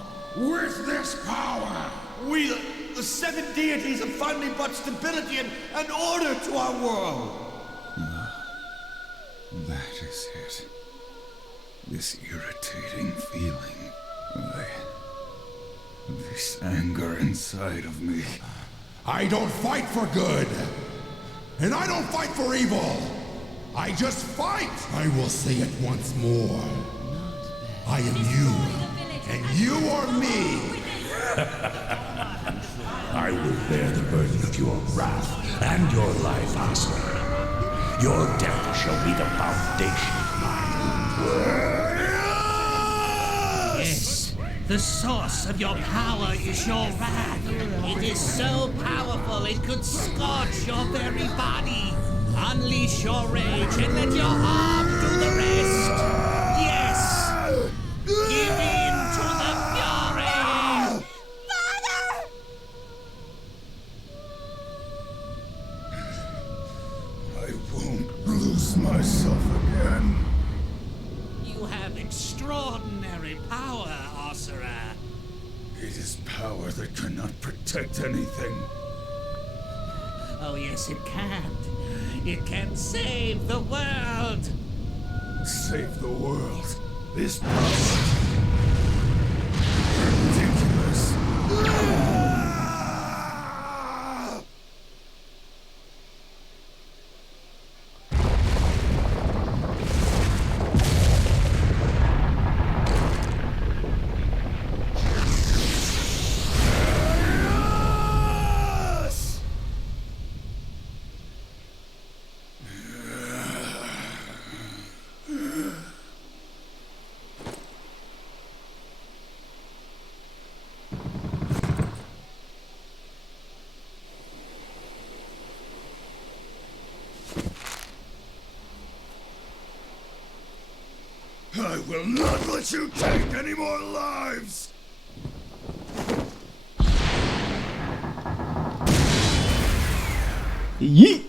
with this power. We, the 7 deities, have finally brought stability and order to our world. That is it. This irritating feeling. This anger inside of me. I don't fight for good. And I don't fight for evil. I just fight. I will say it once more. I am you. And you are me. I will bear the burden of your wrath and your life, Asura. Your death shall be the foundation of my world. Yes, the source of your power is your wrath. It is so powerful it could scorch your very body. Unleash your rage and let your arm do the rest. Yes! Give in to the fury! Father! I won't lose myself again. You have extraordinary power, Asura. It is power that cannot protect anything. Oh, yes, it can. It can save the world. Save the world. This power. Ridiculous. I will not let you take any more lives! Yeet!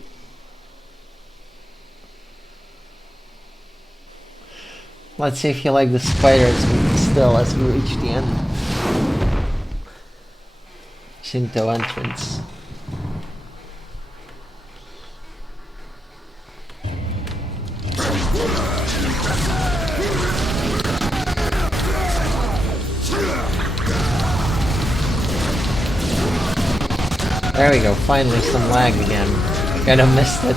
Let's see if you like the spiders still as we reach the end. Shinto entrance. There we go, finally some lag again. Kinda missed it.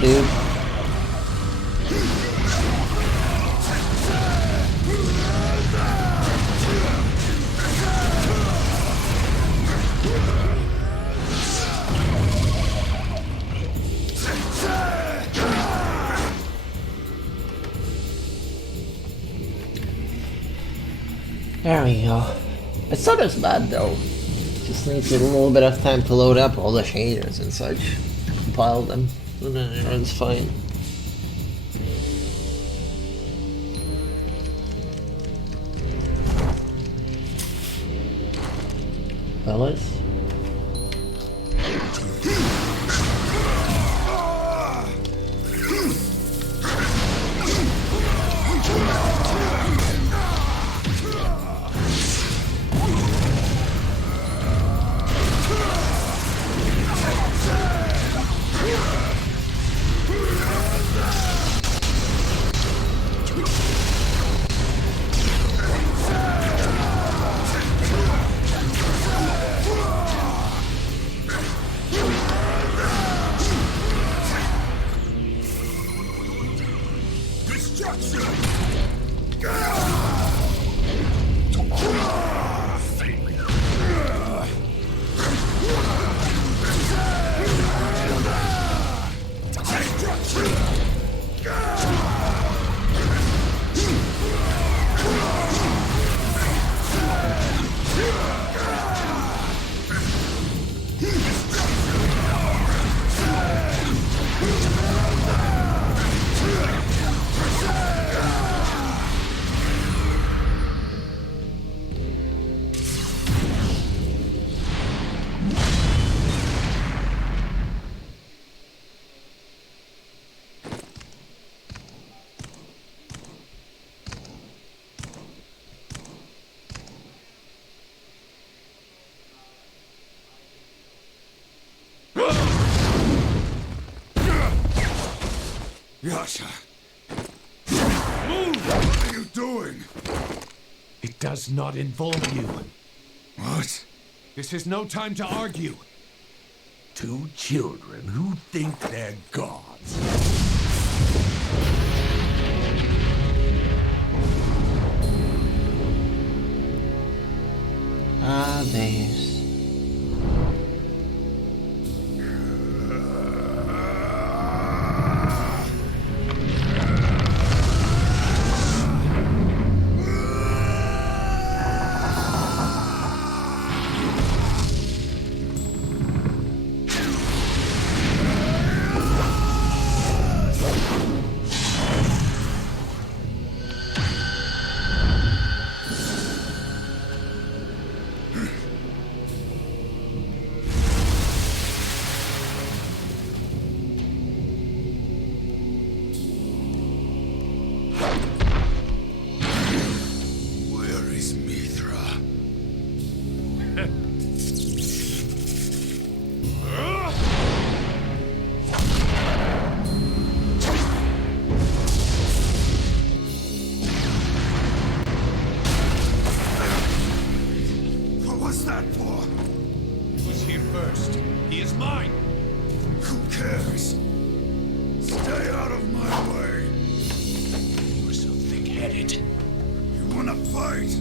Dude. There we go. It's not as bad though. Just needs a little bit of time to load up all the shaders and such. Compile them. And then it runs fine. Fellas? Yasha! Move! What are you doing? It does not involve you. What? This is no time to argue. Two children who think they're gods. Ah, days. Where is Mithra? What was that for? He was here first. He is mine. Who cares? Stay out of my way. You are so thick-headed. You wanna fight?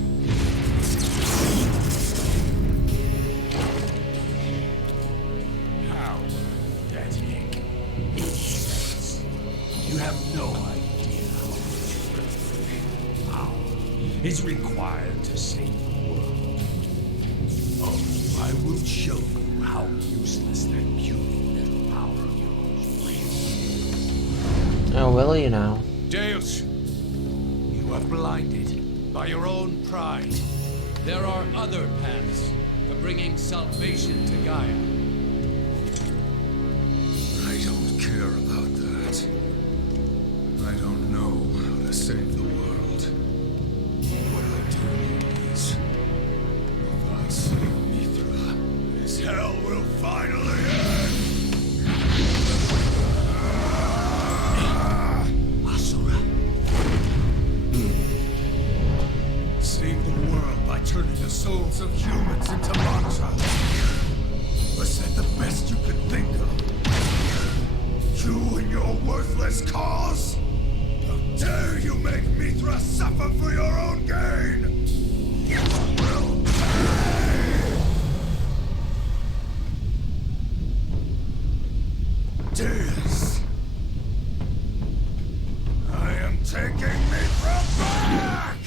How pathetic. You have no idea how much power is required to save the world. Oh, I will show you how useless that puny little power of yours really is. Oh, will you now? Deus, you are blinded by your own pride. There are other paths to bringing salvation to Gaia. I don't care about that. I don't know how to save the world. What I do know is, if I save Mithra, this hell will finally end! Asura. Save the world by turning the souls of humans into mantra. Was that the best you could think of? You and your worthless cause? How dare you make Mithra suffer for your own gain? You will pay! Deus! I am taking Mithra back!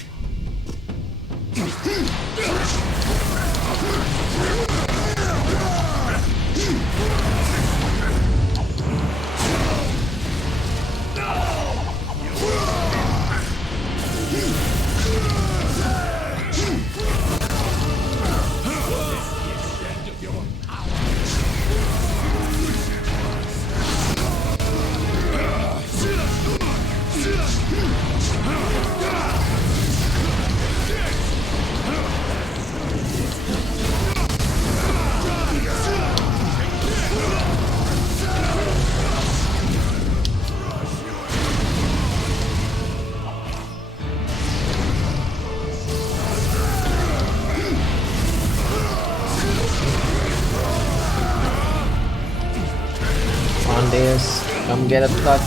On Deus, come get a cut.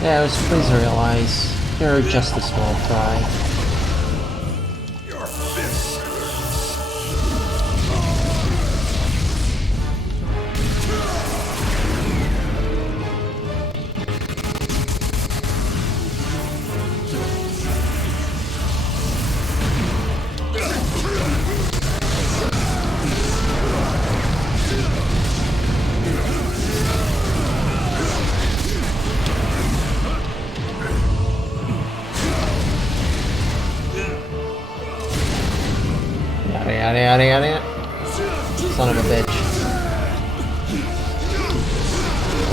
Yes, please realize you're just a small fry. Your fist. Yada yada yada yada. Son of a bitch.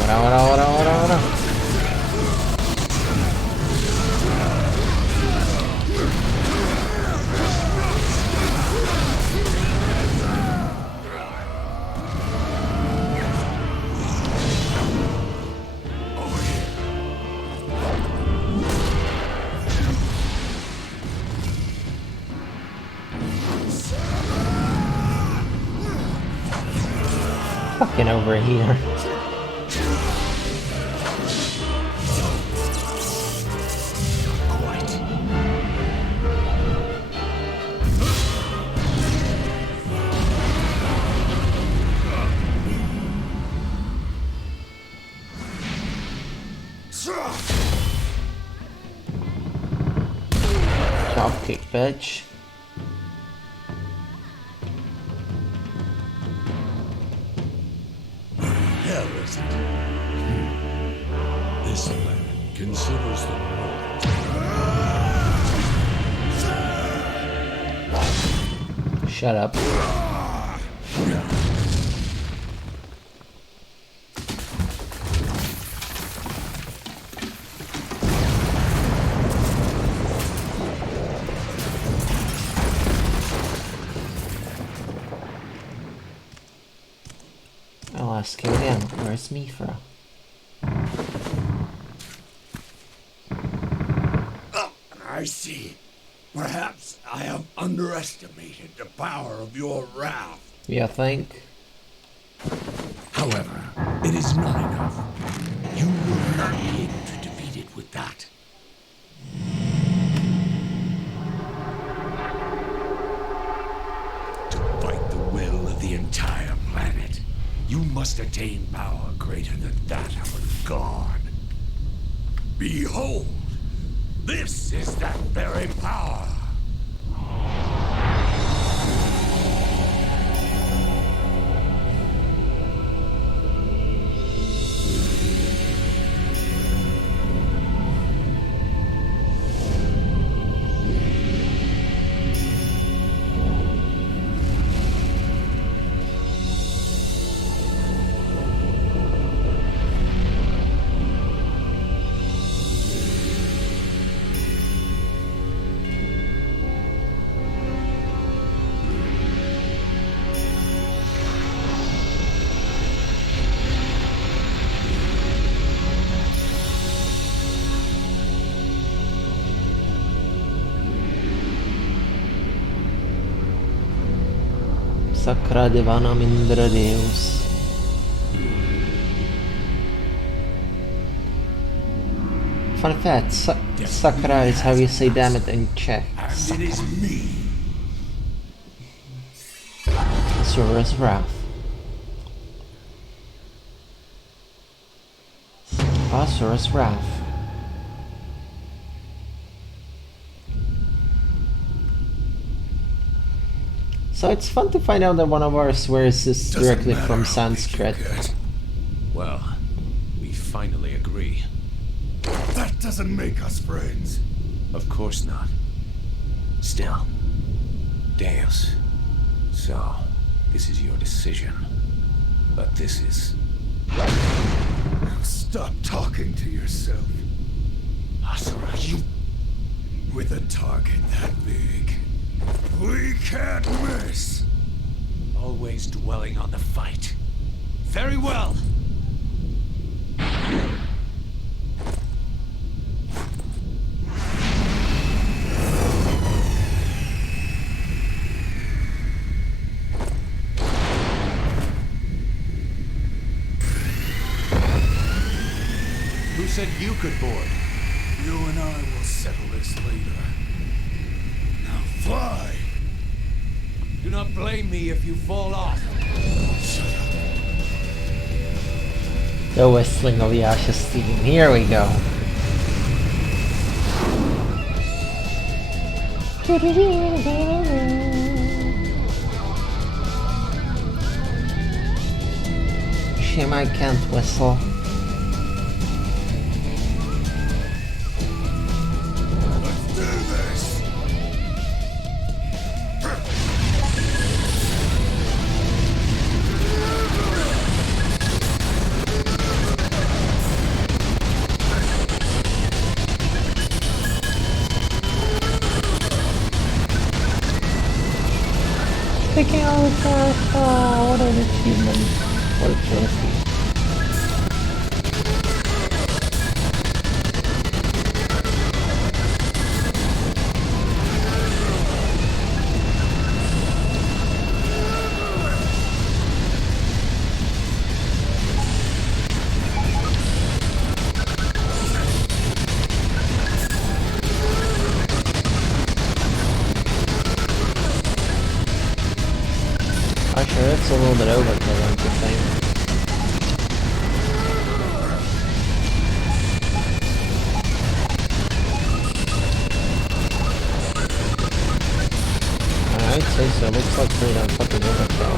Ora. Fucking over here. Dropkick, bitch. Hell is it? This planet considers the world. Shut up. I'll ask you again, where's Mithra? I see. Perhaps I have underestimated the power of your wrath. You think? However, it is not enough. You will not be able to defeat it with that. To fight the will of the entire planet, you must attain power greater than that of a god. Behold, this is that very power. Sacra Devanam Indra Deus. Fun fact, Sacra is how you say damn it in Czech. And it is me. Asura's Wrath. Asura's Wrath. So it's fun to find out that one of our swears is directly from Sanskrit. Well, we finally agree. That doesn't make us friends. Of course not. Still, Deus. So, this is your decision. But this is... Stop talking to yourself. Asura, you... With a target that big, we can't miss. Always dwelling on the fight. Very well. Who Who said you could board? You and I will settle this later. Now fly! Do not blame me if you fall off. The whistling of the ashes steam. Here we go. Shame I can't whistle. Let's do this! Taking all the cars. Oh, what an achievement. What a trophy. Actually, it's a little bit overkill, don't you think? I'd say so. Looks like pretty damn fucking overkill.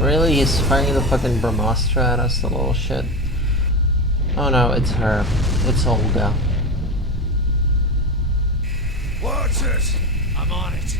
Really? He's firing the fucking Brahmastra at us, the little shit. Oh no, it's her. It's Olga. Watch it! I'm on it.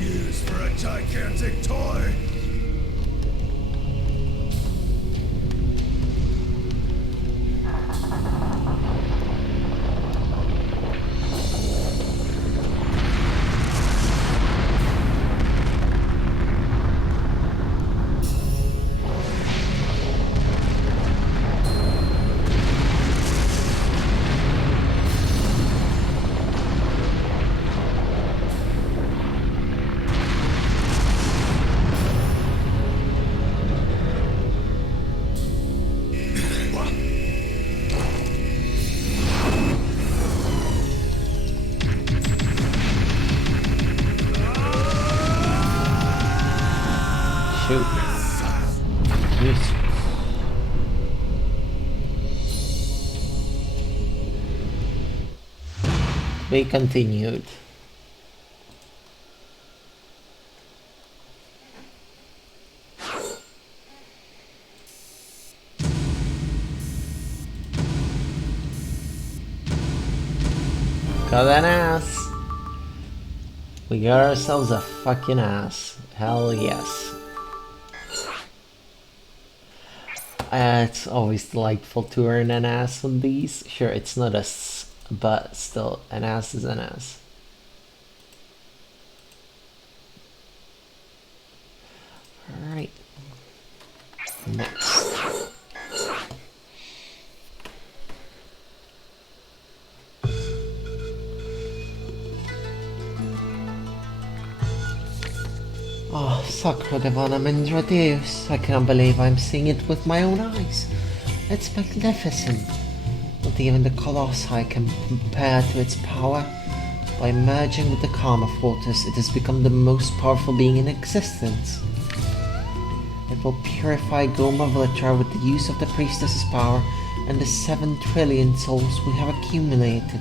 Years for a gigantic toy. be continued. Got an ass. We got ourselves a fucking ass. Hell yes. It's always delightful to earn an ass on these. Sure, it's not but still, an ass is an ass. Alright. Next. Oh, Sacra Divana Mindra Deus, I cannot believe I'm seeing it with my own eyes. It's magnificent. Not even the Colossi can compare to its power. By merging with the Karma Fortress, it has become the most powerful being in existence. It will purify Goma Vlitra with the use of the Priestess's power and the 7 trillion souls we have accumulated.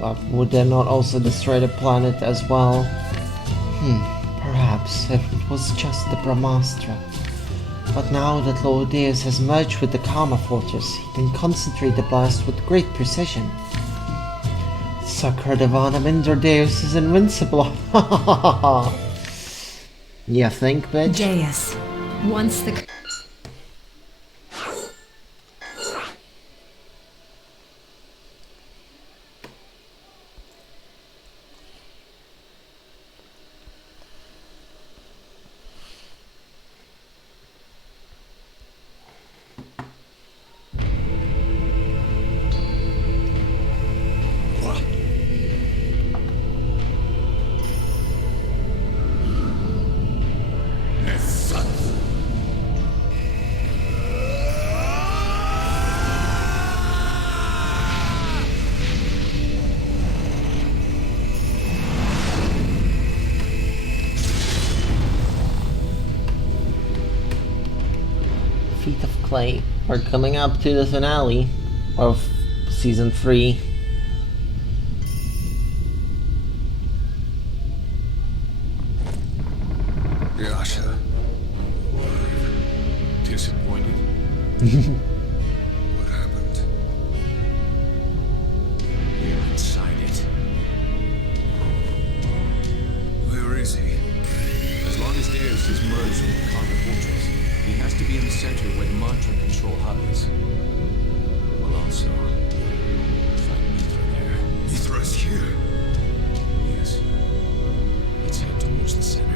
But would they not also destroy the planet as well? Perhaps it was just the Brahmastra. But now that Lord Deus has merged with the Karma Fortress, he can concentrate the blast with great precision. Sacra Divana Mindra Deus is invincible. You think, bitch? Deus, once the... Feet of Clay. We're coming up to the finale of season 3. Yasha. Disappointed? What happened? We're inside it. Where is he? As long as Deus is merged with the Karma Fortress, he has to be in the center where the mantra control hub is. We'll also find Mithra there. Mithra's here. Yes. Let's head towards the center.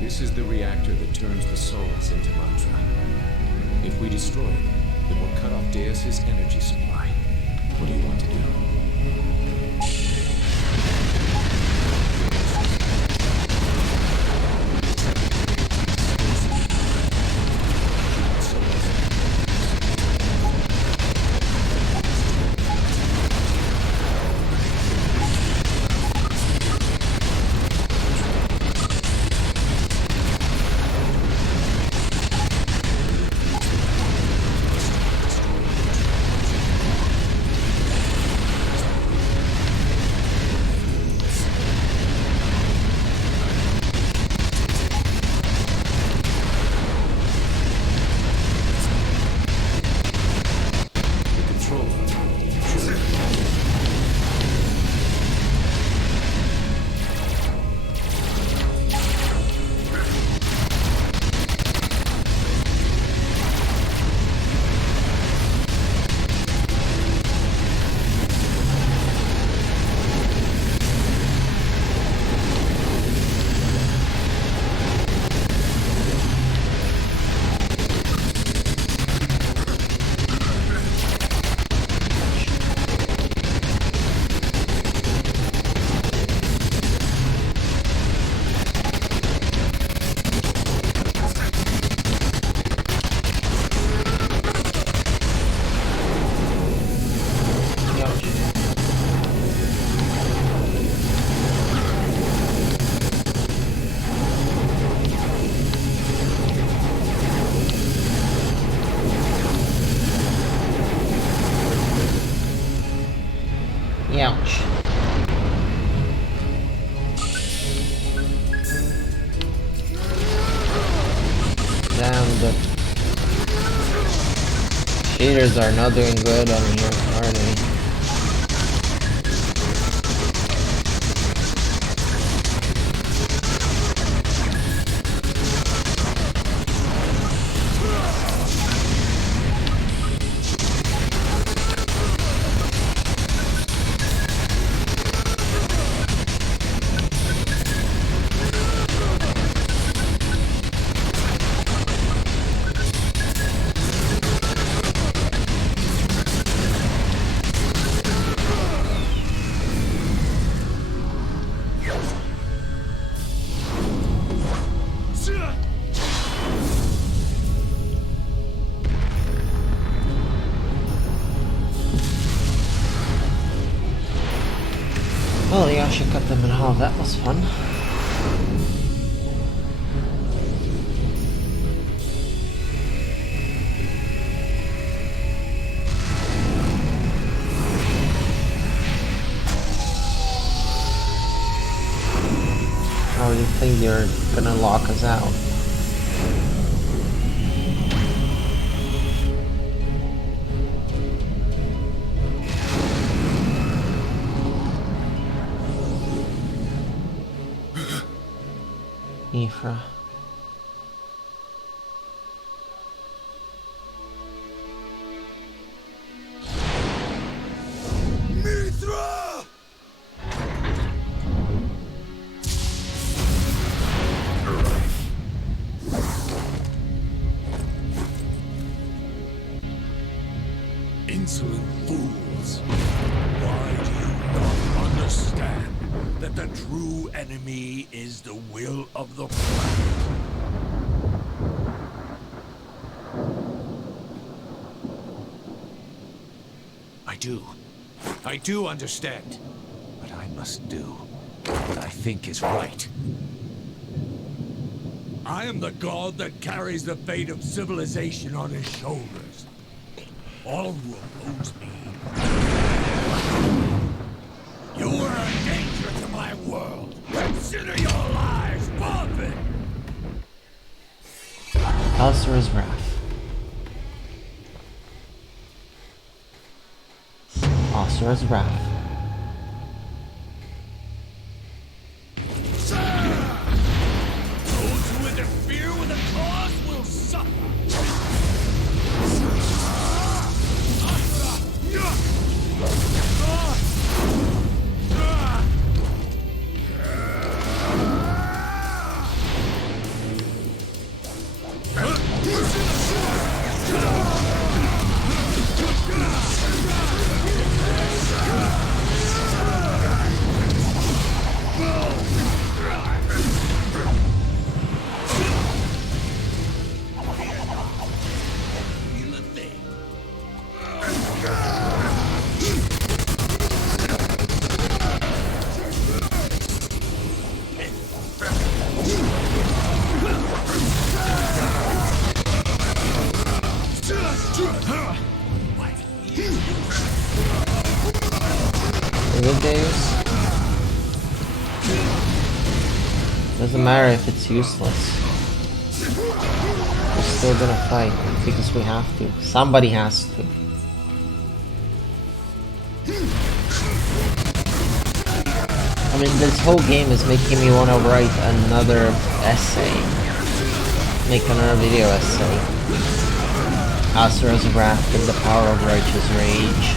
This is the reactor that turns the souls into mantra. If we destroy it, it will cut off Deus's energy supply. What do you want to do? Cheaters are not doing good on here, are they? Well, yeah, I should cut them in half. That was fun. How do you think they're gonna lock us out? Ifra. Mithra! Insolent fools! Why do you not understand that the true enemy is the will of the planet? I do understand. But I must do what I think is right. I am the god that carries the fate of civilization on his shoulders. All who oppose me. You are a danger to my world. Consider your lives forfeit. Asura's Wrath. Asura's Wrath. Those who interfere with the cause will suffer. Good days. Doesn't matter if it's useless. We're still gonna fight because we have to. Somebody has to. I mean, this whole game is making me want to write another essay. Make another video essay. Asura's Wrath and the Power of Righteous Rage.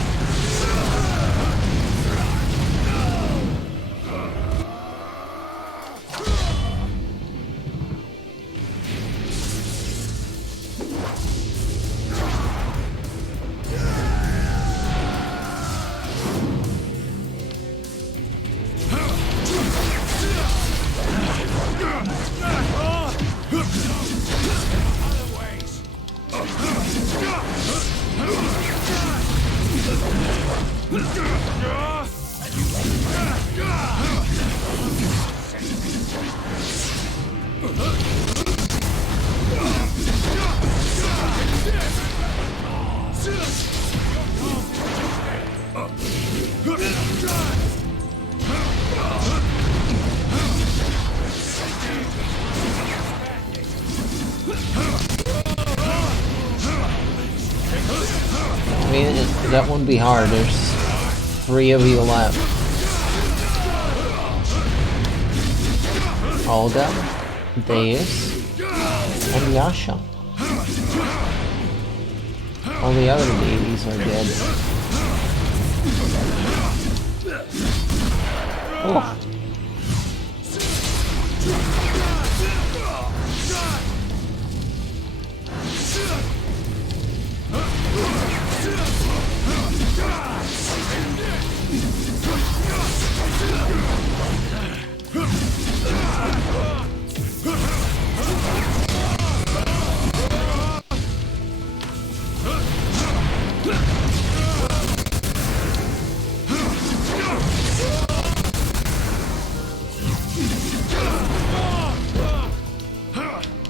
that won't be hard. There's 3 of you left. Olga, Deus, and Yasha. All the other babies are dead. Oh.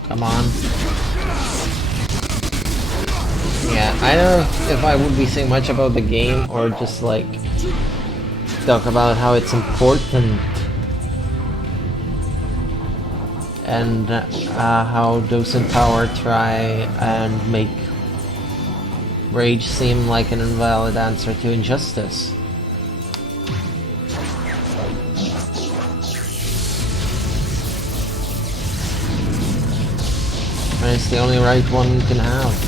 Come on. Yeah, I don't know if I would be saying much about the game or just like talk about how it's important and how those in power try and make rage seem like an invalid answer to injustice. And it's the only right one you can have.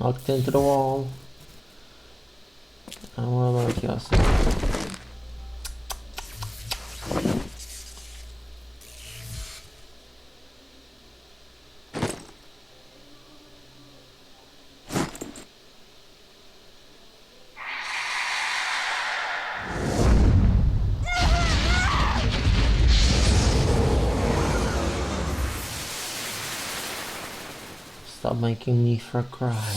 Knocked into the wall. And what about Yasha? Stop making me for cry.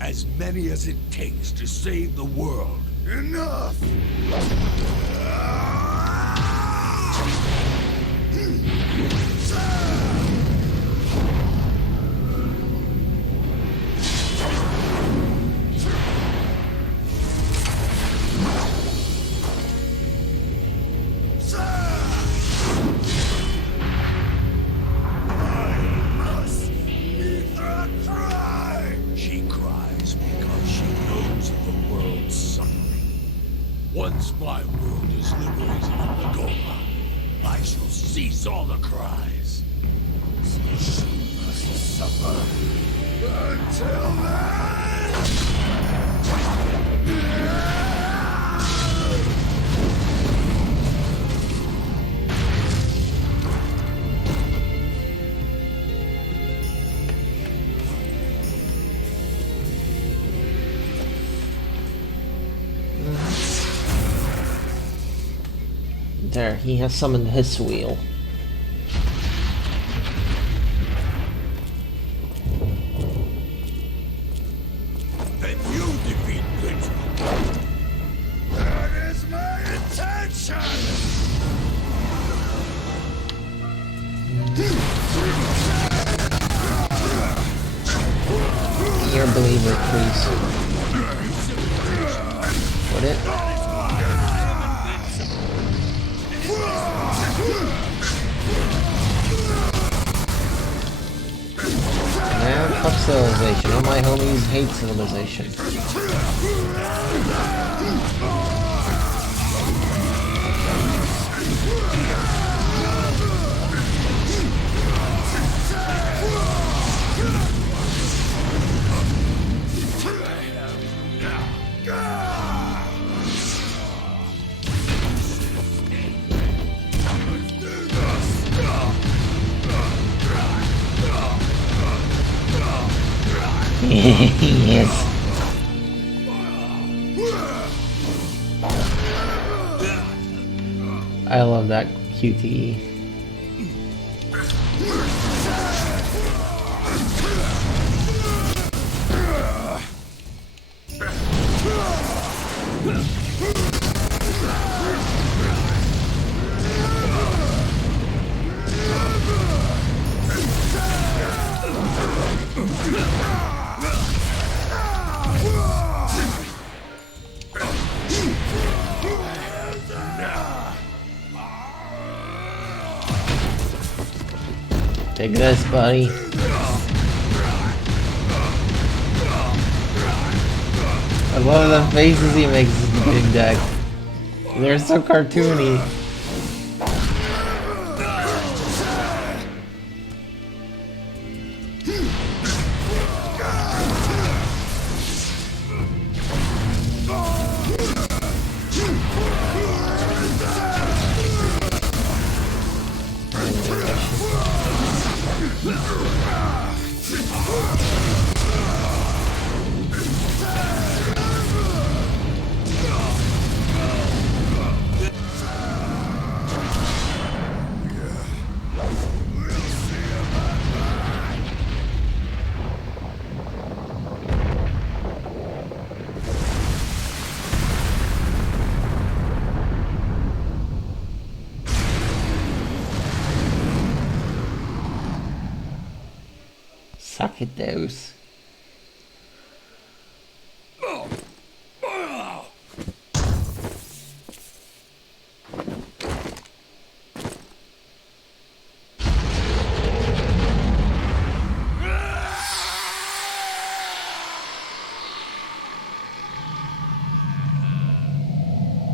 As many as it takes to save the world. Enough! Once my world is liberated in the Goma, I shall cease all the cries. She must suffer. Until There, he has summoned his wheel. Then you defeat Gryphon. That is my intention! your believer, please. Would it? Man, fuck civilization. All my homies hate civilization. Yes. I love that QTE. Take this, buddy. I love the faces he makes in the big deck. They're so cartoony. Suck it, those.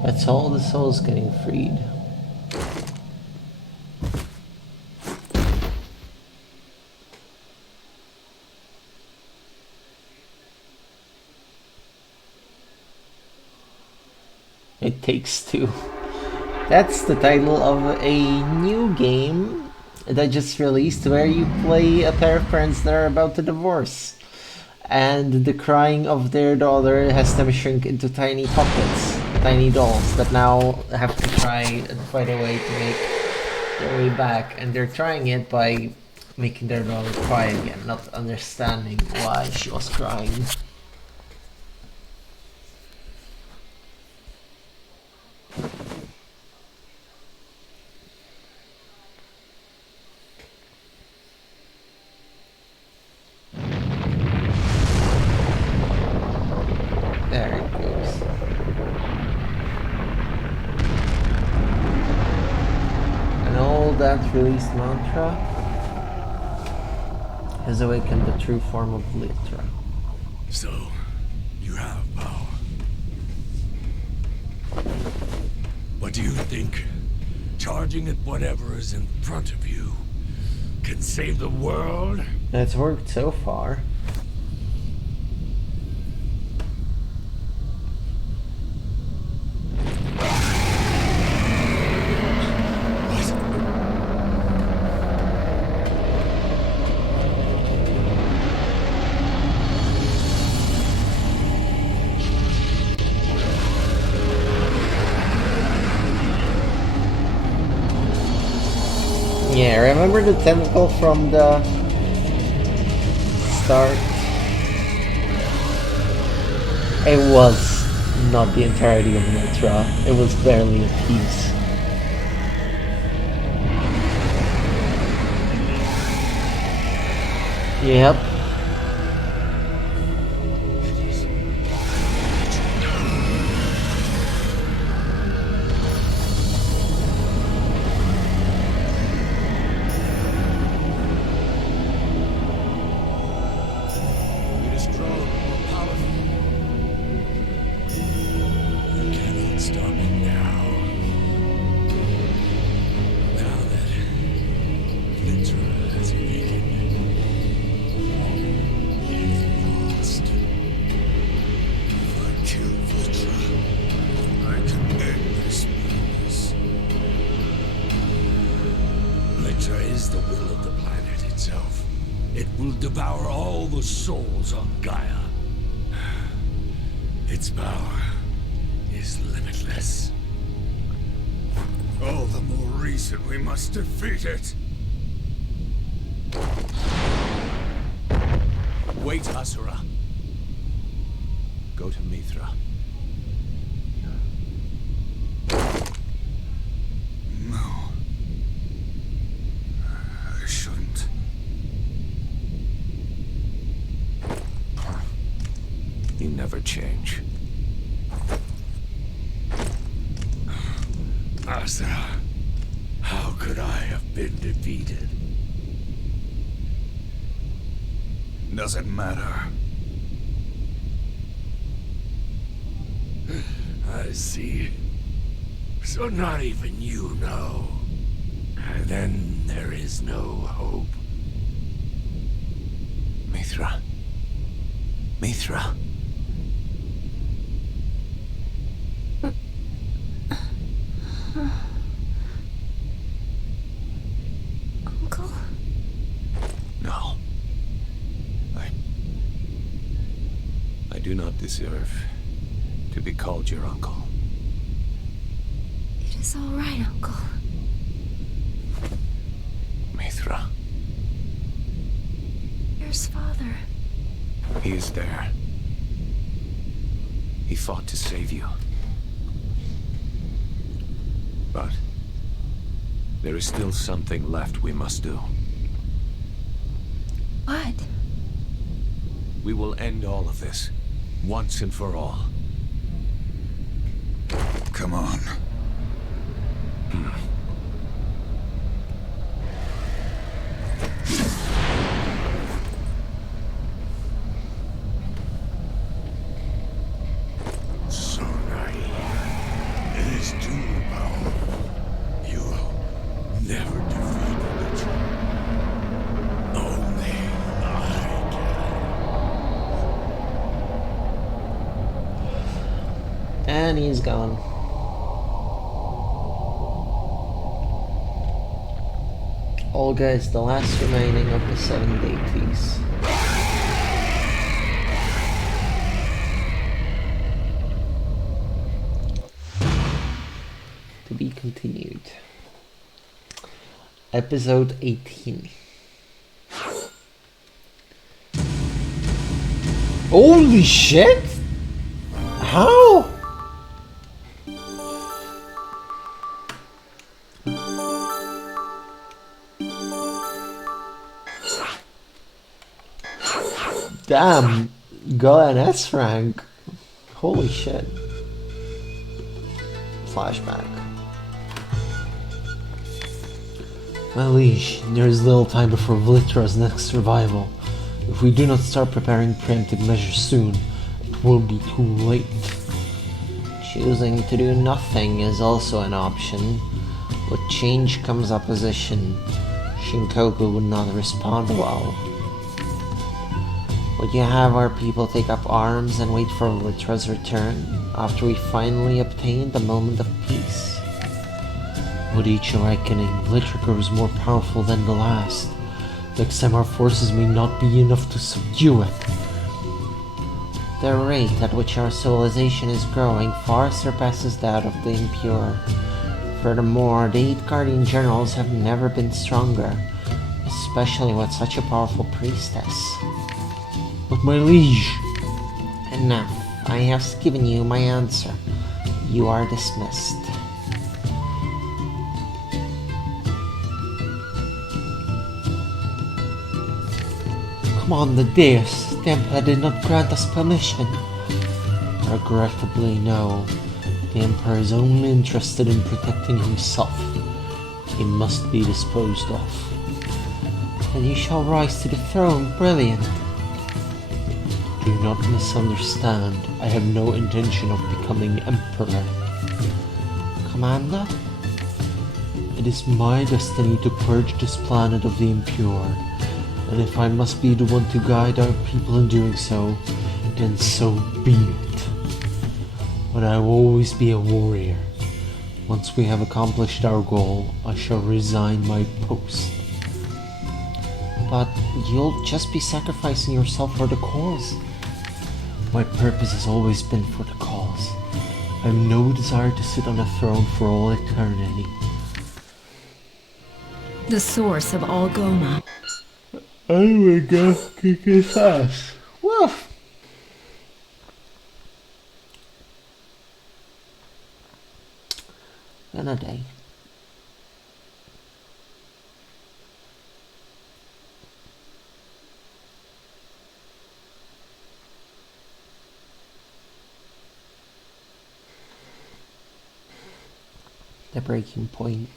That's all the souls getting freed. It Takes Two. That's the title of a new game that just released where you play a pair of parents that are about to divorce. And the crying of their daughter has them shrink into tiny puppets, tiny dolls that now have to try and find a way to make their way back. And they're trying it by making their daughter cry again, not understanding why she was crying. There it goes. And all that released mantra has awakened the true form of Litra. So, you have power. What do you think? Charging at whatever is in front of you can save the world? That's worked so far. Yeah, remember the tentacle from the start? It was not the entirety of Litra, it was barely a piece. Yep. countless souls on Gaia. Its power is limitless. All the more reason we must defeat it. Wait, Asura. Go to Mithra. No. I shouldn't. You never change. Asura, how could I have been defeated? Doesn't matter. I see. So not even you know. Then there is no hope. Mithra. Mithra. Uncle? No. I do not deserve to be called your uncle. It is all right, Uncle. Mithra. Where's Father? He is there. He fought to save you. But there is still something left we must do. What? We will end all of this, once and for all. Come on. So naive. It is too powerful. You will never defeat it. Only I can. And he's gone. Olga is the last remaining of the 7 deities. To be continued. Episode 18. Holy shit! How? Damn, got an S rank. Holy shit. Flashback. My liege, there is little time before Vlitra's next survival. If we do not start preparing preemptive measures soon, it will be too late. Choosing to do nothing is also an option. With change comes opposition. Shinkoku would not respond well. Would you have our people take up arms and wait for Vlitra's return, after we finally obtain the moment of peace? With each reckoning, Vlitra grows more powerful than the last. Next time our forces may not be enough to subdue it. The rate at which our civilization is growing far surpasses that of the impure. Furthermore, the 8 Guardian Generals have never been stronger, especially with such a powerful priestess. But my liege... Enough. I have given you my answer. You are dismissed. Come on, the Deus. Templar did not grant us permission. Regrettably, no. The Emperor is only interested in protecting himself. He must be disposed of. And you shall rise to the throne, brilliant. Do not misunderstand. I have no intention of becoming Emperor. Commander? It is my destiny to purge this planet of the impure. And if I must be the one to guide our people in doing so, then so be it. But I will always be a warrior. Once we have accomplished our goal, I shall resign my post. But you'll just be sacrificing yourself for the cause. My purpose has always been for the cause. I have no desire to sit on a throne for all eternity. The source of all Goma. Oh my god, kick his ass. Woof! Gonna die. The breaking point.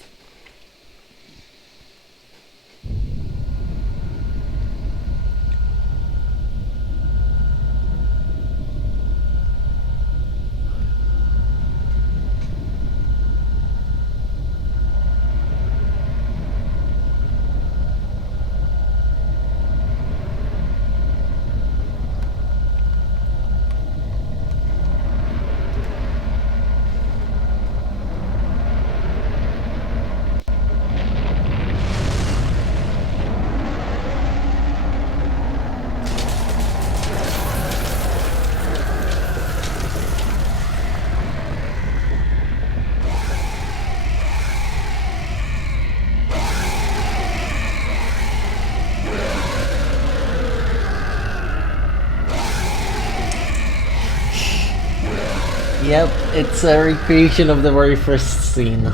Yep, it's a recreation of the very first scene.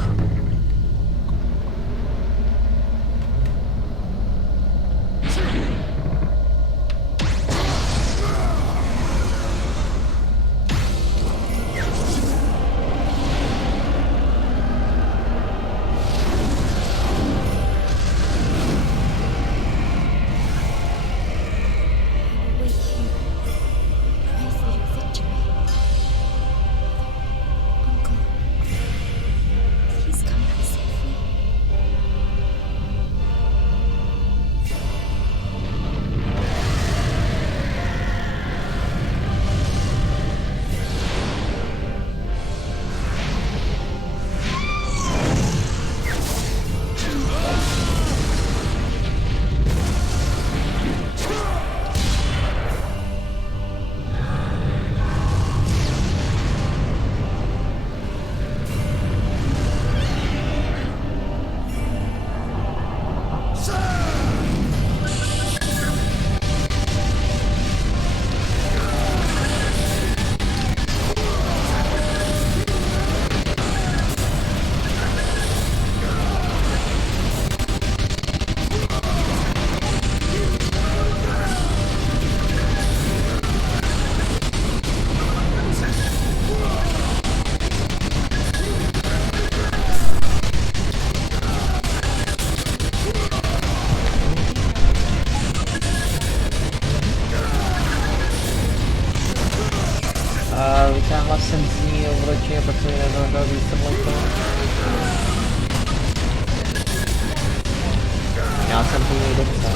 Vytáhla jsem z ní oblečení, protože nedohodl jsem to. Já jsem to něj dostal.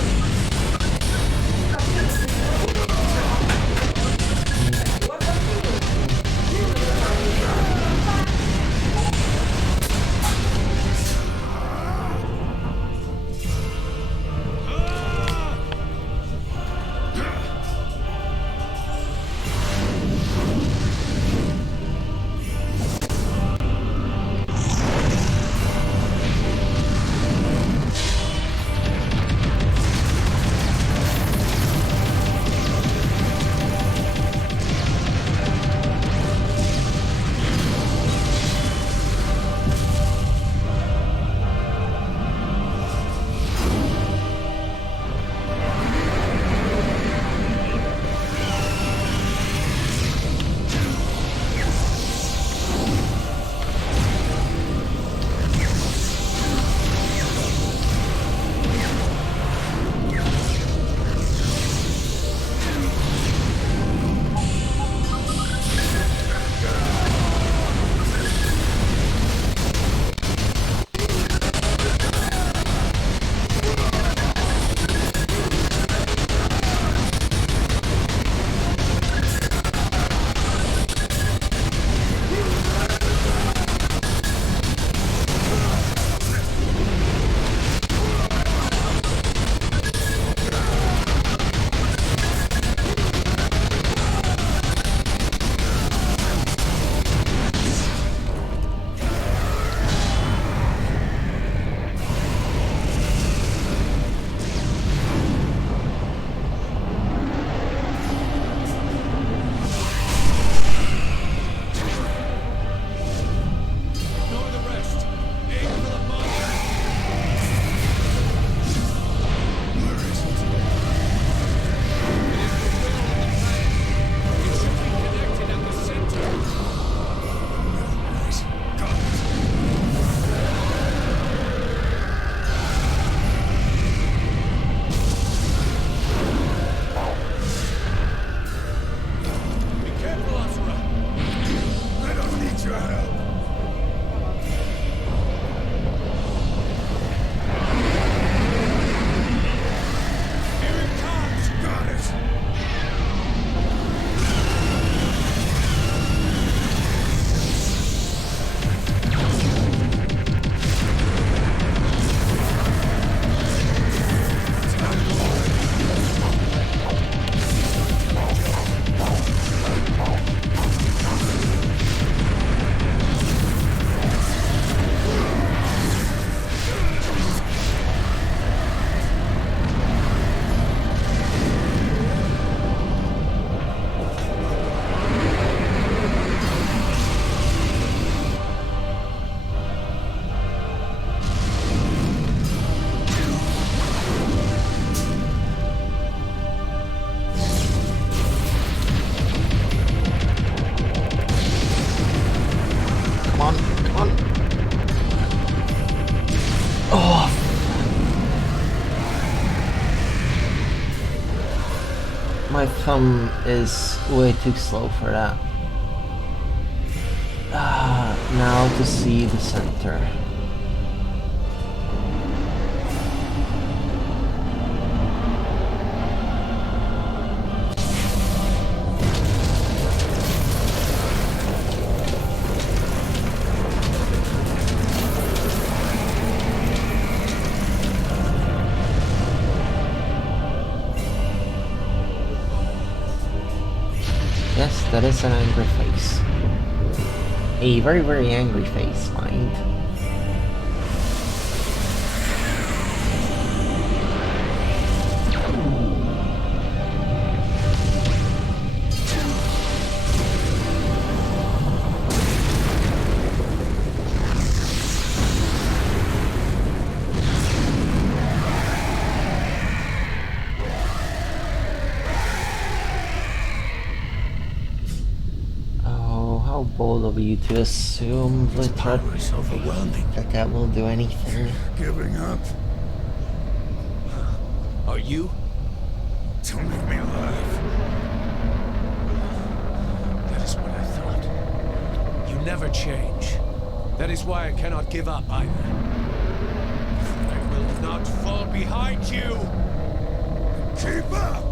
your help. Here it comes! Got it! My thumb is way too slow for that. Now to see the center. Yes, that is an angry face. A very, very angry face, mind. Bold of you to assume that will do anything. Giving up? Are you? Don't leave me alive. That is what I thought. You never change. That is why I cannot give up either. I will not fall behind you! Keep up!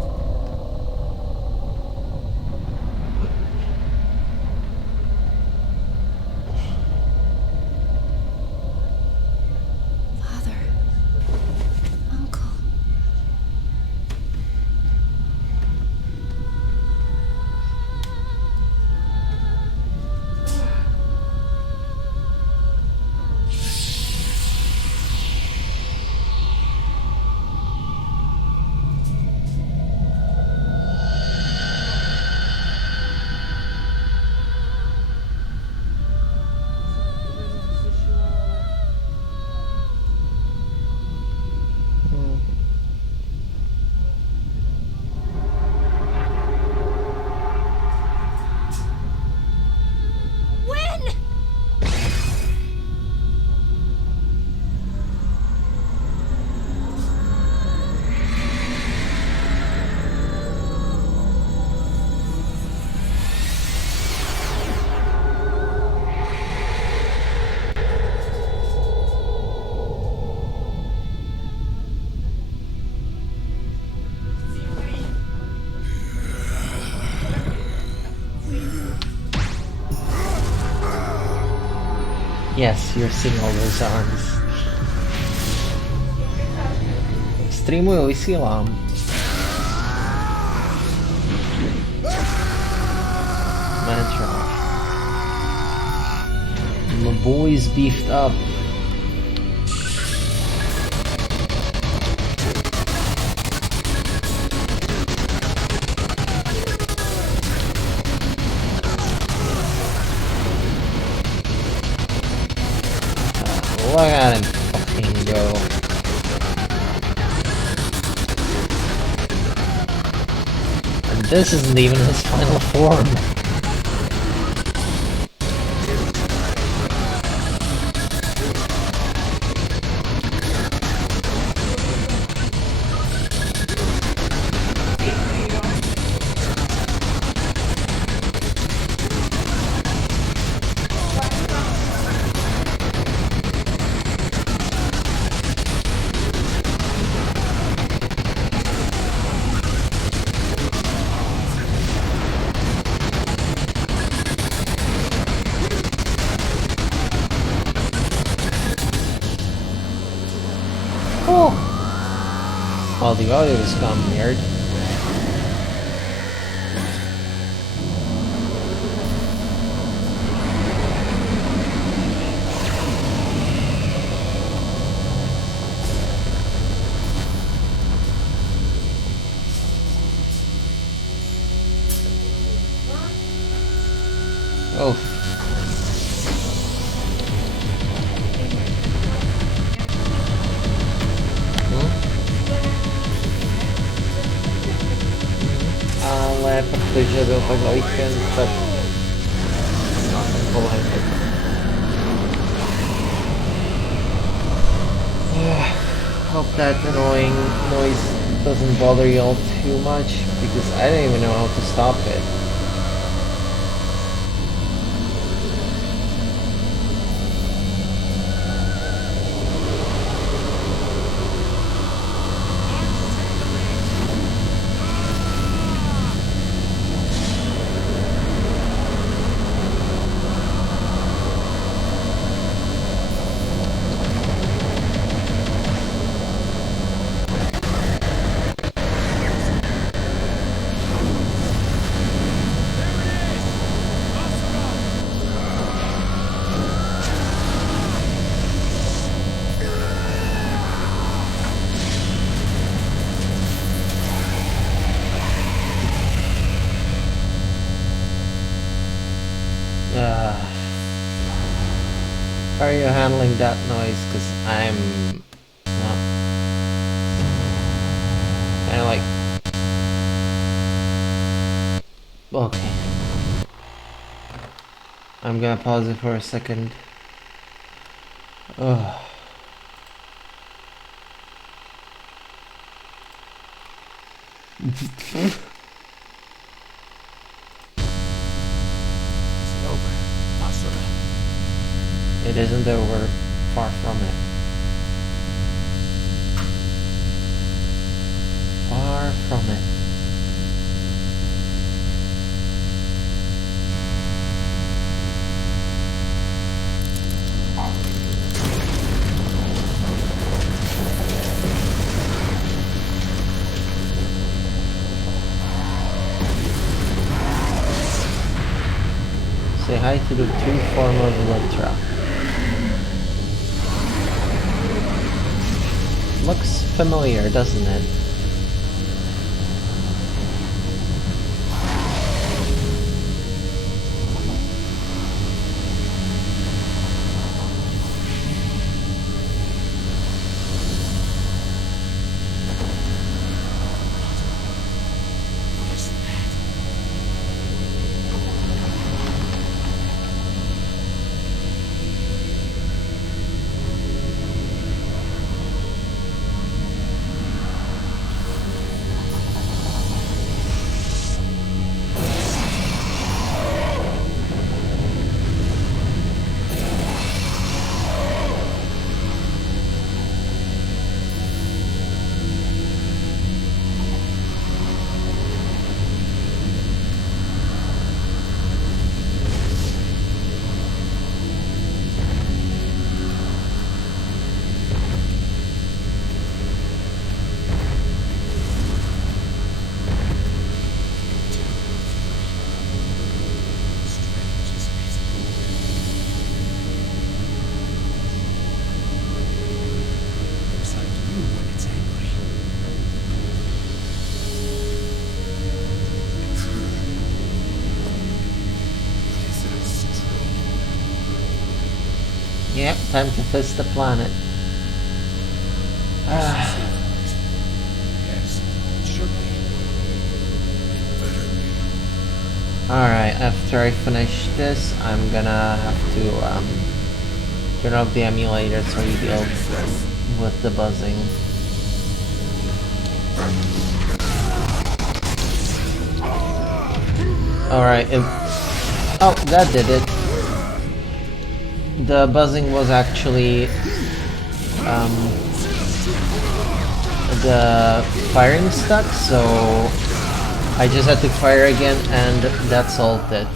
Yes, you're seeing all those arms. Streamuju, vysílám. Mantra. My boy's beefed up. Look at him fucking go. And this isn't even his final form. while the others come here. Oh. Ale protože byl takhle víkend, tak hope that annoying noise doesn't bother you all too much, because I don't even know how to stop it. How are you handling that noise? Because I'm not kind of like, okay, I'm gonna pause it for a second. Ugh. It isn't over, far from it. Far from it. Say hi to the true form of Electra. Looks familiar, doesn't it? Yep, time to fist the planet. Alright, after I finish this, I'm gonna have to turn off the emulator so you deal with the buzzing. Alright, oh, that did it. The buzzing was actually the firing stuck, so I just had to fire again and that solved it.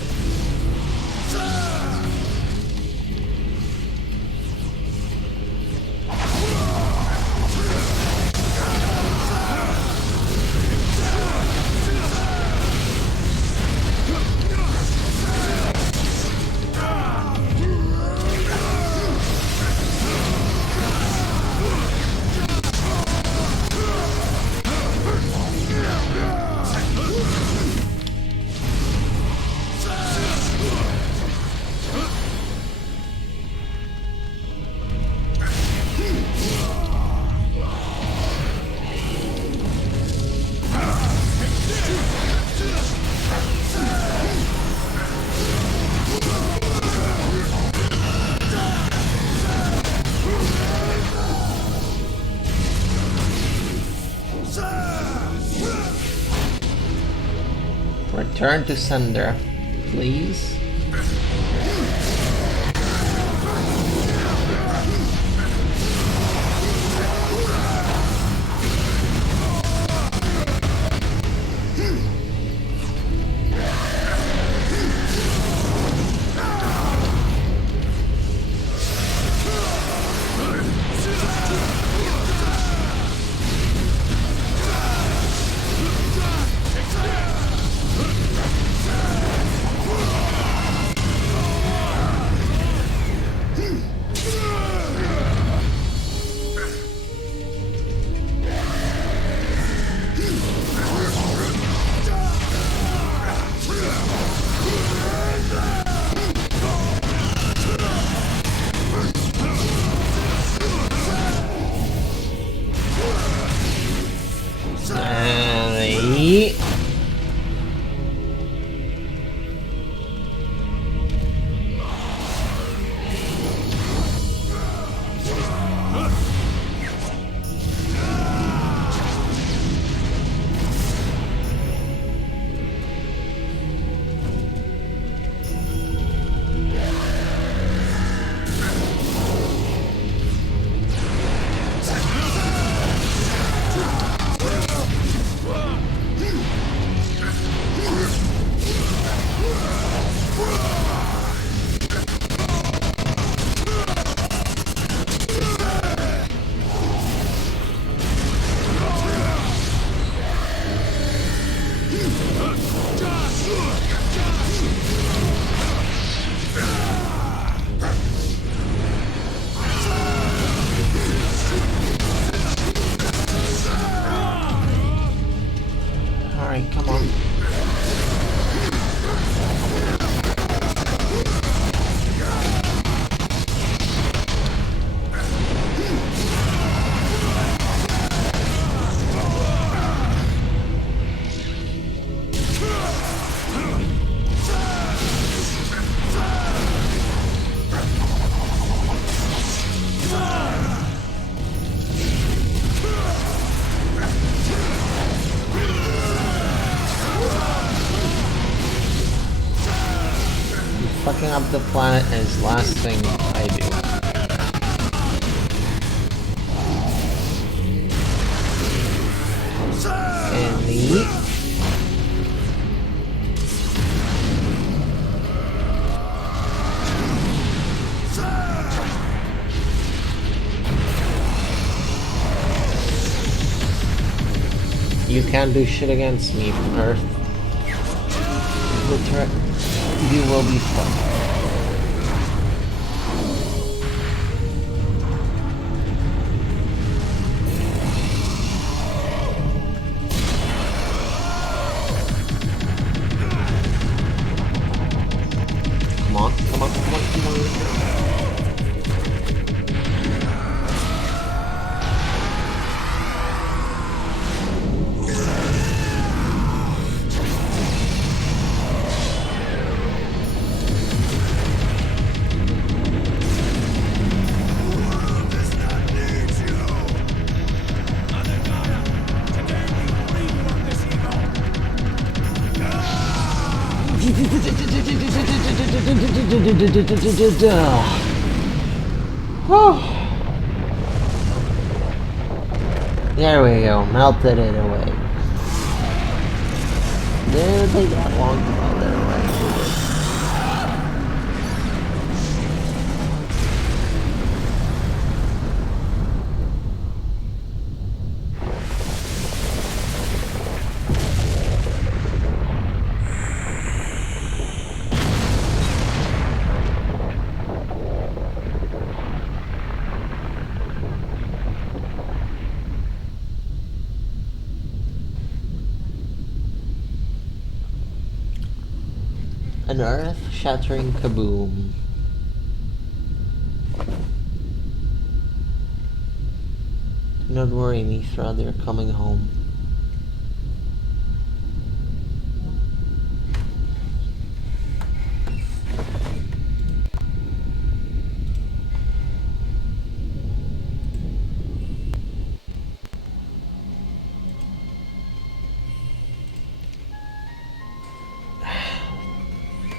Turn to sender, please. Alright, come on. Fucking up the planet is last thing I do. And the you can't do shit against me, Earth. You will be fine. Come on, come on, come on, come on. There we go, melted it away. Didn't take that long to melt it away. An earth-shattering kaboom. Do not worry, Mithra, they're coming home.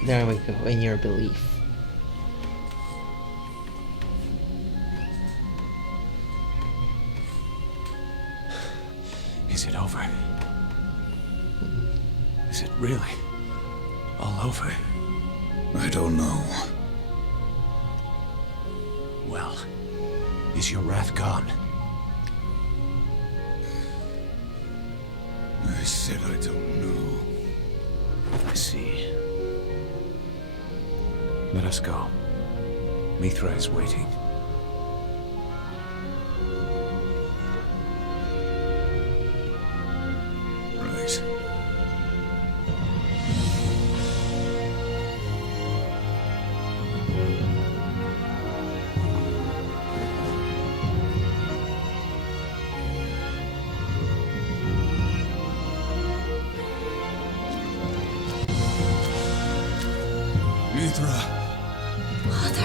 There we go, in your belief. Is it over? Is it really all over? I don't know. Well, is your wrath gone? I said I don't know. I see. Let us go. Mithra is waiting. Right. Mithra. Mother.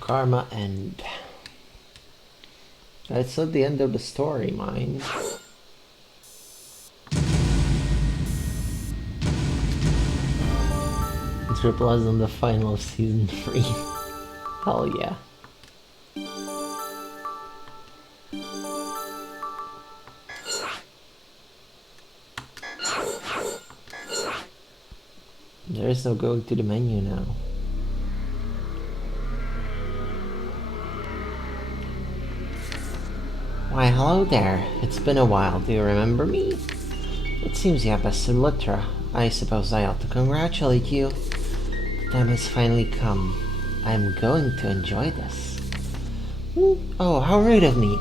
Karma end. That's not the end of the story, mind. Triple S on the final of season 3. Hell yeah. There is no going to the menu now. Why, hello there. It's been a while. Do you remember me? It seems you have bested Litra. I suppose I ought to congratulate you. The time has finally come. I'm going to enjoy this. Oh, how rude of me.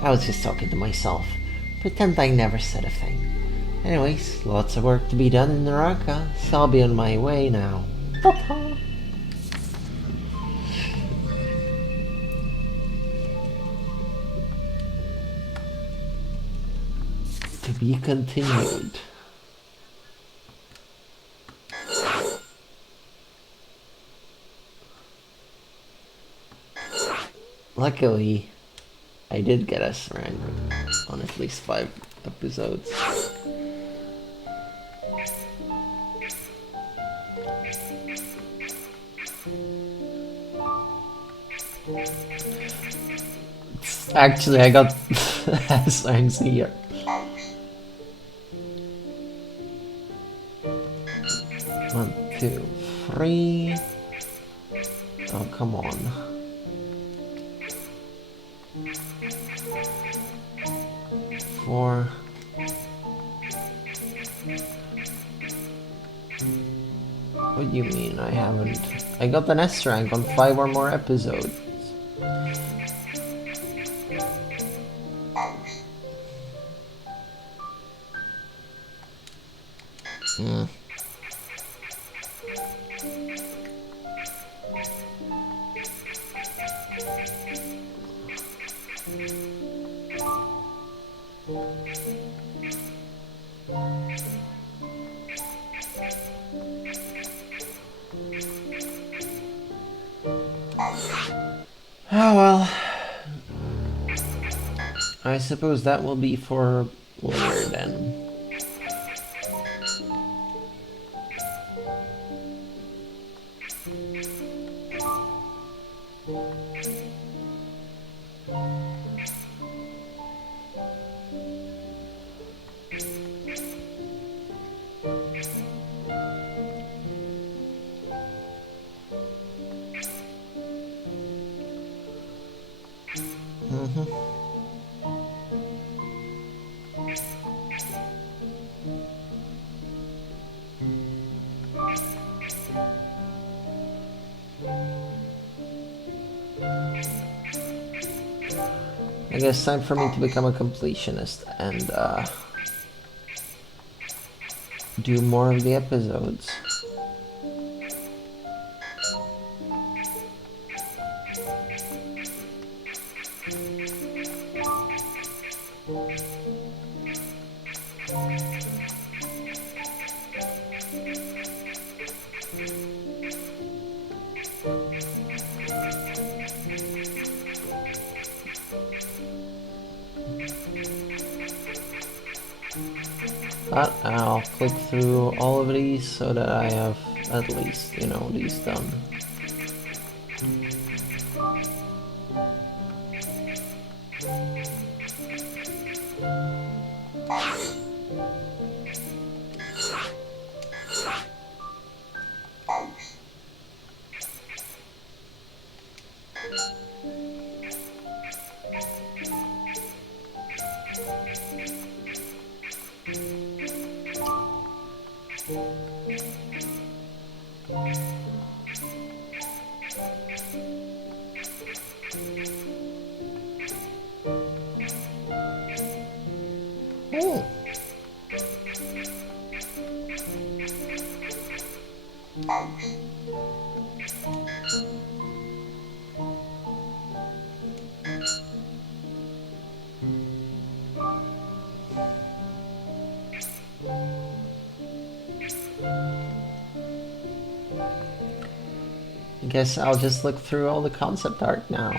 I was just talking to myself. Pretend I never said a thing. Anyways, lots of work to be done in Naraka, so I'll be on my way now. Ta-ta! To be continued. Luckily, I did get us rank on at least 5 episodes. Actually, I got S ranks here. One, two, three. Oh, come on. Four. What do you mean I haven't? I got an S rank on 5 or more episodes. Oh well. I suppose that will be for later then. I guess time for me to become a completionist and do more of the episodes. But I'll click through all of these so that I have at least, you know, these done. Oh. I guess I'll just look through all the concept art now.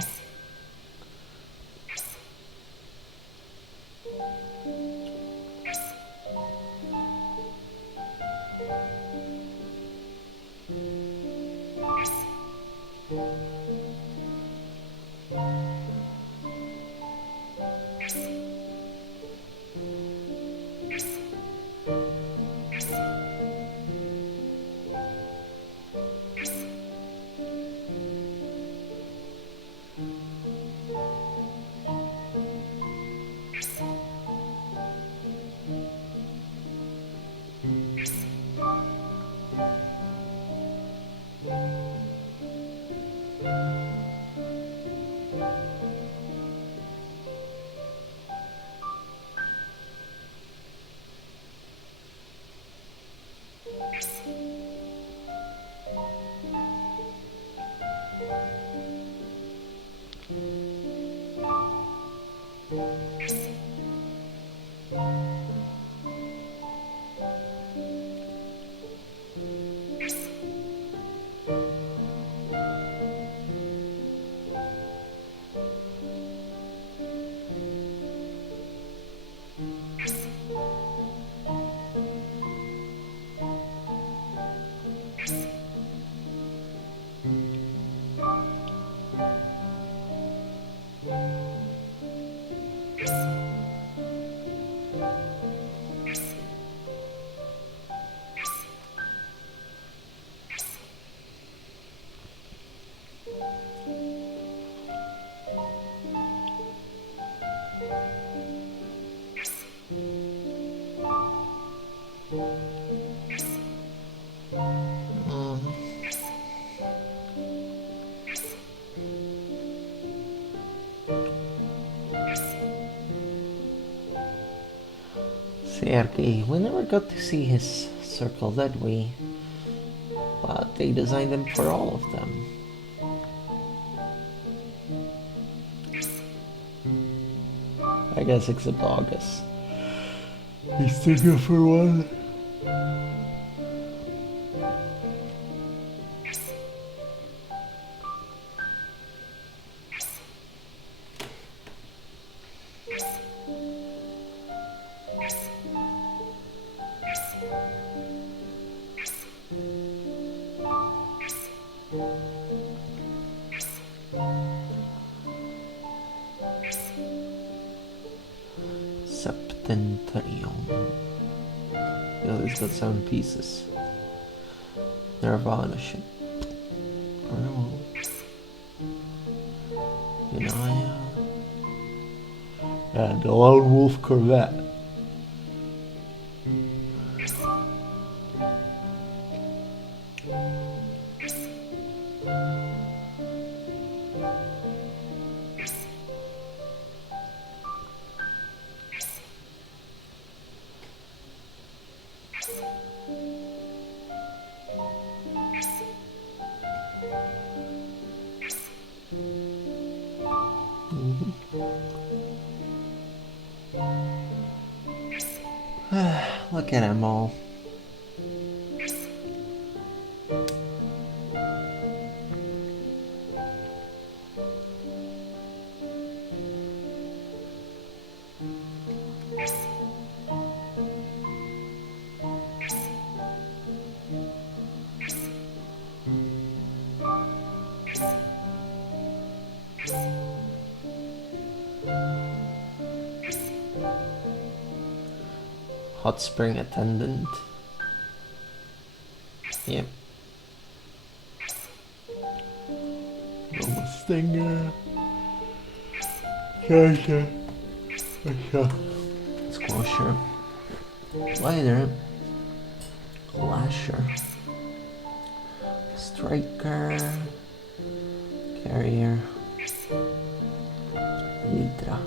Sergei, we never got to see his circle, did we? But they designed them for all of them. I guess except August. He's still good for one. Septentrion. Yeah, these got 7 pieces. Nirvana ship. Vinaya. And the Lone Wolf Corvette. Look at them all. Hot spring attendant. Yep. Almost stinger. Sure. Squasher. Glider. Lasher. Striker. Carrier. Lidra.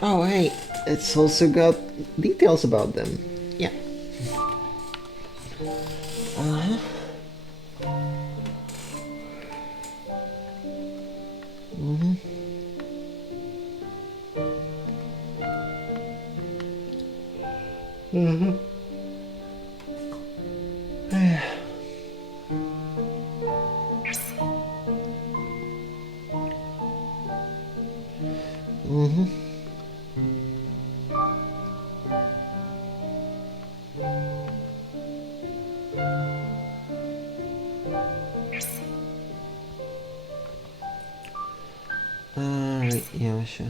Oh, hey, it's also got details about them. Yeah. Uh-huh. Mm-hmm. Mm-hmm. Mm-hmm. Alright, yeah, sure.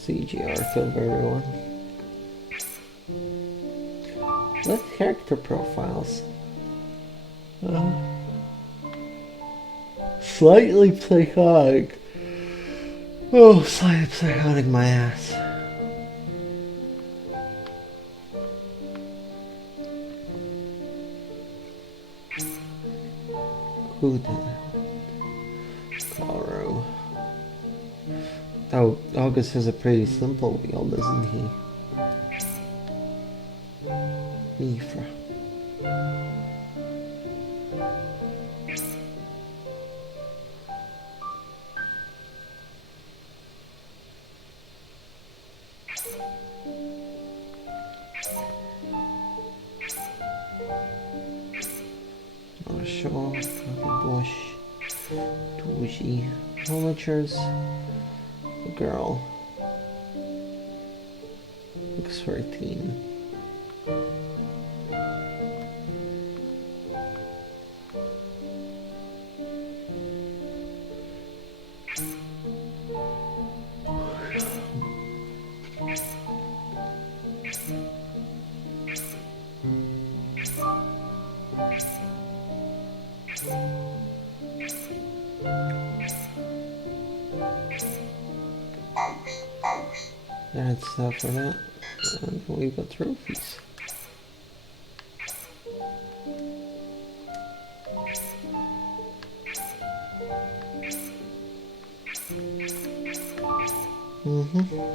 CGR of everyone. What character profiles? Slightly psychotic. Oh, slightly psychotic, my ass. Who did that? Garo. Oh, August has a pretty simple wheel, doesn't he? Mifra. Marshall, Bush, Tuji, Amateurs, a girl, looks 13. That's stuff for that. And we've got trophies. Mm-hmm.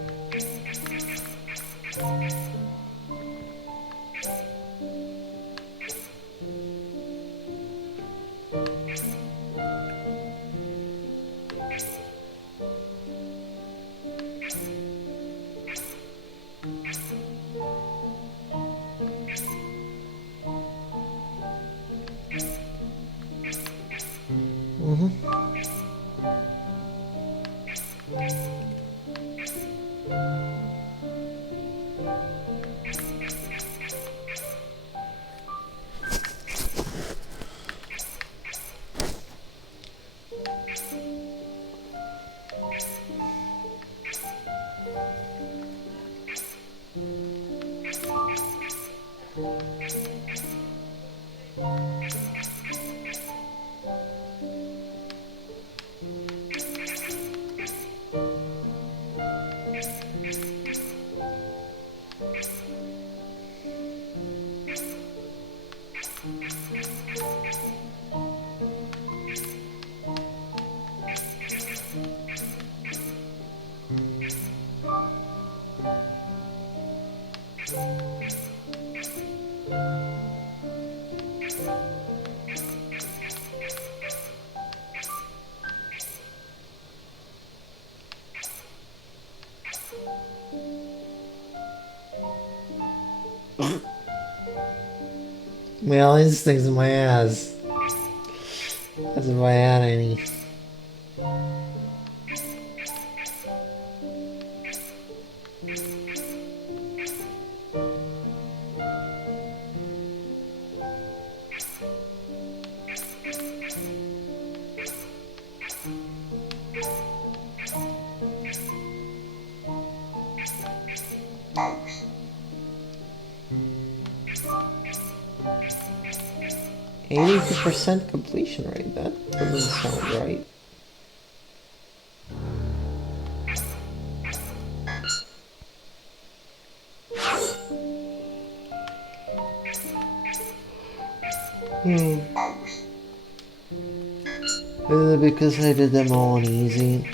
Well, instincts in my ass. As if I had any. %82% completion rate. That doesn't sound right. Is it because I did them all on easy?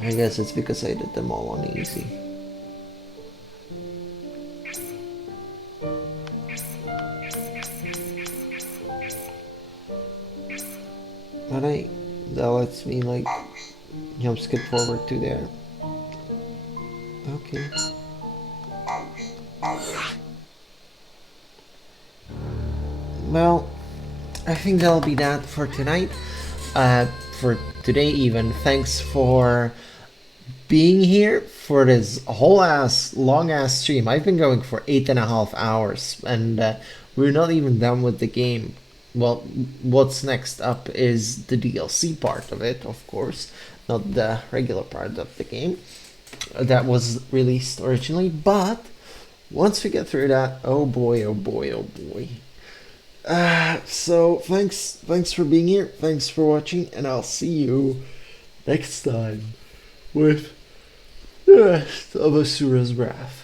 I guess it's because I did them all on easy. But that lets me like jump skip forward to there. Okay. Well, I think that'll be that for tonight. For today even. Thanks for being here for this whole long ass stream. I've been going for 8.5 hours and we're not even done with the game. Well, what's next up is the DLC part of it, of course, not the regular part of the game that was released originally, but once we get through that, oh boy, oh boy, oh boy. So thanks for being here, thanks for watching, and I'll see you next time with the rest of Asura's Wrath.